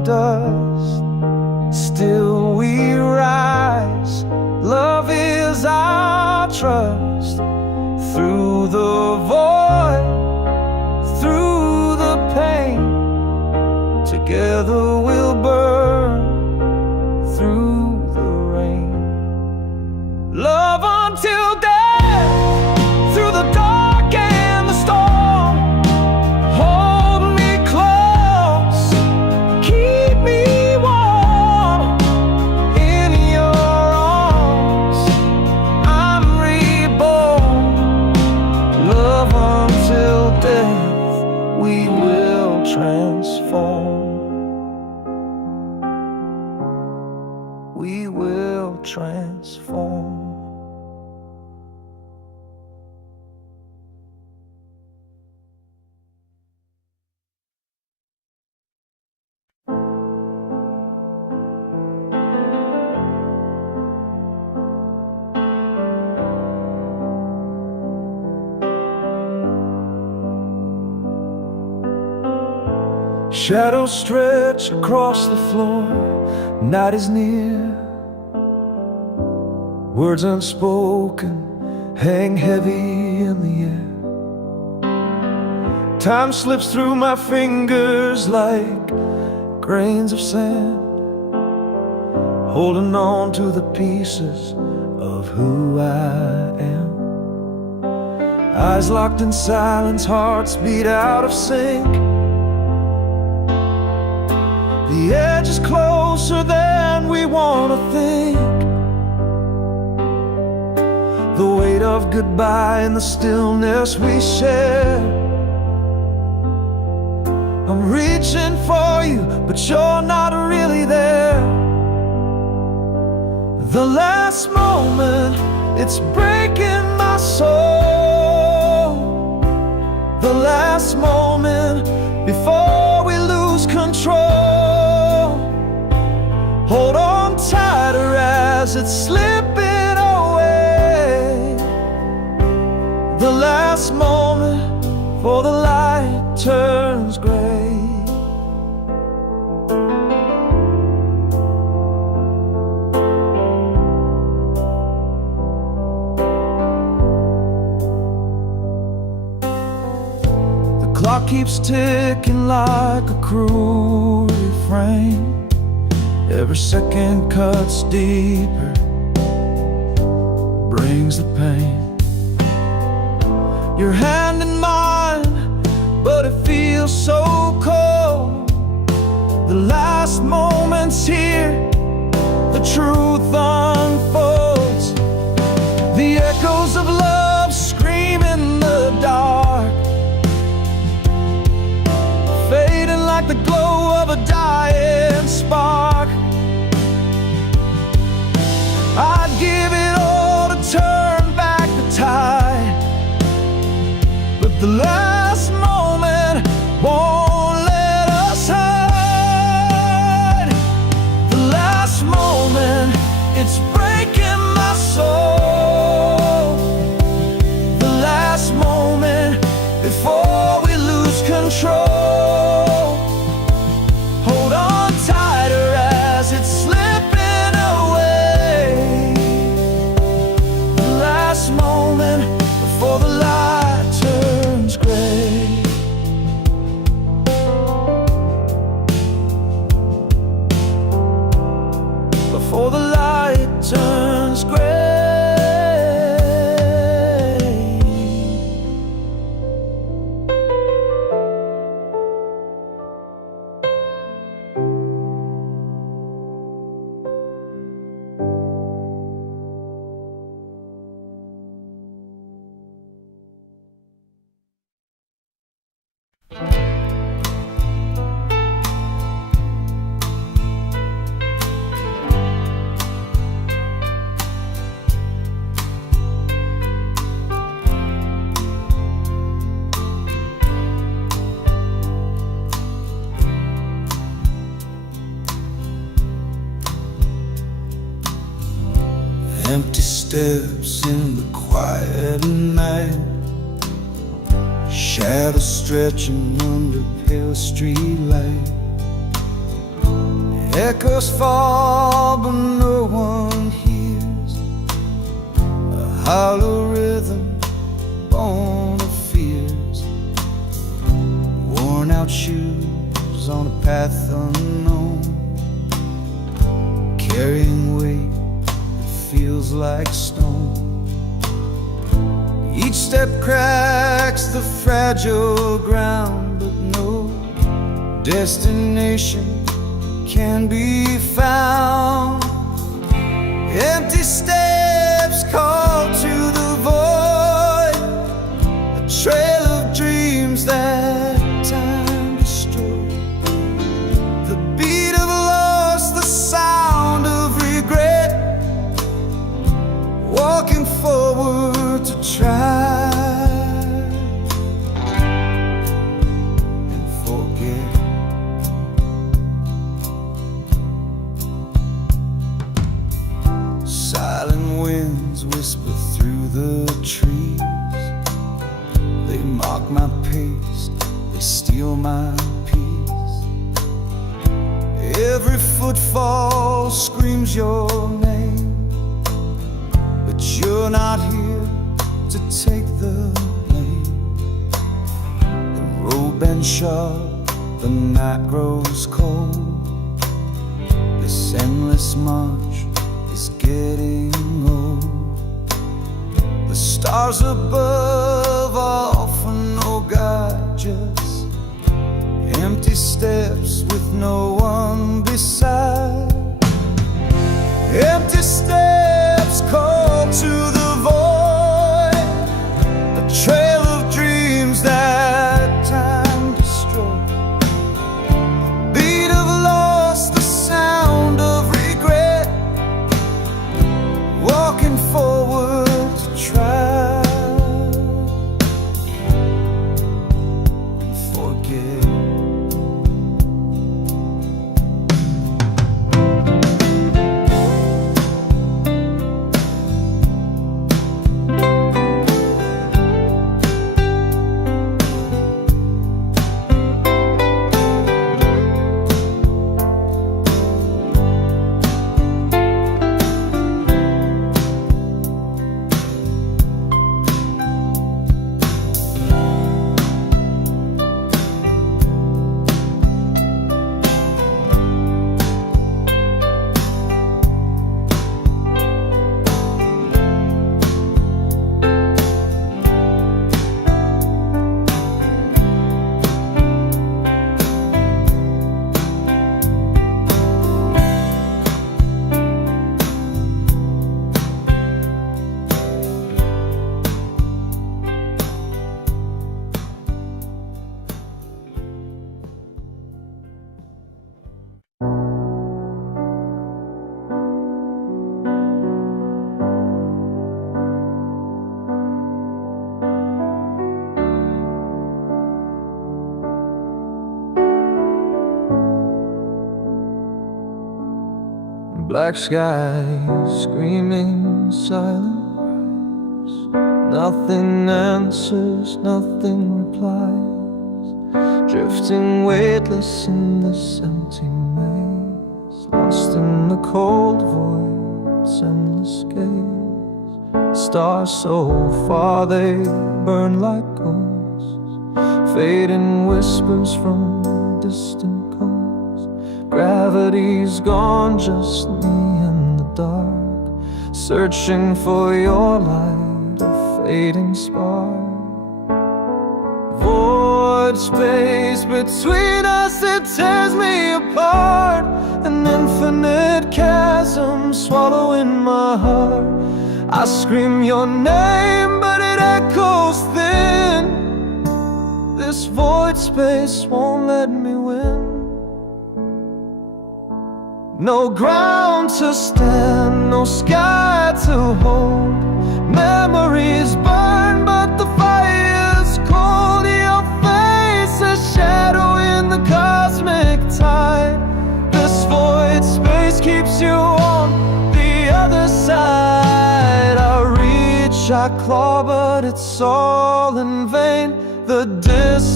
dust, still we rise. Love is our trust. Through the void, through the pain, together we'll burn through the rain. Love until death, through the dark and the storm. Hold me close, keep me warm. In your arms, I'm reborn. Love until death, we will transform. We will transform. Shadows stretch across the floor, night is near. Words unspoken hang heavy in the air. Time slips through my fingers like grains of sand, holding on to the pieces of who I am. Eyes locked in silence, hearts beat out of sync. The edge is closer than we want to think. The weight of goodbye and the stillness we share. I'm reaching for you, but you're not really there. The last moment, it's breaking my soul. The last moment before we lose control. Hold on tighter as it's slipping away. The last moment before the light turns gray. The clock keeps ticking like a cruel refrain. Every second cuts deeper, brings the pain. Your hand in mine, but it feels so cold. The last moment's here, the truth unfolds. The echoes of love scream in the dark, fading like the glow of a dying spark. I'd give it all to turn back the tide, but the last moment won't let us hide. The last moment, it's breaking my soul. The last moment before we lose control. Hold on tighter as it's slipping away. The last moment before the light turns gray. Before the light turns gray. Empty steps in the quiet night, shadows stretching under pale street light. Echoes fall but no one hears, a hollow rhythm born of fears, worn out shoes on a path unknown, carrying weight that feels like stone. Each step cracks the fragile ground, but no destination can be found. Empty steps call to the void, a trail of dreams that time destroyed. The beat of loss, the sound of regret, walking forward to try and forget. Silent winds whisper through the trees, they mock my pace, they steal my peace. Every footfall screams your name, but you're not here to take the blame. The road bends sharp, the night grows cold, this endless march is getting old. The stars above offer no guide, just empty steps with no one beside. Empty steps call to the void, a trail of dreams that time destroyed. Beat of loss, the sound of regret, walking forward to try and forget. Black skies, screaming silent cries. Nothing answers, nothing replies. Drifting weightless in this empty maze, lost in the cold void's endless gaze. Stars so far they burn like ghosts, fading whispers from distant coasts. Gravity's gone, just me in the dark, searching for your light, a fading spark. Void space between us, it tears me apart, an infinite chasm swallowing my heart. I scream your name, but it echoes thin. This void space won't let me win. No ground to stand, no sky to hold. Memories burn, but the fire's cold. Your face, a shadow in the cosmic tide. This void space keeps you on the other side. I reach, I claw, but it's all in vain. The distance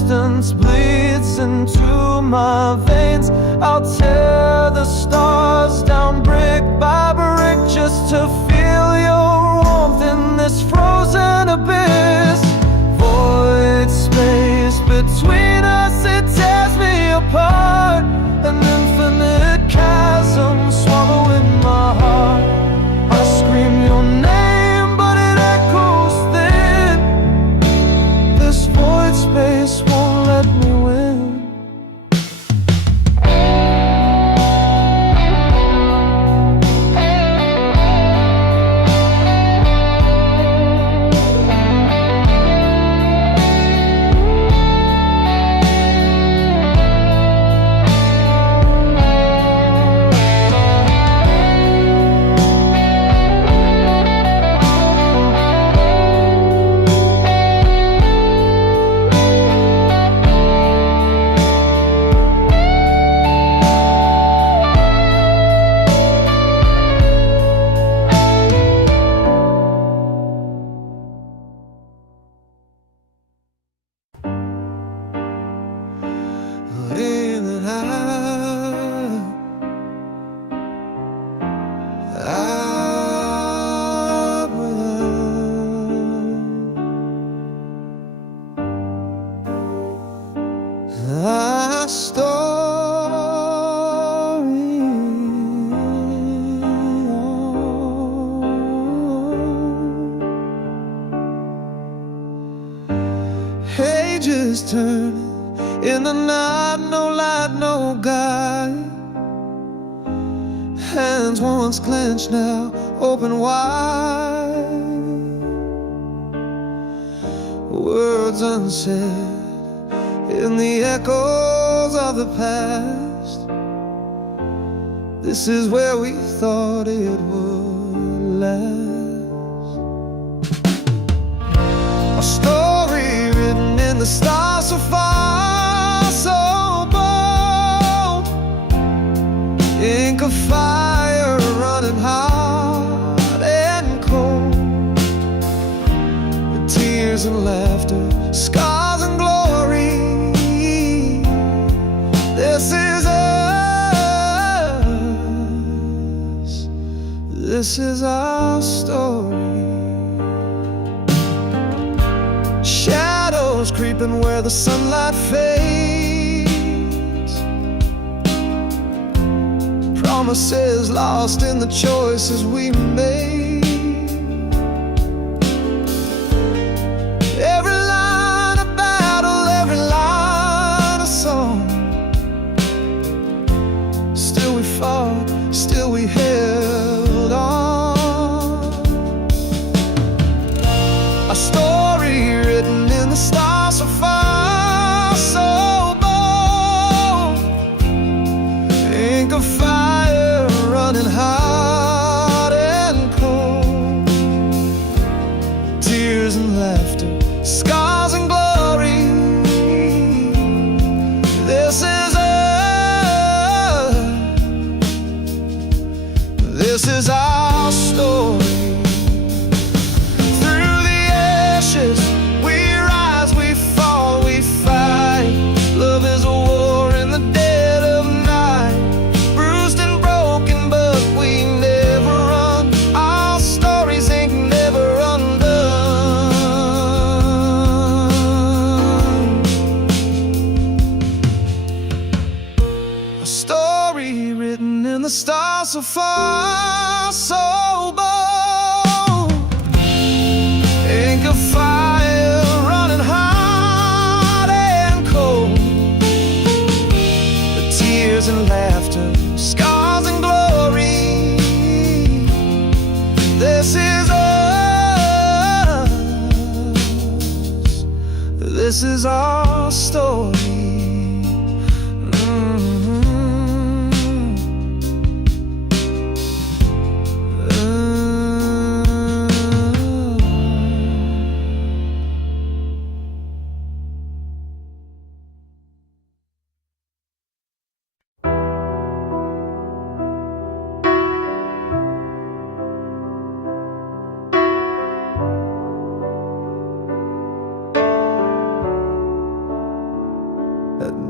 distance bleeds into my veins. I'll tear the stars down brick by brick just to feel your warmth in this frozen abyss. Void space between us, it tears me apart. An infinite chasm swallowing my heart. I scream your name, but it echoes thin. This void space won't let me win. Pages turning in the night, no light, no guide. Hands once clenched, now open wide. Words unsaid in the echoes of the past. This is where we thought it would last. A story written in the stars so far, so bold. Ink of fire running hot and cold. With tears and laughter, scars and glory. This is us. This is our story. Shadows creeping where the sunlight fades. Promises lost in the choices we made. Every line of battle, every line of song. Still we fought, still we held on. A story written in the stars so far, so bold. Ink of fire running hot and cold. Tears and laughter, scars and glory. This is us. This is our story. Through the ashes we rise, we fall, we fight. Love is a war in the dead of night. Bruised and broken, but we never run. Our stories ain't never undone. A story written in the stars so far, so bold. Ink of fire running hot and cold. The tears and laughter, scars and glory. This is us. This is our story.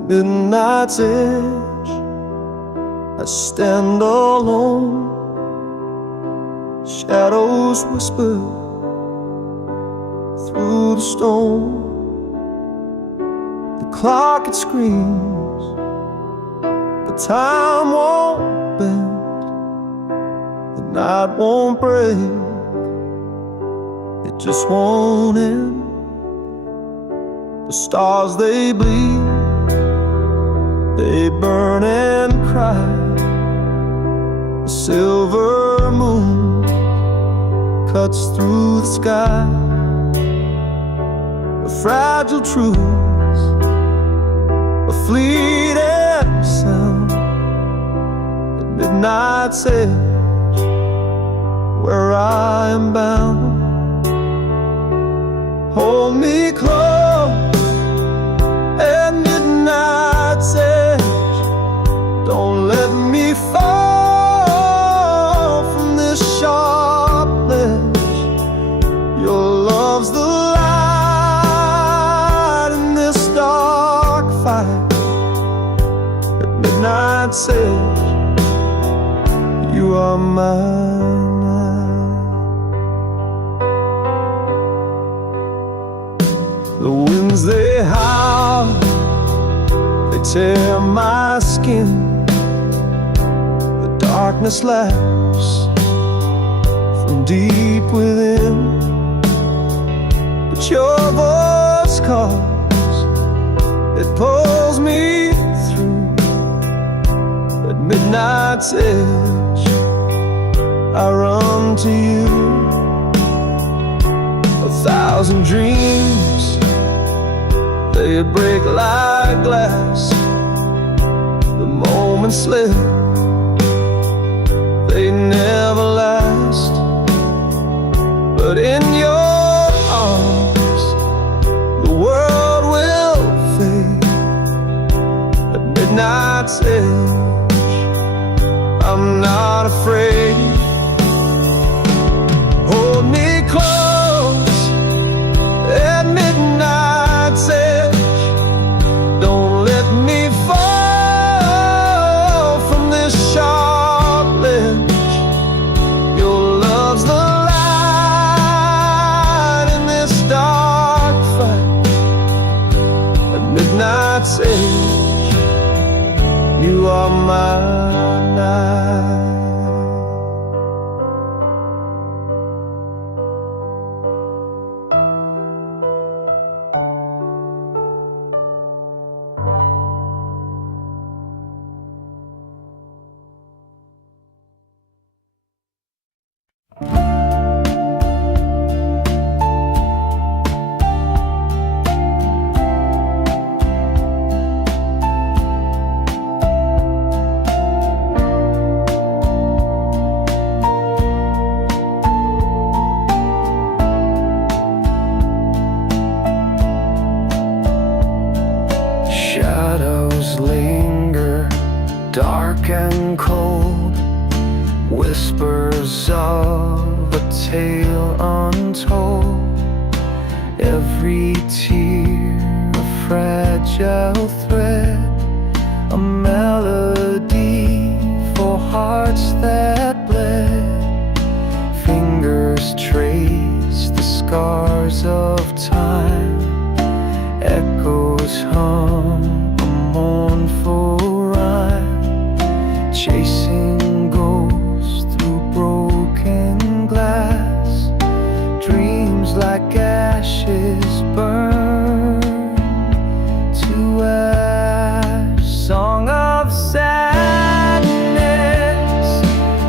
midnight's edge, I stand alone. Shadows whisper through the stone. The clock, it screams, but time won't bend. The night won't break, it just won't end. The stars, they bleed, they burn and cry. The silver moon cuts through the sky. A fragile truth, a fleeting sound. At midnight's edge, where I am bound. Hold me close at midnight's edge. Don't let me fall from this sharp ledge. Your love's the light in this dark fight. At midnight's edge, you are mine. The winds, they howl, they tear my skin. The darkness laughs from deep within. But your voice calls, it pulls me through. At midnight's edge, I run to you. 1,000 dreams, they break like glass. The moments slip, they never last. But in your arms, the world will fade. At midnight's edge, I'm not afraid. Hold me close at midnight's edge. Don't let me fall from this sharp ledge. Your love's the light in this dark fight. At midnight's edge, you are my night. Shadows linger, dark and cold, whispers of a tale untold. Every tear a fragile thread, a melody for hearts that bled. Fingers trace the scars of time, echoes hum a mournful rhyme, chasing ghosts through broken glass. Dreams like ashes burn to ash. Song of sadness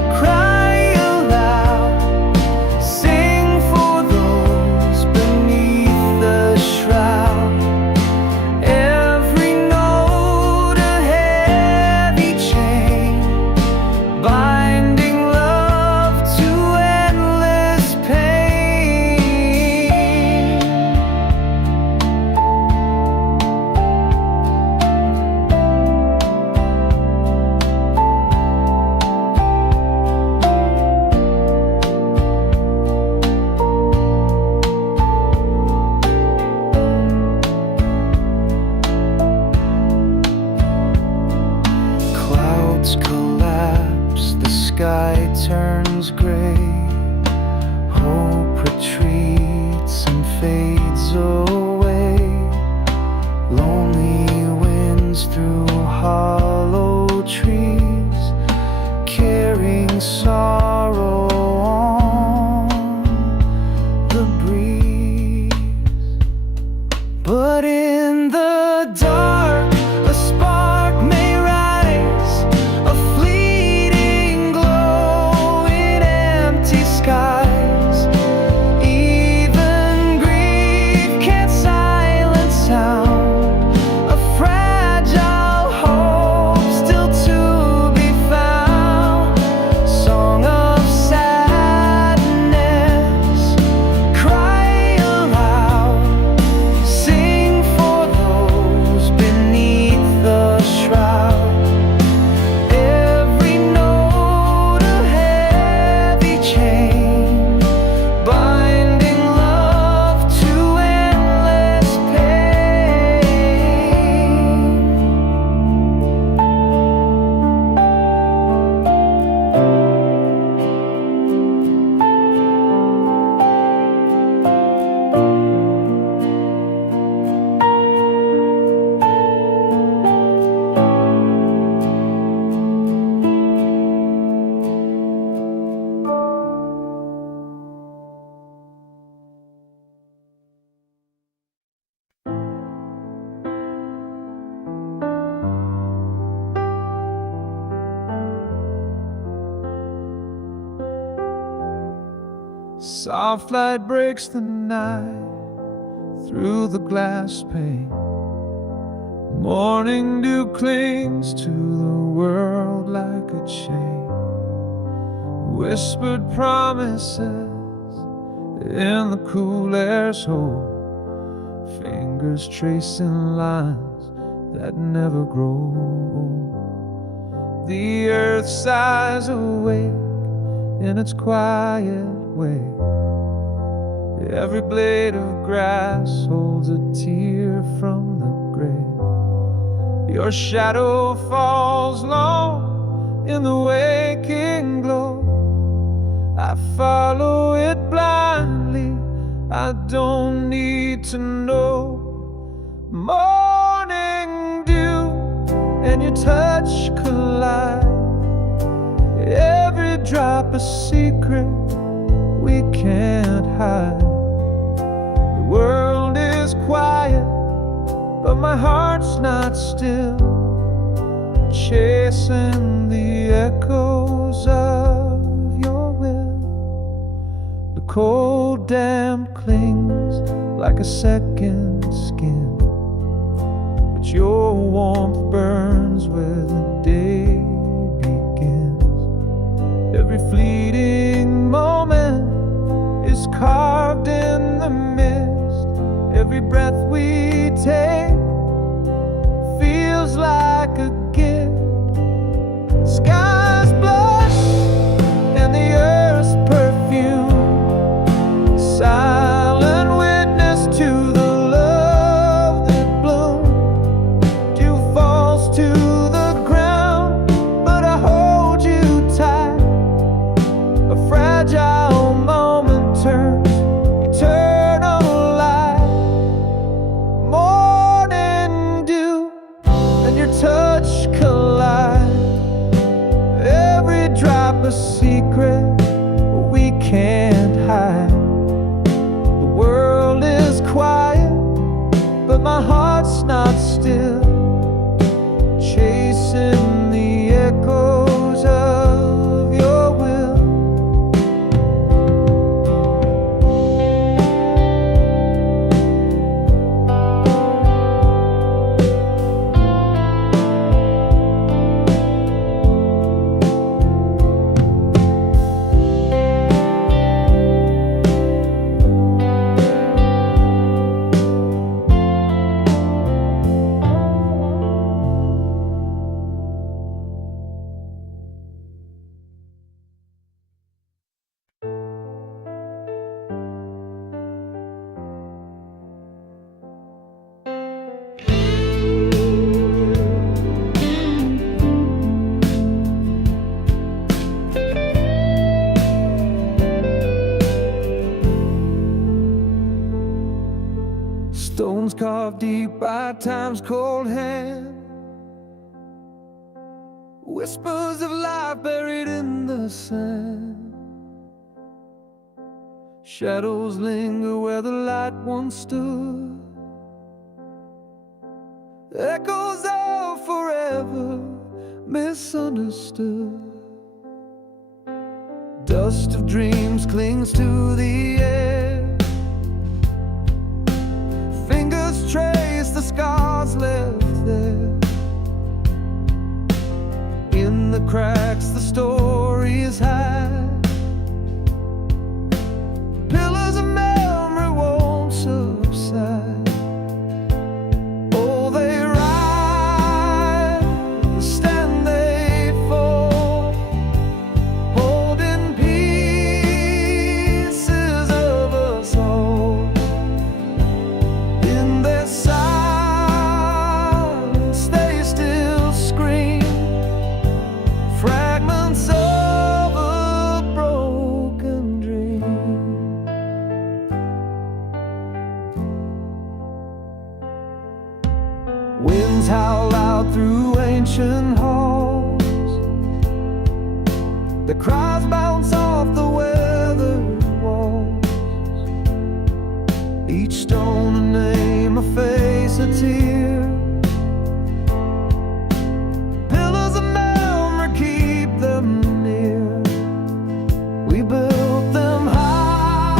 Soft light breaks the night through the glass pane. Morning dew clings to the world like a chain. Whispered promises in the cool air's hold. Fingers tracing lines that never grow old. The earth sighs awake in its quiet way. Every blade of grass holds a tear from the grave. Your shadow falls long in the waking glow. I follow it blindly, I don't need to know. Morning dew and your touch collide. Every drop a secret we can't hide. The world is quiet, but my heart's not still, chasing the echoes of your will. The cold damp clings like a second skin, but your warmth burns where the day begins. Every fleeting moment is carved in the mist. Every breath we take feels like a gift. Skies blush and the earth's perfume, silent witness to the love that bloomed. Dew falls to the ground, but I hold you tight. A fragile moment turns eternal light. Morning dew and your touch collide. Every drop a secret we can't hide. The world is quiet, but my heart's not still, chasing the echoes of your will. Stones carved deep by time's cold hand, whispers of life buried in the sand. Shadows linger where the light once stood, echoes of forever misunderstood. Dust of dreams clings to the air, fingers trace the scars left there. In the cracks the stories hide, pillars of memory won't subside. Oh, they rise, stand they fall, holding pieces of us all. In their silence they still scream, fragments of a broken dream. Winds howl out through ancient halls, the cries bounce off the weathered walls. Each stone a name, a face, a tear. Pillars of memory keep them near. We built them high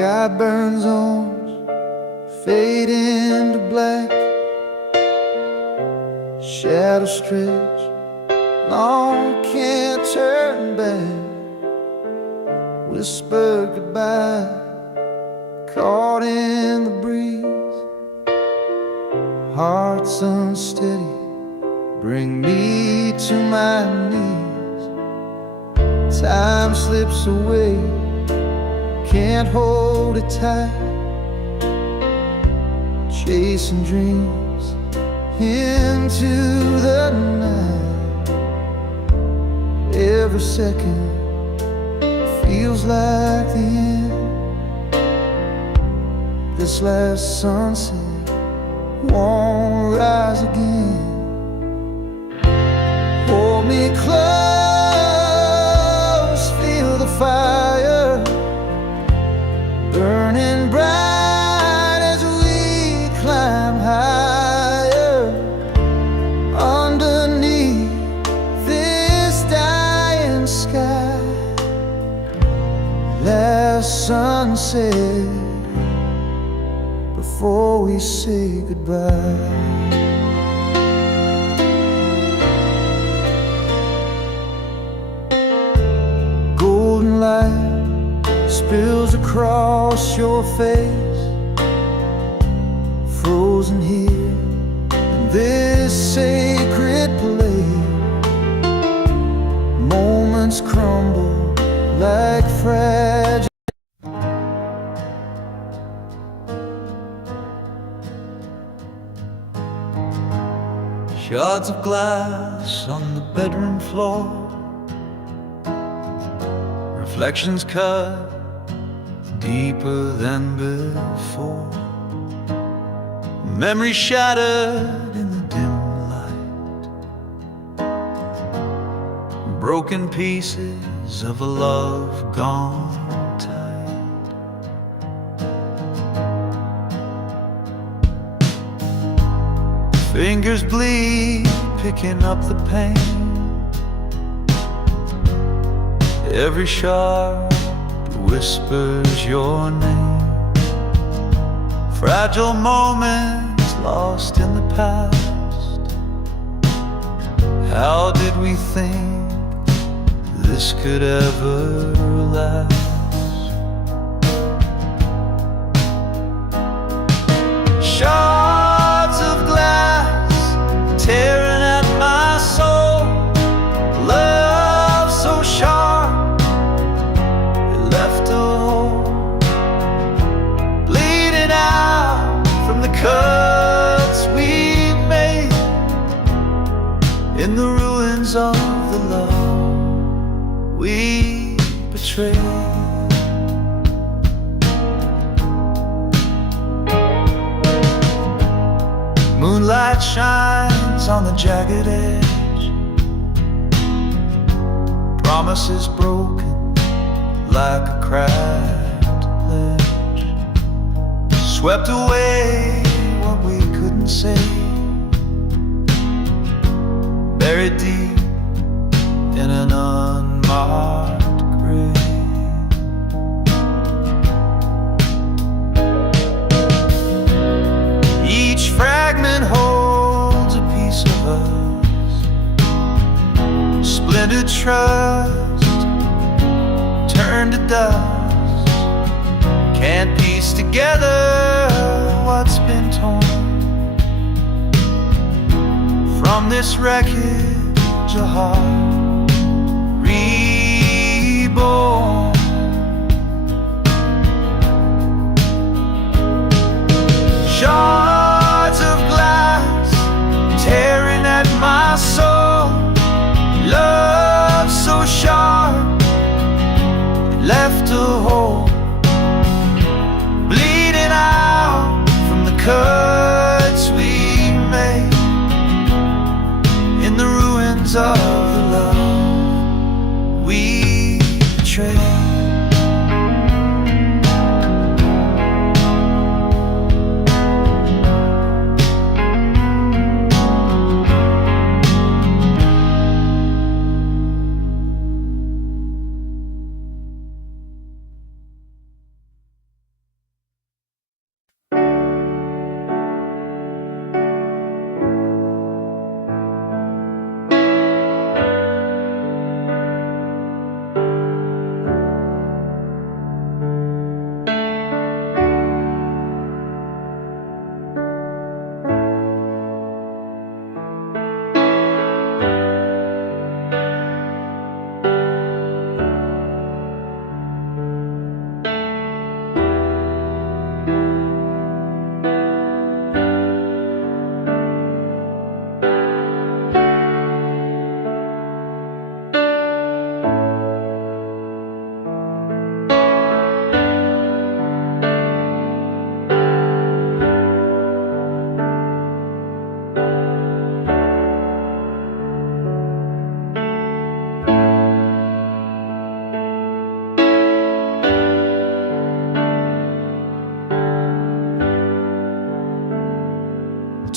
sky burns orange, fade into black. Shadows stretch, long can't turn back. Whisper goodbye, caught in the breeze. Hearts unsteady, bring me to my knees. Time slips away, can't hold it tight. Chasing dreams into the night. Every second feels like the end. This last sunset won't rise again. Hold me close, feel the fire burning bright as we climb higher. Underneath this dying sky, last sunset before we say goodbye. Golden light spills across your face, frozen here in this sacred place. Moments crumble like fragile. Shards of glass on the bedroom floor, reflections cut deeper than before. Memory shattered in the dim light, broken pieces of a love gone tight. Fingers bleed, picking up the pain. Every shard whispers your name. Fragile moments lost in the past. How did we think this could ever last? Shards of glass tearing at my soul. Love so sharp, it left a hole, bleeding out from the cuts we made in the ruins of the love we betrayed. Moonlight shines on the jagged edge, promises broken like a cracked ledge. Swept away what we couldn't say, buried deep in an unmarked grave. Each fragment holds a piece of us, splintered trust turned to dust. Can't piece together what's been torn from this wreckage, a heart reborn. Shards of glass tearing at my soul. Love so sharp, it left a hole, bleeding out from the cuts we made in the ruins of the love we betrayed.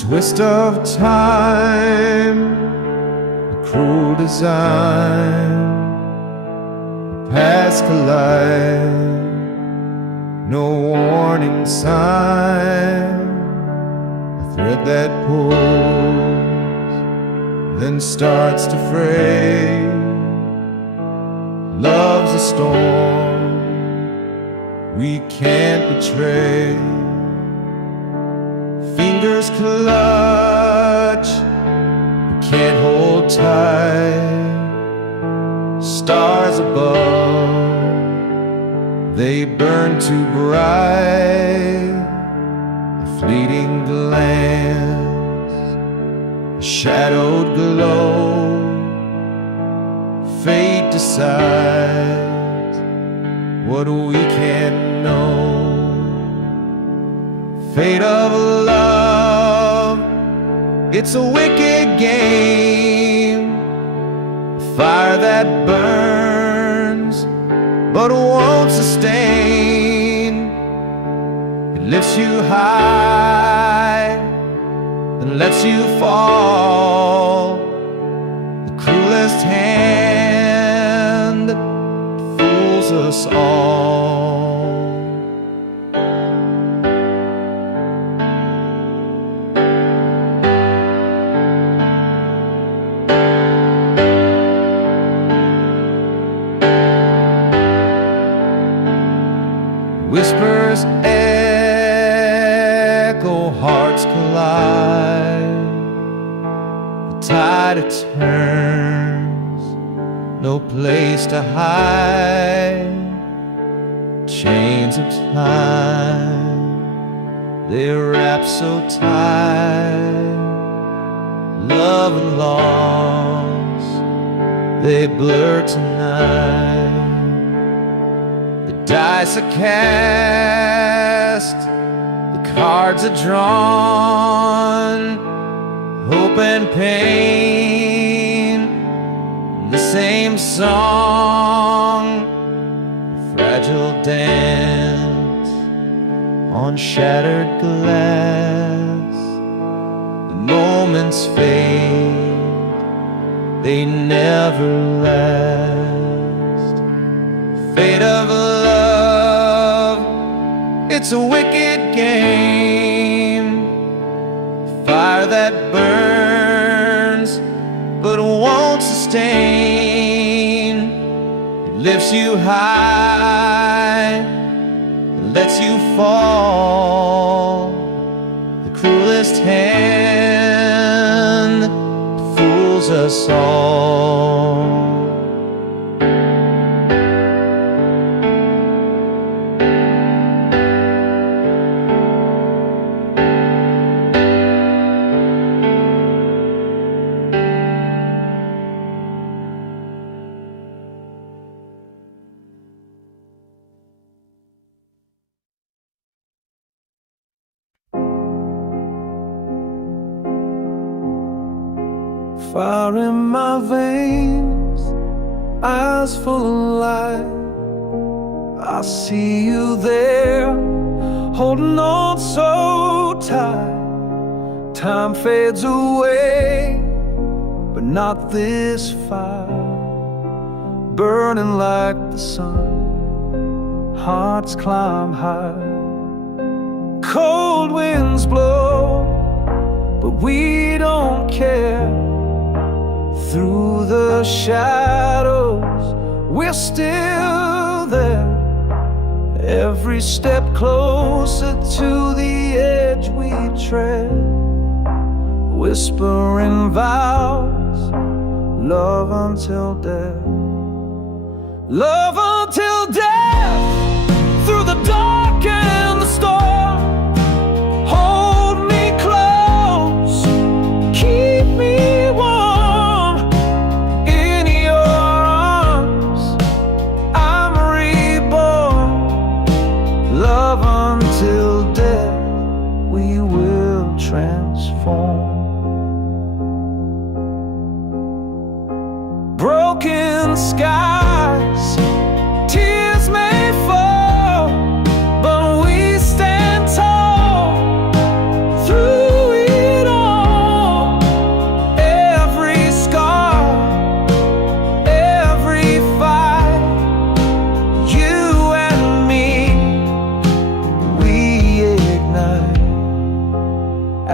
twist of time, a cruel design, paths collide, no warning sign, a thread that pulls, then starts to fray. Love's a storm we can't betray. Fingers clutch, but can't hold tight. Stars above, they burn too bright. A fleeting glance, a shadowed glow. Fate decides what we can't know. Fate of love, it's a wicked game. Fire that burns, but won't sustain. It lifts you high, then lets you fall. The cruelest hand fools us all. Whispers echo, hearts collide. The tide it turns, no place to hide. Chains of time, they wrap so tight. Love and loss, they blur tonight. Dice are cast, the cards are drawn. Hope and pain, the same song. A fragile dance on shattered glass. The moments fade, they never last. Fate of love, it's a wicked game. Fire that burns, but won't sustain. It lifts you high, it lets you fall. The cruelest hand fools us all. Fire in my veins, eyes full of light. I see you there, holding on so tight. Time fades away, but not this fire. Burning like the sun, hearts climb high. Cold winds blow, but we don't care. Through the shadows, we're still there. Every step closer to the edge we tread. Whispering vows, love until death. Love until death, through the dark and the storm. Hold me close, keep me warm. In your arms, I'm reborn. Love until death, we will transform. Broken skies,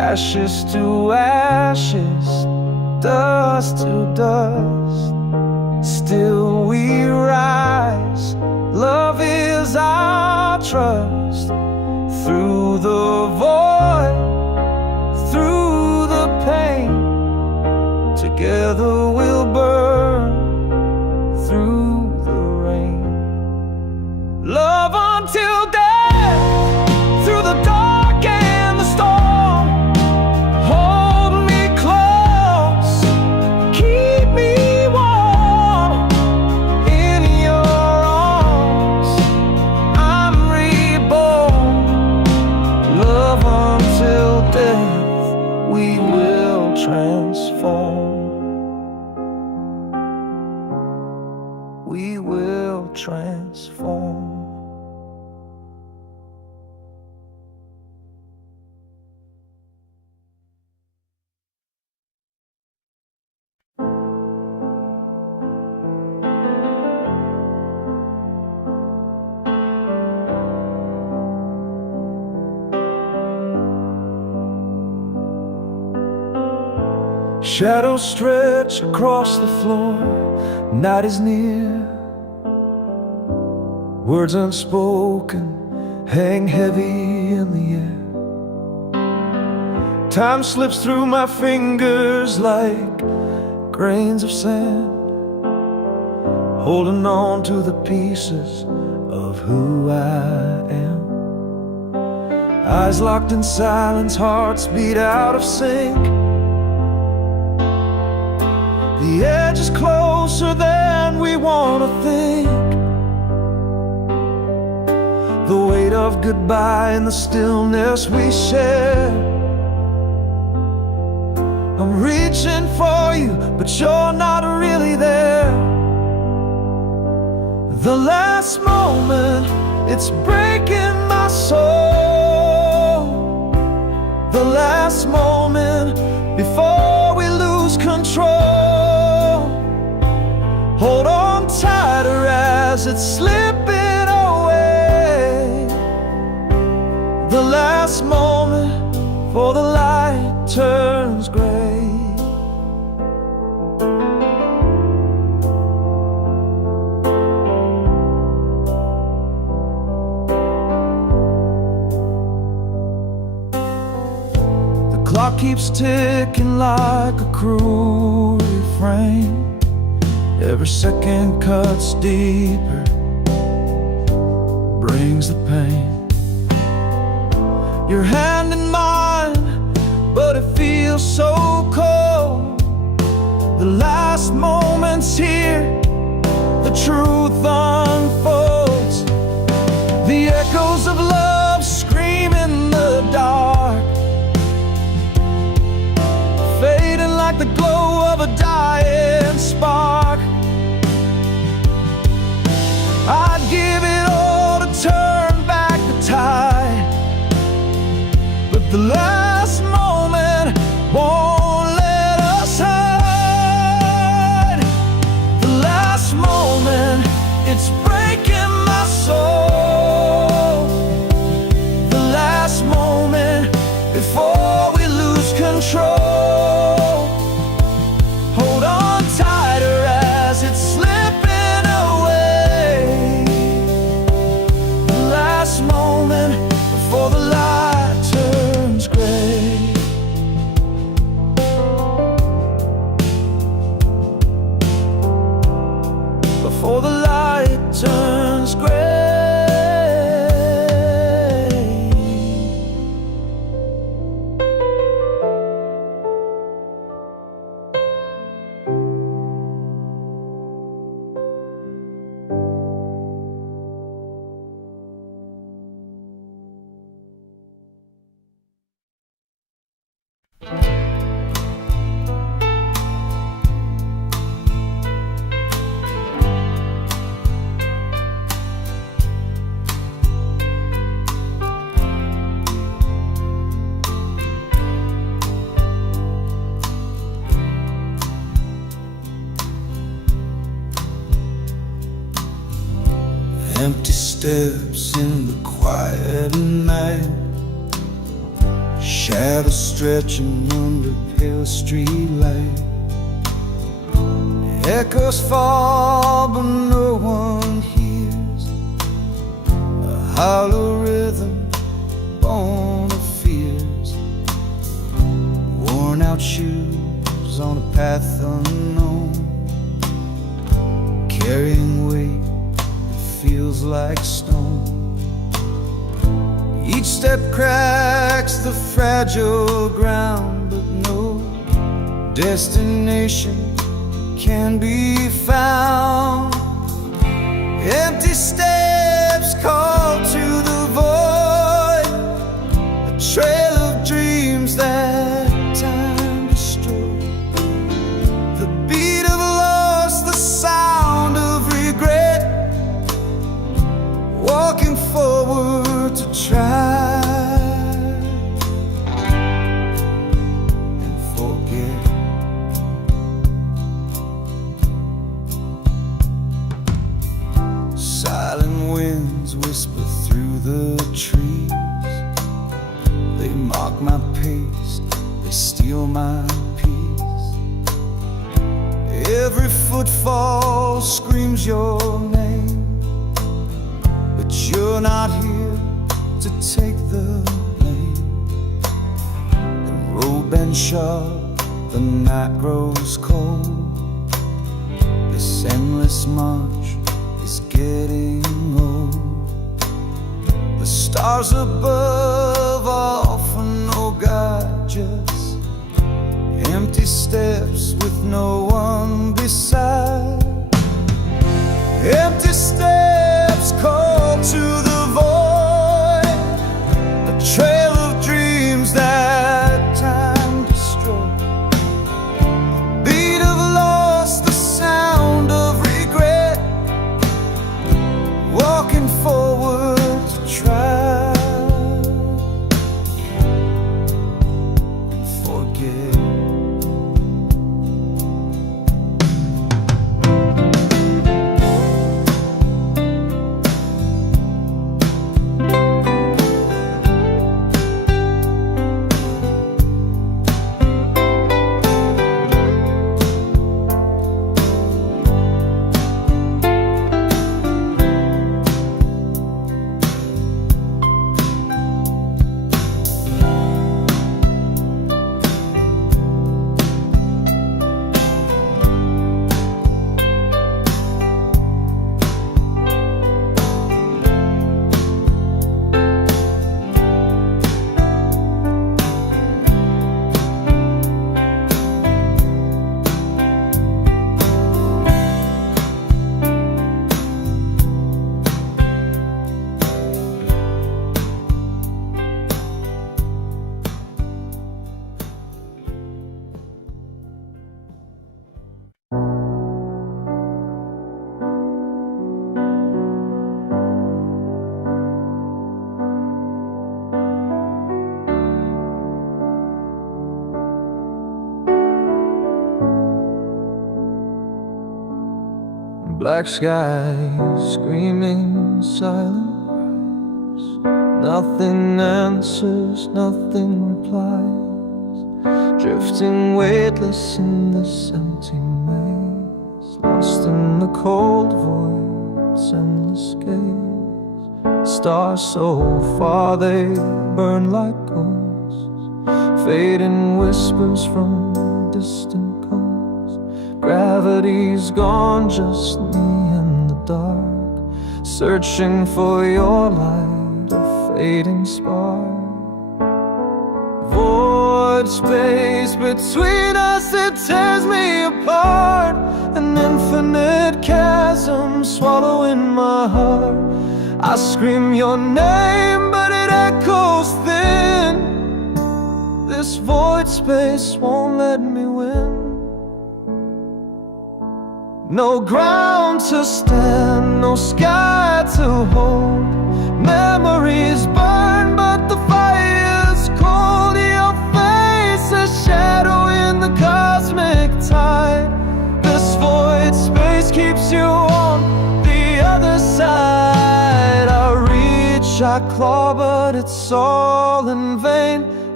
ashes to ashes, dust to dust. Still we rise, love is our trust. Through the void, through the pain, together we'll burn through the rain. Love until death, through the dark and the storm. Hold me close, keep me warm. In your arms, I'm reborn. Love until death, we will transform. We will transform. Shadows stretch across the floor, night is near. Words unspoken hang heavy in the air. Time slips through my fingers like grains of sand, holding on to the pieces of who I am. Eyes locked in silence, hearts beat out of sync. The edge is closer than we want to think. The weight of goodbye and the stillness we share. I'm reaching for you, but you're not really there. The last moment, it's breaking my soul. The last moment before we lose control. Hold on tighter as it's slipping away. The last moment before the light turns gray. The clock keeps ticking like a cruel refrain. Every second cuts deeper, brings the pain. Your hand in mine, but it feels so cold. The last moment's here, the truth unfolds. The echoes of love scream in the dark, fading like the glow of a dying spark. I'd give it all to turn back the tide, but the last moment won't let us hide. The last moment, it's breaking my soul. The last moment before we lose control. Hold on tighter as it's slipping away. The last moment before the light turns gray. Before the light turns gray. Empty steps in the quiet night, Shadows stretching under pale streetlight. Echoes fall but no one hears. A hollow rhythm born of fears. Worn out shoes on a path unknown, carrying weight that feels like stone. Each step cracks the fragile ground, but no destination can be found. Empty steps call to the void, a trail of dreams that time destroyed. The beat of loss, the sound of regret, walking forward to try and forget. Silent winds whisper through the trees. They mock my pace, they steal my peace. Every footfall screams your name, but you're not here to take the blame. The road bends sharp, the night grows cold. This endless march is getting old. The stars above offer no guide, just empty steps with no one beside. Empty steps call to the void, a trail of dreams that time destroyed. Beat of loss, the sound of regret, walking forward to try and forget. Black skies, screaming silent cries. Nothing answers, nothing replies. Drifting weightless in this empty maze, lost in the cold void's endless gaze. Stars so far they burn like ghosts, fading whispers from distant coasts. Gravity's gone, just me in the dark, searching for your light, a fading spark. Void space between us, it tears me apart. An infinite chasm swallowing my heart. I scream your name, but it echoes thin. This void space won't let me win. No ground to stand, no sky to hold. Memories burn, but the fire's cold. Your face, a shadow in the cosmic tide. This void space keeps you on the other side. I reach, I claw, but it's all in vain.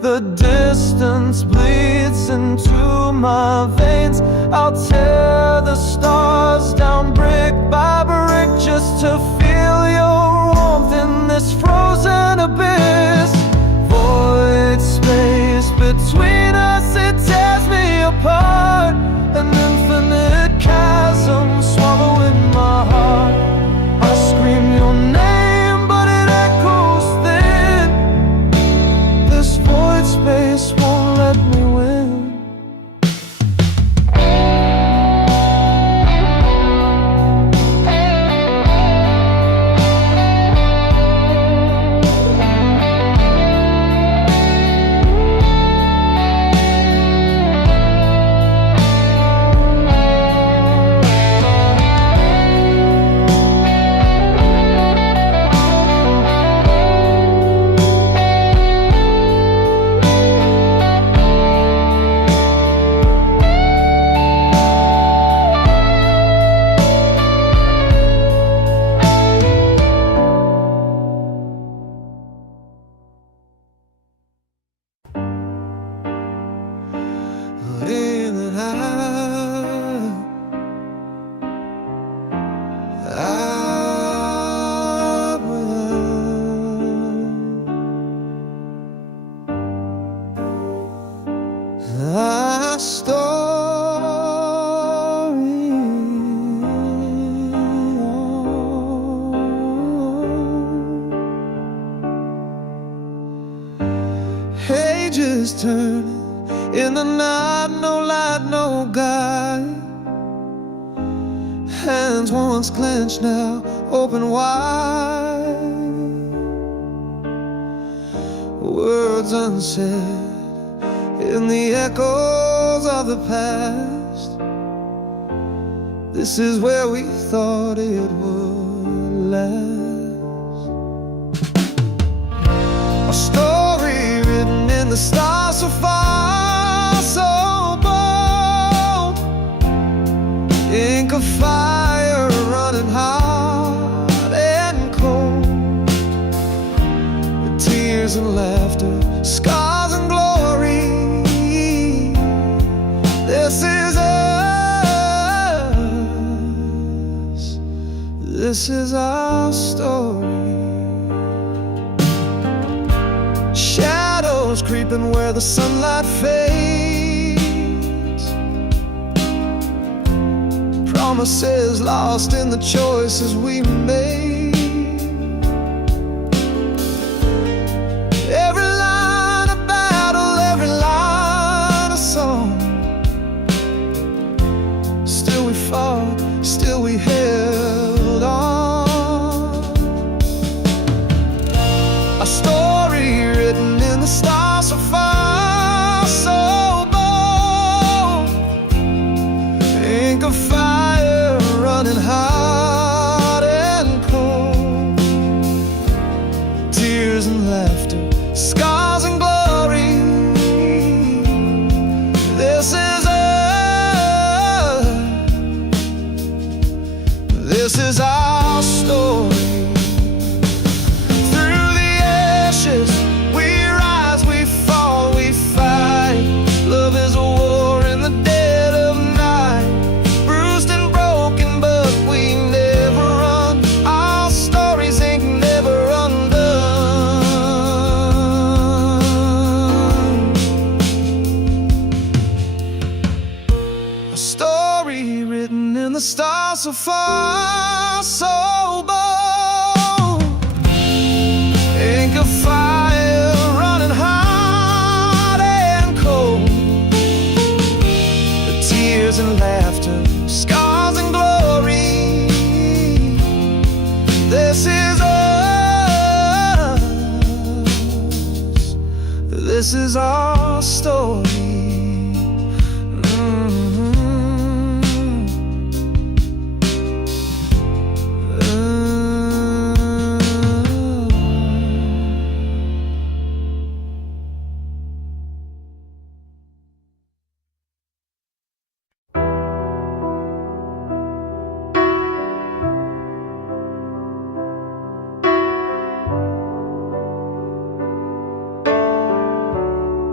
The distance bleeds into my veins. I'll tear the stars down brick by brick just to feel your warmth in this frozen abyss. Void space between us, it tears me apart. An infinite chasm swallowing my heart. I scream your name, but it echoes thin. This void space won't let me win. Pages turning in the night, no light, no guide. Hands once clenched, now open wide. Words unsaid in the echoes of the past. This is where we thought it would last. A story written in the stars so far, so bold. Ink of fire running hot and cold. With tears and laughter, scars and glory. This is us. This is our story. Shadows creeping where the sunlight fades. Promises lost in the choices we made. Every line of battle, every line of song. Still we fought, still we held on. A story written in the stars so far, so bold. Ink of fire running hot and cold. Tears and laughter, scars and glory. This is us. This is our story. Through the ashes we rise, we fall, we fight. Love is a war in the dead of night. Bruised and broken, but we never run. Our stories ain't never undone. A story written in the stars so far, so bold. Ink of fire running hot and cold. The tears and laughter, scars and glory. This is us. This is our story.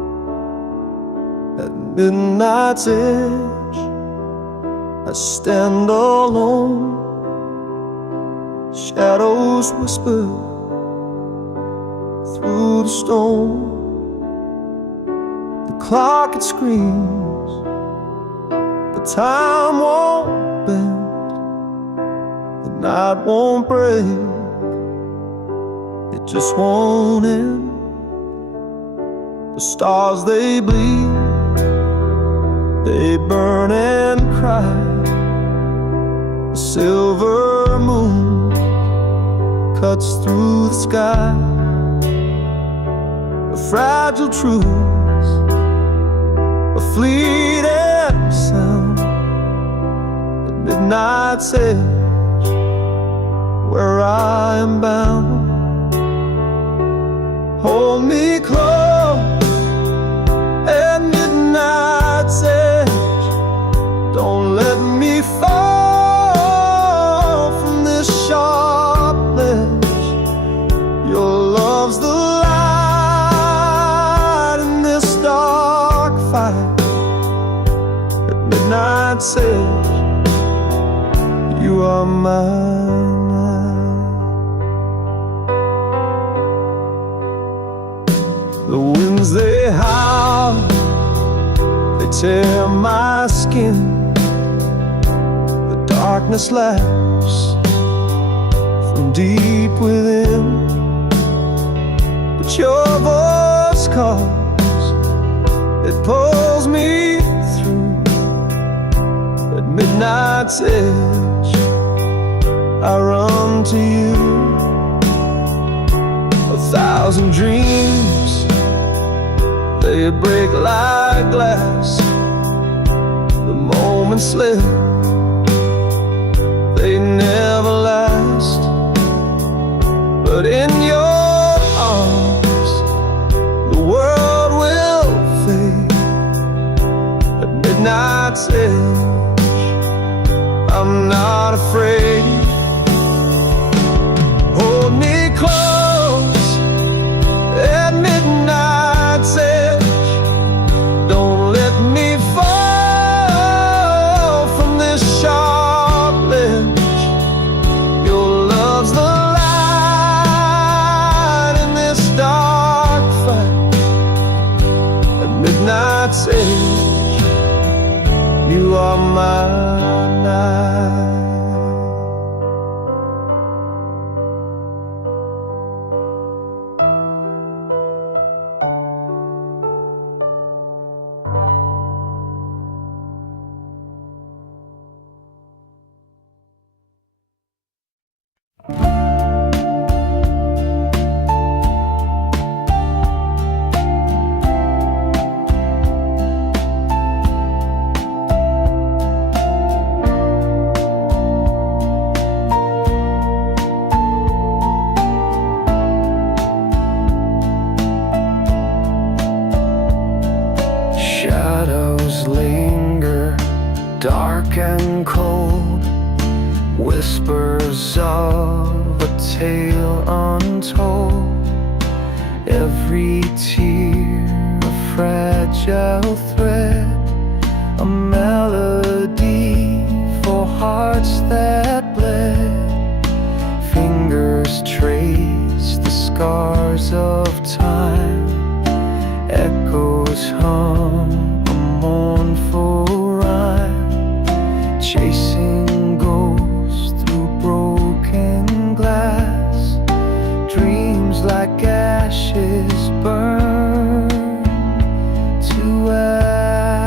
midnight's edge, I stand alone. Shadows whisper through the stone. The clock, it screams, but time won't bend. The night won't break, it just won't end. The stars, they bleed, they burn and cry. The silver moon cuts through the sky. A fragile truth, a fleeting sound. The midnight's edge, where I am bound. Hold me close at midnight's edge. Don't let me fall from this sharp ledge. Your love's the light in this dark fight. At midnight's edge, you are mine. The winds, they howl, they tear my skin. The darkness laughs from deep within. But your voice calls, it pulls me through. At midnight's edge, I run to you. 1,000 dreams, they break like glass. The moments slip, they never last. But in your arms, the world will fade. At midnight's edge, I'm not afraid. Hold me close at midnight's edge. Don't let me fall from this sharp ledge. Your love's the light in this dark fight. At midnight's edge, you are my night. Shadows linger, dark and cold, whispers of a tale untold. Every tear a fragile thread, a melody for hearts that bled. Fingers trace the scars of time, echoes hum a mournful rhyme, chasing ghosts through broken glass. Dreams like ashes burn to ash.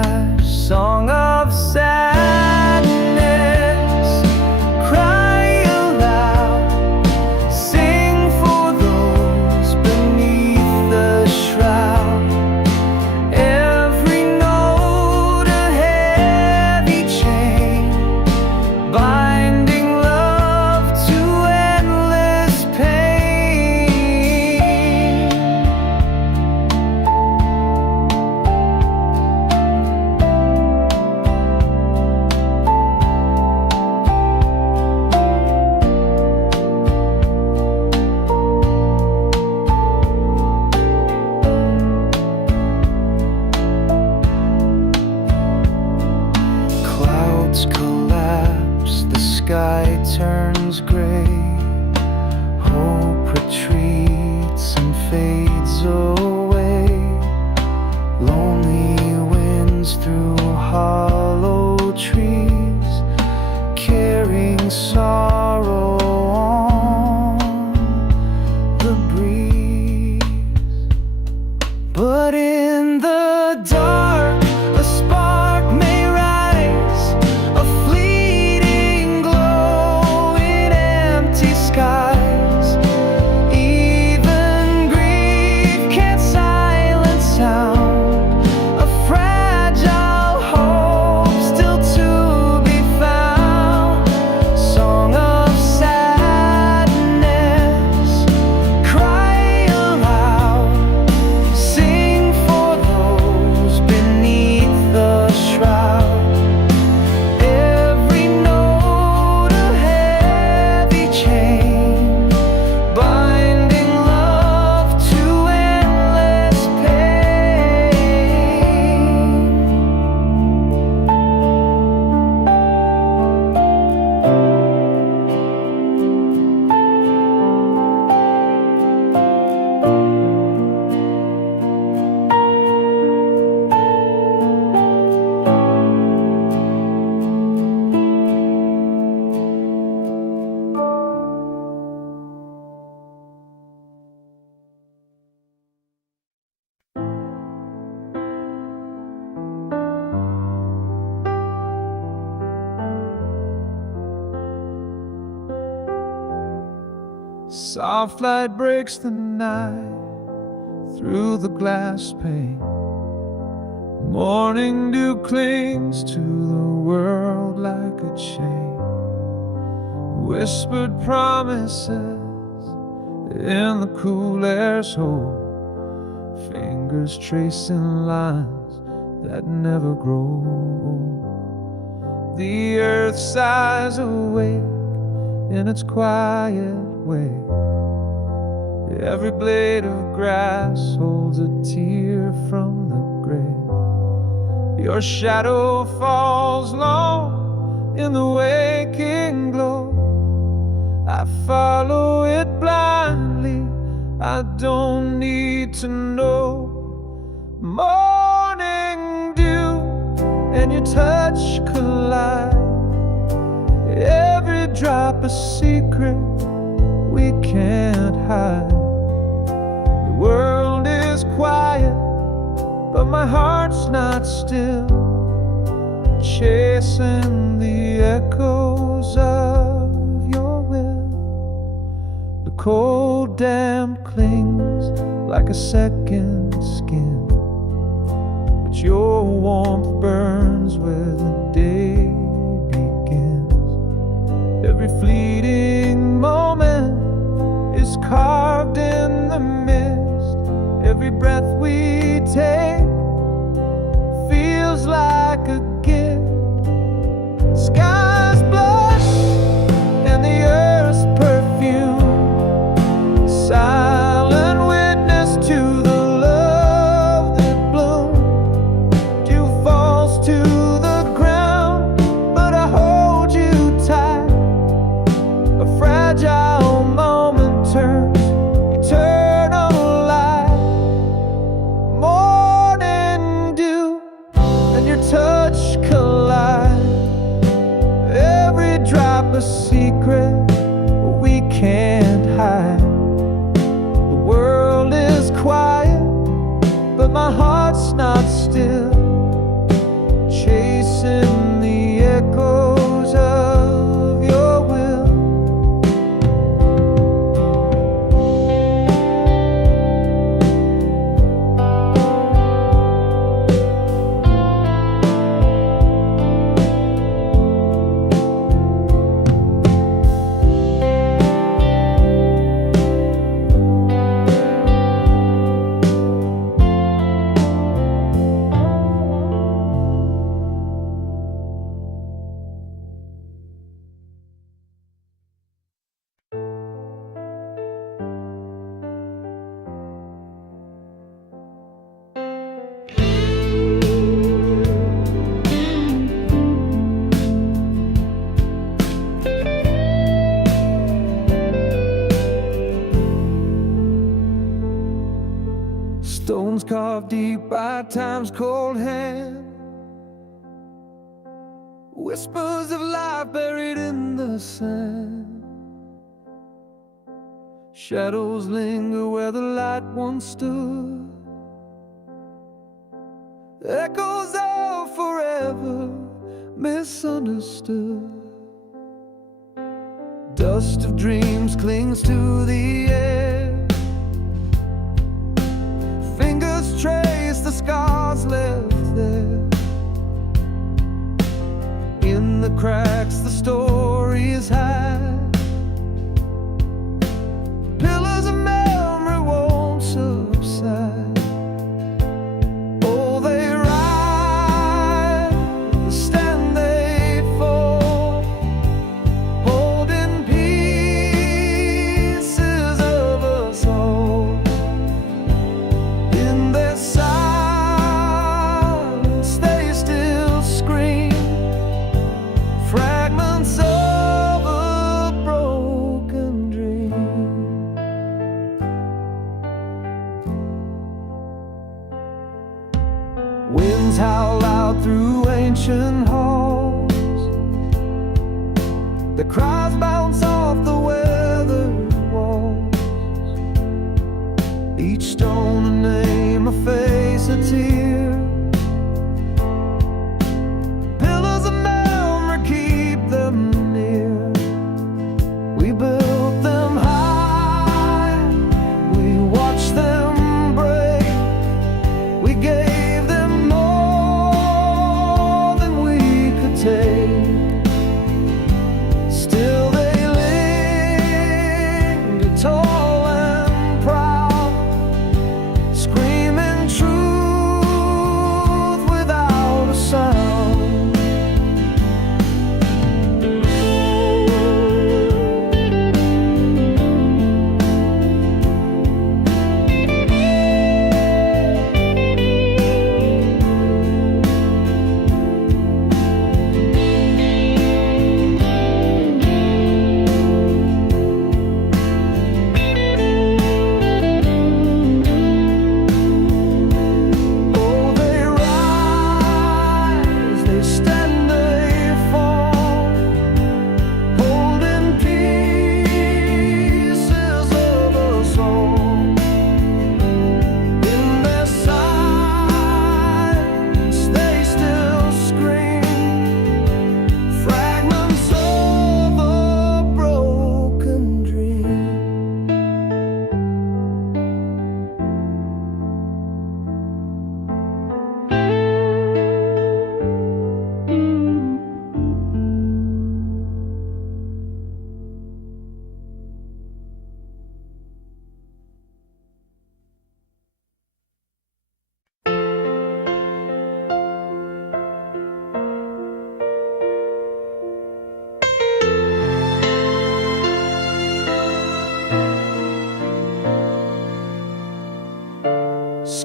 Soft light breaks the night through the glass pane. Morning dew clings to the world like a chain. Whispered promises in the cool air's hold. Fingers tracing lines that never grow old. The earth sighs awake in its quiet way. Every blade of grass holds a tear from the grave. Your shadow falls long in the waking glow. I follow it blindly, I don't need to know. Morning dew and your touch collide. Every drop a secret we can't hide. The world is quiet, but my heart's not still, chasing the echoes of your will. The cold damp clings like a second skin, but your warmth burns where the day begins. Every fleeting moment is carved in the mist. Every breath we take feels like a gift. Skies blush and the earth's perfume, silent witness to the love that bloomed. Dew falls to the ground, but I hold you tight. A fragile moment turns eternal light. Morning dew and your touch collide. Every drop a secret we can't hide. The world is quiet, but my heart's not still, chasing the echoes of your will. Stones carved deep by time's cold hand, whispers of life buried in the sand. Shadows linger where the light once stood, echoes of forever misunderstood. Dust of dreams clings to the air. Fingers trace the scars left there. In the cracks the stories hide. Pillars of memory won't subside. Oh, they rise, stand they fall, holding pieces of us all. In their silence they still scream, fragments of a broken dream. Winds howl out through ancient halls. The cries bounce off the weathered walls. Each stone a name, a face, a tear. Pillars of memory keep them near. We built them high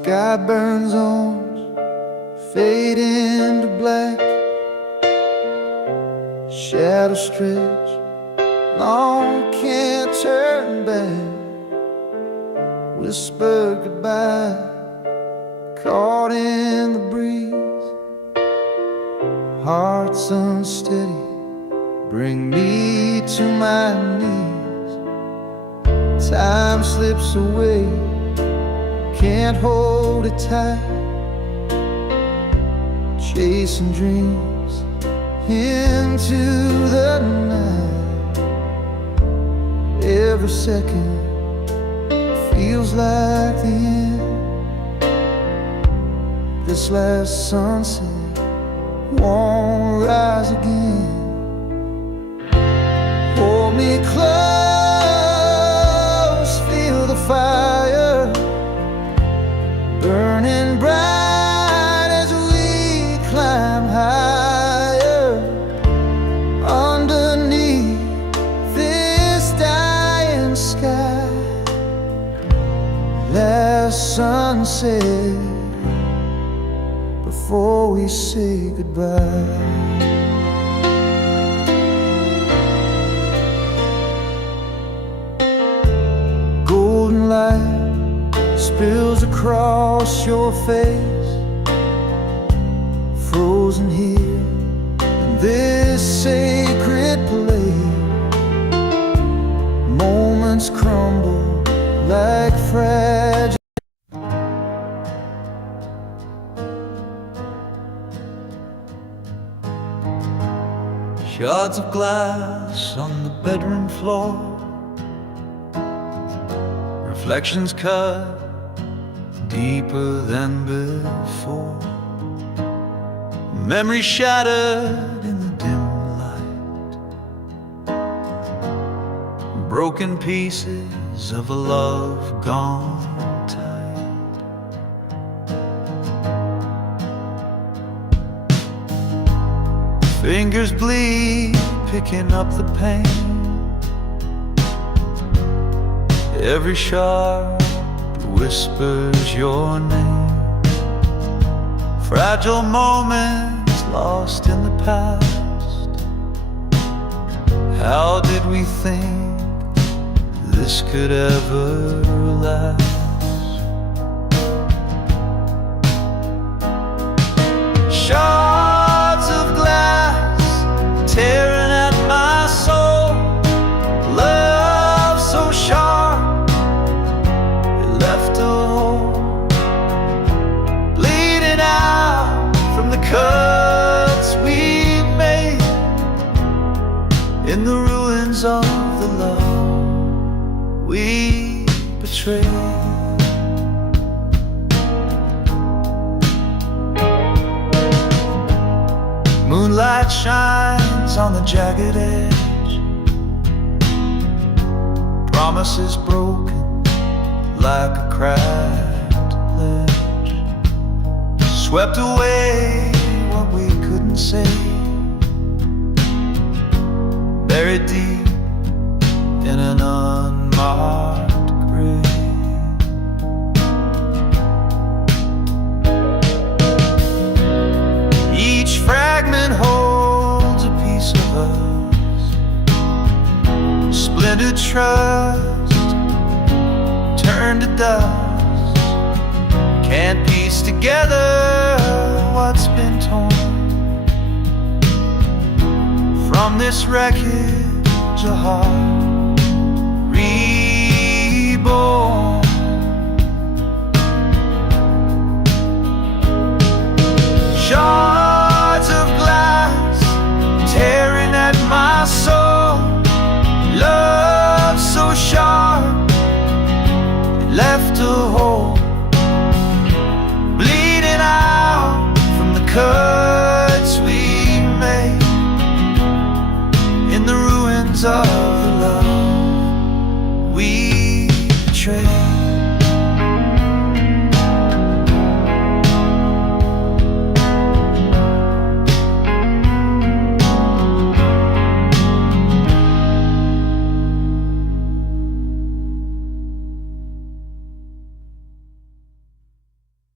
sky burns orange, fade into black. Shadows stretch, long can't turn back. Whisper goodbye, caught in the breeze. Hearts unsteady, bring me to my knees. Time slips away, can't hold it tight. Chasing dreams into the night. Every second feels like the end. This last sunset won't rise again. Hold me close, feel the fire burning bright as we climb higher. Underneath this dying sky, last sunset before we say goodbye. Golden light spills across your face, frozen here in this sacred place. Moments crumble like fragile. Shards of glass on the bedroom floor, reflections cut deeper than before. Memory shattered in the dim light, broken pieces of a love gone tight. Fingers bleed, picking up the pain. Every shard whispers your name. Fragile moments lost in the past. How did we think this could ever last? Shards of glass tearing at my soul. Love so sharp, it left a hole. Bleeding out from the cuts we made in the ruins of the love we betrayed. Moonlight shines on the jagged edge, promises broken like a cracked ledge. Swept away what we couldn't say, buried deep in an unmarked grave. Each fragment holds a piece of us, splintered trust turned to dust. Can't piece together what's been torn from this wreckage, a heart reborn. Shards of glass tearing at my soul. Love so sharp, it left a hole. Bleeding out from the cuts we made in the ruins of the love we betrayed.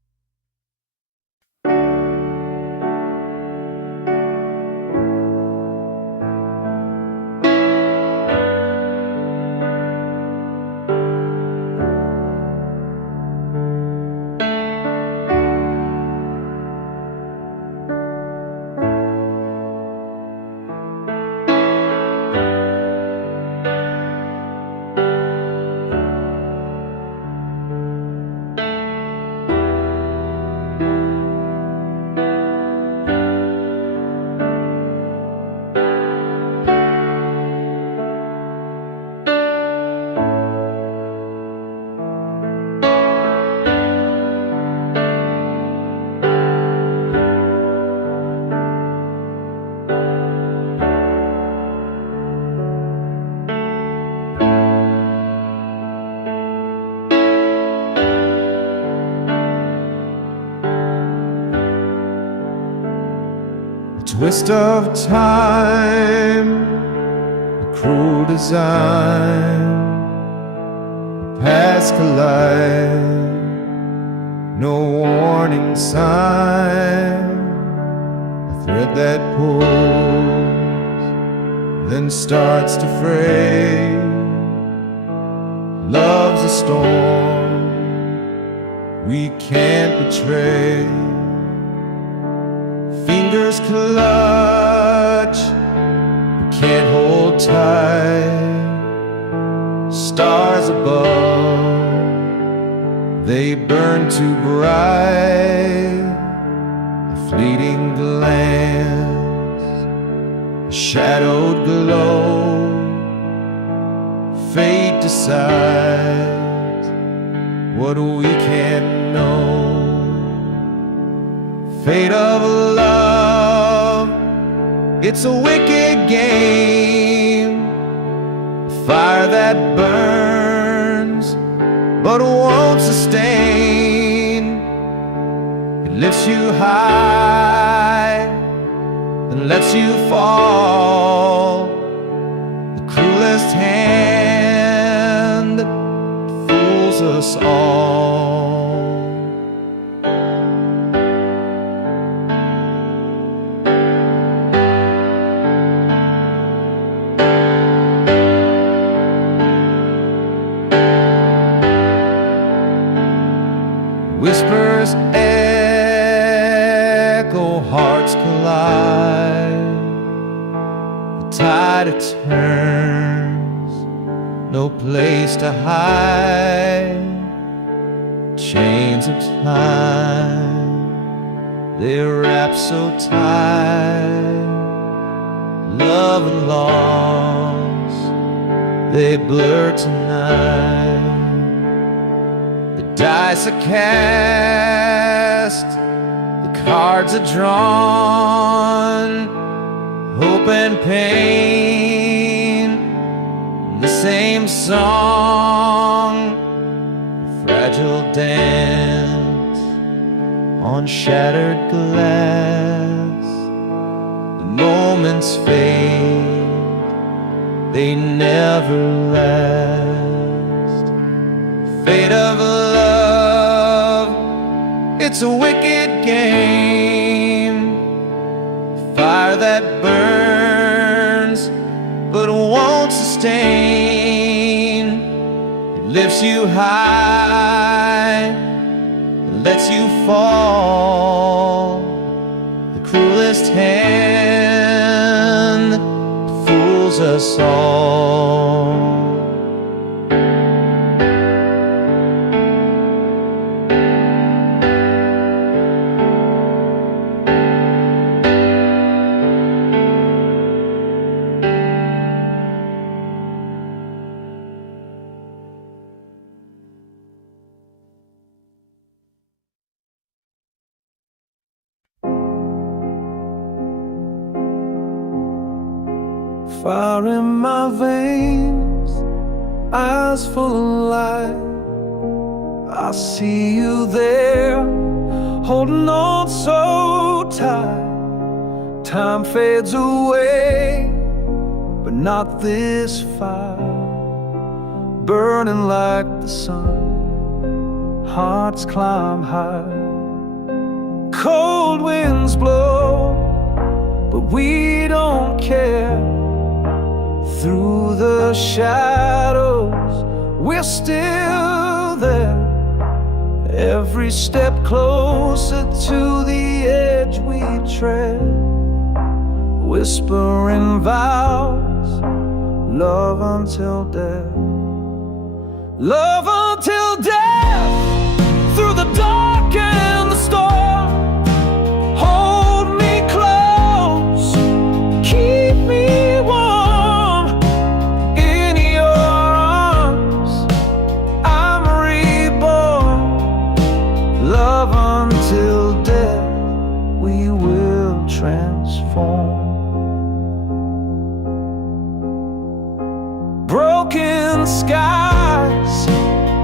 twist of time, a cruel design, paths collide, no warning sign, a thread that pulls, then starts to fray. Love's a storm we can't betray. Fingers clutch, we can't hold tight. Stars above, they burn too bright. A fleeting glance, a shadowed glow. Fate decides what we can't know. Fate of love, it's a wicked game. A fire that burns but won't sustain. It lifts you high, then lets you fall. The cruelest hand fools us all. Whispers echo, hearts collide. The tide it turns, no place to hide. Chains of time, they wrap so tight. Love and loss, they blur tonight. Dice are cast, the cards are drawn. Hope and pain, the same song. A fragile dance on shattered glass. The moments fade, they never last. Fate of love, it's a wicked game. Fire that burns but won't sustain. It lifts you high, it lets you fall. The cruelest hand fools us all. Fire in my veins, eyes full of light. I see you there, holding on so tight. Time fades away, but not this fire. Burning like the sun, hearts climb high. Cold winds blow, but we don't care. Through the shadows, we're still there. Every step closer to the edge we tread. Whispering vows, love until death. Love until death, through the dark and the storm. Hold me close, keep me warm. In your arms, I'm reborn. Love until death, we will transform. Broken skies,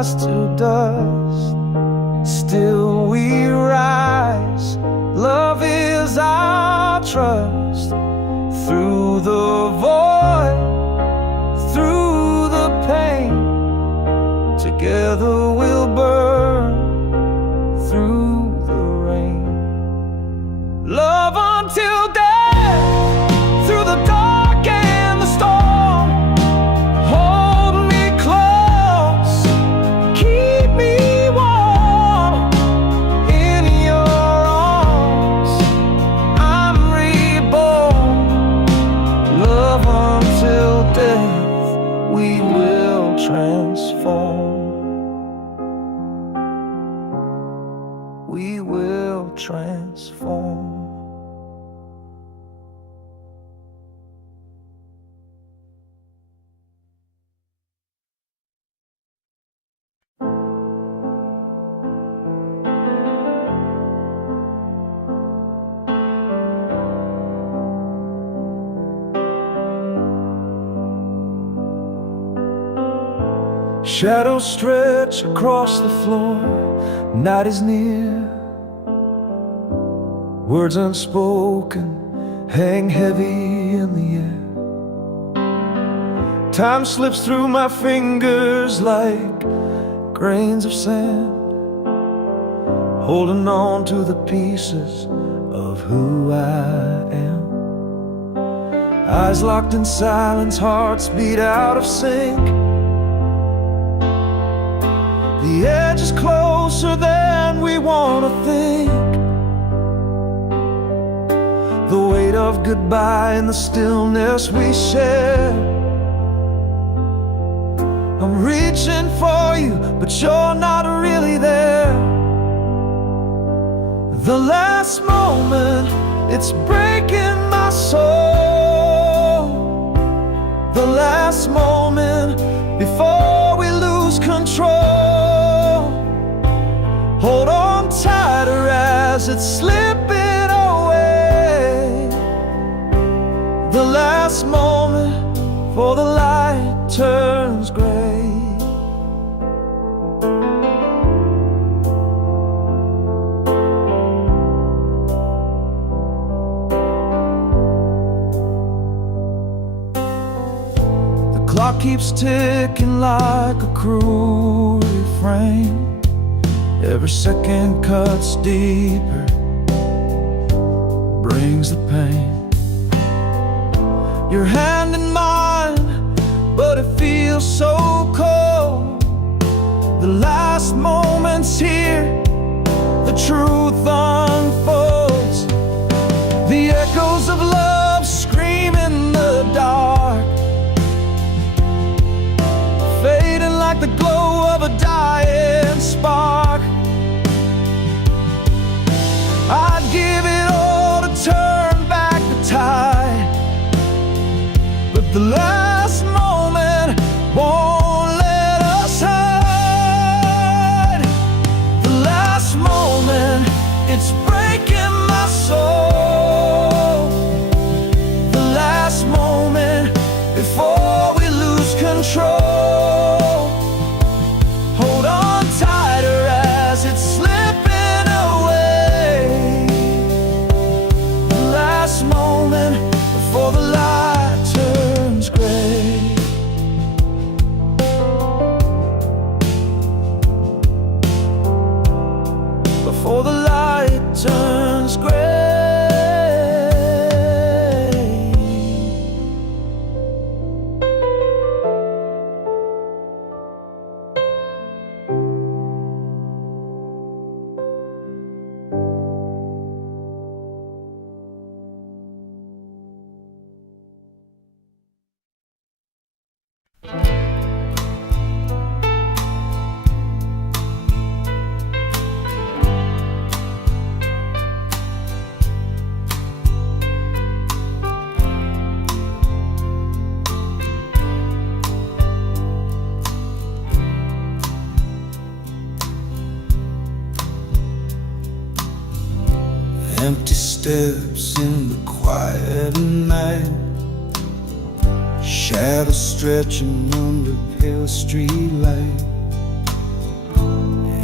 dust to dust, still we rise. Love is our trust. Through the void, through the pain, together we'll burn through the rain. Love until death, through the dark and the storm. Hold me close, keep me warm in your arms. I'm reborn. Love until death, we will transform. We will transform. Shadows stretch across the floor, night is near. Words unspoken hang heavy in the air. Time slips through my fingers like grains of sand, holding on to the pieces of who I am. Eyes locked in silence, hearts beat out of sync. The edge is closer than we want to think. The weight of goodbye and the stillness we share. I'm reaching for you, but you're not really there. The last moment, it's breaking my soul. The last moment before we lose control. Hold on tighter as it's slipping away. The last moment before the light turns gray. The clock keeps ticking like a cruel refrain. Every second cuts deeper, brings the pain. Your hand in mine, but it feels so cold. The last moment's here, the truth unfolds. The echoes of love scream in the dark, fading like the glow of a dying spark. I'd give it all to turn back the tide, but the last moment won't let us hide. The last moment, it's breaking my soul. The last moment before we lose control. Hold on tighter as it's slipping away. The last moment before the light turns gray. Before the light turns gray. Empty steps in the quiet night, shadows stretching under pale street light.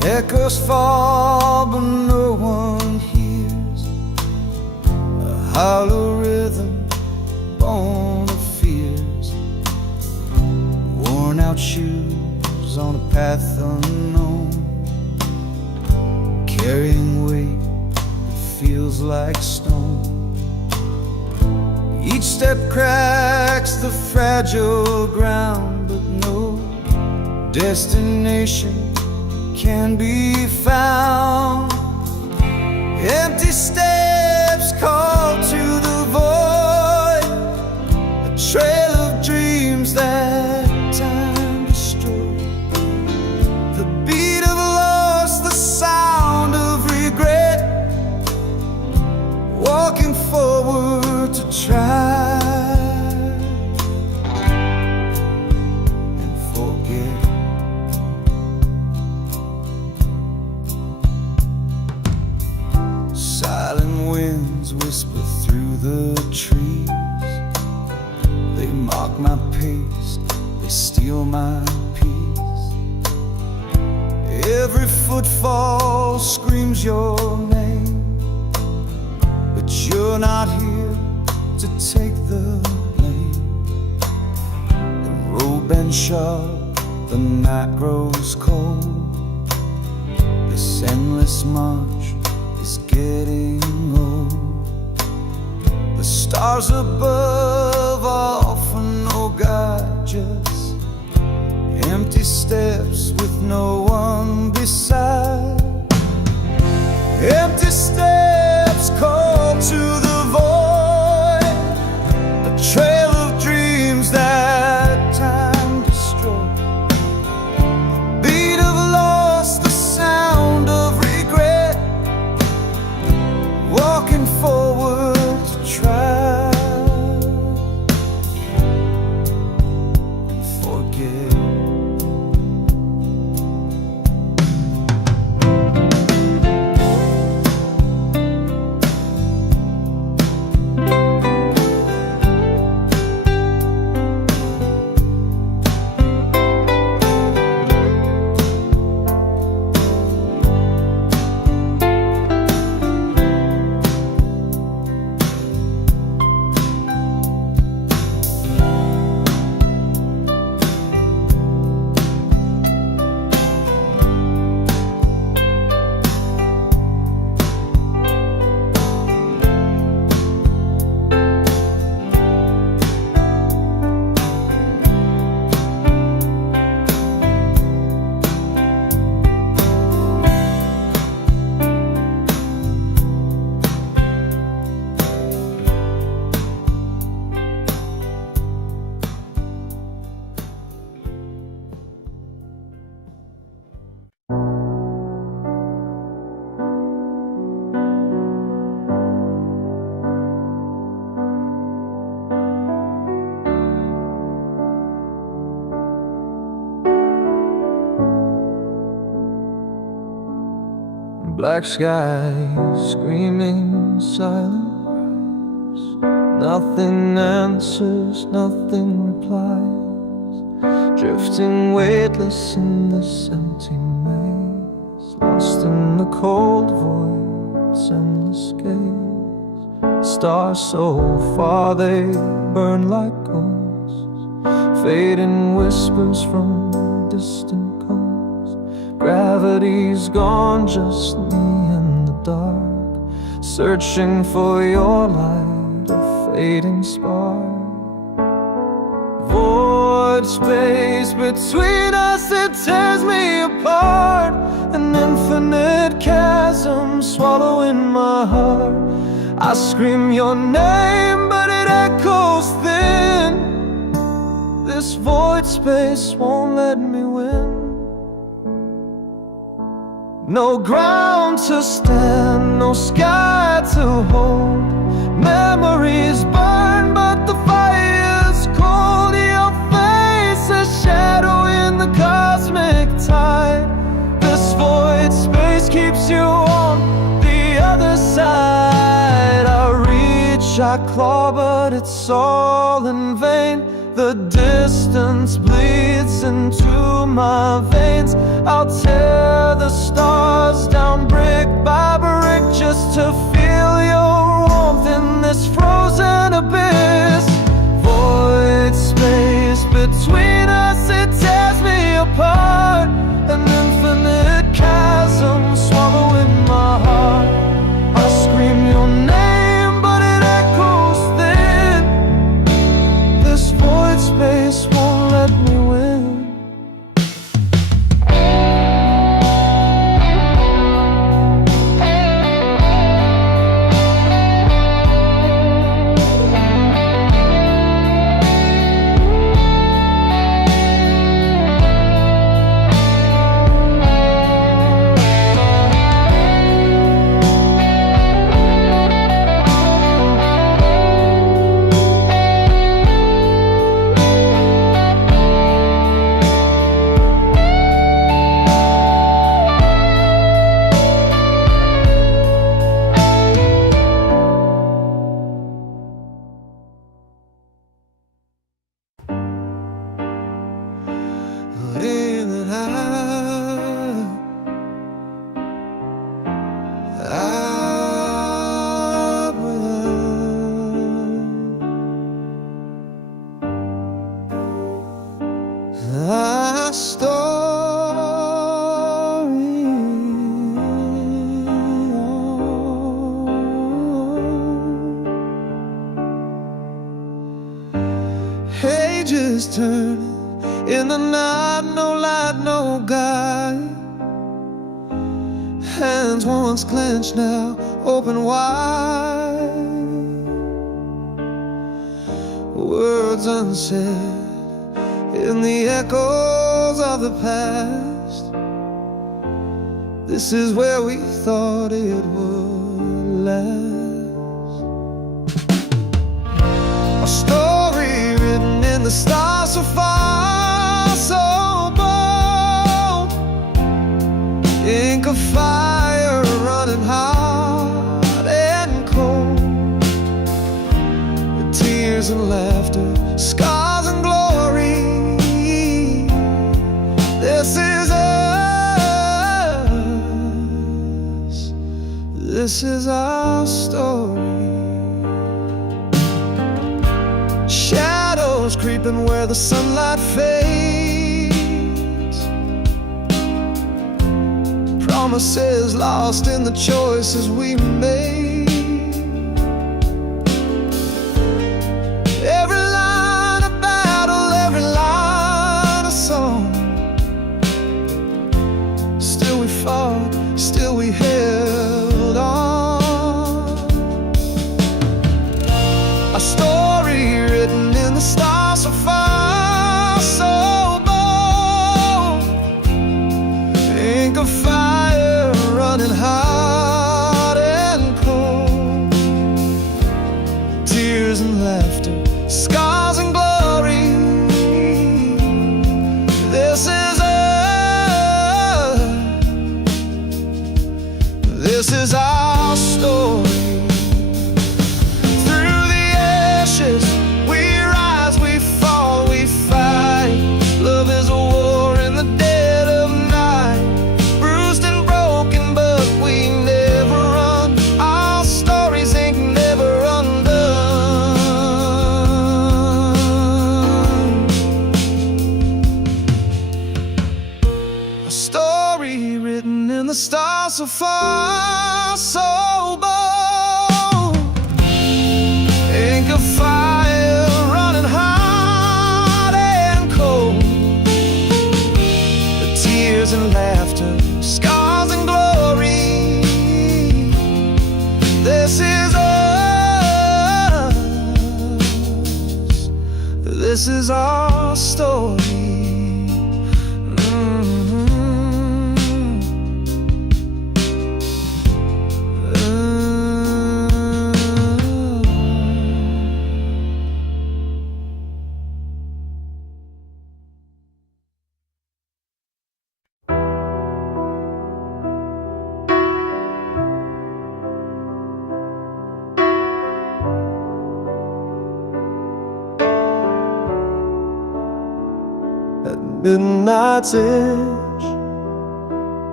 Echoes fall but no one hears, a hollow rhythm born of fears, worn out shoes on a path unknown, carrying weight that feels like stone. Each step cracks the fragile ground, but no destination can be found. Empty steps call to the void, a trail of dreams that time destroyed. The beat of loss, the sound of regret, walking forward to try and forget. Silent winds whisper through the trees, they mock my pace, they steal my peace. Every footfall screams your name, but you're not here to take the blame. The road bends sharp, the night grows cold, this endless march is getting old. The stars above offer no guide, just empty steps with no one beside. Empty steps call to the void, a trail of dreams that time destroyed. Beat of loss, the sound of regret, walking forward to try and forget. Black sky, screaming silent cries. Nothing answers, nothing replies. Drifting weightless in this empty maze, lost in the cold void's endless gaze. Stars so far they burn like ghosts, fading whispers from distant coasts. Gravity's gone, just me in the dark, searching for your light, a fading spark. Void space between us, it tears me apart. An infinite chasm swallowing my heart. I scream your name, but it echoes thin. This void space won't let me win. No ground to stand, no sky to hold. Memories burn, but the fire's cold. Your face a shadow in the cosmic tide. This void space keeps you on the other side. I reach, I claw, but it's all in vain. The distance bleeds into my veins. I'll tear the stars down brick by brick just to feel your warmth in this frozen abyss. Void space between us, it tears me apart. An infinite chasm swallowing my heart. I scream your name, but it echoes thin. This void space won't let me win. Pages turning in the night, no light, no guide. Hands once clenched, now open wide. Words unsaid in the echoes of the past. This is where we thought it would last. A story written in the stars so far, so bold. Ink of fire running hot and cold. The tears and laughter, scars and glory. This is us. This is our story. Shadows creeping where the sunlight fades. Promises lost in the choices we made. Every line of battle, every line of song. Still we fought, still we held on. A story written in the stars so far, so bold. Ink of fire running hot and cold. Tears and laughter, scars and glory. This is us. This is our story. Through the ashes we rise, we fall, we fight. Love is a war in the dead of night. Bruised and broken, but we never run. Our stories ain't never undone. A story written in the stars so far, so bold. Ink of fire running hot and cold. The tears and laughter, scars and glory. This is us. This is our story. At midnight's edge,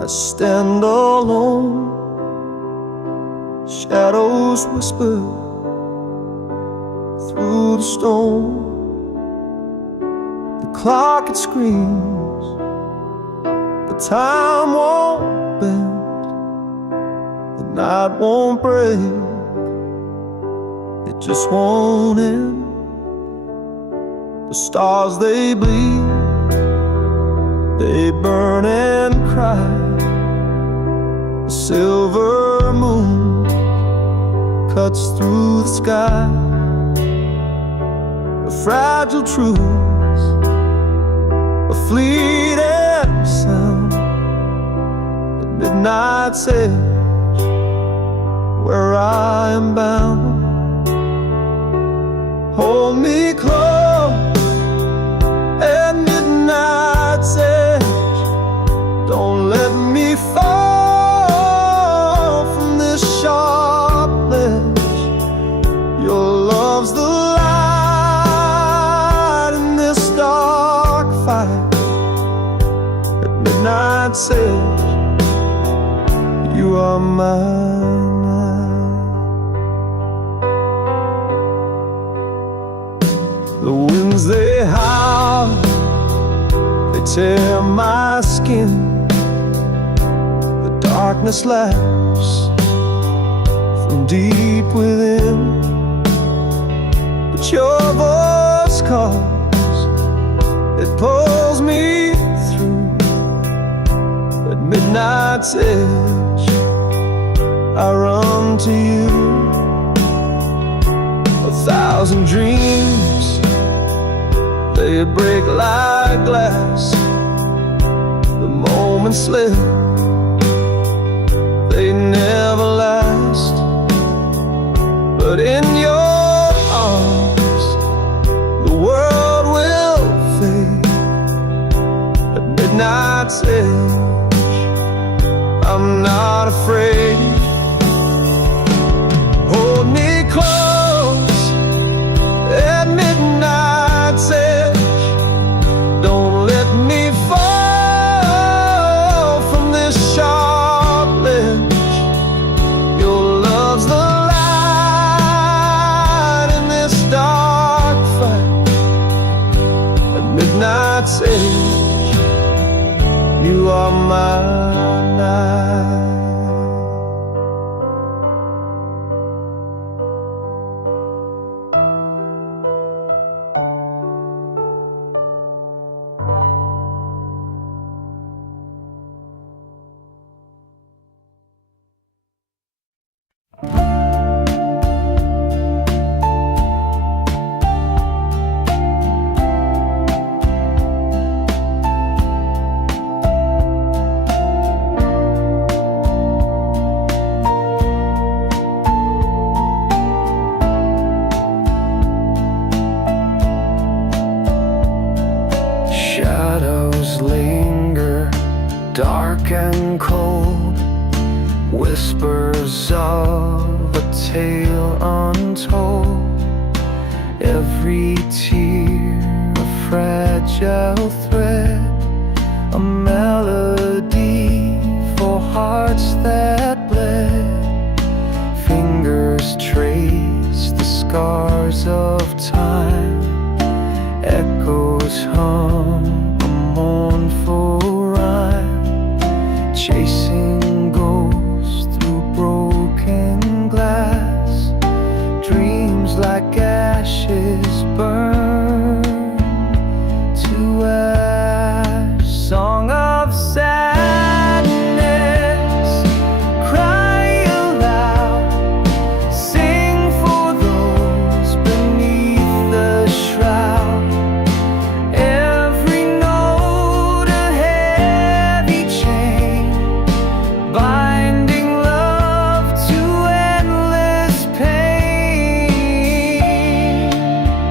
I stand alone. Shadows whisper through the storm. The clock, it screams, the time won't bend, the night won't break, it just won't end. The stars, they bleed, they burn and cry. The silver moon cuts through the sky. A fragile truth, a fleeting sound. At midnight's edge, where I am bound. Hold me close at midnight's edge. Don't let me fall from this sharp ledge. Your love's the light in this dark fight. At midnight's edge, you are mine. The winds, they howl, they tear my skin. The darkness laughs from deep within. But your voice calls, it pulls me through. At midnight's edge, I run to you. 1,000 dreams, they break like glass. The moments slip, they never last. But in your arms, the world will fade. At midnight's edge, I'm not afraid. Hold me close at midnight's edge. Don't let me fall from this sharp ledge. Your love's the light in this dark fight. At midnight's edge, you are my night. Shadows linger, dark and cold, whispers of a tale untold. Every tear a fragile thread, a melody for hearts that bled. Fingers trace the scars of time, echoes hum a mournful rhyme, chasing ghosts through broken glass. Dreams like ashes burn to ash. Song of sadness, cry aloud, sing for those beneath the shroud. Every note a heavy chain, binding love to endless pain.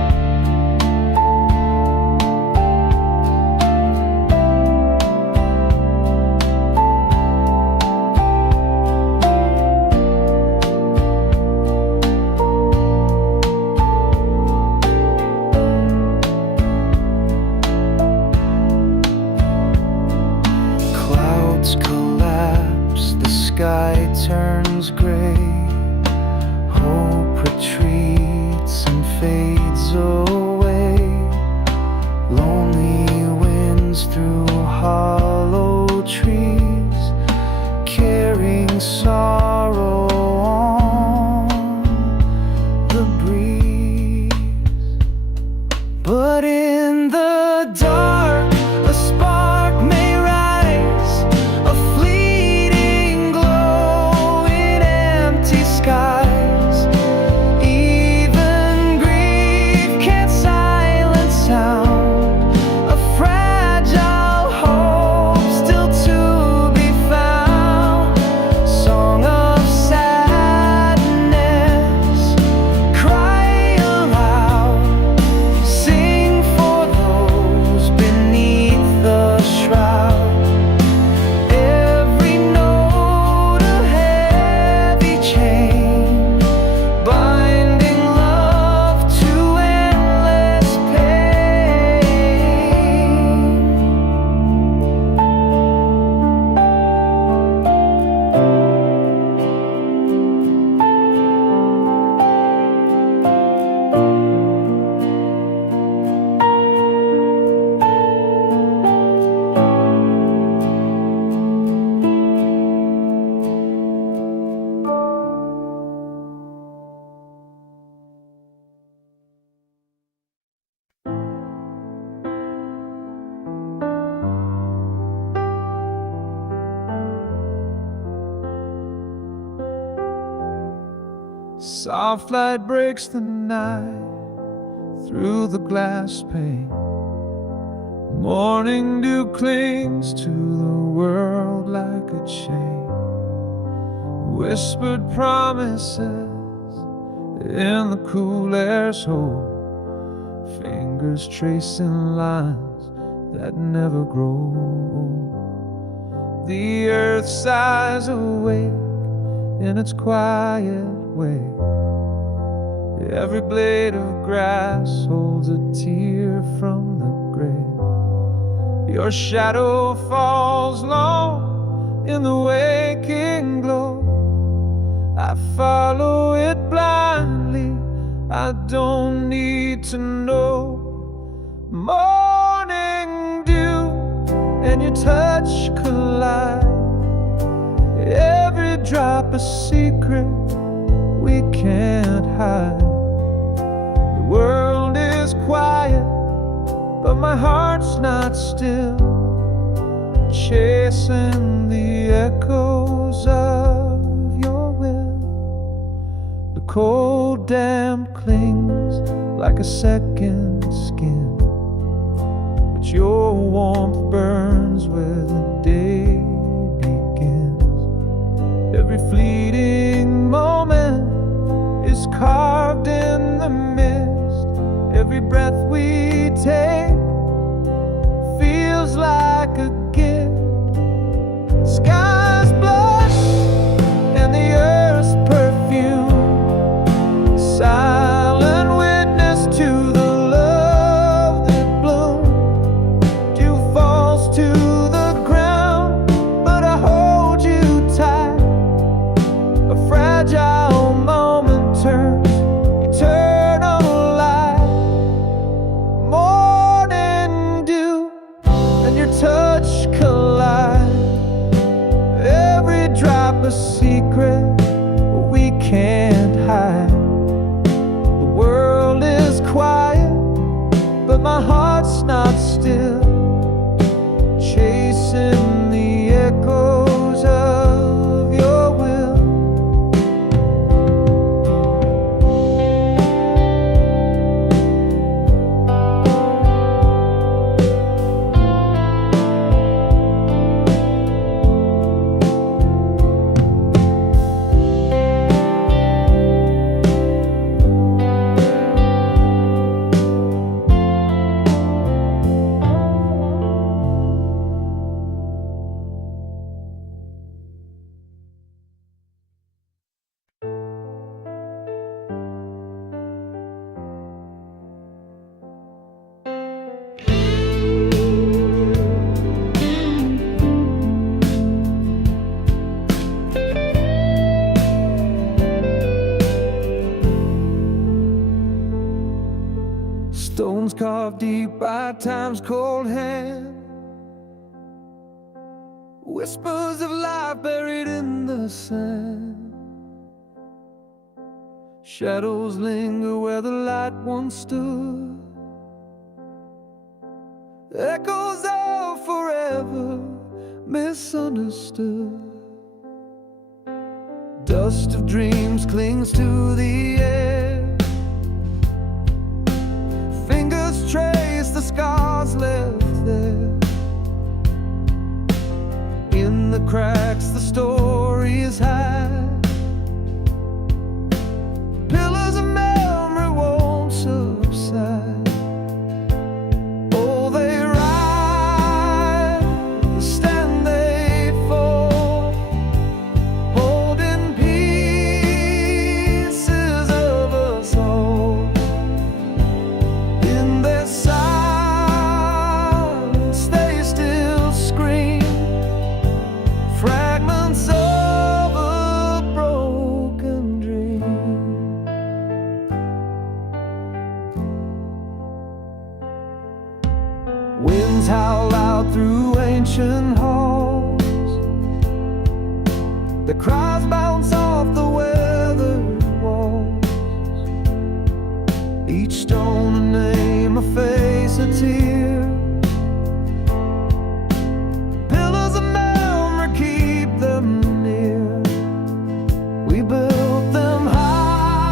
Soft light breaks the night through the glass pane. Morning dew clings to the world like a chain. Whispered promises in the cool air's hold. Fingers tracing lines that never grow old. The earth sighs awake in its quiet way. Every blade of grass holds a tear from the grave. Your shadow falls long in the waking glow. I follow it blindly, I don't need to know. Morning dew and your touch collide. Every drop a secret we can't hide. The world is quiet, but my heart's not still, chasing the echoes of your will. The cold damp clings like a second skin, but your warmth burns where the day begins. Every fleeting moment is carved in the mist. Every breath we take feels like a gift. Skies blush and the earth's perfume, silent witness to the love that bloomed. Dew falls to the ground, but I hold you tight. A fragile moment turns eternal light. Morning dew and your touch collide. Every drop a secret we can't hide. The world is quiet, but my heart's not still, chasing the echoes of your will. Stones carved deep by time's cold hand, whispers of life buried in the sand. Shadows linger where the light once stood, echoes of forever misunderstood. Dust of dreams clings to the air, fingers trace the scars left there. In the cracks the stories hide, pillars of memory won't subside. Oh, they rise, stand they fall, holding pieces of us all. In their silence they still scream, fragments of a broken dream. Winds howl out through ancient halls, the cries bounce off the weathered walls. Each stone a name, a face, a tear. Pillars of memory keep them near. We built them high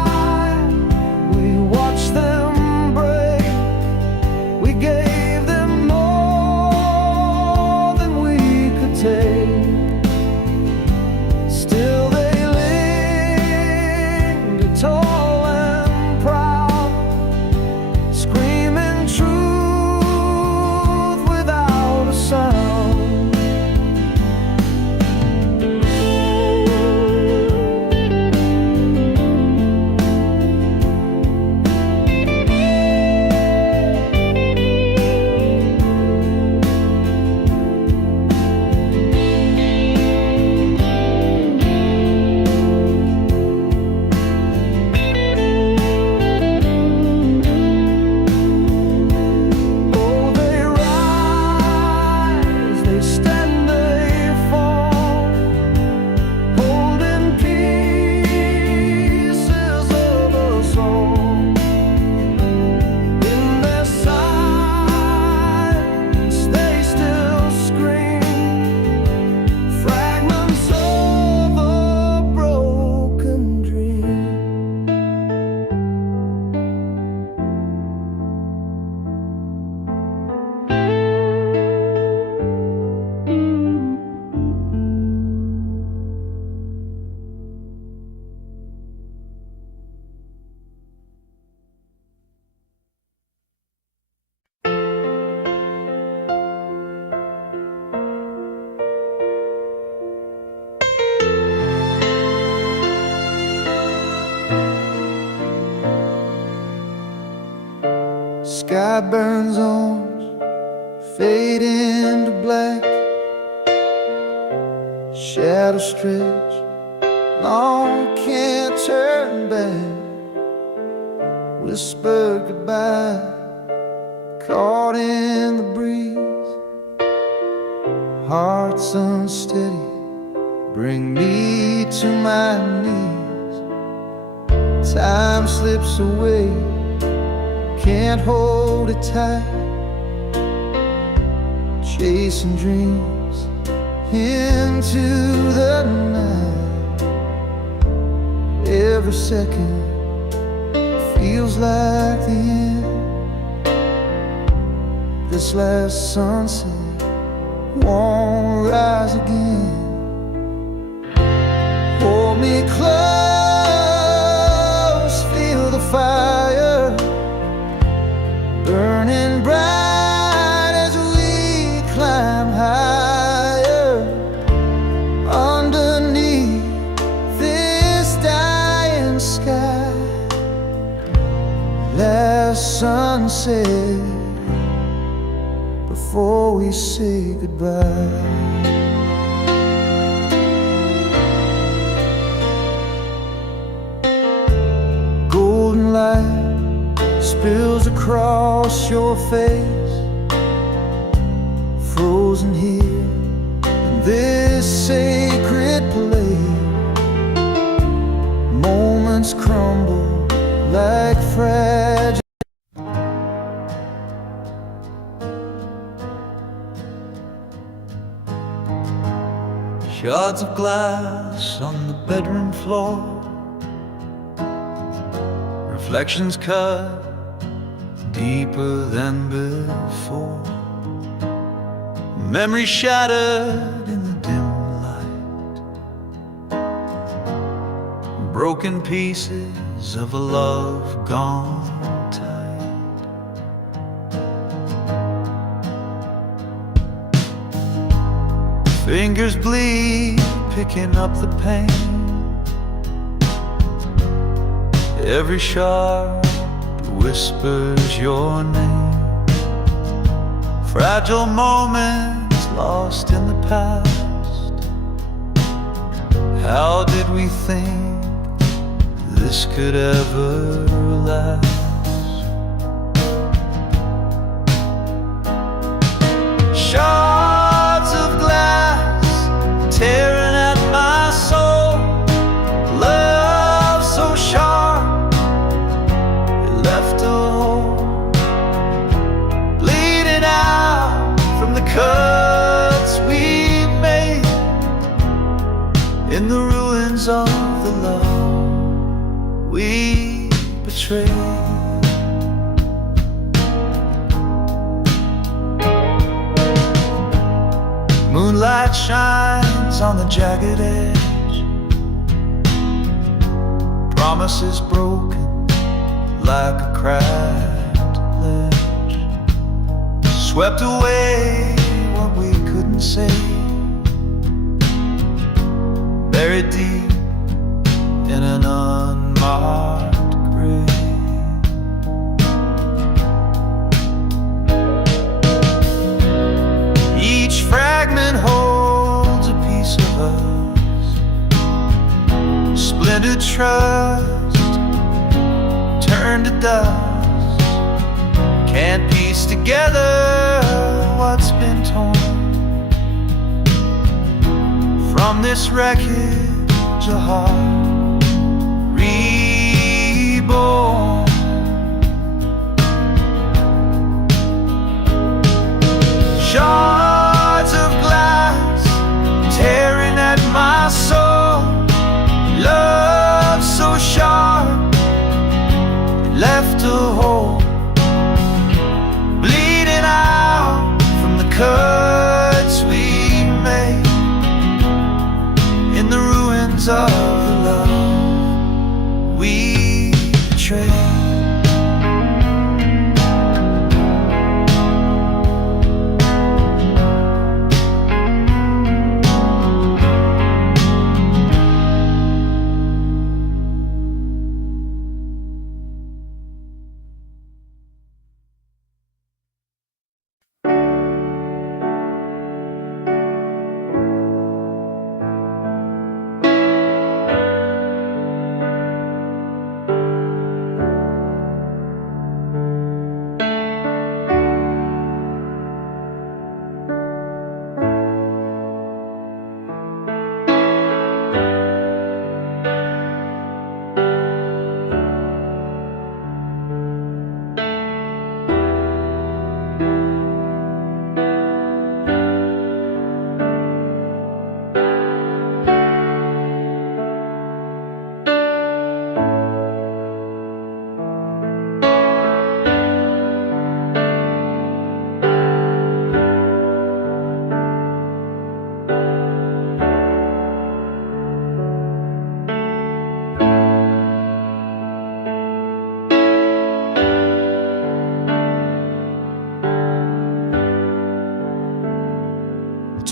sky burns orange, fade into black. Shadows stretch, long can't turn back. Whisper goodbye, caught in the breeze. Hearts unsteady, bring me to my knees. Time slips away, can't hold it tight. Chasing dreams into the night. Every second feels like the end. This last sunset won't rise again. Hold me close, feel the fire burning bright as we climb higher. Underneath this dying sky, last sunset before we say goodbye. Golden light spills across your face, frozen here in this sacred place. Moments crumble like fragile. Shards of glass on the bedroom floor, reflections cut deeper than before. Memory shattered in the dim light, broken pieces of a love gone tight. Fingers bleed, picking up the pain. Every shard whispers your name. Fragile moments lost in the past. How did we think this could ever last? Shards of glass tearing at my soul. Love so sharp, it left a hole, bleeding out from the cuts we made in the ruins of the love we betrayed. Moonlight shines on the jagged edge, promises broken like a cracked ledge. Swept away what we couldn't say, buried deep in an unmarked grave. Each fragment holds a piece of us, splintered trust turned to dust. Can't piece together what's been torn from this wreckage, a heart reborn. Shards of glass tearing at my soul. Love so sharp, it left a hole, bleeding out from the cuts we made in the ruins of the love we betrayed.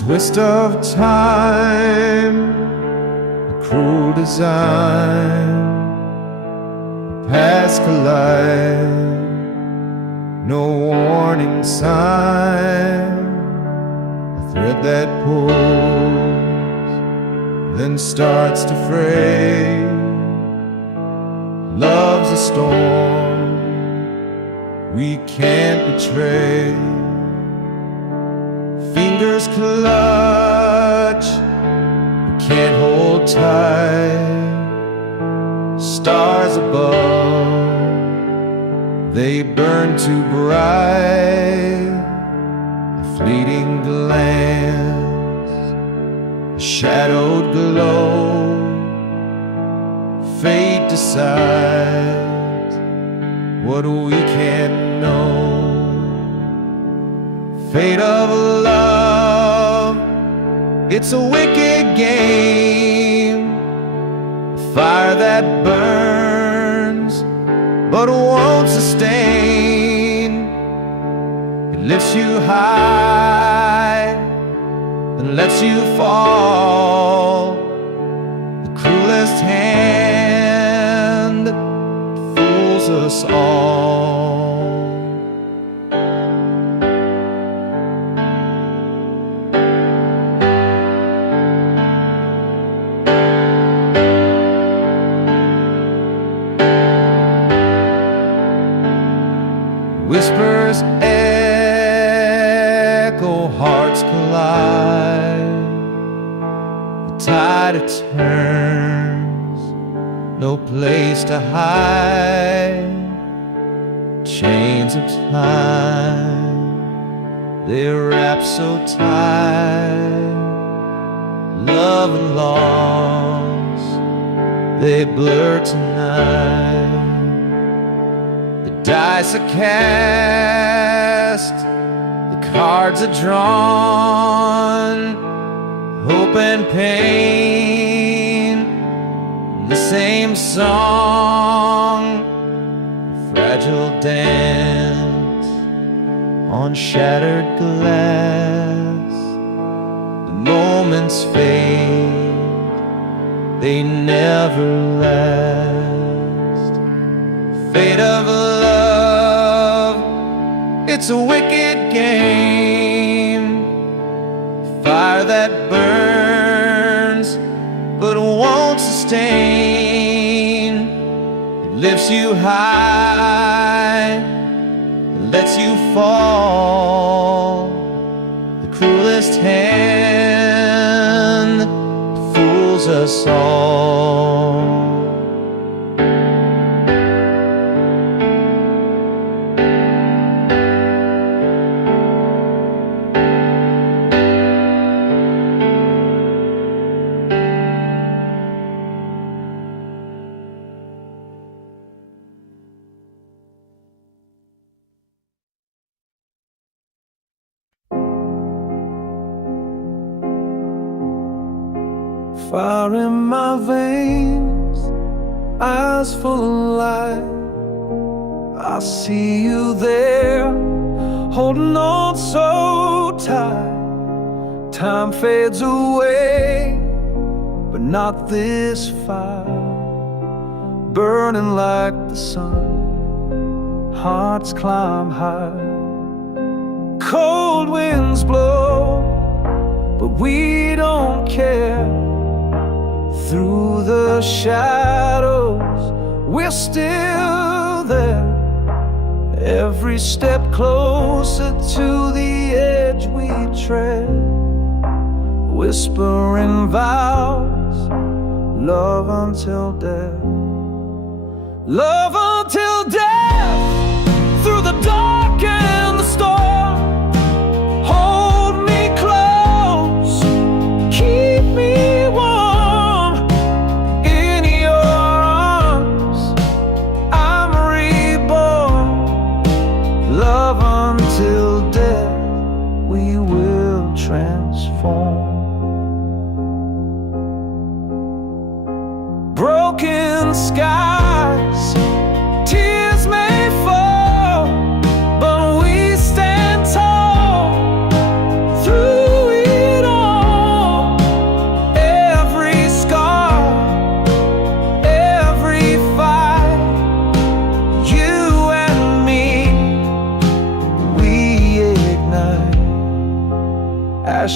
twist of time, a cruel design, paths collide, no warning sign, a thread that pulls, then starts to fray. Love's a storm we can't betray. Fingers clutch, but can't hold tight. Stars above, they burn too bright. A fleeting glance, a shadowed glow. Fate decides what we can't know. Fate of love, it's a wicked game. Fire that burns but won't sustain. It lifts you high and lets you fall. The cruelest hand fools us all. Whispers echo, hearts collide. The tide it turns, no place to hide. Chains of time, they wrap so tight. Love and loss, they blur tonight. Dice are cast, the cards are drawn. Hope and pain, the same song. Fragile dance on shattered glass. The moments fade, they never last. Fate of love, it's a wicked game. Fire that burns but won't sustain. It lifts you high, lets you fall. The cruelest hand fools us all. Fire in my veins, eyes full of light. I see you there, holding on so tight. Time fades away, but not this fire. Burning like the sun, hearts climb high. Cold winds blow, but we don't care. Through the shadows, we're still there. Every step closer to the edge we tread. Whispering vows, love until death. Love until death, through the dark and the storm. Hold me close, keep me warm. In your arms, I'm reborn. Love until death, we will transform. Broken skies,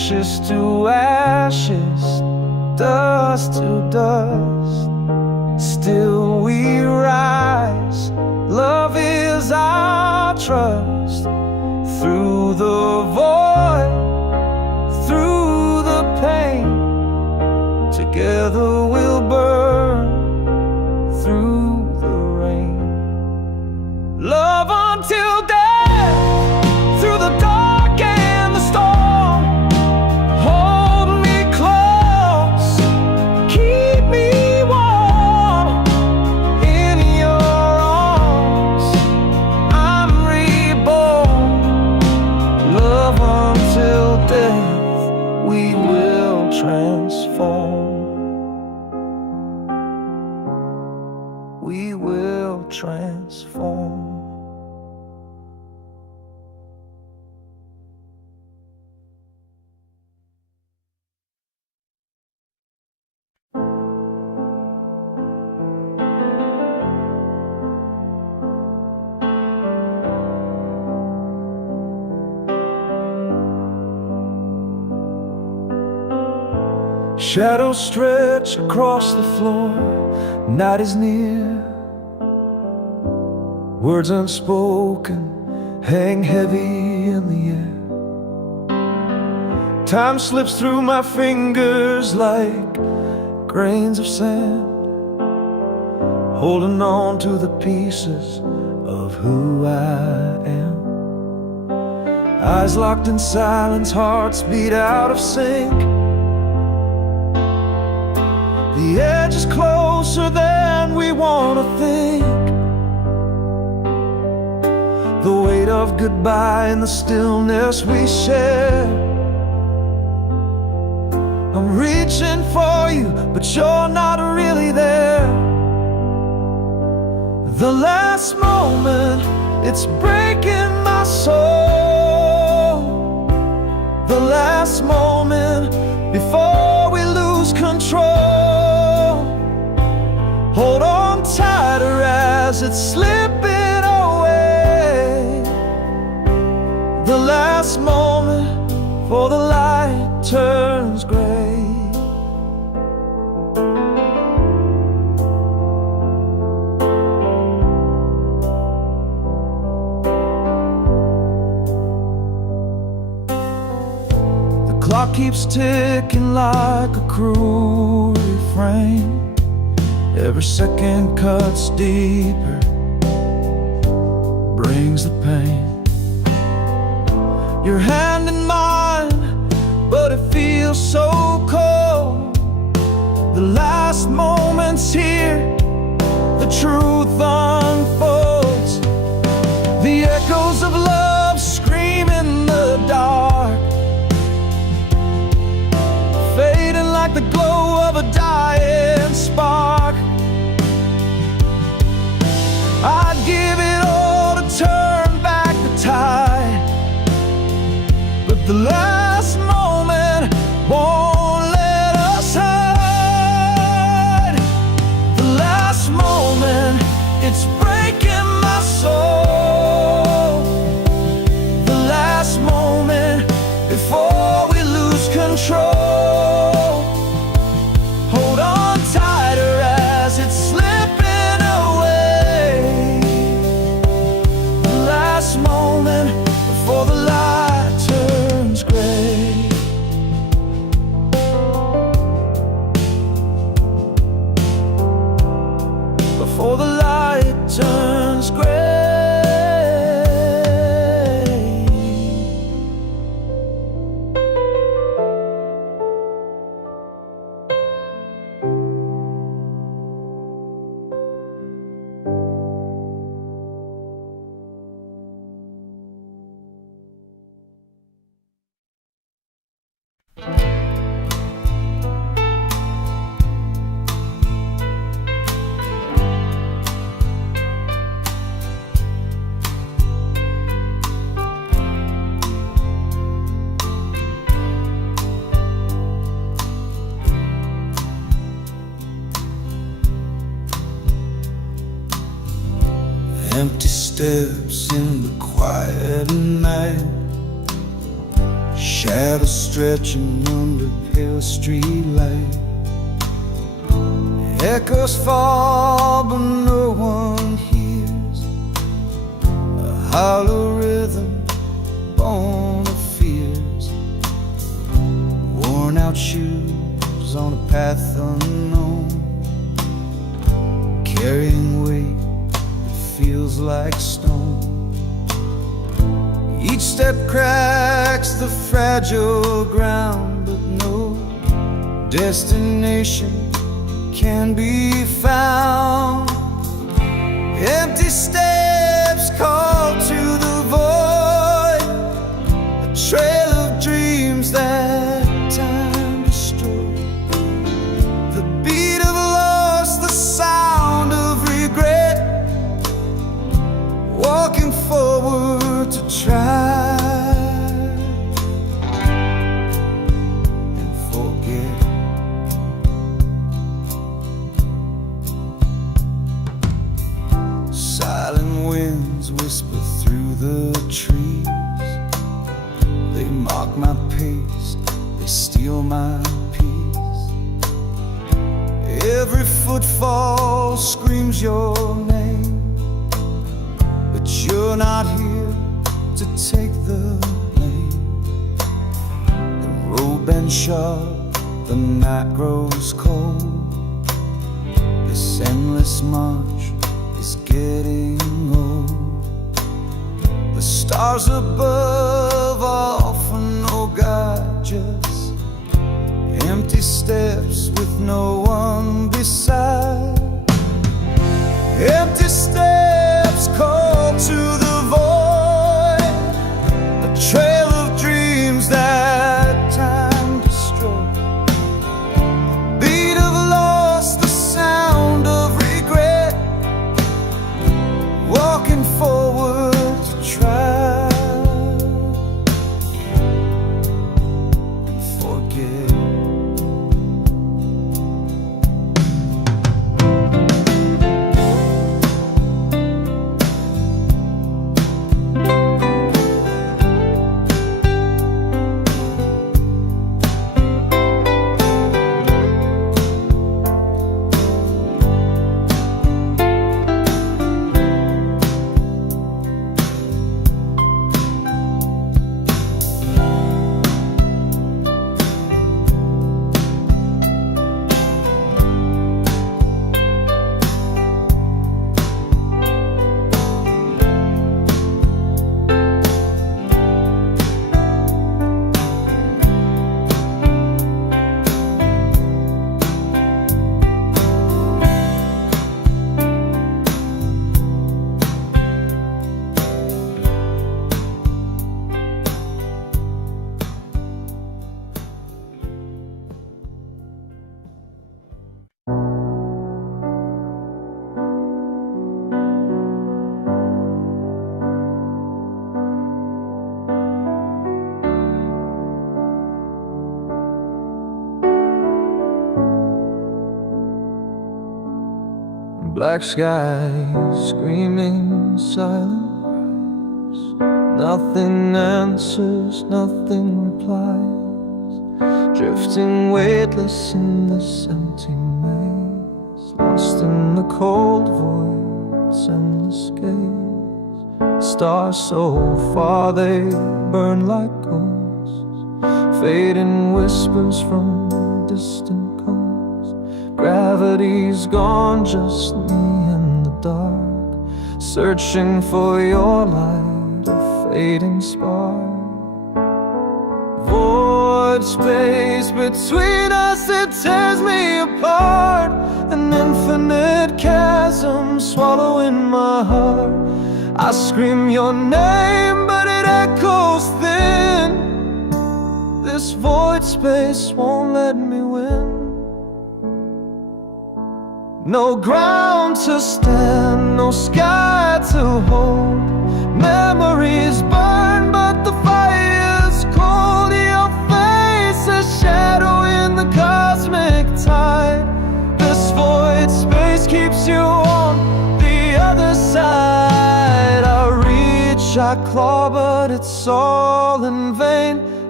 ashes to ashes, dust to dust. Still we rise, love is our trust. Through the void, through the pain, together we'll burn through the rain. Love until death, through the dark and the storm. Hold me close, keep me warm in your arms. I'm reborn. Love until death, we will transform. We will transform. Shadows stretch across the floor, night is near. Words unspoken hang heavy in the air. Time slips through my fingers like grains of sand, holding on to the pieces of who I am. Eyes locked in silence, hearts beat out of sync. The edge is closer than we want to think. The weight of goodbye in the stillness we share. I'm reaching for you, but you're not really there. The last moment, it's breaking my soul. The last moment before we lose control. Hold on tighter as it's slipping away. The last moment before the light turns gray. The clock keeps ticking like a cruel refrain. Every second cuts deeper, brings the pain. Your hand in mine, but it feels so cold. The last moment's here, the truth unfolds. The echoes of love scream in the dark, fading like the glow of a dying spark. I'd give it all to turn back the tide, but the last moment won't let us hide. The last moment, it's breaking my soul. The last moment before we lose control. Hold on tighter as it's slipping away. The last moment before the light turns gray. Before the light turns gray. Empty steps in the quiet night, shadows stretching under pale streetlight. Echoes fall but no one hears, a hollow rhythm born of fears. Worn out shoes on a path unknown, carrying weight that feels like stone. Each step cracks the fragile ground, but no destination can be found. Empty steps call to the void, a trail of dreams that time destroyed. The beat of loss, the sound of regret, walking forward to try and forget. Silent winds whisper through the trees. They mock my pace, they steal my peace. Every footfall screams your name, but you're not here to take the blame. The road bends sharp, the night grows cold. This endless march is getting old. The stars above offer no guide, just empty steps with no one beside. Empty steps call to the void, a trail of dreams that time destroyed. The beat of loss, the sound of regret, walking forward to try and forget. Black skies, screaming silent cries. Nothing answers, nothing replies. Drifting weightless in this empty maze, lost in the cold void's endless gaze. Stars so far they burn like ghosts, fading whispers from distant coast. Gravity's gone, just me in the dark, searching for your light, a fading spark. Void space between us, it tears me apart. An infinite chasm swallowing my heart. I scream your name, but it echoes thin. This void space won't let me win. No ground to stand, no sky to hold. Memories burn, but the fire's cold. Your face, a shadow in the cosmic tide. This void space keeps you on the other side. I reach, I claw, but it's all in vain.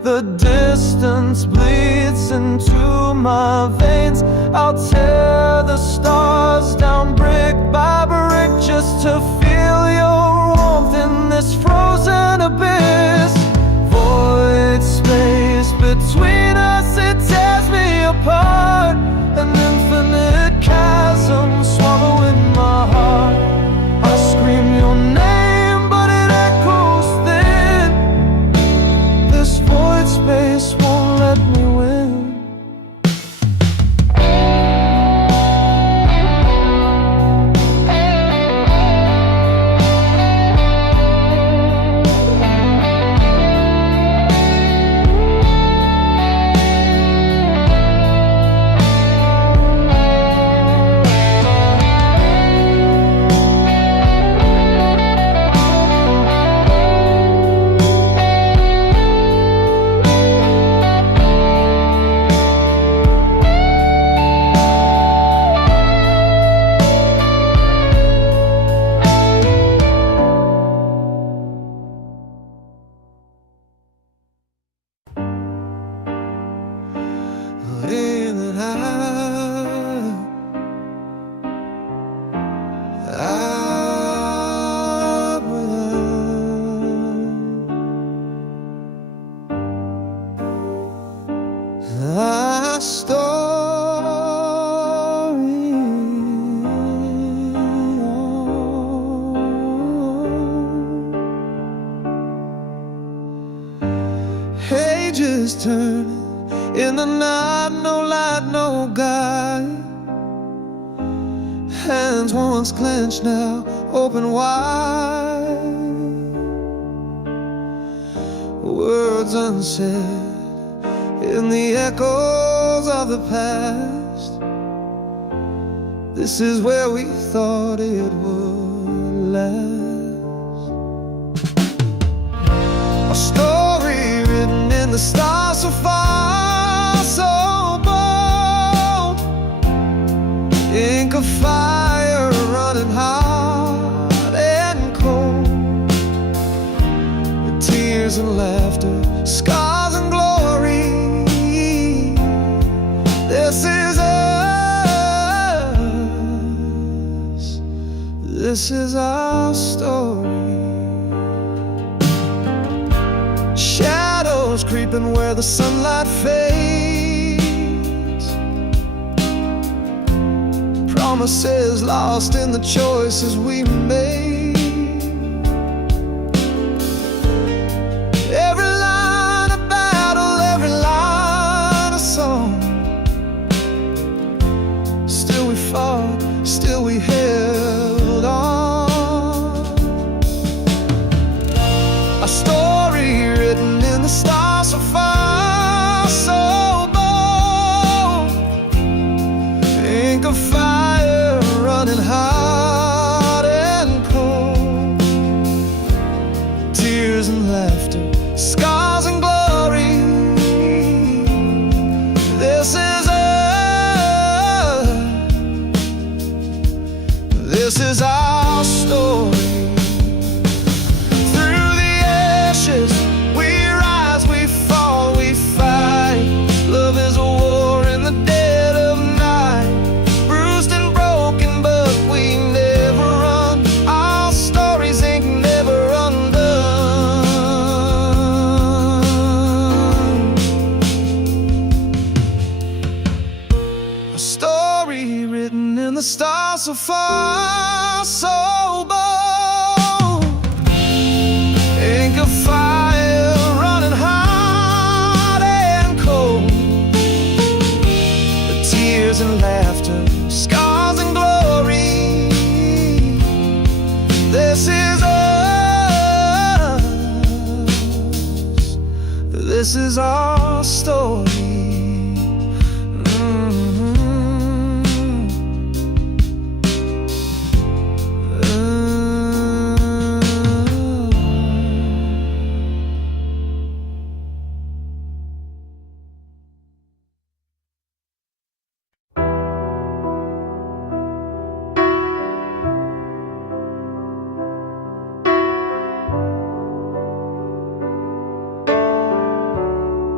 The distance bleeds into my veins. I'll tear the stars down brick by brick just to feel your warmth in this frozen abyss. Void space between us, it tears me apart. An infinite chasm swallowing my heart. I scream your name, but it echoes thin. This void space won't let me win. Pages turning in the night, no light, no guide. Hands once clenched, now open wide. Words unsaid in the echoes of the past. This is where we thought it would last. A story written in the stars so far, so bold. Ink of fire running hot and cold. With tears and laughter, scars and glory. This is us. This is our story. Shadows creeping where the sunlight fades. Promises lost in the choices we made. Every line of battle, every line of song. Still we fought, still we held on. A story written in the stars so far, so bold. Ink of fire running hot and cold. Tears and laughter, scars and glory. This is us. This is our story. We rise, we fall, we fight. Love is a war in the dead of night. Bruised and broken, but we never run. Our stories ain't never undone. A story written in the stars so far, so bold. Ink of fire running hot and cold. The tears and laughter, scars and glory. This is us. This is our story.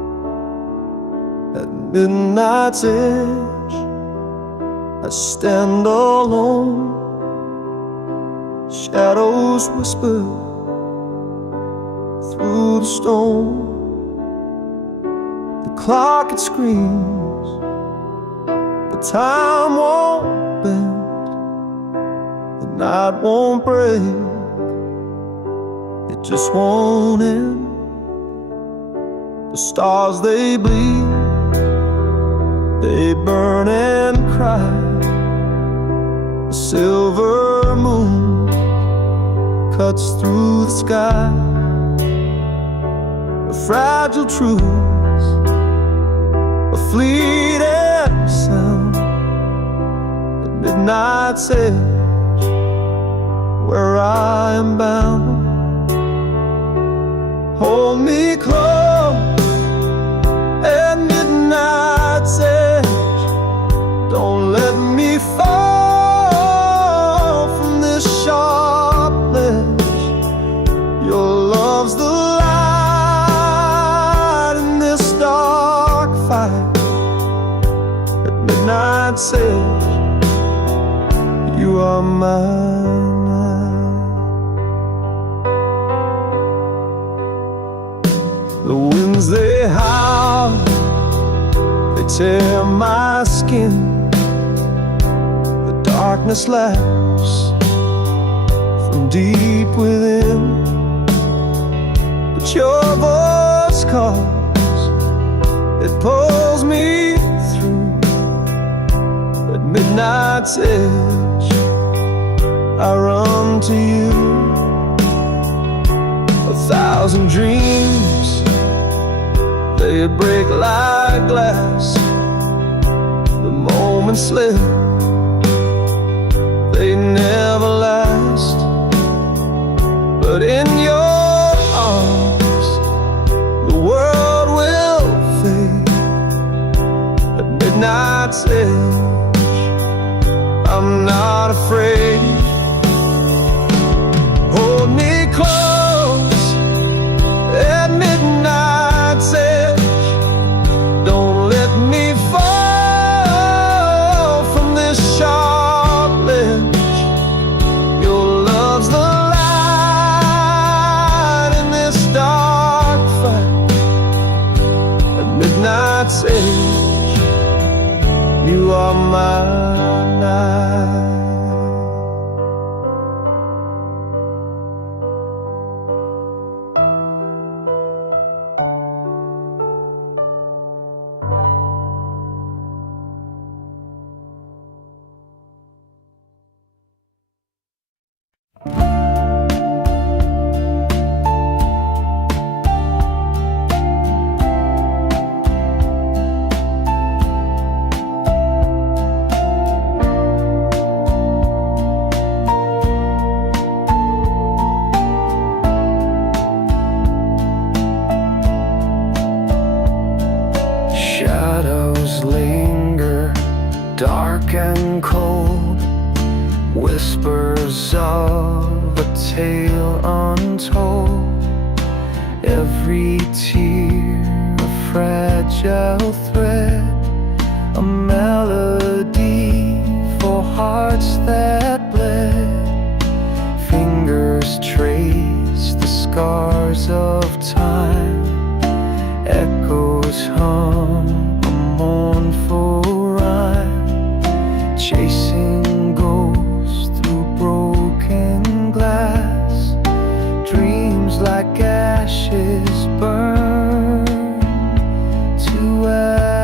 midnight's edge, I stand alone. Shadows whisper through the stone. The clock, it screams, but time won't bend. The night won't break, it just won't end. The stars, they bleed, they burn and cry. The silver moon cuts through the sky. A fragile truth, a fleeting sound. At midnight's edge, where I am bound. Hold me close at midnight's edge. Don't let me fall from this sharp ledge. Your love's the light in this dark fight. At midnight's edge, you are mine. The winds, they howl, they tear my skin. The darkness laughs from deep within. But your voice calls, it pulls me through. At midnight's edge, I run to you. 1,000 dreams, they break like glass. The moments slip, they never last. But in your arms, the world will fade. At midnight's edge, I'm not afraid. Hold me close at midnight's edge. Don't let me fall from this sharp ledge. Your love's the light in this dark fight. At midnight's edge, you are my night. Shadows linger, dark and cold, whispers of a tale untold. Every tear a fragile thread, a melody for hearts that bled. Fingers trace the scars of time, echoes hum a mournful rhyme, chasing ghosts through broken glass. Dreams like ashes burn to ash.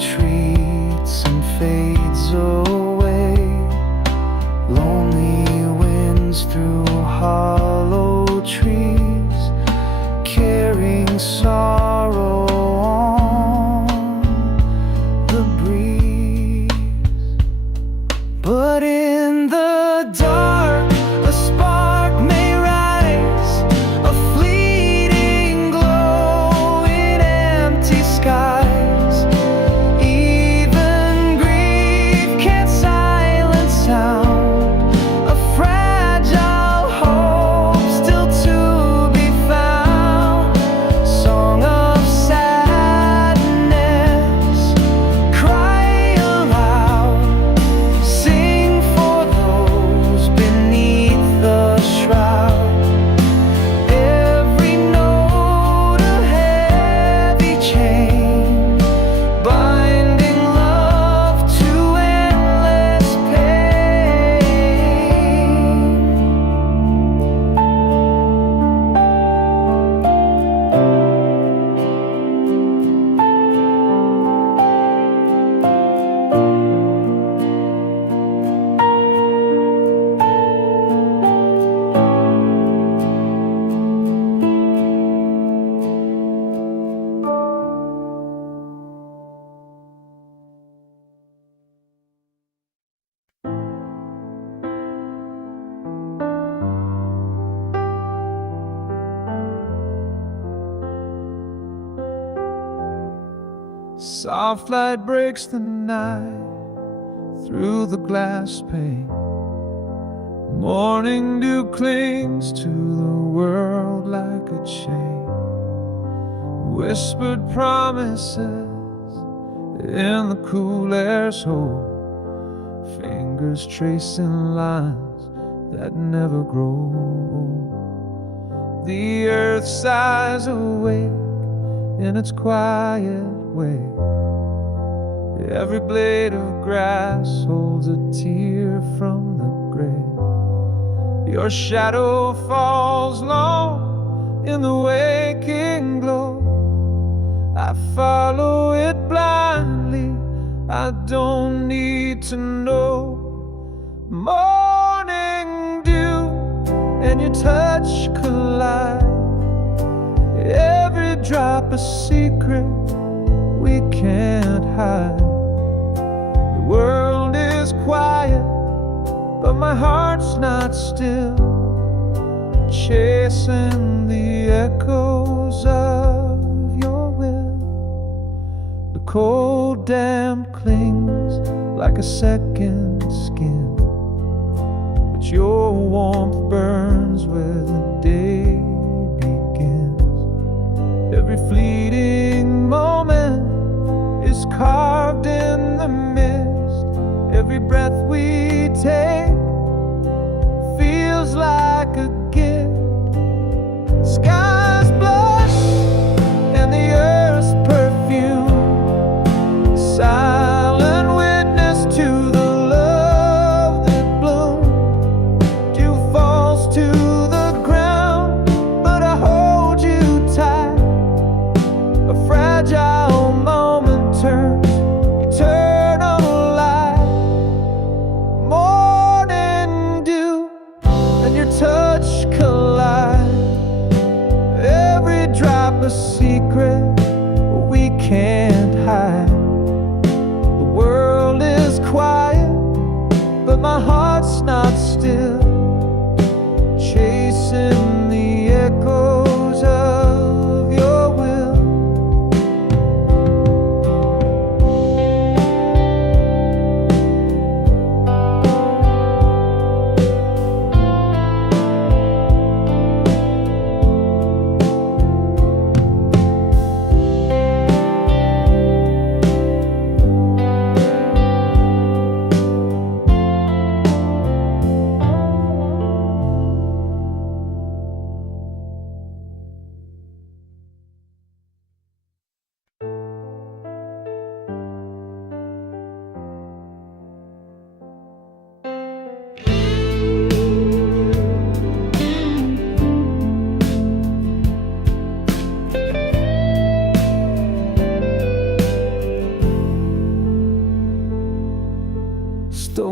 retreats and fades away. Lonely winds through hollow trees, carrying sorrow on the breeze. But in the dark, a spark may rise, a fleeting glow in empty skies. Even grief can't silence sound, a fragile hope still to be found. Song of sadness, cry aloud, sing for those beneath the shroud. Every note a heavy chain, binding love to endless pain. Soft light breaks the night through the glass pane. Morning dew clings to the world like a chain. Whispered promises in the cool air's hold. Fingers tracing lines that never grow old. The earth sighs awake in its quiet way. Every blade of grass holds a tear from the grave. Your shadow falls long in the waking glow. I follow it blindly, I don't need to know. Morning dew and your touch collide. Every drop a secret we can't hide. The world is quiet, but my heart's not still, chasing the echoes of your will. The cold damp clings like a second skin, but your warmth burns where the day begins. Every fleeting moment is carved in the mist. Every breath we take feels like a gift. Skies blush and the earth's perfume, silent witness to the love that bloomed. Dew falls to the ground, but I hold you tight. A fragile moment turns eternal light. Morning dew and your touch collide. Every drop a secret we can't hide. The world is quiet, but my heart's not still, chasing the echoes of your will.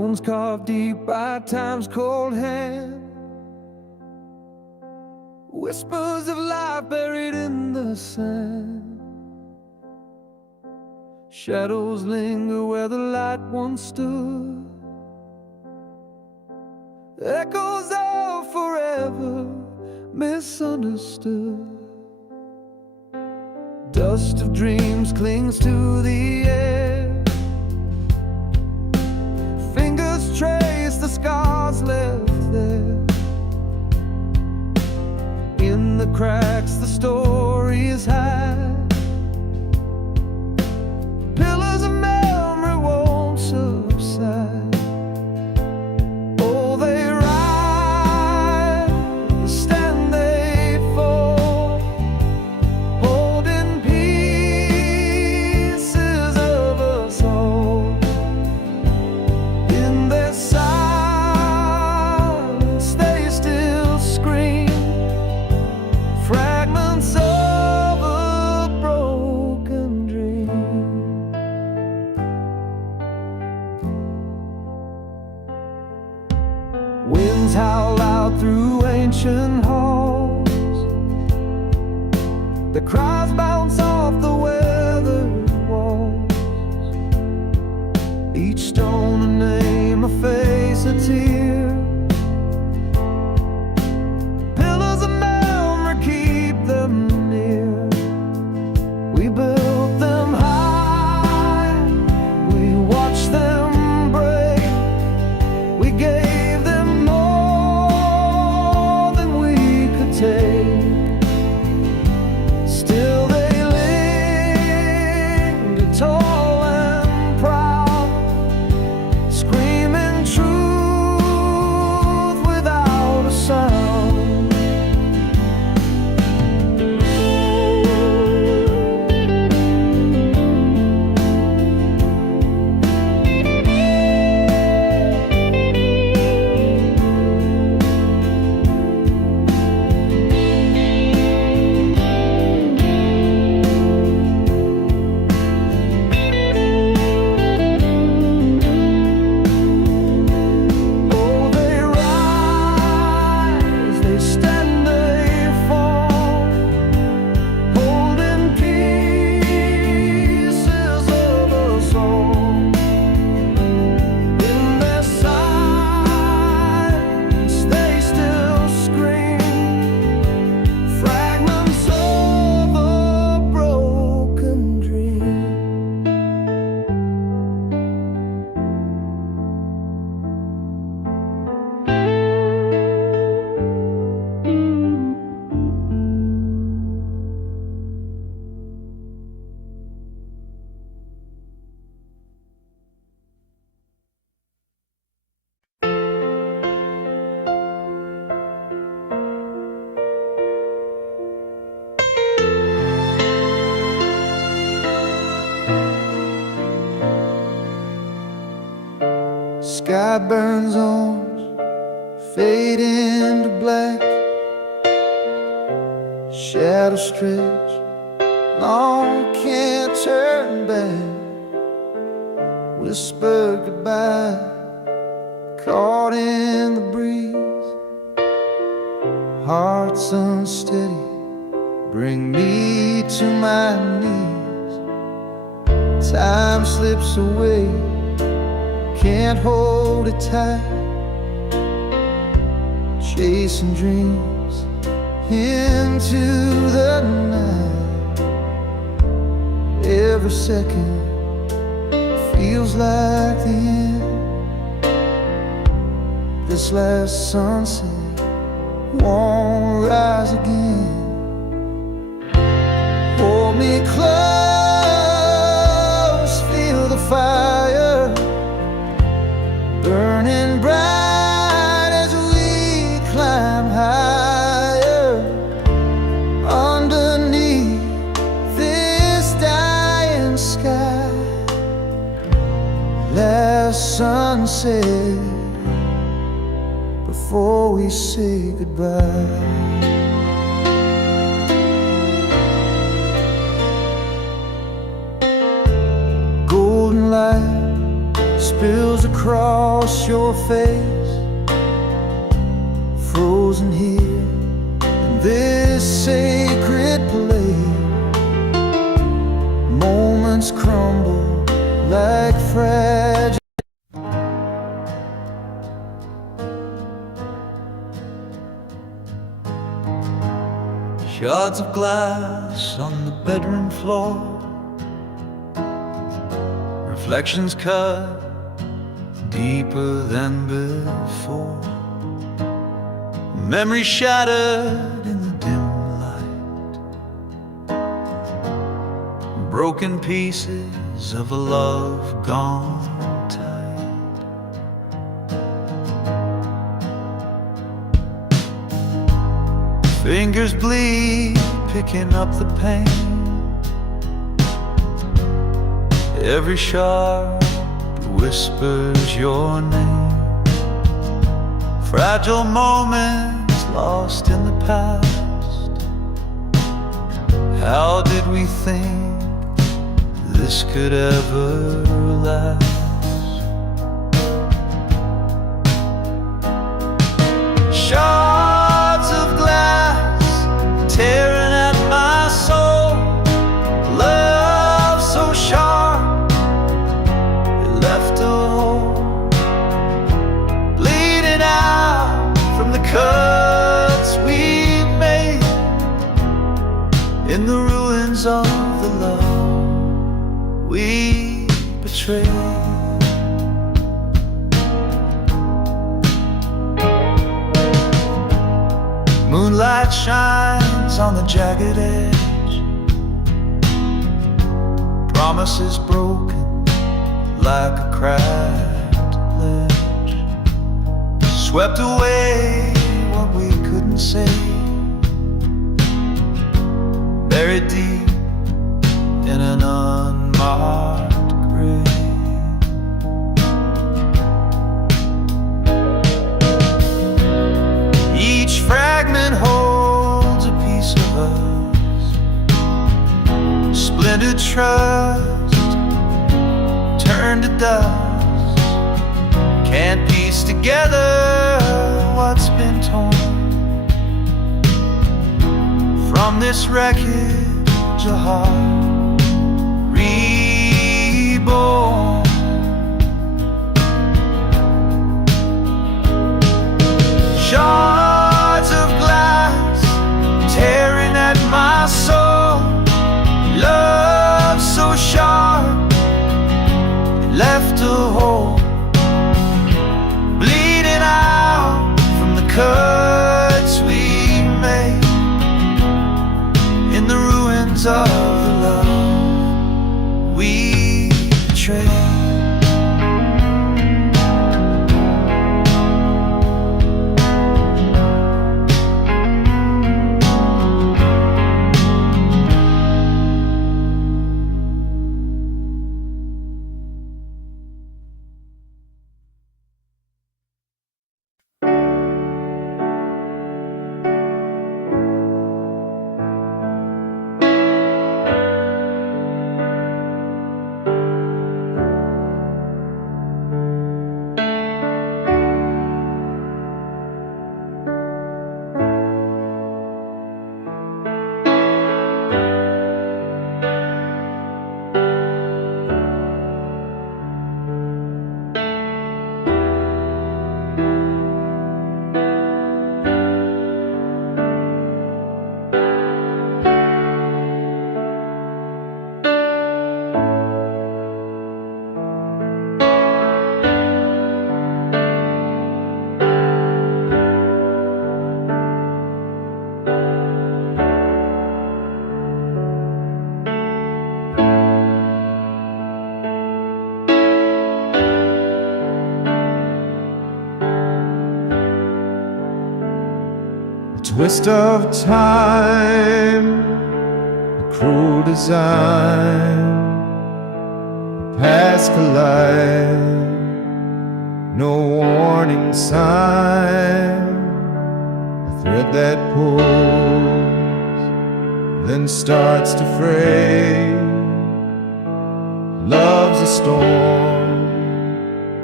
stones carved deep by time's cold hand. Whispers of life buried in the sand. Shadows linger where the light once stood. Echoes of forever misunderstood. Dust of dreams clings to the air. Fingers trace the scars left there. In the cracks the stories hide. Pillars of memory won't subside. Oh, they rise, stand they fall, holding pieces of us all. In their silence they still scream, fragments of a broken dream. Winds howl out through ancient halls. The cries bounce off the weathered walls. Each stone a name, a face, a tear. Pillars of memory keep them near. We built them high, we watched them break. We gave them more than we could take. Still they linger tall and proud, screaming truth without a sound. Oh, they rise, they stand, they fall, holding pieces of us all. In their silence they still scream, fragments of a broken dream. Sky burns orange, fade into black. Shadows stretch, long can't turn back. Whisper goodbye, caught in the breeze. Hearts unsteady, bring me to my knees. Time slips away, can't hold it tight. Chasing dreams into the night. Every second feels like the end. This last sunset won't rise again. Hold me close, feel the fire burning bright as we climb higher. Underneath this dying sky, last sunset before we say goodbye. Golden light spills across your face, frozen here in this sacred place. Moments crumble like fragile. Shards of glass on the bedroom floor, reflections cut deeper than before. Memories shattered in the dim light, broken pieces of a love gone tight. Fingers bleed, picking up the pain. Every shard whispers your name. Fragile moments lost in the past. How did we think this could ever last? Shards of glass tearing at my soul. Love so sharp, it left a hole, bleeding out from the cuts we made in the ruins of the love we betrayed. Moonlight shines on the jagged edge, promises broken like a cracked ledge. Swept away what we couldn't say, buried deep in an unmarked grave. Each fragment holds a piece of us, splintered trust turned to dust. Can't piece together what's been torn from this wreckage, a heart reborn. Shards of glass tearing at my soul. Love so sharp, it left a hole, bleeding out from the cuts we made in the ruins of the love we betrayed. Twist of time, a cruel design, past collide, no warning sign, a thread that pulls, then starts to fray. Love's a storm,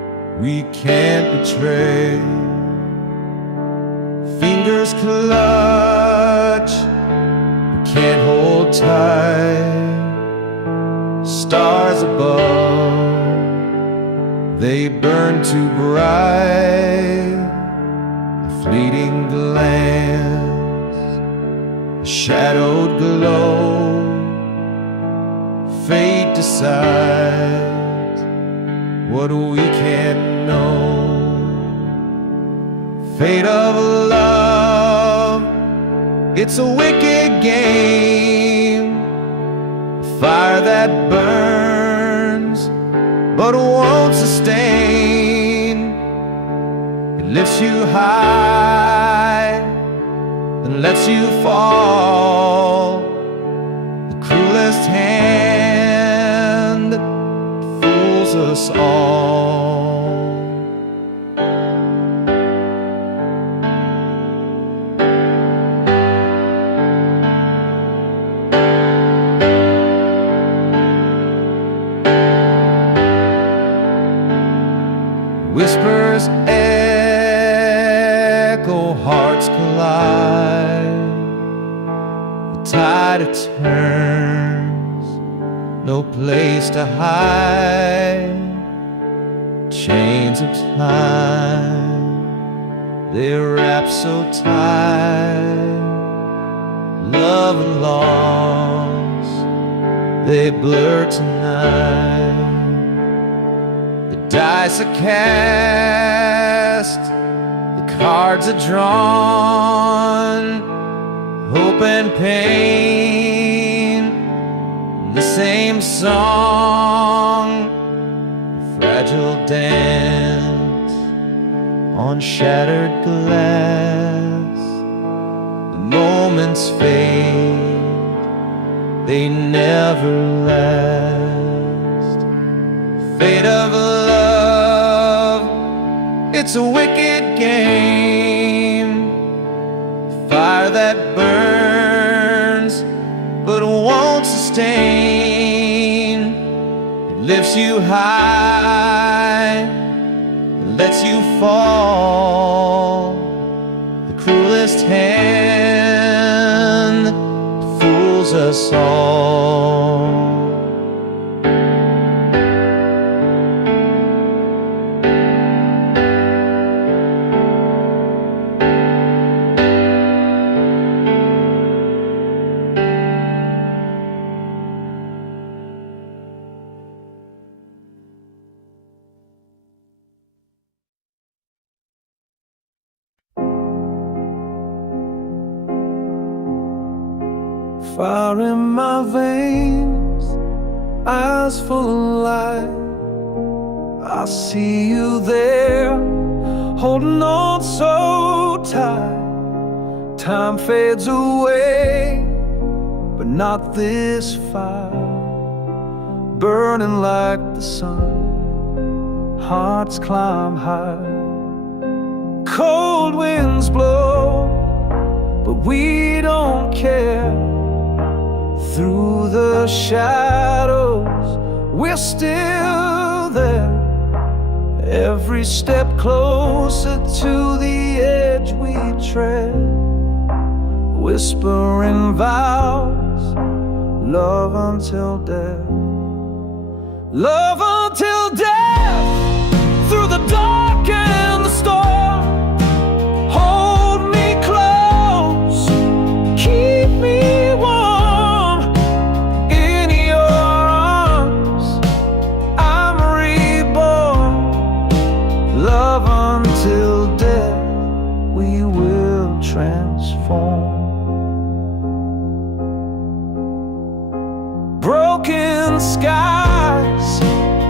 we can't betray. Fingers clutch, we can't hold tight. Stars above, they burn too bright. A fleeting glance, a shadowed glow. Fate decides what we can't know. Fate of love, it's a wicked game. Fire that burns but won't sustain. It lifts you high and lets you fall. The cruelest hand fools us all. Whispers echo, hearts collide. The tide it turns, no place to hide. Chains of time, they wrap so tight. Love and loss, they blur tonight. Dice are cast, the cards are drawn. Hope and pain, the same song. A fragile dance on shattered glass. The moments fade, they never last. Fate of love, it's a wicked game. Fire that burns but won't sustain. It lifts you high, it lets you fall. The cruelest hand fools us all. Fire in my veins, eyes full of light. I see you there, holding on so tight. Time fades away, but not this fire. Burning like the sun, hearts climb high. Cold winds blow, but we don't care. Through the shadows, we're still there. Every step closer to the edge we tread. Whispering vows, love until death. Love until death, through the dark and the storm. Hold me close, keep me warm. Till death we will transform. Broken skies,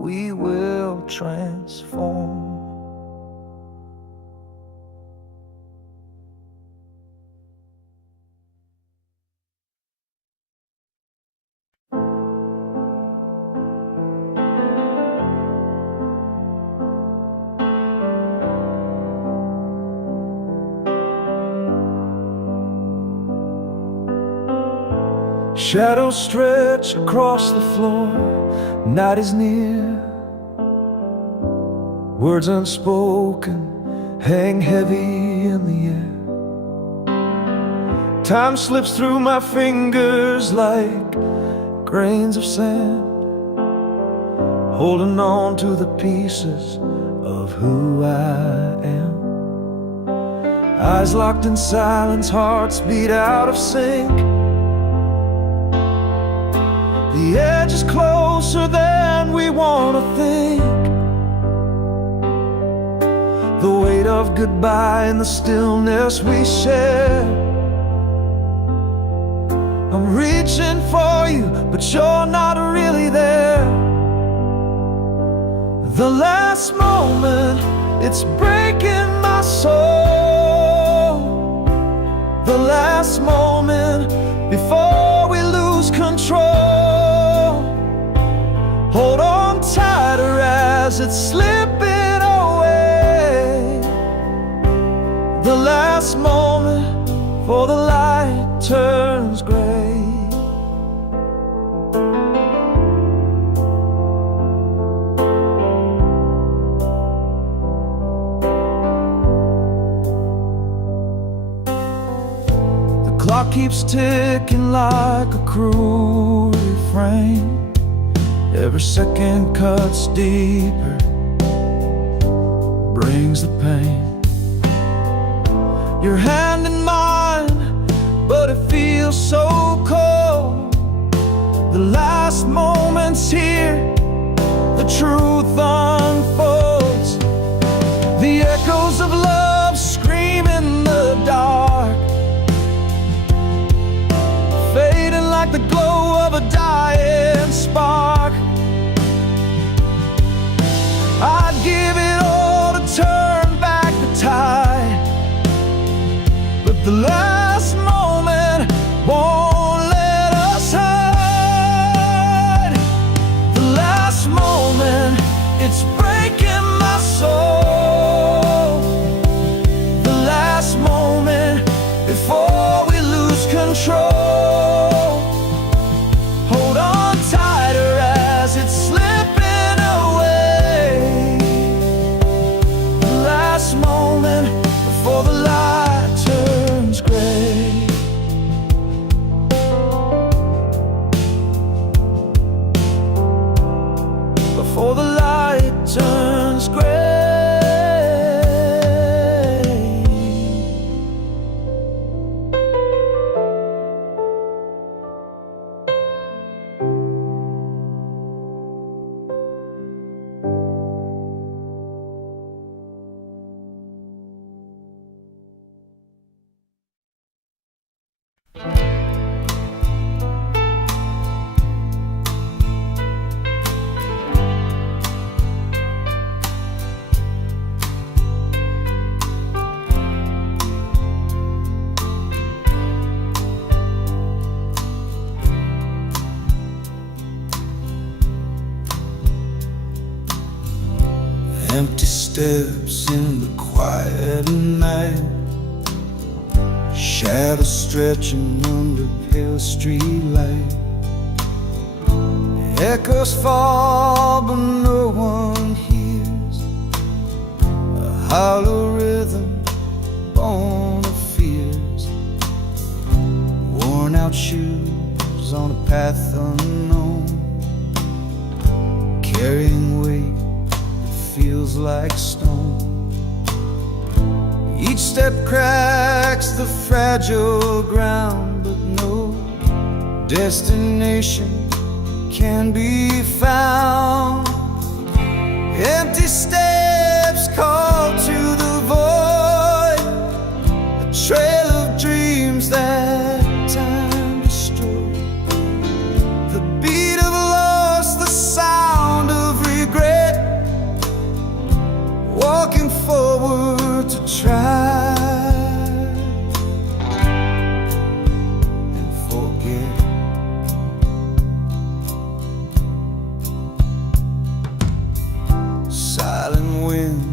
we will transform. Shadows stretch across the floor, night is near. Words unspoken hang heavy in the air. Time slips through my fingers like grains of sand, holding on to the pieces of who I am. Eyes locked in silence, hearts beat out of sync. The edge is closer than we want to think. The weight of goodbye in the stillness we share. I'm reaching for you, but you're not really there. The last moment, it's breaking my soul. The last moment before we lose control. Hold on tighter as it's slipping away. The last moment before the light turns gray. The clock keeps ticking like a cruel refrain. Every second cuts deeper, brings the pain. Your hand in mine, but it feels so cold. The last moment's here, the truth unfolds. The echoes of love scream in the dark, fading like the glow of a dying spark. I'd give it all to turn back the tide, but the last moment won't let us hide. The last moment, it's breaking my soul. The last moment before we lose control. Hold on tighter as it's slipping away. The last moment before the light turns gray. Before the light turns gray. Empty steps in the quiet night, shadows stretching under pale streetlight. Echoes fall but no one hears, a hollow rhythm born of fears. Worn out shoes on a path unknown, carrying weight feels like stone. Each step cracks the fragile ground, but no destination can be found. Empty steps call to the void, a trail of dreams that time destroyed. The beat of loss, the sound of regret.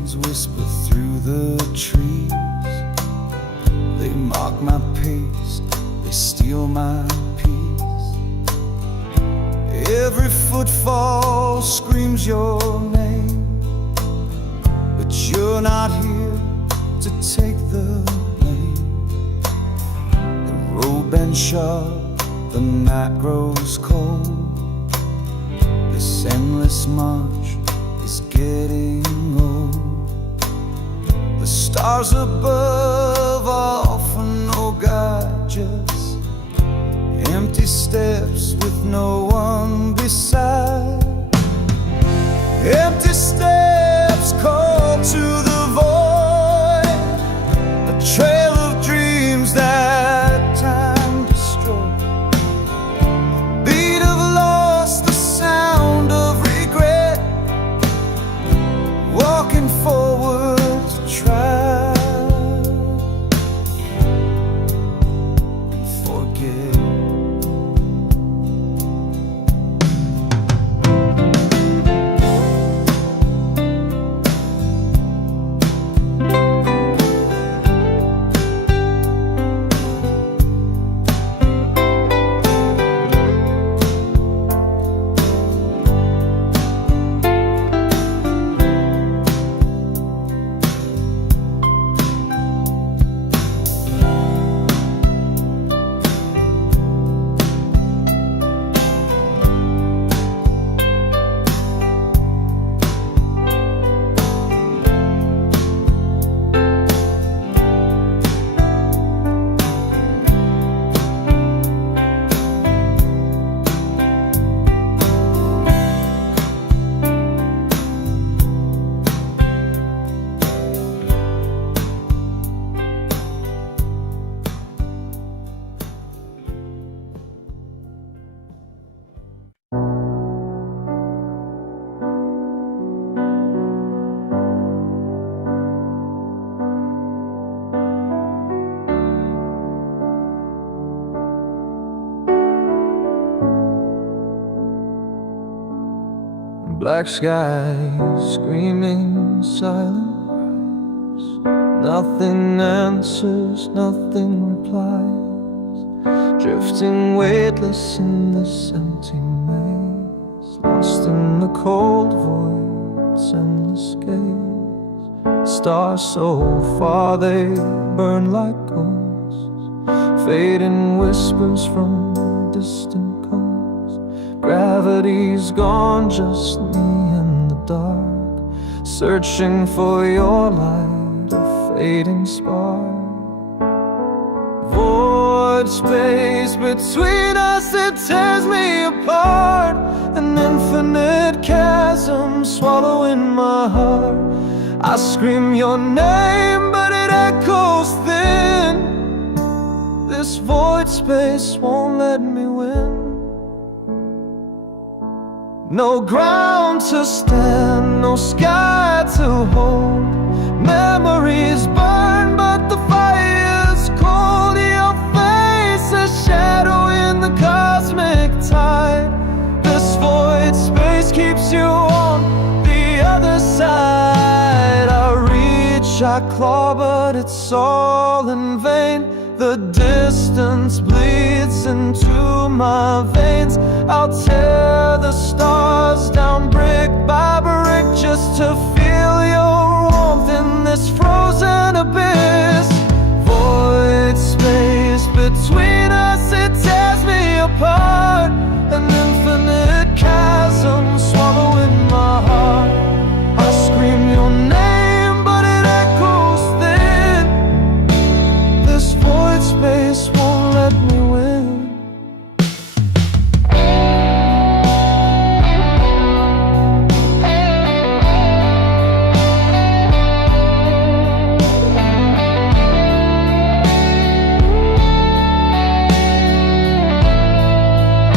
winds whisper through the trees. They mock my pace, they steal my peace. Every footfall screams your name, but you're not here to take the blame. The road bends sharp, the night grows cold. This endless march is getting old. The stars above offer no guide, just empty steps with no one beside. Empty steps call to the void, a trail of dreams that time destroyed. Beat of loss, the sound of regret, walking forward to try and forget. Black sky, screaming silent cries. Nothing answers, nothing replies. Drifting weightless in this empty maze, lost in the cold void's endless gaze. Stars so far they burn like ghosts, fading whispers from distant coasts. Gravity's gone, just me in the dark, searching for your light, a fading spark. Void space between us, it tears me apart. An infinite chasm swallowing my heart. I scream your name, but it echoes thin. This void space won't let me win. No ground to stand, no sky to hold. Memories burn, but the fire's cold. Your face a shadow in the cosmic tide. This void space keeps you on the other side. I reach, I claw, but it's all in vain. The distance bleeds into my veins. I'll tear the stars down brick by brick just to feel your warmth in this frozen abyss. Void space between us, it tears me apart. An infinite chasm swallowing my heart. I scream your name, but it echoes thin. This void space won't let me win.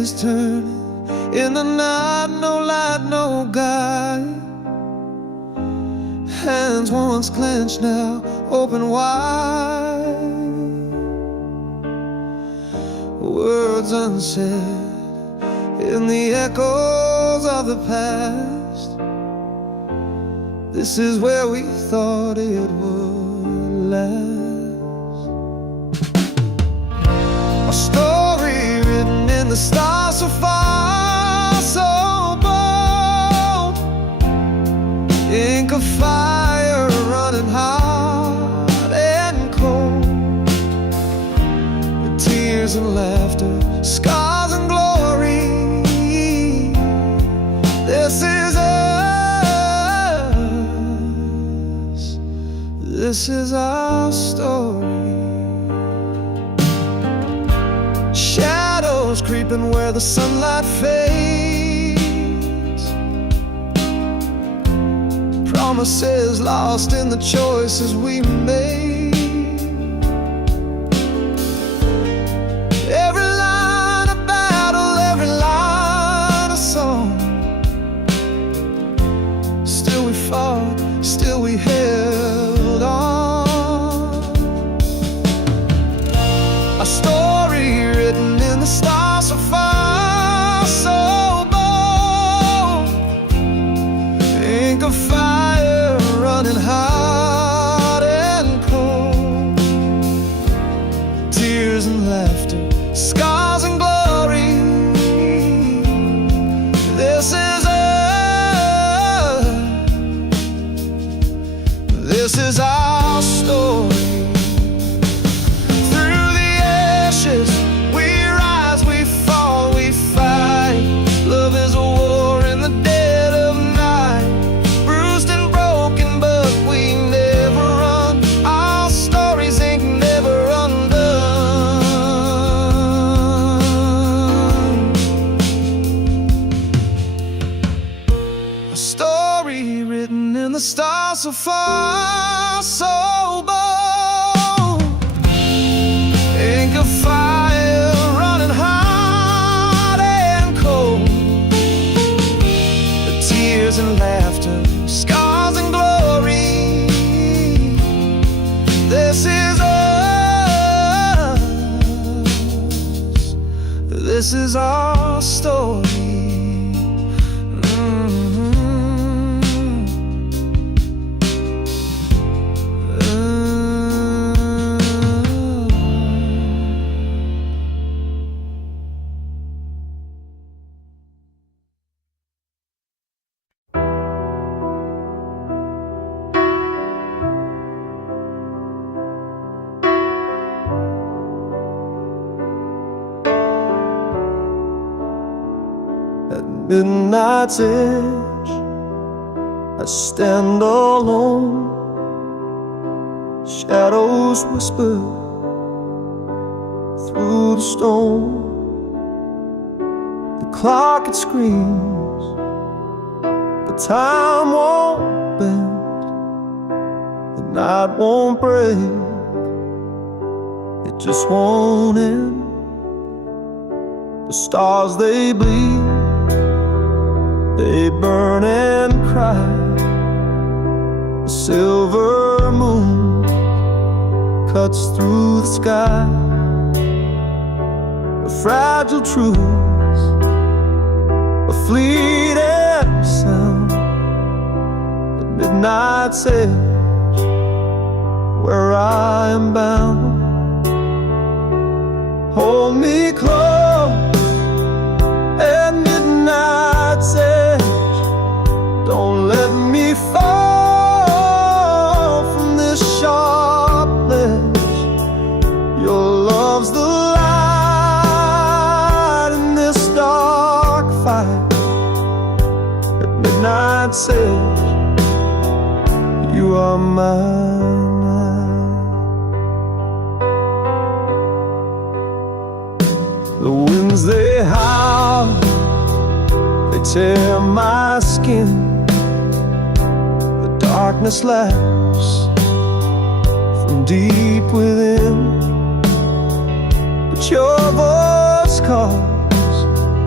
is turning in the night, no light, no guide. Hands once clenched, now open wide. Words unsaid in the echoes of the past. This is where we thought it would last. A story written in the stars so far, so bold. Ink of fire running hot and cold. With tears and laughter, scars and glory. This is us. This is our story. Shadows creeping where the sunlight fades. Promises lost in the choices we made. Every line of battle, every line of song. Still we fought, still we held on. A story written in the stars so far, so bold. Ink of fire running hot and cold. Tears and laughter, scars and glory. This is us. This is our story. Through the ashes we rise, we fall, we fight. Love is a war in the dead of night. Bruised and broken, but we never run. Our stories ain't never undone. A story written in the stars so far, so bold. Ink of fire running hot and cold. The tears and laughter, scars and glory. This is us. This is our story. At midnight's edge, I stand alone. Shadows whisper through the storm. The clock, it screams, but time won't bend. The night won't break, it just won't end. The stars, they bleed, they burn and cry. The silver moon cuts through the sky. A fragile truth, a fleeting sound. At midnight's edge, where I am bound. Hold me close at midnight's edge. Don't let me fall from this sharp ledge. Your love's the light in this dark fight. At midnight's edge, you are mine. The winds, they howl, they tear my skin. The darkness laughs from deep within. But your voice calls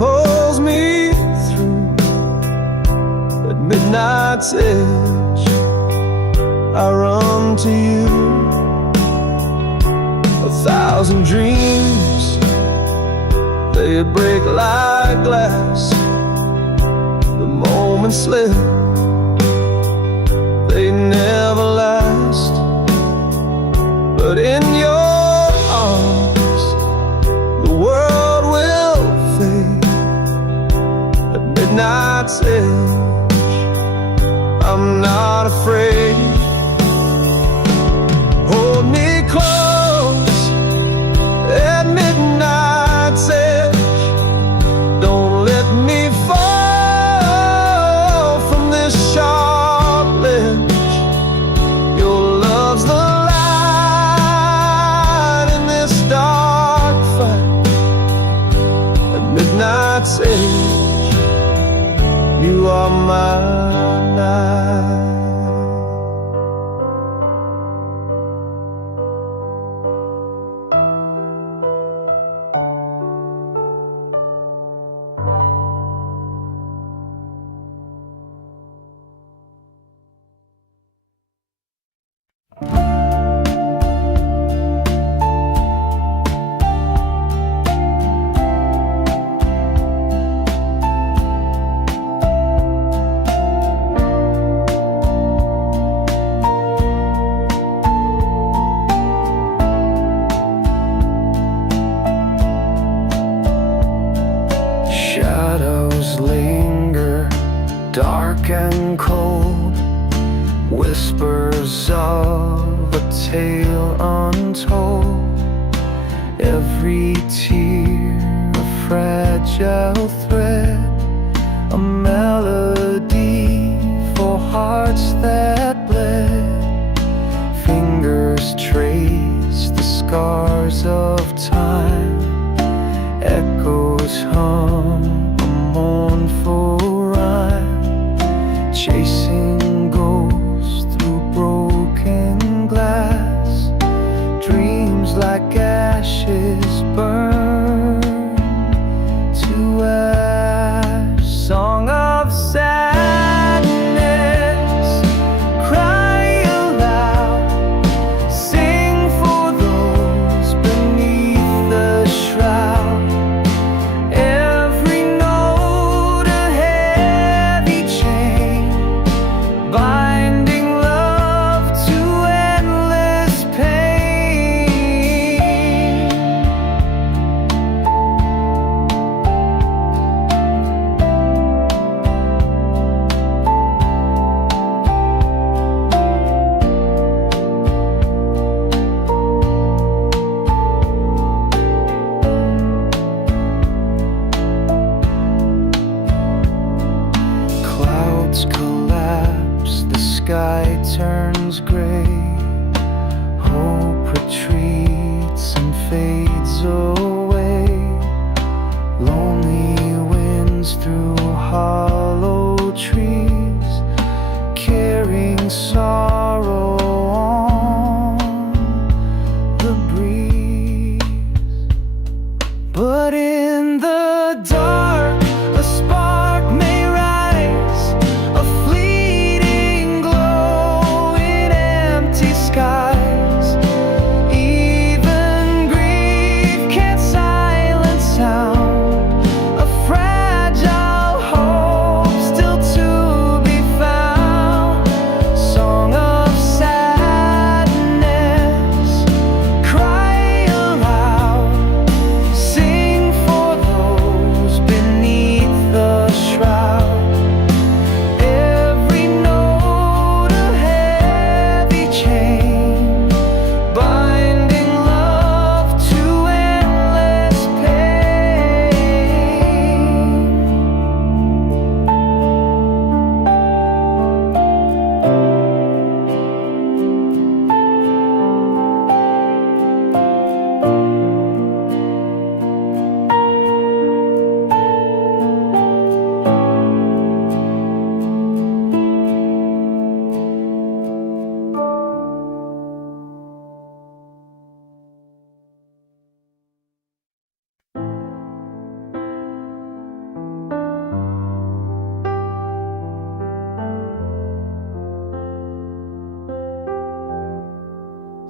pulls me through. At midnight's edge, I run to you. 1,000 dreams, they break like glass. The moments slip, they never last. But in your arms, the world will fade. At midnight's edge, I'm not afraid. Hold me close at midnight's edge. Don't let me fall from this sharp ledge. Your love's the light in this dark fight. At midnight's edge, you are my night. Shadows linger, dark and cold, whispers of a tale untold. Every tear a fragile thread, a melody for hearts that bled. Fingers trace the scars of time, echoes hum a mournful rhyme, chasing ghosts through broken glass. Dreams like ashes burn to ash. Song of sadness, cry aloud, sing for those beneath the shroud. Every note a heavy chain, binding love to endless pain. Clouds collapse, the sky turns gray. Hope retreats and fades away. Lonely winds through hollow trees, carrying sorrow on the breeze. But in the dark, a spark may rise, a fleeting glow in empty skies. Even grief can't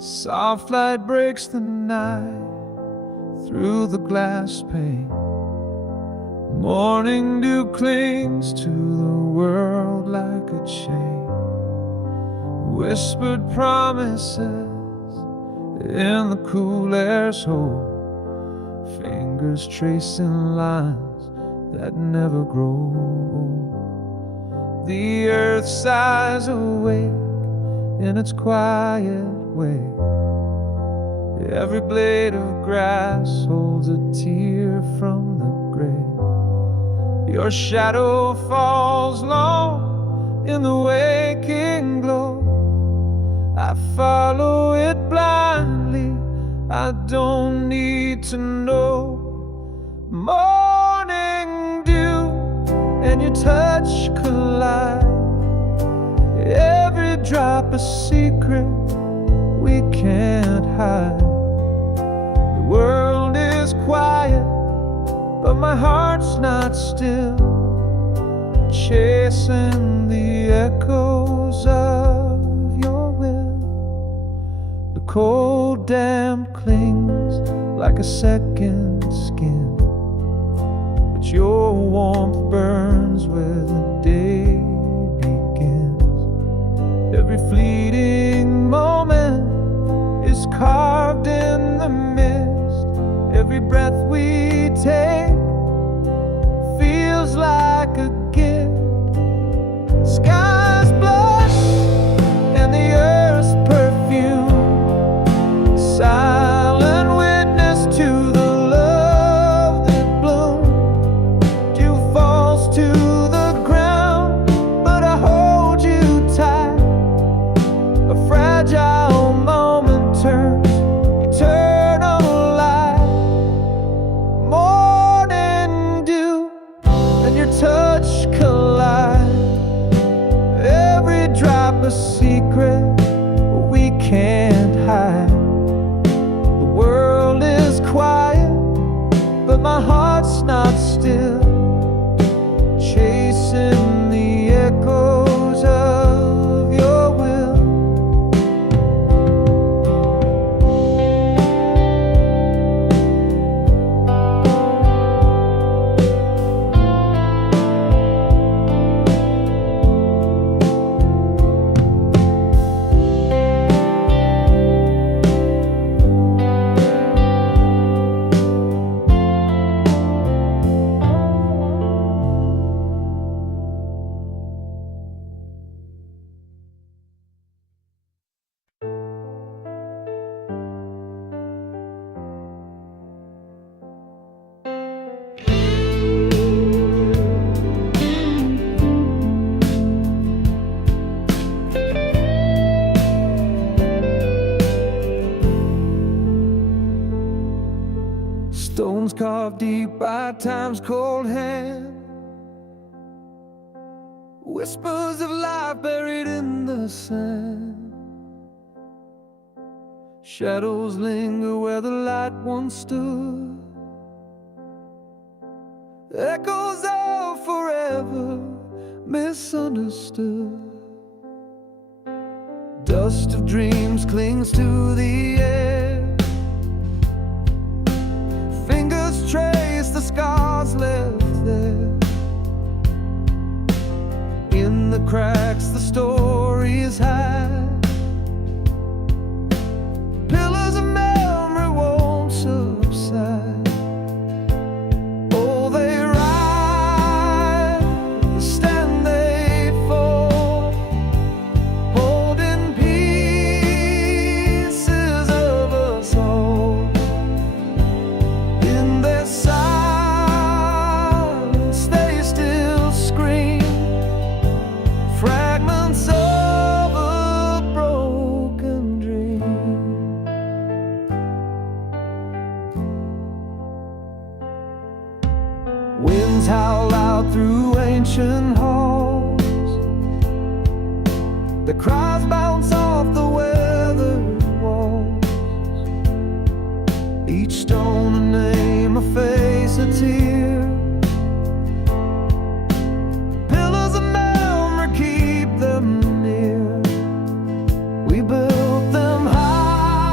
Soft light breaks the night through the glass pane. Morning dew clings to the world like a chain. Whispered promises in the cool air's hold. Fingers tracing lines that never grow old. The earth sighs awake in its quiet way. Every blade of grass holds a tear from the grave. Your shadow falls long in the waking glow. I follow it blindly, I don't need to know. Morning dew and your touch collide. Every drop a secret we can't hide. The world is quiet, but my heart's not still, chasing the echoes of your will. The cold damp clings like a second skin, but your warmth burns where the day begins. Every fleeting moment is carved in the mist. Every breath we take feels like a gift. Skies blush and the earth's perfume, silent witness to the love that bloomed. Dew falls to the ground, but I hold you tight. A fragile moment turns eternal light. Morning dew and your touch collide. Every drop a secret we can't hide. The world is quiet, but my heart's not still, chasing the echoes of your will. Stones carved deep by time's cold hand. Whispers of life buried in the sand. Shadows linger where the light once stood. Echoes of forever misunderstood. Dust of dreams clings to the air. Fingers trace the scars left there. In the cracks the stories hide. Pillars of memory won't subside. Oh, they rise, stand they fall, holding pieces of us all. In their silence they still scream, fragments of a broken dream. Winds howl out through ancient halls. The cries bounce off the weathered walls. Each stone a name, a face, a tear. Pillars of memory, keep them near. We built them high.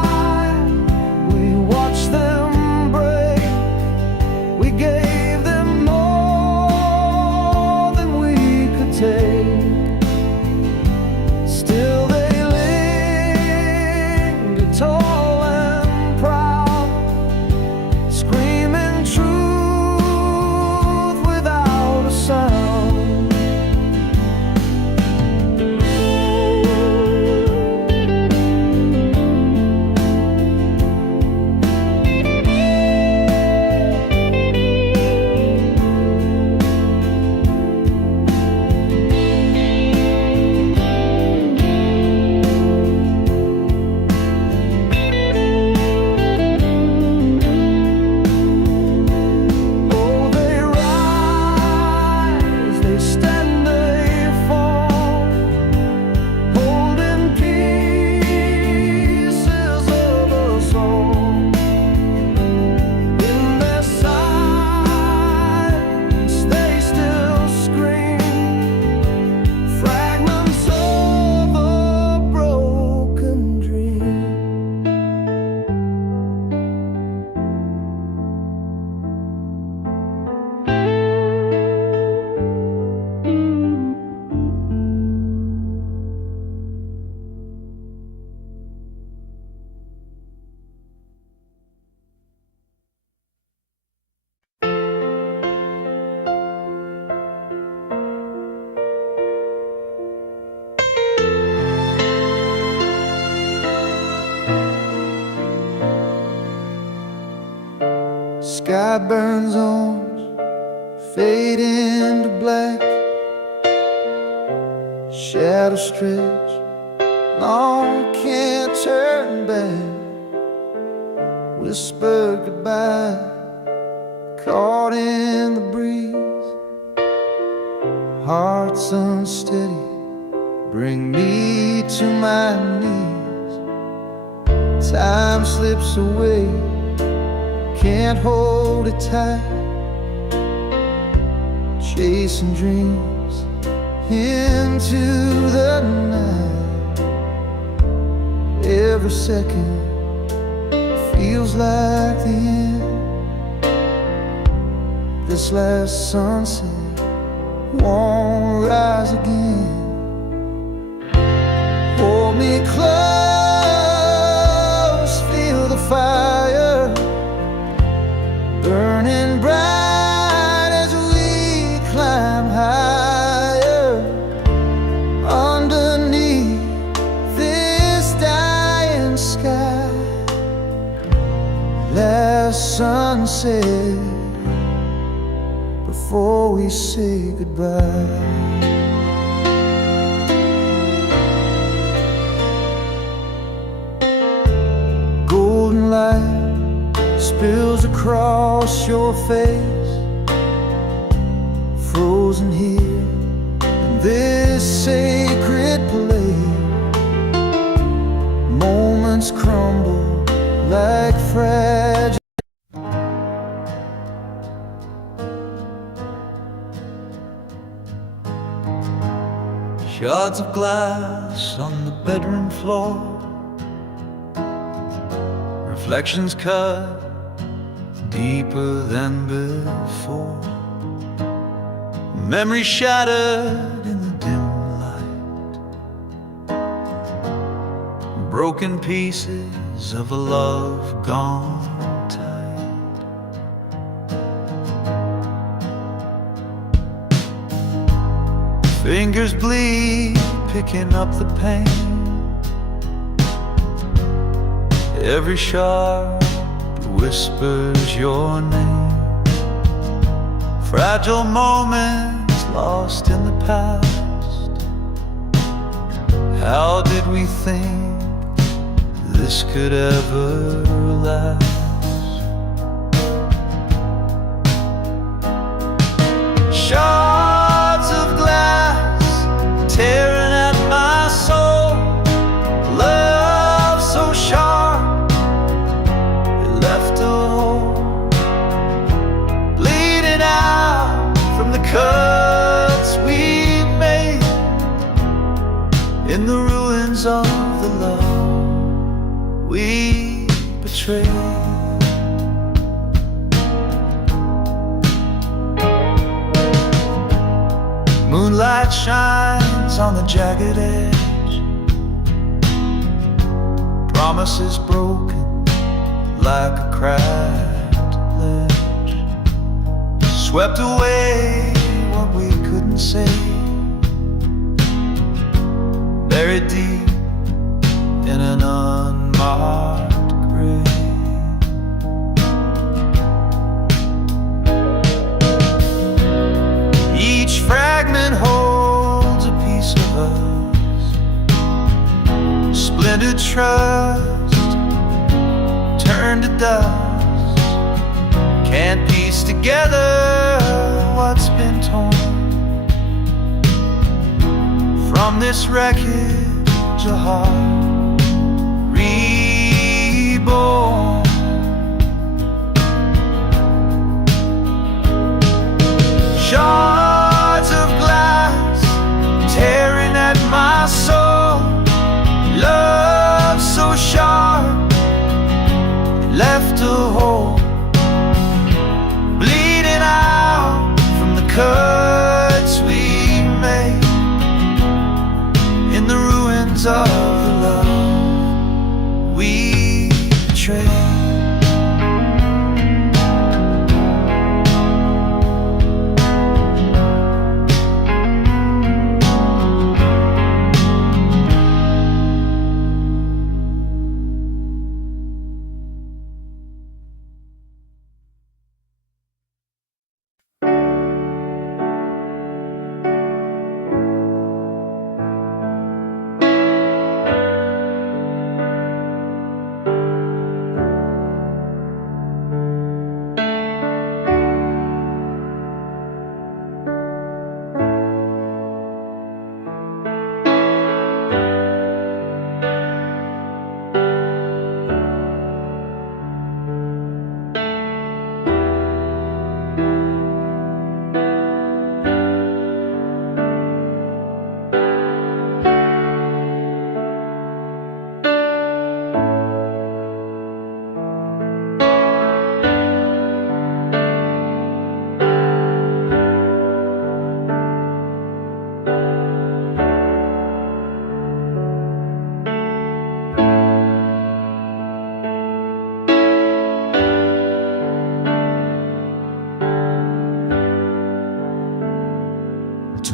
sky burns orange, fade into black. Shadows stretch, long can't turn back. Whisper goodbye, caught in the breeze. Hearts unsteady, bring me to my knees. Time slips away, can't hold it tight. Chasing dreams into the night. Every second feels like the end. This last sunset won't rise again. Hold me close, feel the fire burning bright as we climb higher. Underneath this dying sky, last sunset before we say goodbye. Golden light spills across your face, frozen here in this sacred place. Moments crumble like fragile. Shards of glass on the bedroom floor, reflections cut deeper than before. Memory shattered in the dim light, broken pieces of a love gone tight. Fingers bleed, picking up the pain. Every shard whispers your name. Fragile moments lost in the past. How did we think this could ever last? Shards of glass tearing at my soul. Love so sharp, it left a hole, bleeding out from the cuts we made in the ruins of the love we betrayed. Moonlight shines on the jagged edge, promises broken like a cracked ledge. Swept away what we couldn't say, buried deep in an unmarked grave. Each fragment holds a piece of us, splintered trust turned to dust. Can't piece together what's been torn from this wreckage, a heart reborn. Shards of glass tearing at my soul. Love so sharp, it left a hole, bleeding out from the cuts we made in the ruins of the love we betrayed.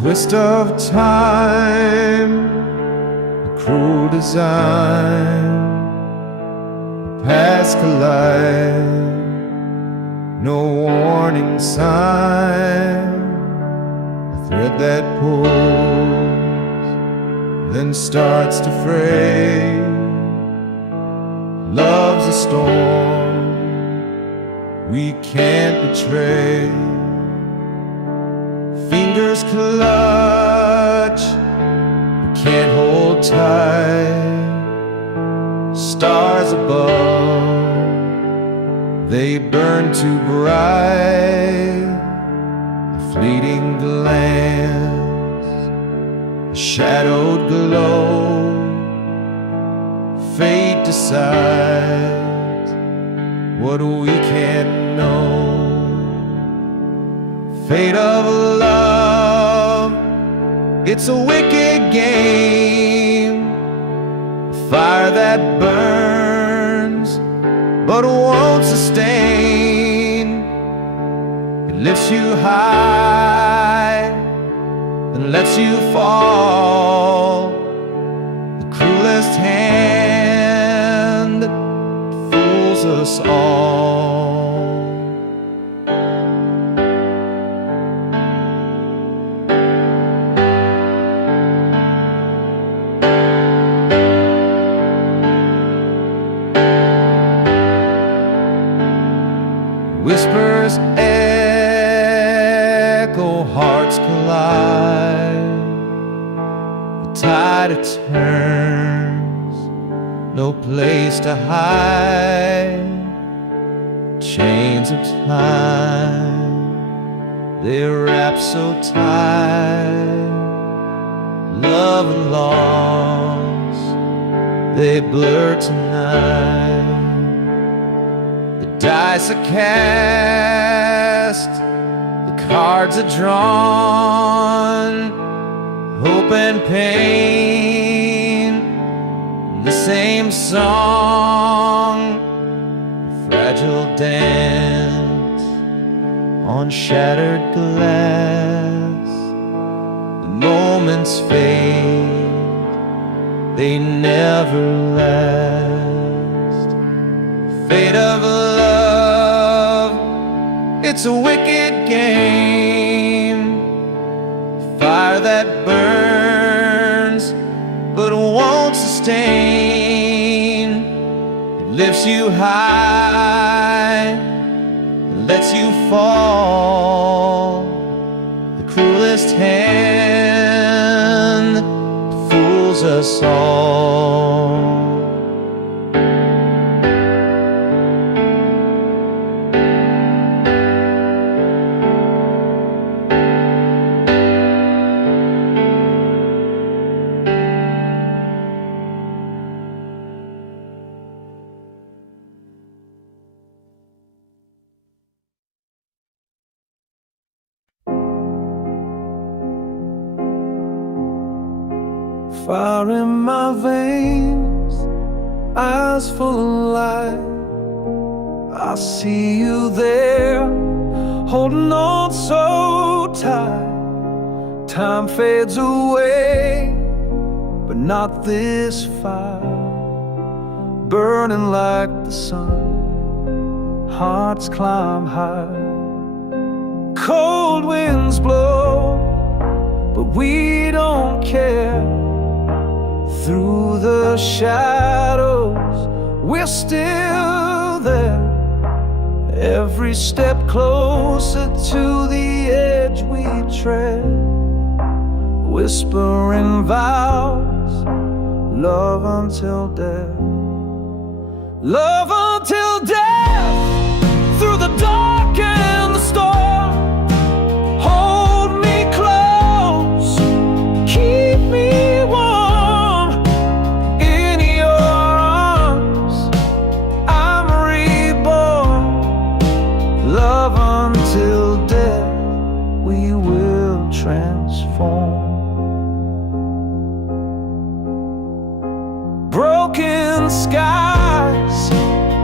twist of time, a cruel design, past collide, no warning sign, a thread that pulls, then starts to fray. Love's a storm we can't betray. Fingers clutch, we can't hold tight. Stars above, they burn too bright. A fleeting glance, a shadowed glow. Fate decides what we can't know. Fate of love, it's a wicked game. Fire that burns but won't sustain. It lifts you high and lets you fall. The cruelest hand that fools us all. Whispers echo, hearts collide. The tide it turns, no place to hide. Chains of time, they wrap so tight. Love and loss, they blur tonight. Dice are cast, the cards are drawn. Hope and pain, the same song. A fragile dance on shattered glass. The moments fade, they never last. Fate of love, it's a wicked game. Fire that burns but won't sustain. It lifts you high, it lets you fall. The cruelest hand that fools us all. Fire in my veins, eyes full of light. I see you there, holding on so tight. Time fades away, but not this fire. Burning like the sun, hearts climb high. Cold winds blow, but we don't care. Through the shadows, we're still there. Every step closer to the edge we tread. Whispering vows, love until death. Love until death, through the dark and the storm. Hold me close, keep me warm. Broken skies,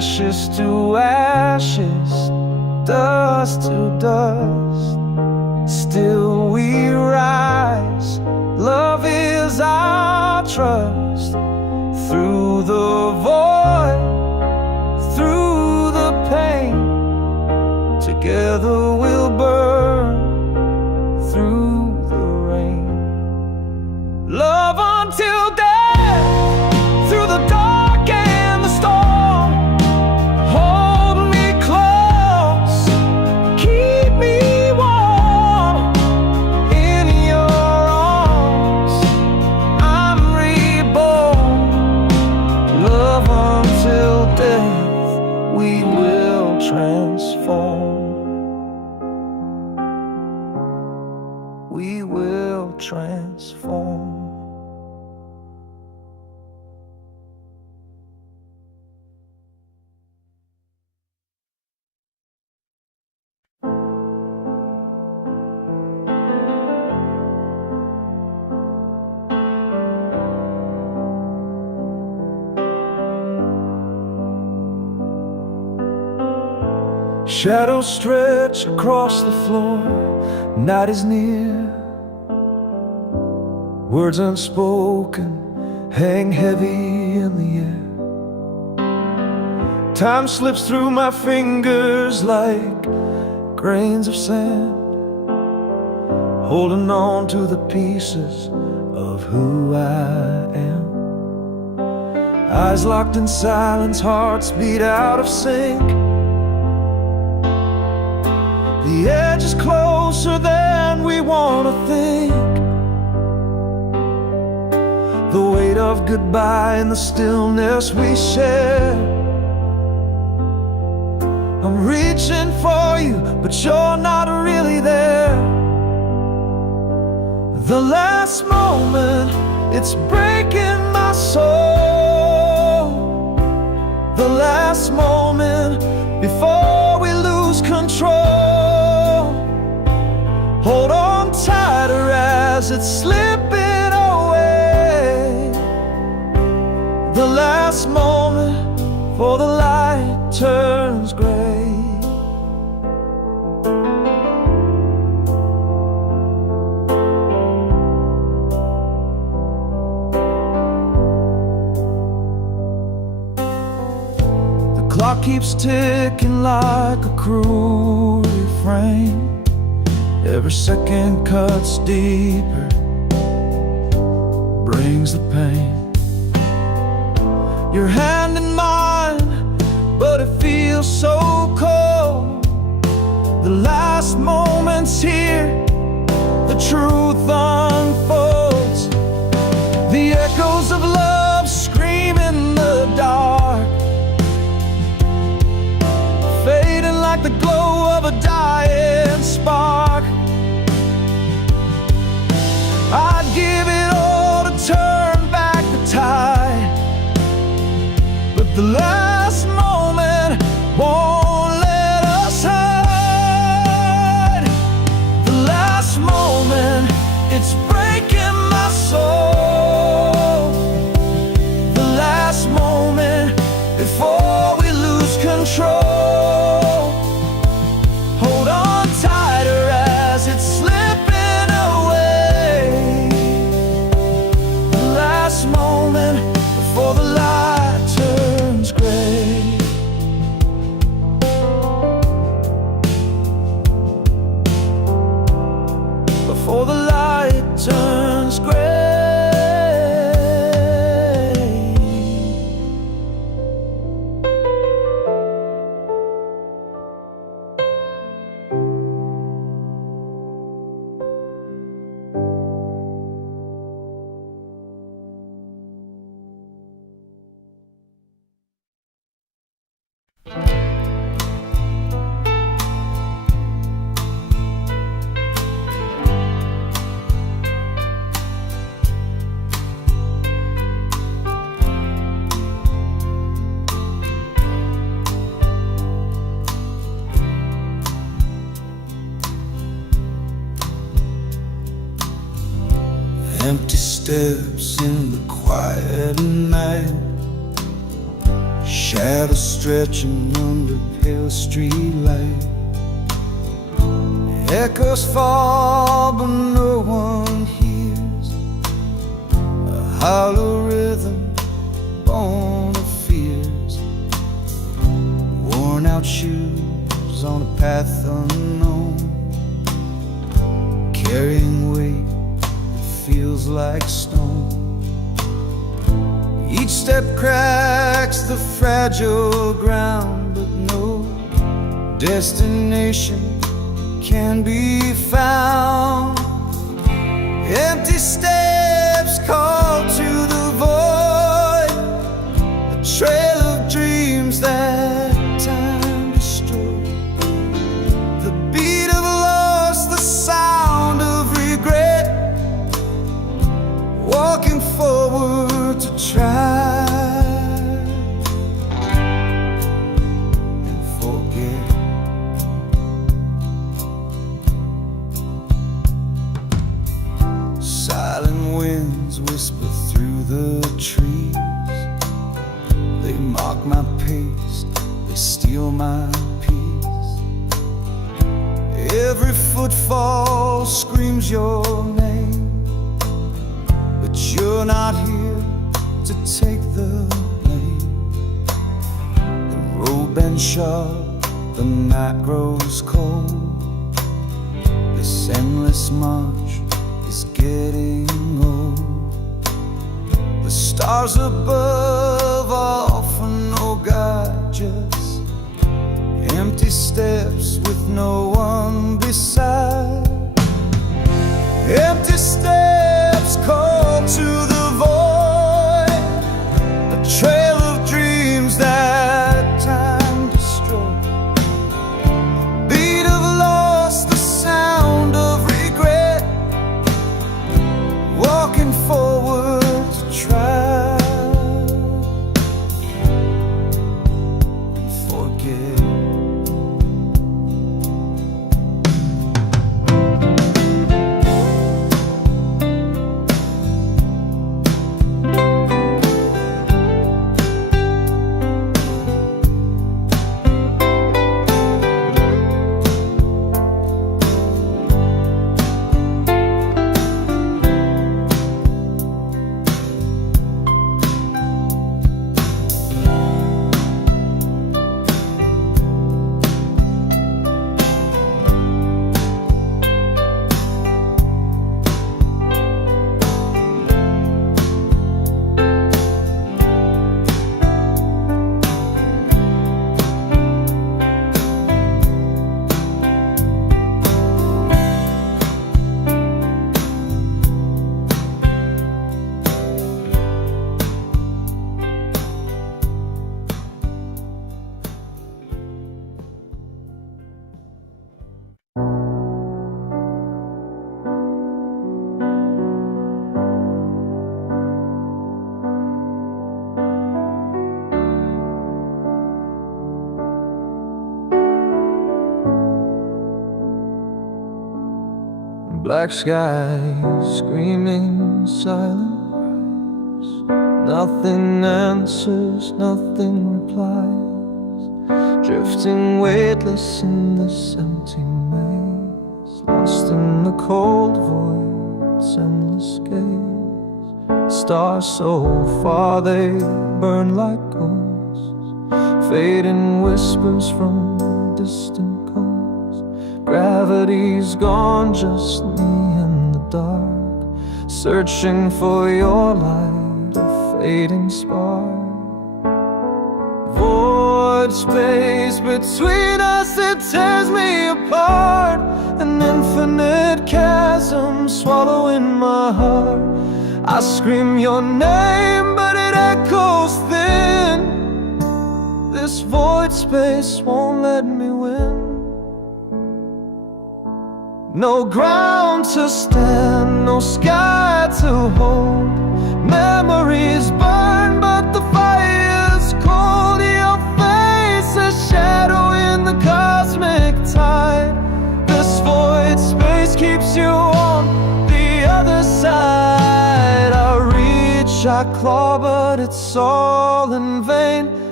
ashes to ashes, dust to dust. Still we rise, love is our trust. Through the void, through the pain, together we'll burn through the rain. Love until death, through the dark and the storm. Hold me close, keep me warm in your arms. I'm reborn. Love until death, we will transform. We will transform. Shadows stretch across the floor, night is near. Words unspoken hang heavy in the air. Time slips through my fingers like grains of sand, holding on to the pieces of who I am. Eyes locked in silence, hearts beat out of sync. The edge is closer than we want to think. The weight of goodbye in the stillness we share. I'm reaching for you, but you're not really there. The last moment, it's breaking my soul. The last moment before we lose control. Hold on tighter as it's slipping away. The last moment before the light turns gray. The clock keeps ticking like a cruel refrain. Every second cuts deeper, brings the pain. Your hand in mine, but it feels so cold. The last moment's here, the truth unfolds. The echoes of love scream in the dark, fading like the glow of a dying spark. I'd give it all to turn back the tide, but the last moment won't let us hide. The last moment, it's breaking my soul. The last moment before we lose control. Hold on tighter as it's slipping away. The last moment before the light turns gray. Before the light turns gray. Empty steps in the quiet night, shadows stretching under pale streetlight. Echoes fall but no one hears, a hollow rhythm born of fears. Worn out shoes on a path unknown, carrying weight that feels like stone. Each step cracks the fragile ground, but no destination can be found. Empty steps call to the void, a trail of dreams that time destroyed. The beat of loss, the sound of regret, walking forward to try and forget. Silent winds whisper through the trees. They mock my pace, they steal my peace. Every footfall screams your name, but you're not here to take the blame. The road bends sharp, the night grows cold. This endless march is getting old. The stars above offer no guide, just empty steps with no one beside. Empty steps call to the void, a trail of dreams that time destroyed. Beat of loss, the sound of regret, walking forward to try and forget. Black sky, screaming silent cries. Nothing answers, nothing replies. Drifting weightless in this empty maze, lost in the cold void's endless gaze. Stars so far they burn like ghosts, fading whispers from distant coasts. Gravity's gone, just me in the dark, searching for your light, a fading spark. Void space between us, it tears me apart. An infinite chasm swallowing my heart. I scream your name, but it echoes thin. This void space won't let me win. No ground to stand, no sky to hold. Memories burn, but the fire's cold. Your face, a shadow in the cosmic tide. This void space keeps you on the other side. I reach, I claw, but it's all in vain.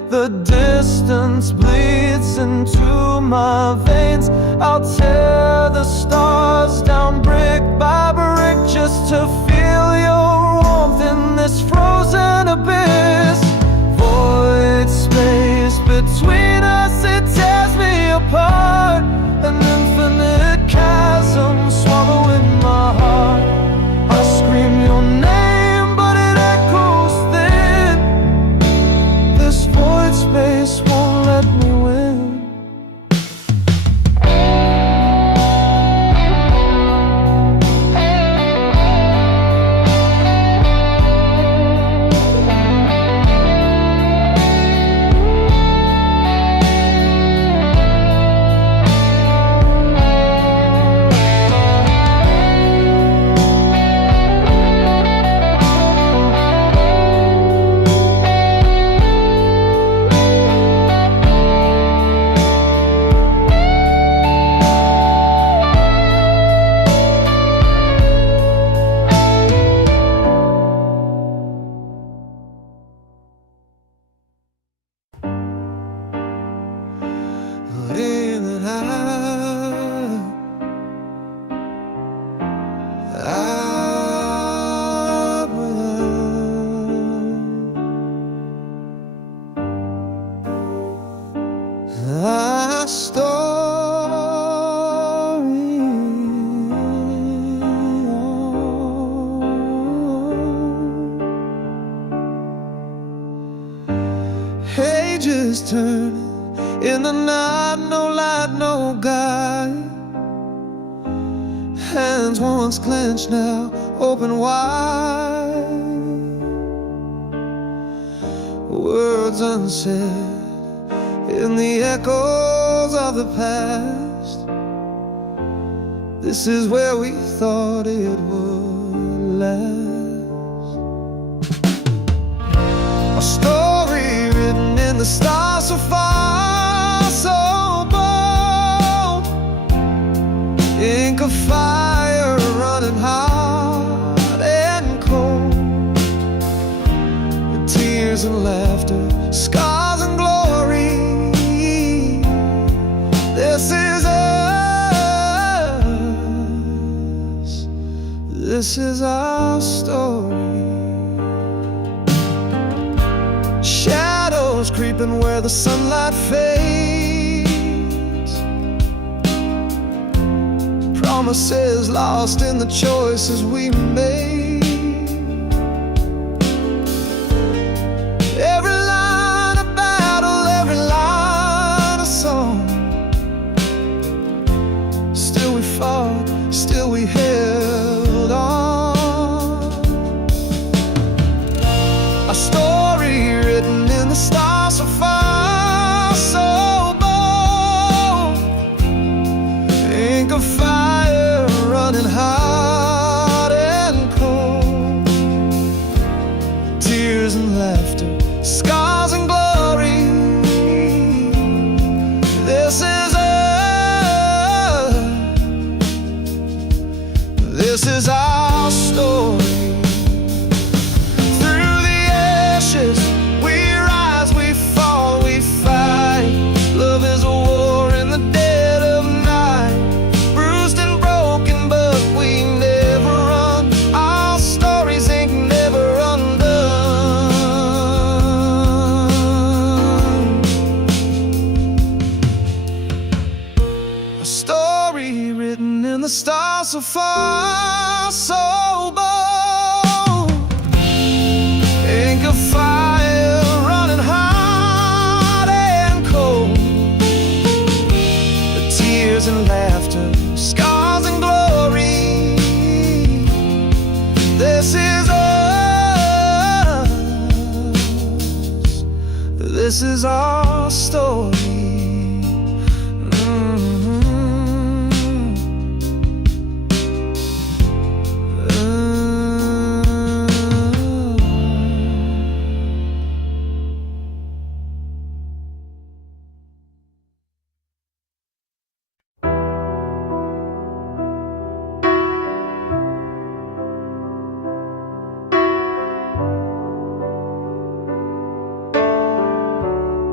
The distance bleeds into my veins. I'll tear the stars down brick by brick just to feel your warmth in this frozen abyss. Void space between us, it tears me apart. An infinite chasm swallowing my heart. I scream your name, but it echoes thin. This void space won't let me win. Pages turning in the night, no light, no guide. Hands once clenched, now open wide. Words unsaid in the echoes of the past. This is where we thought it would last. A story written in the stars so far, so bold. Ink of fire running hot and cold. With tears and laughter, scars and glory. This is us. This is our story. Shadows creeping where the sunlight fades. Promises lost in the choices we made. Every line a battle, every line a song. Still we fought, still we held on. A story written in the stars so far, so bold. Ink of fire running hot and cold. Tears and laughter, scars and glory. This is us. This is our story. We rise, we fall, we fight. Love is a war in the dead of night. Bruised and broken, but we never run. Our stories ain't never undone. A story written in the stars so far, so bold. Ink of fire running hot and cold. The tears and laughter, scars and glory. This is us. This is our story.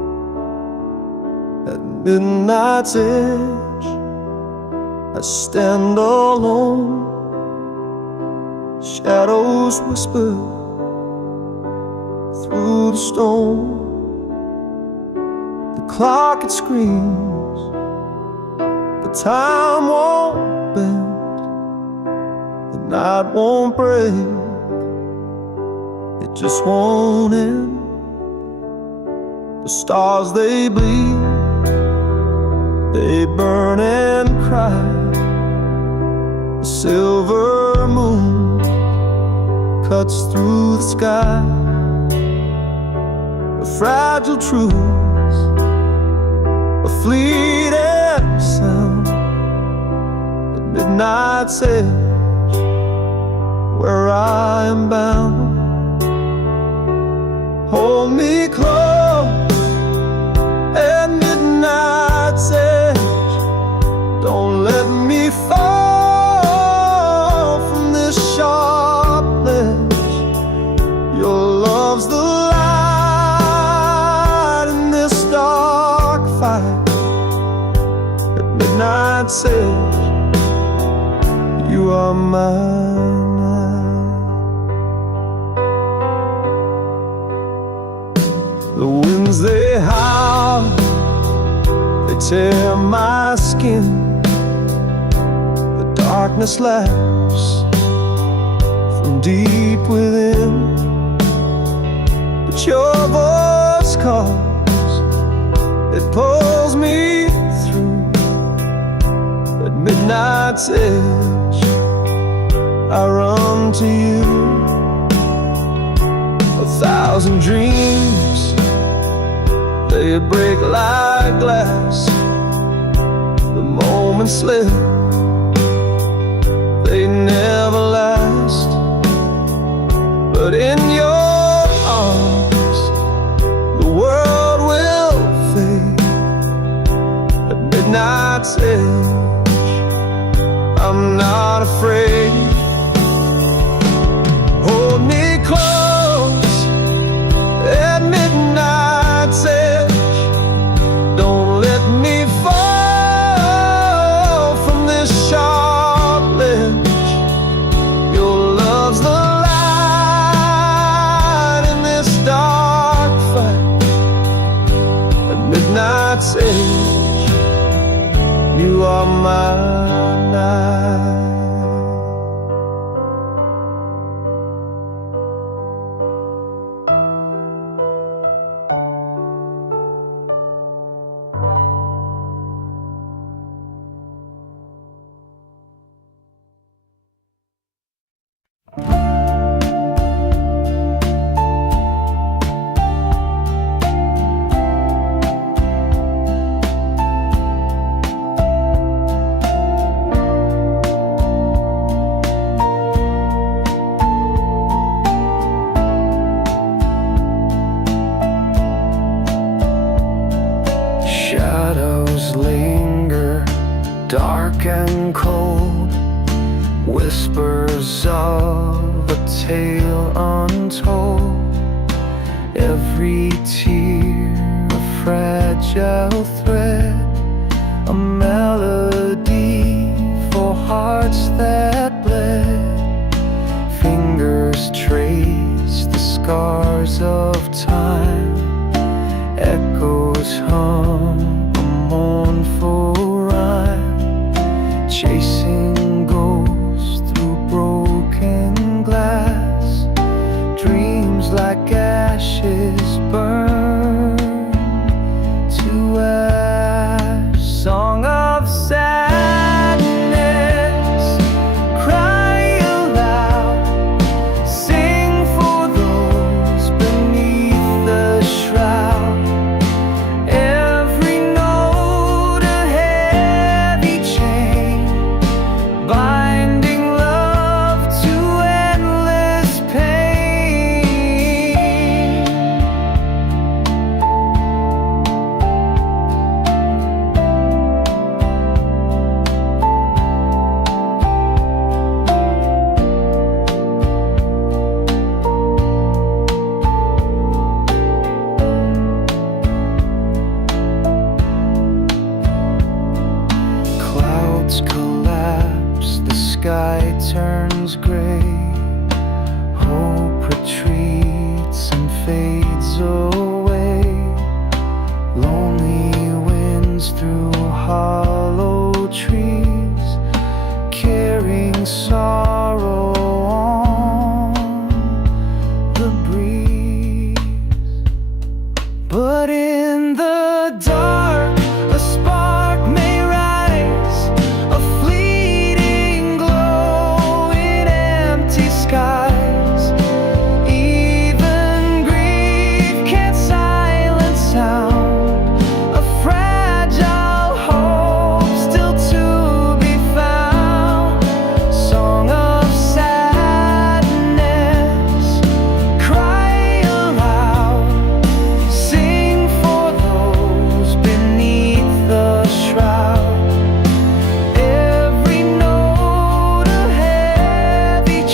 midnight's edge, I stand alone. Shadows whisper through the stone. The clock, it screams, but time won't bend. The night won't break, it just won't end. The stars, they bleed, they burn and cry. The silver moon cuts through the sky. A fragile truth, a fleeting sound at midnight's edge, where I am bound. Hold me close at midnight's edge. Don't let me fall from this sharp ledge. Your love's the light in this dark fight. At midnight's edge, you are mine. The winds, they howl, they tear my skin. The darkness laughs from deep within. But your voice calls, it pulls me through. At midnight's edge, I run to you. 1,000 dreams, they break like glass. The moments slip, they never last. But in your arms, the world will fade. At midnight's edge, I'm not afraid. Hold me close at midnight's edge. Don't let me fall from this sharp ledge. Your love's the light in this dark fight. At midnight's edge, you are my night. Shadows linger, dark and cold, whispers of a tale untold. Every tear a fragile thread, a melody for hearts that bled. Fingers trace the scars of time, echoes hum a mournful rhyme, chasing ghosts through broken glass. Dreams like ashes burn to ash. Song of sadness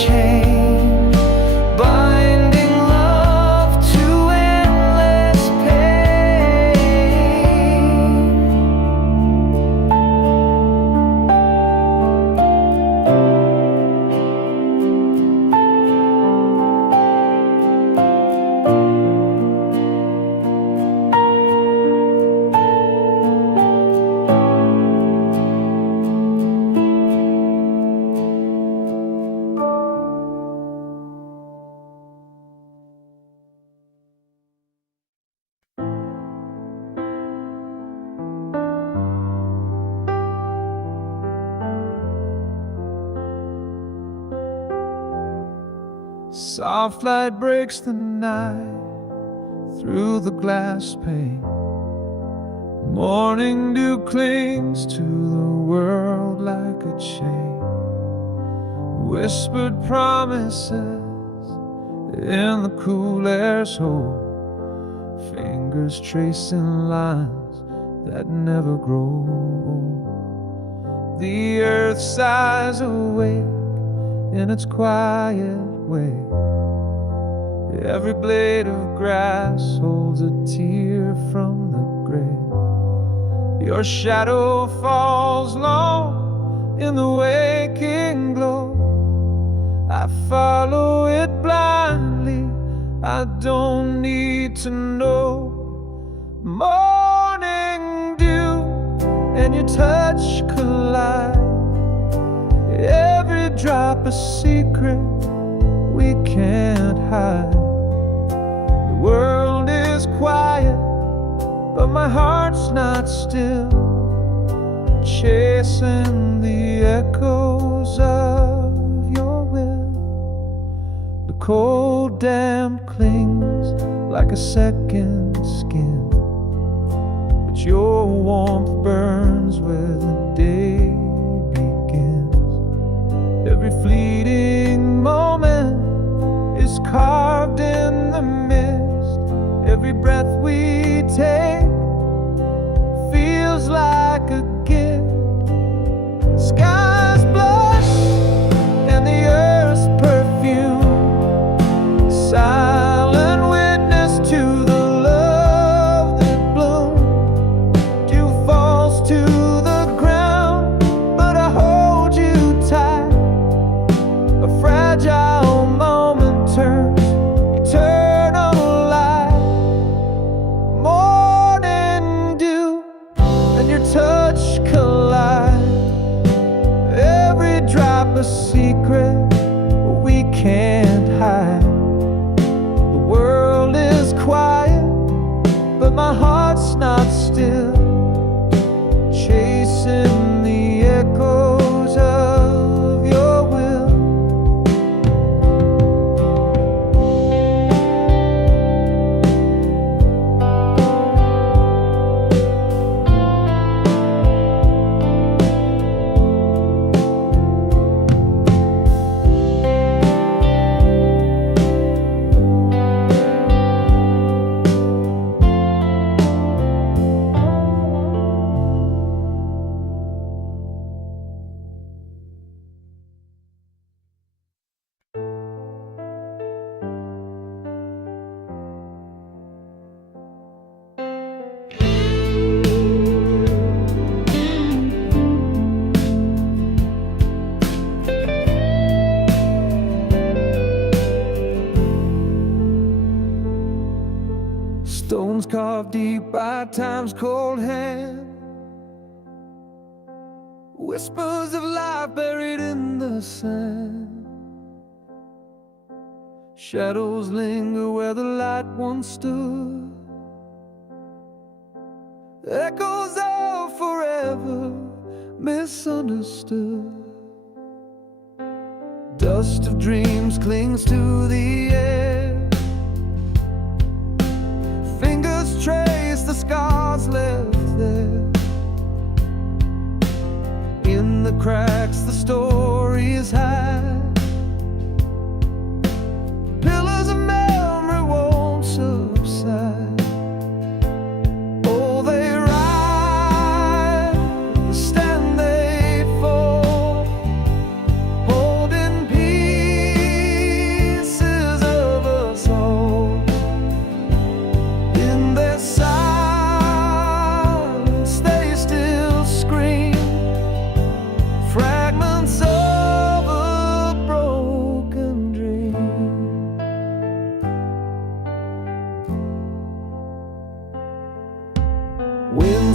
chain, binding love to endless pain. Soft light breaks the night through the glass pane. Morning dew clings to the world like a chain. Whispered promises in the cool air's hold. Fingers tracing lines that never grow old. The earth sighs awake in its quiet way. Every blade of grass holds a tear from the grave. Your shadow falls long in the waking glow. I follow it blindly, I don't need to know. Morning dew and your touch collide. Every drop a secret we can't hide. The world is quiet, but my heart's not still, chasing the echoes of your will. The cold damp clings like a second skin, but your warmth burns where the day begins. Every fleeting moment is carved in the mist. Every breath we take feels like a gift. Skies blush and the earth's perfume, silent witness to the love that bloomed. Dew falls to the ground, but I hold you tight. A fragile moment turns eternal light. Morning dew and your touch collide. Every drop a secret we can't hide. The world is quiet, but my heart's not still, chasing the echoes of your will. Stones carved deep by time's cold hand, whispers of life buried in the sand. Shadows linger where the light once stood, echoes of forever misunderstood. Dust of dreams clings to the air, fingers trace the scars left there. In the cracks the stories hide, pillars of memory won't subside. Oh, they rise, stand they fall, holding peace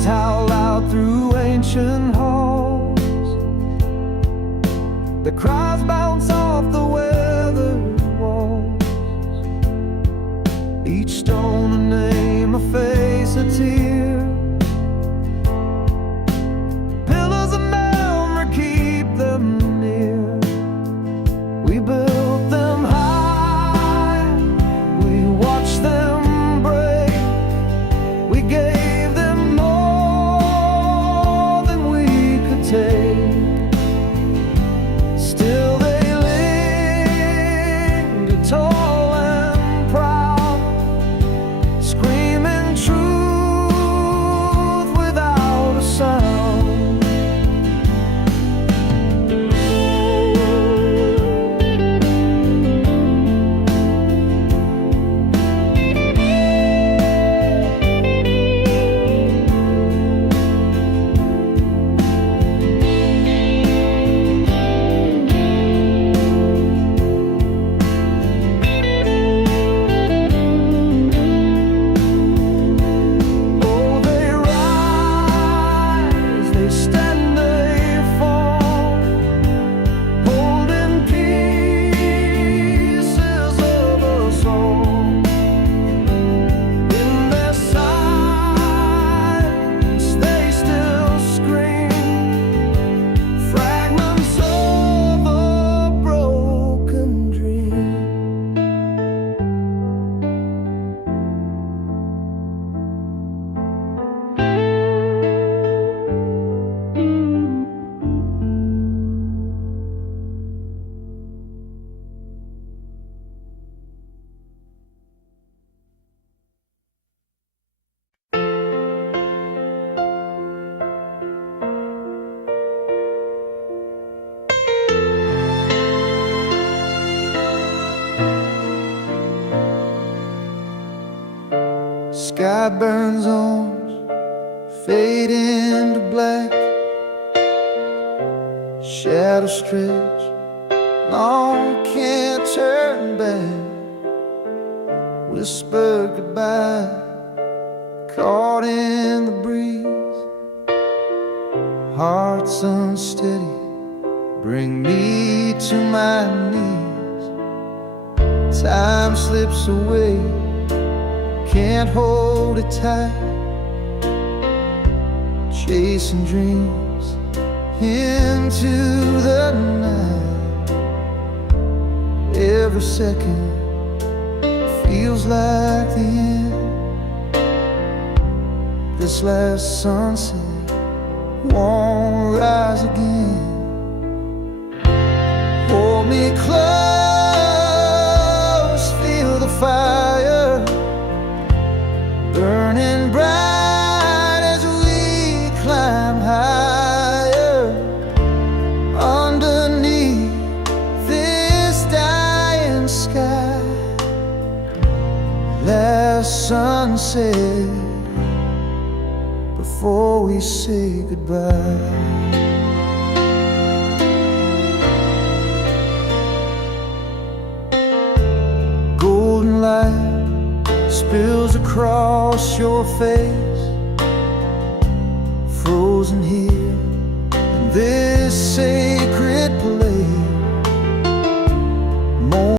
howl out through ancient halls. The cries bounce off the weathered walls. Each stone a name, a face, a tear. Pillars of memory keep them near. We built them high, we watched them break. We gave them more than we could take. Still they linger tall and proud, screaming truth without a sound. Oh, they rise, they stand, they fall, holding pieces of us all. In their silence, they still scream, fragments of a broken dream. Sky burns orange, fade into black. Shadows stretch, long can't turn back. Whisper goodbye, caught in the breeze. Hearts unsteady, bring me to my knees. Time slips away, can't hold it tight. Chasing dreams into the night. Every second feels like the end. This last sunset won't rise again. Hold me close, feel the fire burning bright as we climb higher. Underneath this dying sky, last sunset before we say goodbye. Golden light spills across your face, frozen here in this sacred place.